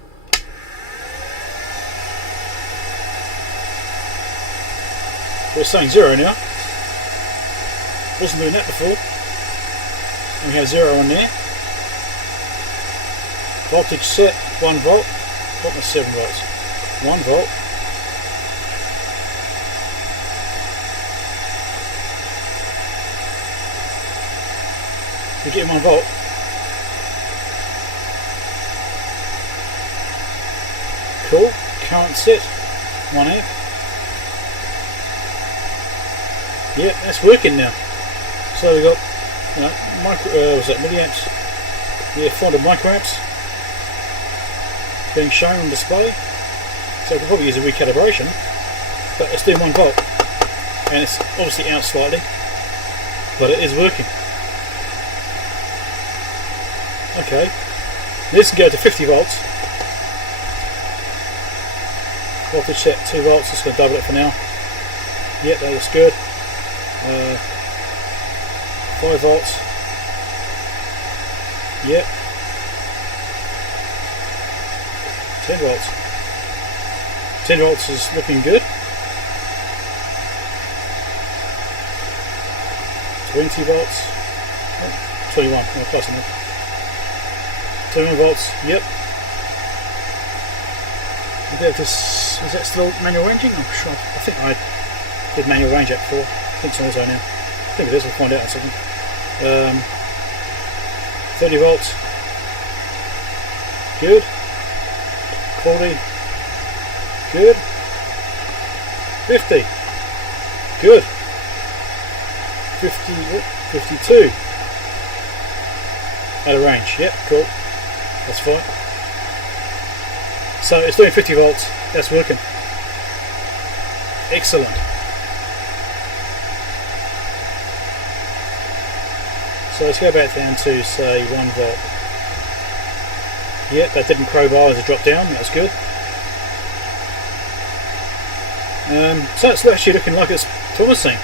We're saying 0 now. Wasn't doing that before. And we have 0 on there. Voltage set 1 volt. What was 7 volts? 1 volt. We're getting 1 volt. Cool. Current set 1 amp. Yeah, that's working now. So we got, was that milliamps? Yeah, 400 microamps being shown on display. So we can probably use a recalibration, but it's doing 1 volt, and it's obviously out slightly, but it is working. Okay, this can go to 50 volts. Voltage set 2 volts. Just going to double it for now. Yep, that looks good. 5 volts. Yep. 10 volts. 10 volts is looking good. 20 volts. Oh, 21. Oh, close enough. 21 volts. Yep. Is that still manual ranging? I'm sure. I think I did manual range that before. I think so also now. I think it is, we'll find out in a second. 30 volts. Good. 40. Good. 50. Good. 52. Out of range. Yep, cool. That's fine. So it's doing 50 volts. That's working. Excellent. So let's go back down to say 1 volt. Yep, that didn't crowbar as a drop down. That was good. So it's actually looking like it's promising.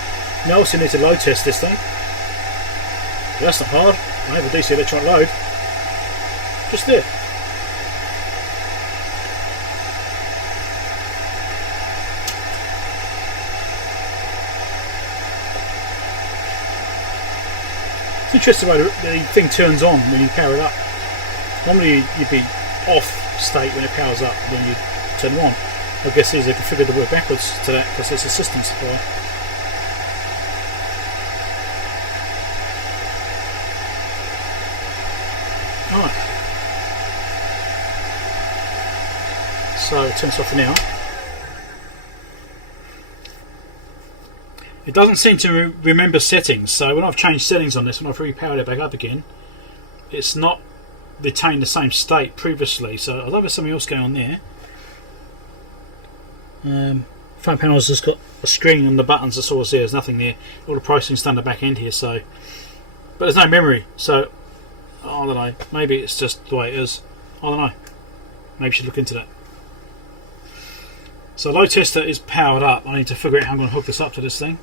Now I also need to load test this thing. But that's not hard. I have a DC electronic load. Just there. It's interesting the way the thing turns on when you power it up. Normally you'd be off state when it powers up when you turn it on. I guess these are configured to work backwards to that because it's a system supply. Alright. So turn this off for now. It doesn't seem to remember settings, so when I've changed settings on this, when I've repowered it back up again, it's not retained the same state previously, so I don't know if there's something else going on there. Front panel's just got a screen and the buttons, that's all there, there's nothing there. All the processing's done the back end here, so. But there's no memory, so I don't know, maybe it's just the way it is. I don't know. Maybe you should look into that. So load tester is powered up. I need to figure out how I'm going to hook this up to this thing.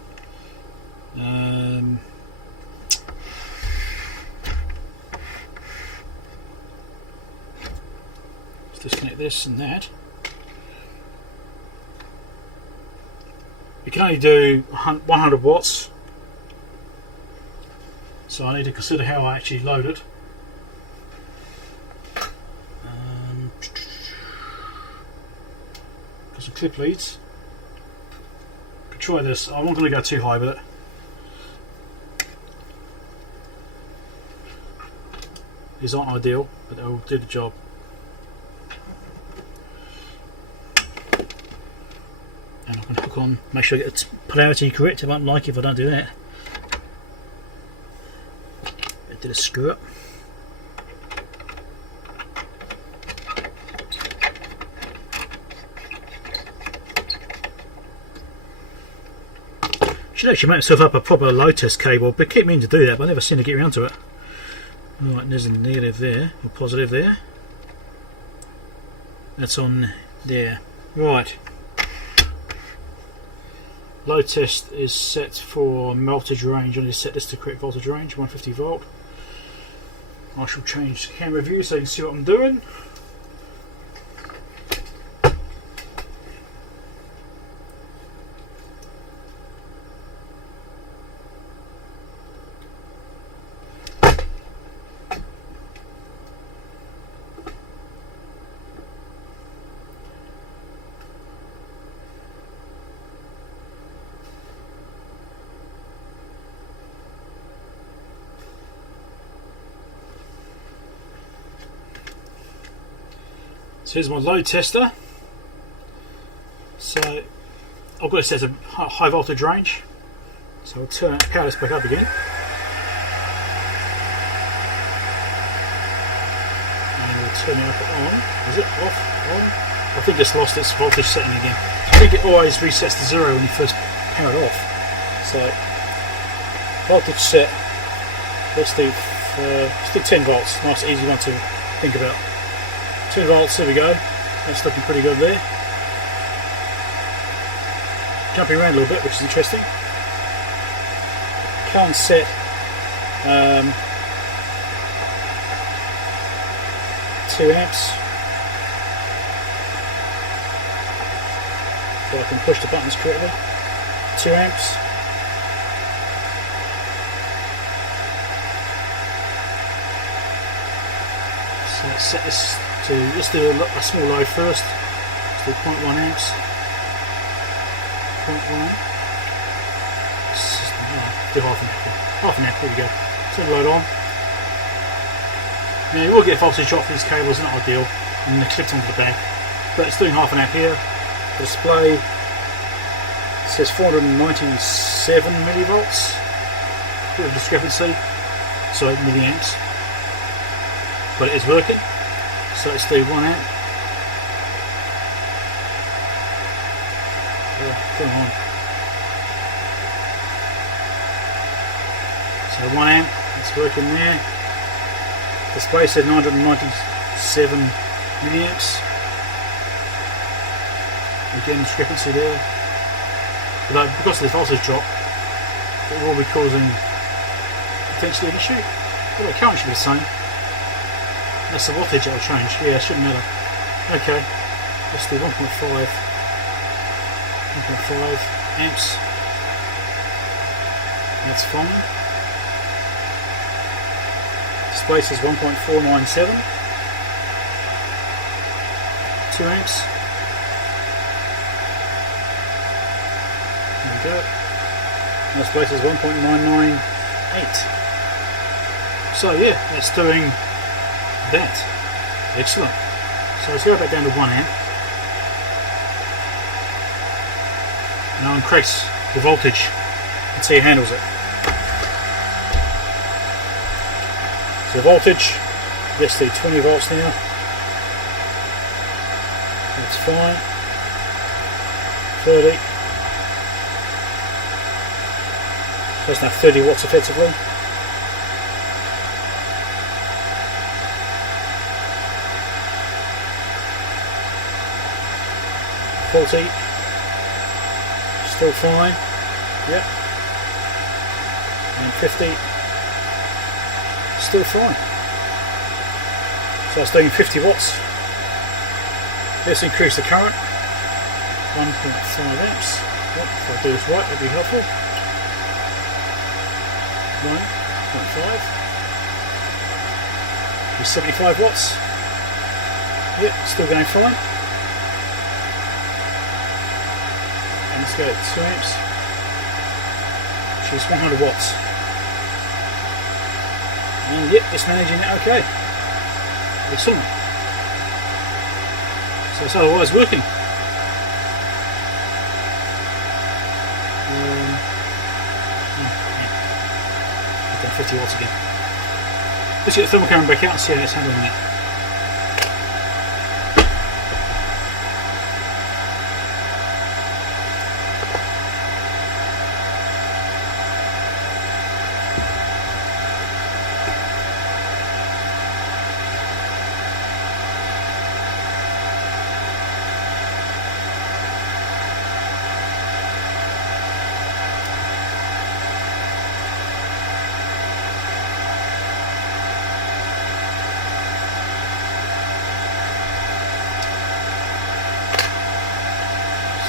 Let's disconnect this and that. You can only do 100 watts, so I need to consider how I actually load it. Got some clip leads. Could try this. I'm not going to go too high with it. These aren't ideal, but they'll do the job. And I'm going to hook torque on. Make sure I get the polarity correct. I won't like it if I don't do that. I did a screw up. Should actually make myself up a proper load test cable, but keep meaning to do that, but I never seem to get around to it. Right, there's a negative there, or positive there. That's on there. Right. Load test is set for voltage range. I need to set this to correct voltage range, 150 volt. I shall change the camera view so you can see what I'm doing. So here's my load tester. So I've got it set as a high voltage range. So I'll power this back up again. And we'll turn it up on. Is it off? On? I think it's lost its voltage setting again. I think it always resets to 0 when you first power it off. So voltage set. Let's do 10 volts. Nice easy one to think about. 2 volts, there we go. That's looking pretty good there. Jumping around a little bit, which is interesting. Current set 2 amps. So I can push the buttons correctly. 2 amps. So let's set this to, let's do a small load first. Let's do 0.1 amps. 0.1. Do half an amp. Half an amp, there we go. Turn the load on. Now you will get voltage drop for these cables, not ideal, and they're clipped onto the back. But it's doing half an amp here. The display says 497 millivolts. Bit of discrepancy. So milliamps. But it is working. So let's do 1 amp. Come on. So 1 amp, it's working there. Display said 997 milliamps. Again, discrepancy there. But because of this voltage drop, it will be causing potentially an issue. Well, the current should be the same. That's the voltage that'll change. Yeah, it shouldn't matter. Okay, let's do 1.5 amps. That's fine. Display says 1.497. 2 amps. There we go. And display says 1.998. So yeah, it's doing that. Excellent. So let's go back down to 1 amp. Now increase the voltage and see how it handles it. So voltage, let's do 20 volts now. That's fine. 30. That's now 30 watts effectively. 40, still fine, yep, and 50, still fine. So that's doing 50 watts. Let's increase the current, 1.5 amps, yep, if I do this right that'd be helpful. 1.5, is 75 watts, yep, still going fine. Let's go 2 amps, which is 100 watts. And yep, it's managing it okay. Excellent. So it's otherwise working. 50 watts again. Let's get the thermal camera back out and see how it's handling that.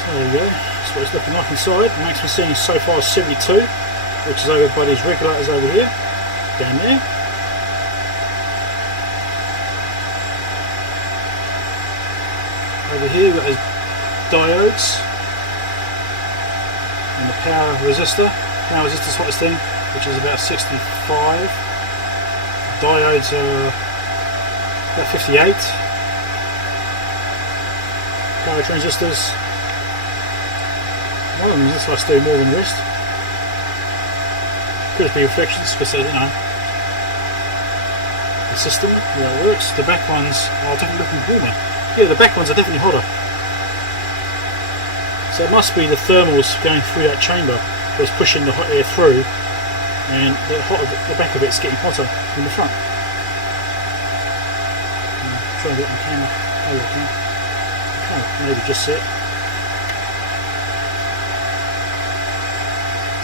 There we go, that's what it's looking like inside. The maximum setting so far is 72, which is over by these regulators over here, down there. Over here we've got those diodes and the power resistor. Power resistor is hottest thing, which is about 65. Diodes are about 58. Power transistors. One of them looks like it's doing more than the rest. Could be reflections because you know the system, how it works. The back ones are definitely looking warmer. Yeah, the back ones are definitely hotter. So it must be the thermals going through that chamber that's pushing the hot air through, and the back of it's getting hotter than the front. Try and get my camera over the camera. Okay, maybe just see it.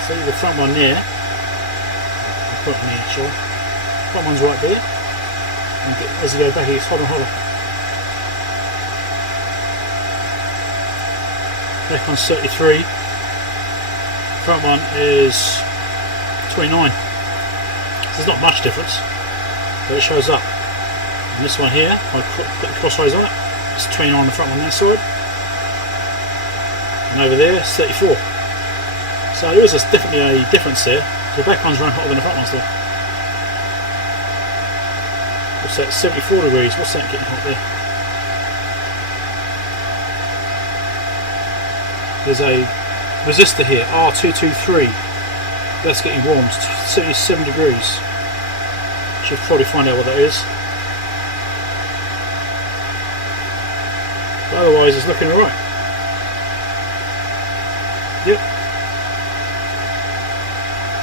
See the front one there. I'll put it in there, sure. Front one's right there. And as you go back, it's hotter and hotter. Back one's 33. Front one is 29. So there's not much difference, but it shows up. And this one here, I put the crossways on it. It's 29 on the front one on that side. And over there, it's 34. So there is definitely a difference there. The back one's running hotter than the front one's there. What's that? 74 degrees. What's that getting hot there? There's a resistor here, R223. That's getting warm. It's 77 degrees. Should probably find out what that is. But otherwise, it's looking alright. Yep.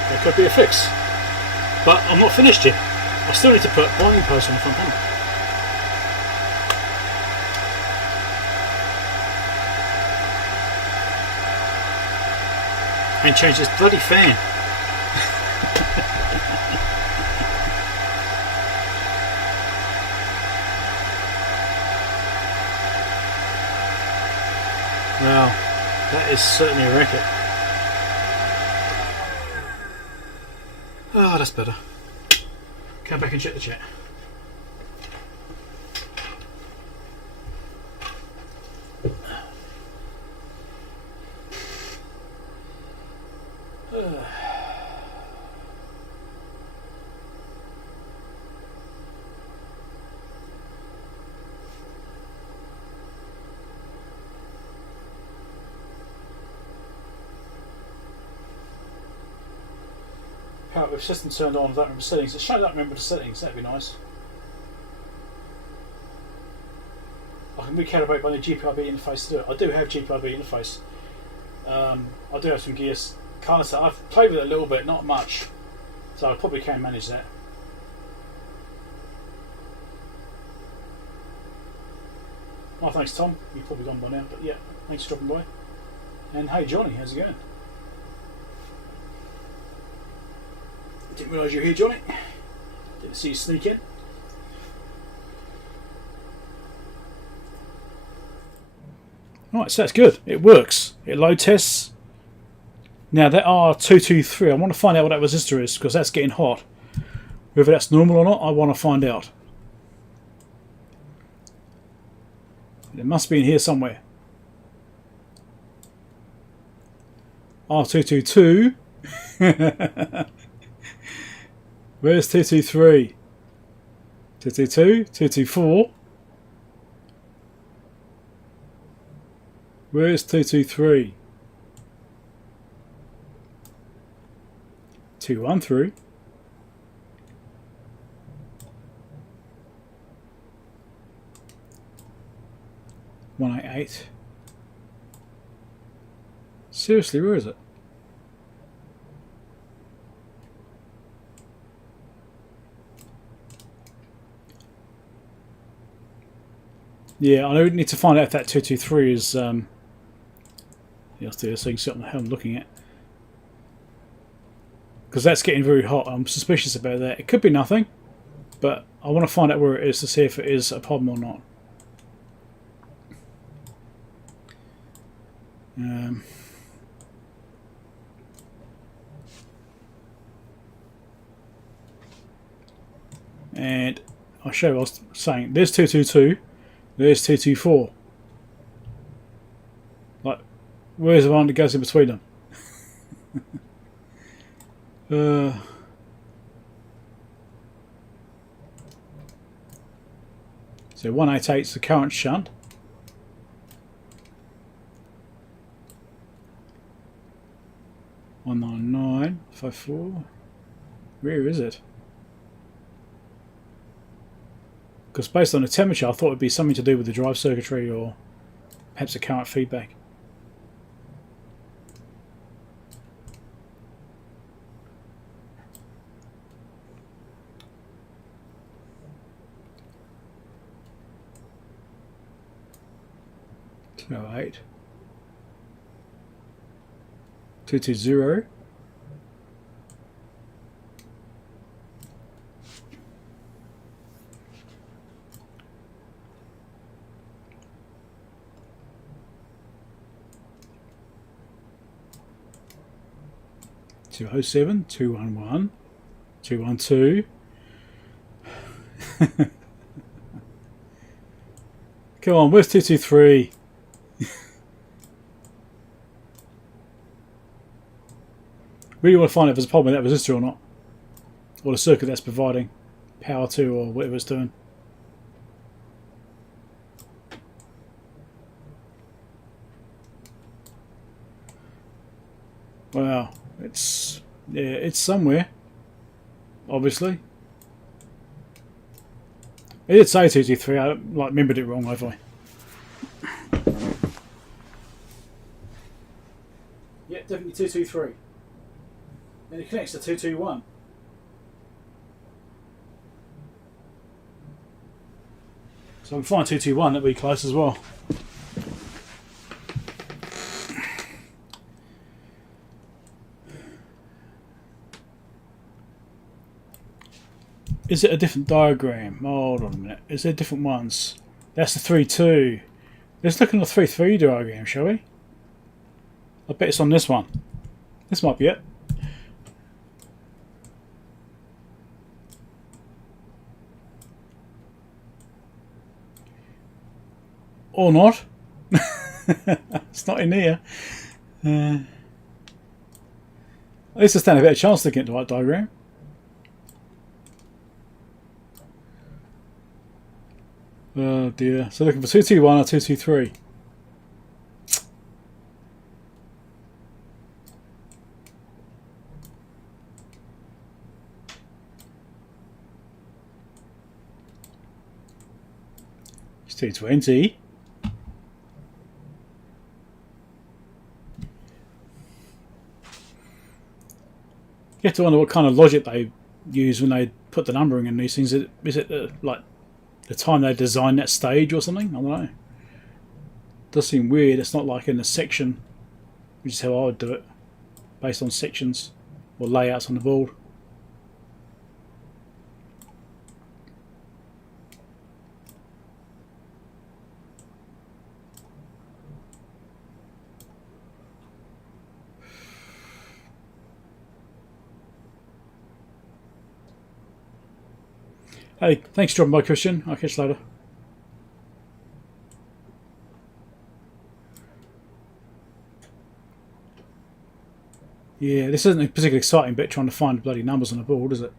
That could be a fix. But I'm not finished yet. I still need to put binding posts on the front panel. And change this bloody fan. Well, that is certainly a racket. Oh, that's better. Come back and check the chat. Power with system turned on, I don't remember settings. It showed I don't remember the settings, that'd be nice. I can recalibrate by the GPIB interface to do it. I do have GPIB interface. I do have some gears. Kind of stuff. I've played with it a little bit, not much. So I probably can manage that. Oh, thanks Tom. You've probably gone by now, but yeah, thanks for dropping by. And hey Johnny, how's it going? Didn't realise you were here, Johnny. Didn't see you sneak in. Right, so that's good. It works. It load tests. Now that R223, I want to find out what that resistor is because that's getting hot. Whether that's normal or not, I want to find out. It must be in here somewhere. R222. Where's 223? 222? 224? Where's 223? 213? 188. Seriously, where is it? Yeah, I need to find out if that 223 is. Yeah, I'll do this so you can see what the hell I'm looking at. Because that's getting very hot. I'm suspicious about that. It could be nothing, but I want to find out where it is to see if it is a problem or not. And I'll show you what I was saying. There's 222. There's 224. Like, where's the one that goes in between them? So 188 is the current shunt. One 19954. Where is it? Because based on the temperature, I thought it would be something to do with the drive circuitry or perhaps the current feedback. No, 8 220. Two oh 7 211 212. Come on, where's 223? Really want to find out if there's a problem with that resistor or not, or the circuit that's providing power to, or whatever it's doing. Wow, it's somewhere, obviously. It did say 223. I remembered it wrong, have I? Yeah, definitely 223. Then it connects to 221. So I can find 221, that'll be close as well. Is it a different diagram? Hold on a minute. Is there different ones? That's the 3.2. Let's look at the 3.3 diagram, shall we? I bet it's on this one. This might be it. Or not. It's not in here. At least I stand a better chance to get the right diagram. Oh dear. So looking for 221 or 223. It's 220. You have to wonder what kind of logic they use when they put the numbering in these things. Is it like the time they designed that stage or something? I don't know. It does seem weird. It's not like in a section, which is how I would do it, based on sections or layouts on the board. Hey, thanks for dropping by, Christian. I'll catch you later. Yeah, this isn't a particularly exciting bit trying to find the bloody numbers on the board, is it?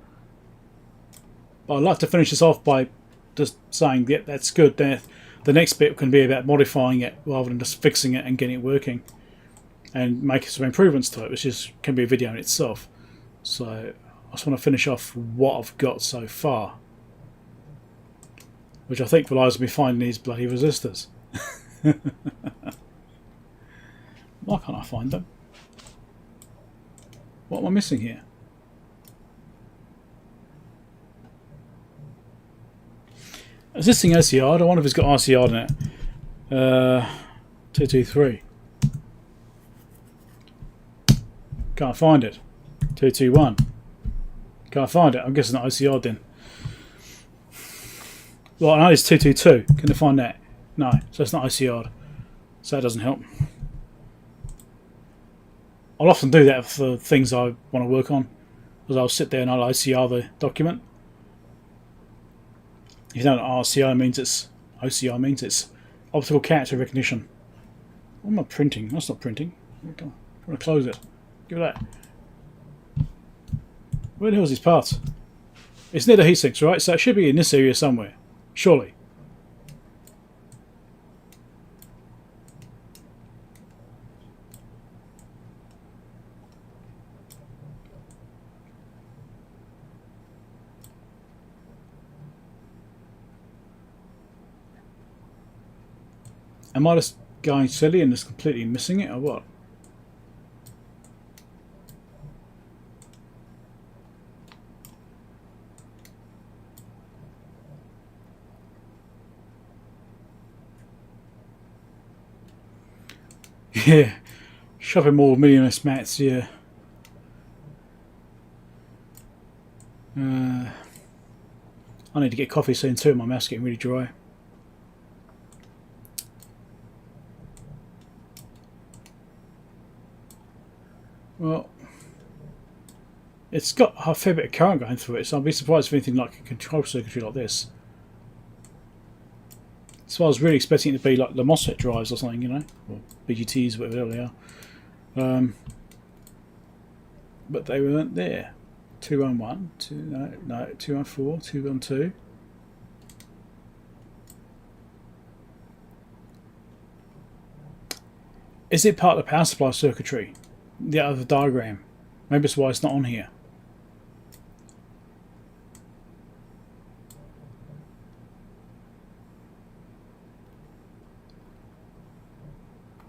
But I'd like to finish this off by just saying, yep, that's good. The next bit can be about modifying it rather than just fixing it and getting it working, and making some improvements to it, which can be a video in itself. So I just want to finish off what I've got so far, which I think relies on me finding these bloody resistors. Why can't I find them? What am I missing here? Is this thing OCR'd? I wonder if it's got RCR'd in it. 223. Can't find it. 221. Can't find it. I'm guessing not OCR'd then. Well, I know it's 222. Can I find that? No, so it's not OCR'd. So that doesn't help. I'll often do that for things I want to work on, because I'll sit there and I'll OCR the document. If you don't know what RCR means, it's OCR means it's optical character recognition. What am I printing? That's not printing. I'm going to close it. Give it that. Where the hell is this part? It's near the heat sinks, right? So it should be in this area somewhere. Surely. Am I just going silly and just completely missing it, or what? Yeah, shopping mall millionist mats, yeah. I need to get coffee soon too, my mouth's getting really dry. Well, it's got a fair bit of current going through it, so I'd be surprised if anything like a control circuitry like this. So I was really expecting it to be like the MOSFET drives or something, you know, or BGTs, whatever they are. But they weren't there. 211, 214, 212. Is it part of the power supply circuitry? The other diagram. Maybe that's why it's not on here.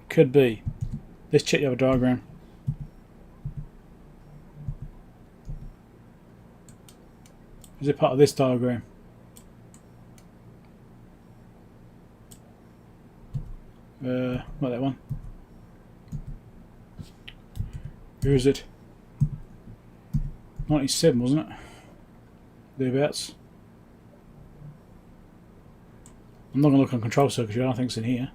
Could be. Let's check the other diagram. Is it part of this diagram? Not that one. Where is it? 97, wasn't it? Thereabouts. I'm not going to look on control circuitry, I don't think it's in here.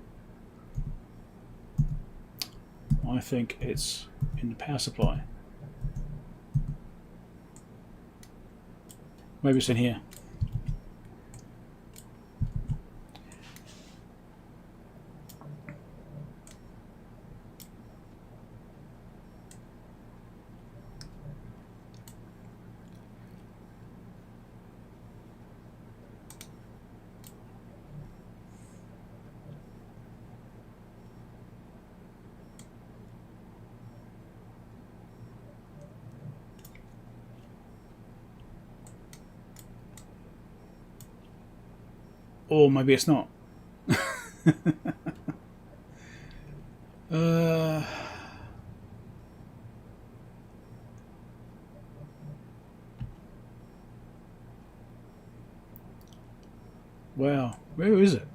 I think it's in the power supply. Maybe it's in here. Or maybe it's not. Wow, where is it?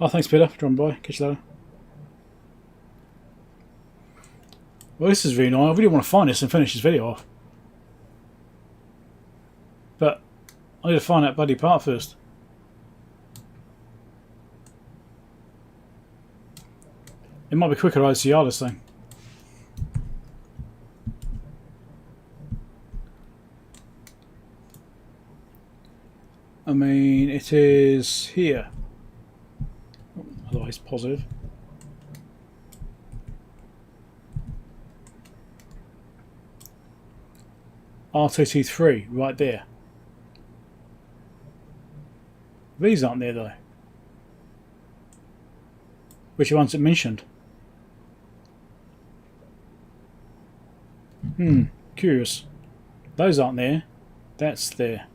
Oh, thanks Peter for dropping by. Catch you later. Well, this is really nice. I really want to find this and finish this video off. But I need to find that bloody part first. It might be quicker to OCR this thing. I mean, it is here. Otherwise positive. R223 right there. These aren't there though. Which ones it mentioned? Curious. Those aren't there. That's there.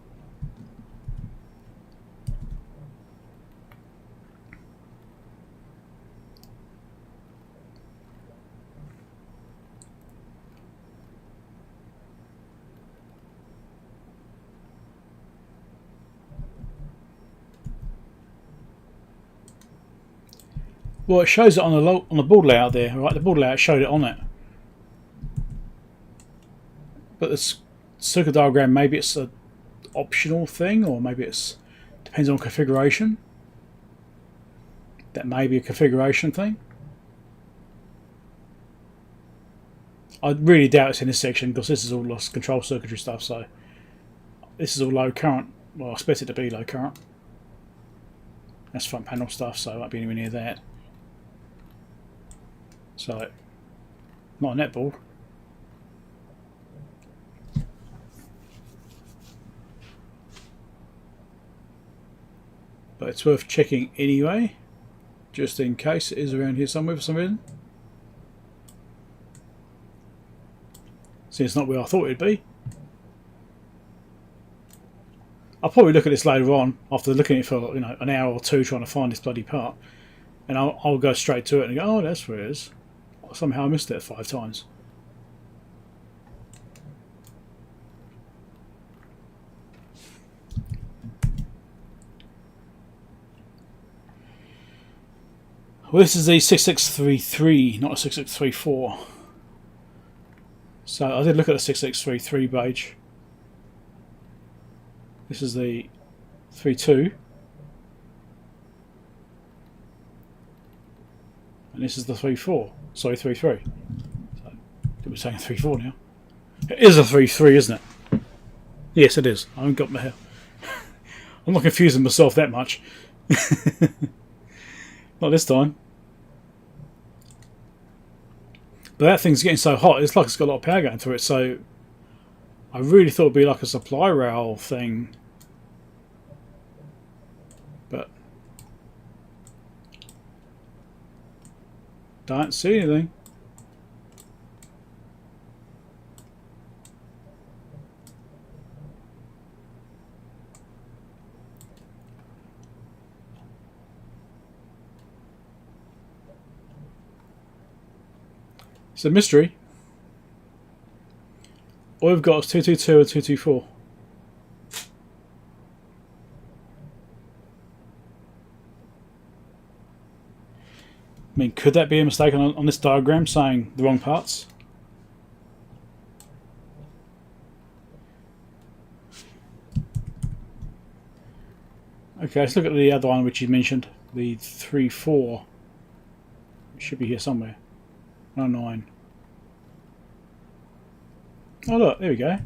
Well, it shows it on the board layout there, right? The board layout showed it on it. But the circuit diagram, maybe it's an optional thing, or maybe it's depends on configuration. That may be a configuration thing. I really doubt it's in this section because this is all lost control circuitry stuff. So this is all low current. Well, I expect it to be low current. That's front panel stuff, so I won't be anywhere near that. So, not a netball. But it's worth checking anyway, just in case it is around here somewhere for some reason. See, it's not where I thought it'd be. I'll probably look at this later on after looking at it for an hour or two trying to find this bloody part, and I'll go straight to it and go, oh, that's where it is. Somehow I missed it 5 times. Well, this is the 6633, not a 6634. So I did look at the 6633 page. This is the 32. And this is the 34. Sorry, 33. So, we're saying 34 now. It is a 33, isn't it? Yes, it is. I haven't got my hair. I'm not confusing myself that much. Not this time. But that thing's getting so hot, it's like it's got a lot of power going through it, so I really thought it'd be like a supply rail thing. But don't see anything. It's a mystery. All we've got is 222 and 224. I mean, could that be a mistake on this diagram saying the wrong parts? Okay, let's look at the other one which you mentioned, the 3-4. It should be here somewhere. 9. Oh look, there we go.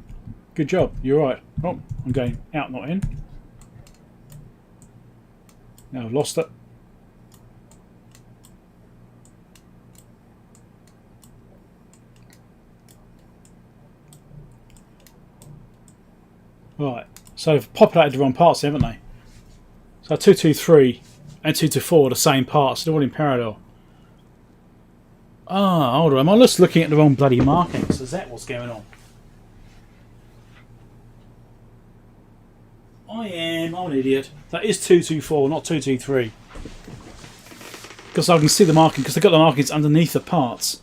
Good job, you're right. Oh, I'm going out, not in. Now I've lost it. Right, so they've populated the wrong parts, haven't they? So 223 and 224 are the same parts, they're all in parallel. Ah, hold on, am I just looking at the wrong bloody markings? Is that what's going on? I'm an idiot. That is 224, not 223. Because I can see the marking, because they've got the markings underneath the parts.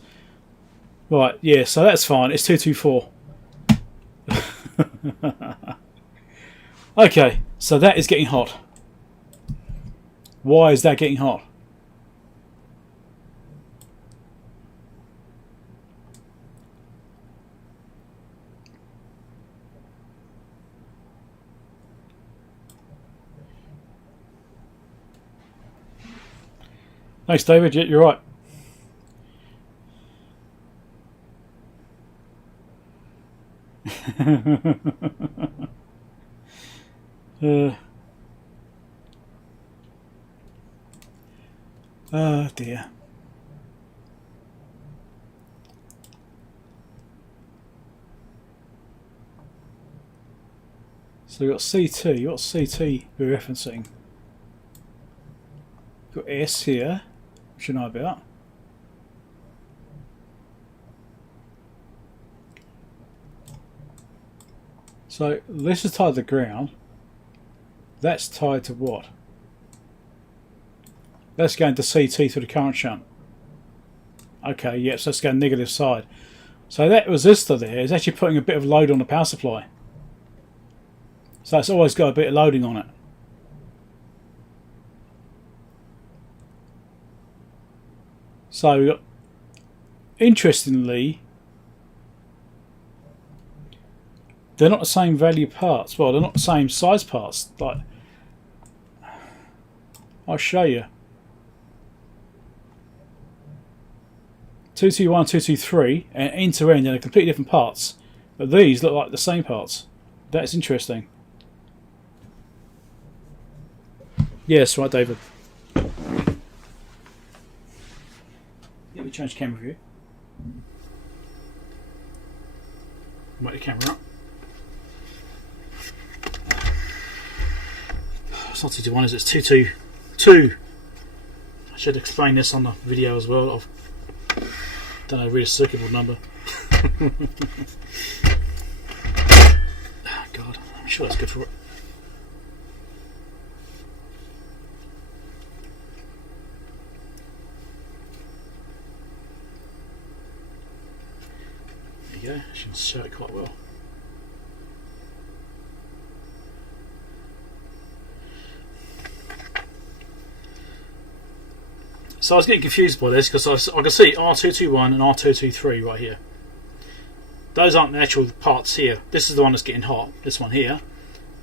Right, yeah, so that's fine, it's 224. Okay, so that is getting hot. Why is that getting hot? Thanks, David. Yeah, you're right. Oh dear. So we've got CT. What's CT we're referencing? We've got S here, which you know about. So this is tied to the ground. That's tied to what? That's going to CT through the current shunt. Okay, yes, that's going negative side. So that resistor there is actually putting a bit of load on the power supply. So it's always got a bit of loading on it. So we got, interestingly, they're not the same value parts. Well, they're not the same size parts. Like, I'll show you. 221, 223, and end to end, and they're completely different parts. But these look like the same parts. That's interesting. Yes, right, David. Let me change the camera view. Make the camera up. It's not 221, is it? It's 222. I should explain this on the video as well. I've don't know, read a circuit board number. Oh God, I'm sure that's good for it. There you go, I should show it quite well. So I was getting confused by this because I can see R221 and R223 right here. Those aren't the actual parts here. This is the one that's getting hot, this one here.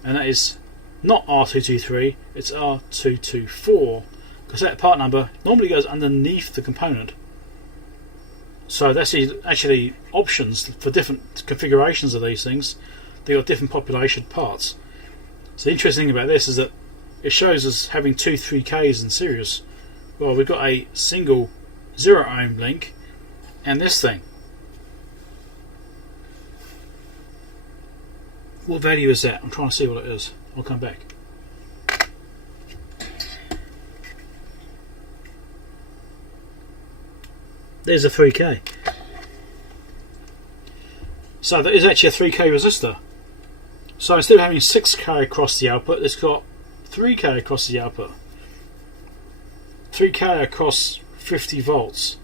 And that is not R223, it's R224. Because that part number normally goes underneath the component. So that's actually options for different configurations of these things. They've got different population parts. So the interesting thing about this is that it shows us having two 3Ks in series. Well, we've got a single 0 ohm link and this thing. What value is that? I'm trying to see what it is. I'll come back. There's a 3K. So there is actually a 3K resistor. So instead of having 6K across the output, it's got 3K across the output. 3K across 50 volts.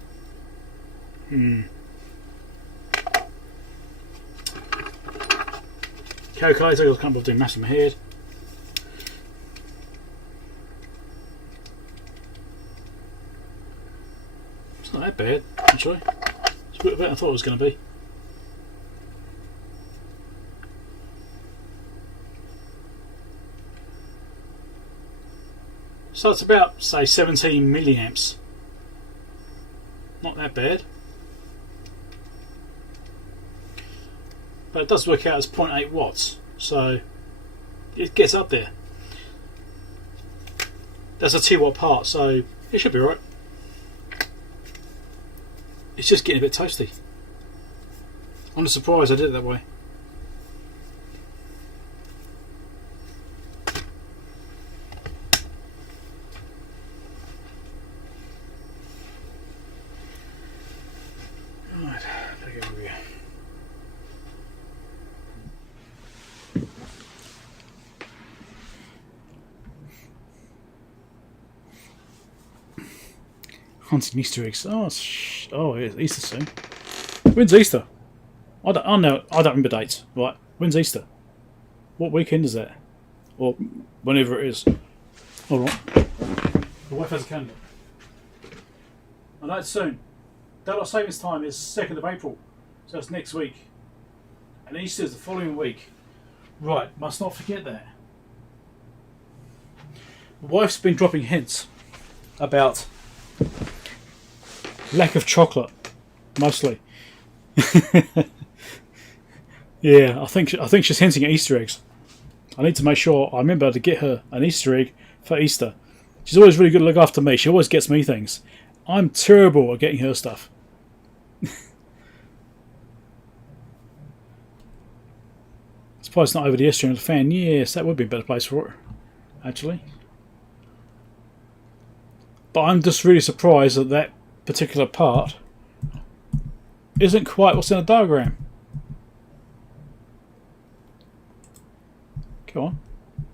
Calculator, I can't bother doing maths in my head. It's not that bad, actually. It's a bit better than I thought it was going to be. So it's about, say, 17 milliamps. Not that bad. But it does work out as 0.8 watts. So it gets up there. That's a 2 watt part, so it should be alright. It's just getting a bit toasty. I'm just surprised I did it that way. Hunting Easter eggs. Oh, it's Easter soon. When's Easter? I don't remember dates. Right, when's Easter? What weekend is that? Or whenever it is. All right. The wife has a calendar. I know it's soon. Daylight savings time is 2nd of April, so that's next week. And Easter is the following week. Right, must not forget that. The wife's been dropping hints about lack of chocolate, mostly. Yeah, I think she's hinting at Easter eggs. I need to make sure I remember to get her an Easter egg for Easter. She's always really good to look after me. She always gets me things. I'm terrible at getting her stuff. Surprised it's not over the estuary of the fan. Yes, that would be a better place for it, actually. But I'm just really surprised that that particular part isn't quite what's in the diagram. Go on.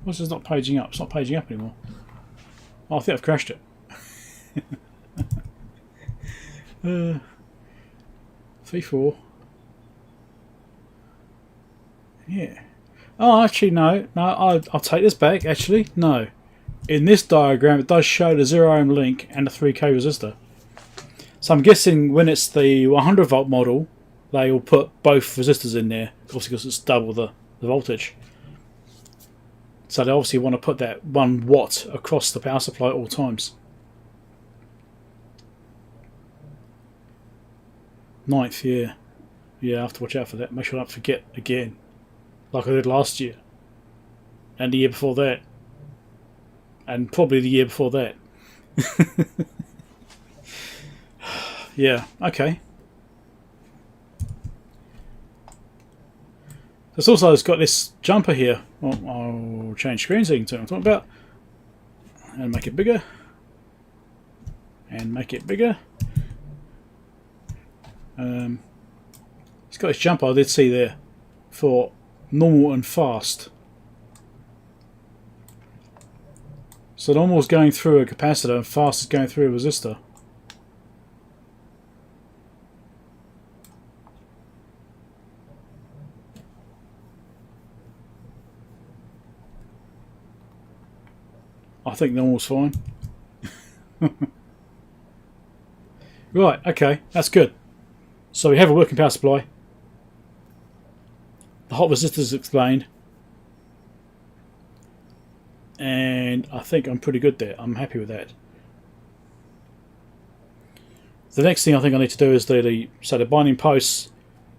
What's this not paging up? It's not paging up anymore. Oh, I think I've crashed it. 3-4. Yeah. Oh, actually, no. I'll take this back. Actually, no. In this diagram, it does show the 0 ohm link and the 3K resistor. So I'm guessing when it's the 100 volt model, they will put both resistors in there, obviously because it's double the voltage. So they obviously want to put that 1 watt across the power supply at all times. 9th, yeah. Yeah, I have to watch out for that. Make sure I don't forget again. Like I did last year. And the year before that. And probably the year before that. Yeah, okay. It's also got this jumper here. Well, I'll change screens so you can see what I'm talking about. And make it bigger. And make it bigger. It's got this jumper I did see there for normal and fast. So normal is going through a capacitor and fast is going through a resistor. I think normal's fine. Right, okay, that's good. So we have a working power supply. The hot resistors is explained. And I think I'm pretty good there. I'm happy with that. The next thing I think I need to do is the binding posts.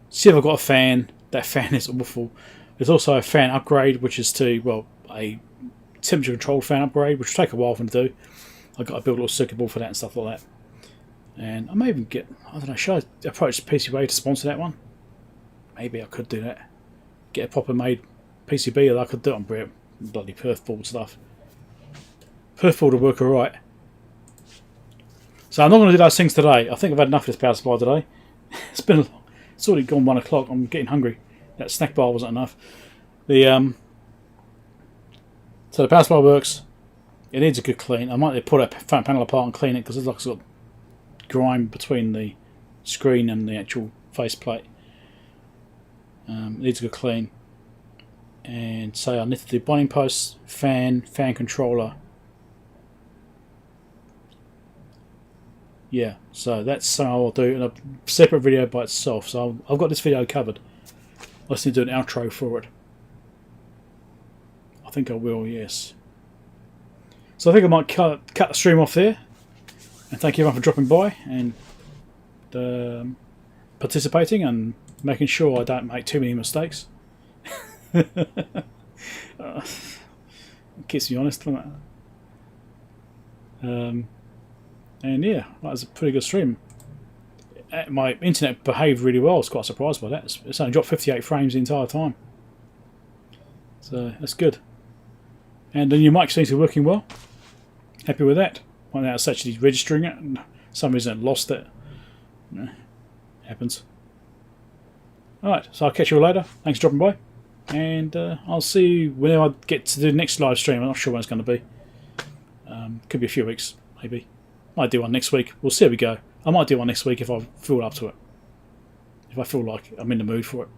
See if I've got a fan. That fan is awful. There's also a fan upgrade, which is to, well, a temperature controlled fan upgrade, which will take a while for me to do. I've got to build a little circuit board for that and stuff like that. And I may even get, I don't know, should I approach PCB to sponsor that one? Maybe I could do that. Get a proper made PCB, or I could do it on bloody perf board stuff. Perf board will work alright. So I'm not going to do those things today. I think I've had enough of this power supply today. It's already gone 1 o'clock. I'm getting hungry. That snack bar wasn't enough. So the power supply works. It needs a good clean. I might pull that front panel apart and clean it because it's like sort of grime between the screen and the actual faceplate. It needs a good clean. And so I need to do binding posts, fan controller. Yeah, so that's how I'll do in a separate video by itself. So I've got this video covered. I just need to do an outro for it. I think I will, yes. So I think I might cut the stream off there. And thank you everyone for dropping by and participating and making sure I don't make too many mistakes. Keeps me honest, doesn't it? And yeah, that was a pretty good stream. My internet behaved really well. I was quite surprised by that. It's only dropped 58 frames the entire time. So that's good. And the new mic seems to be working well. Happy with that. Well, now it's actually registering it, and for some reason it lost it. Happens. Alright, so I'll catch you all later. Thanks for dropping by. And I'll see you when I get to the next live stream. I'm not sure when it's going to be. Could be a few weeks, maybe. Might do one next week. We'll see how we go. I might do one next week if I feel up to it. If I feel like I'm in the mood for it.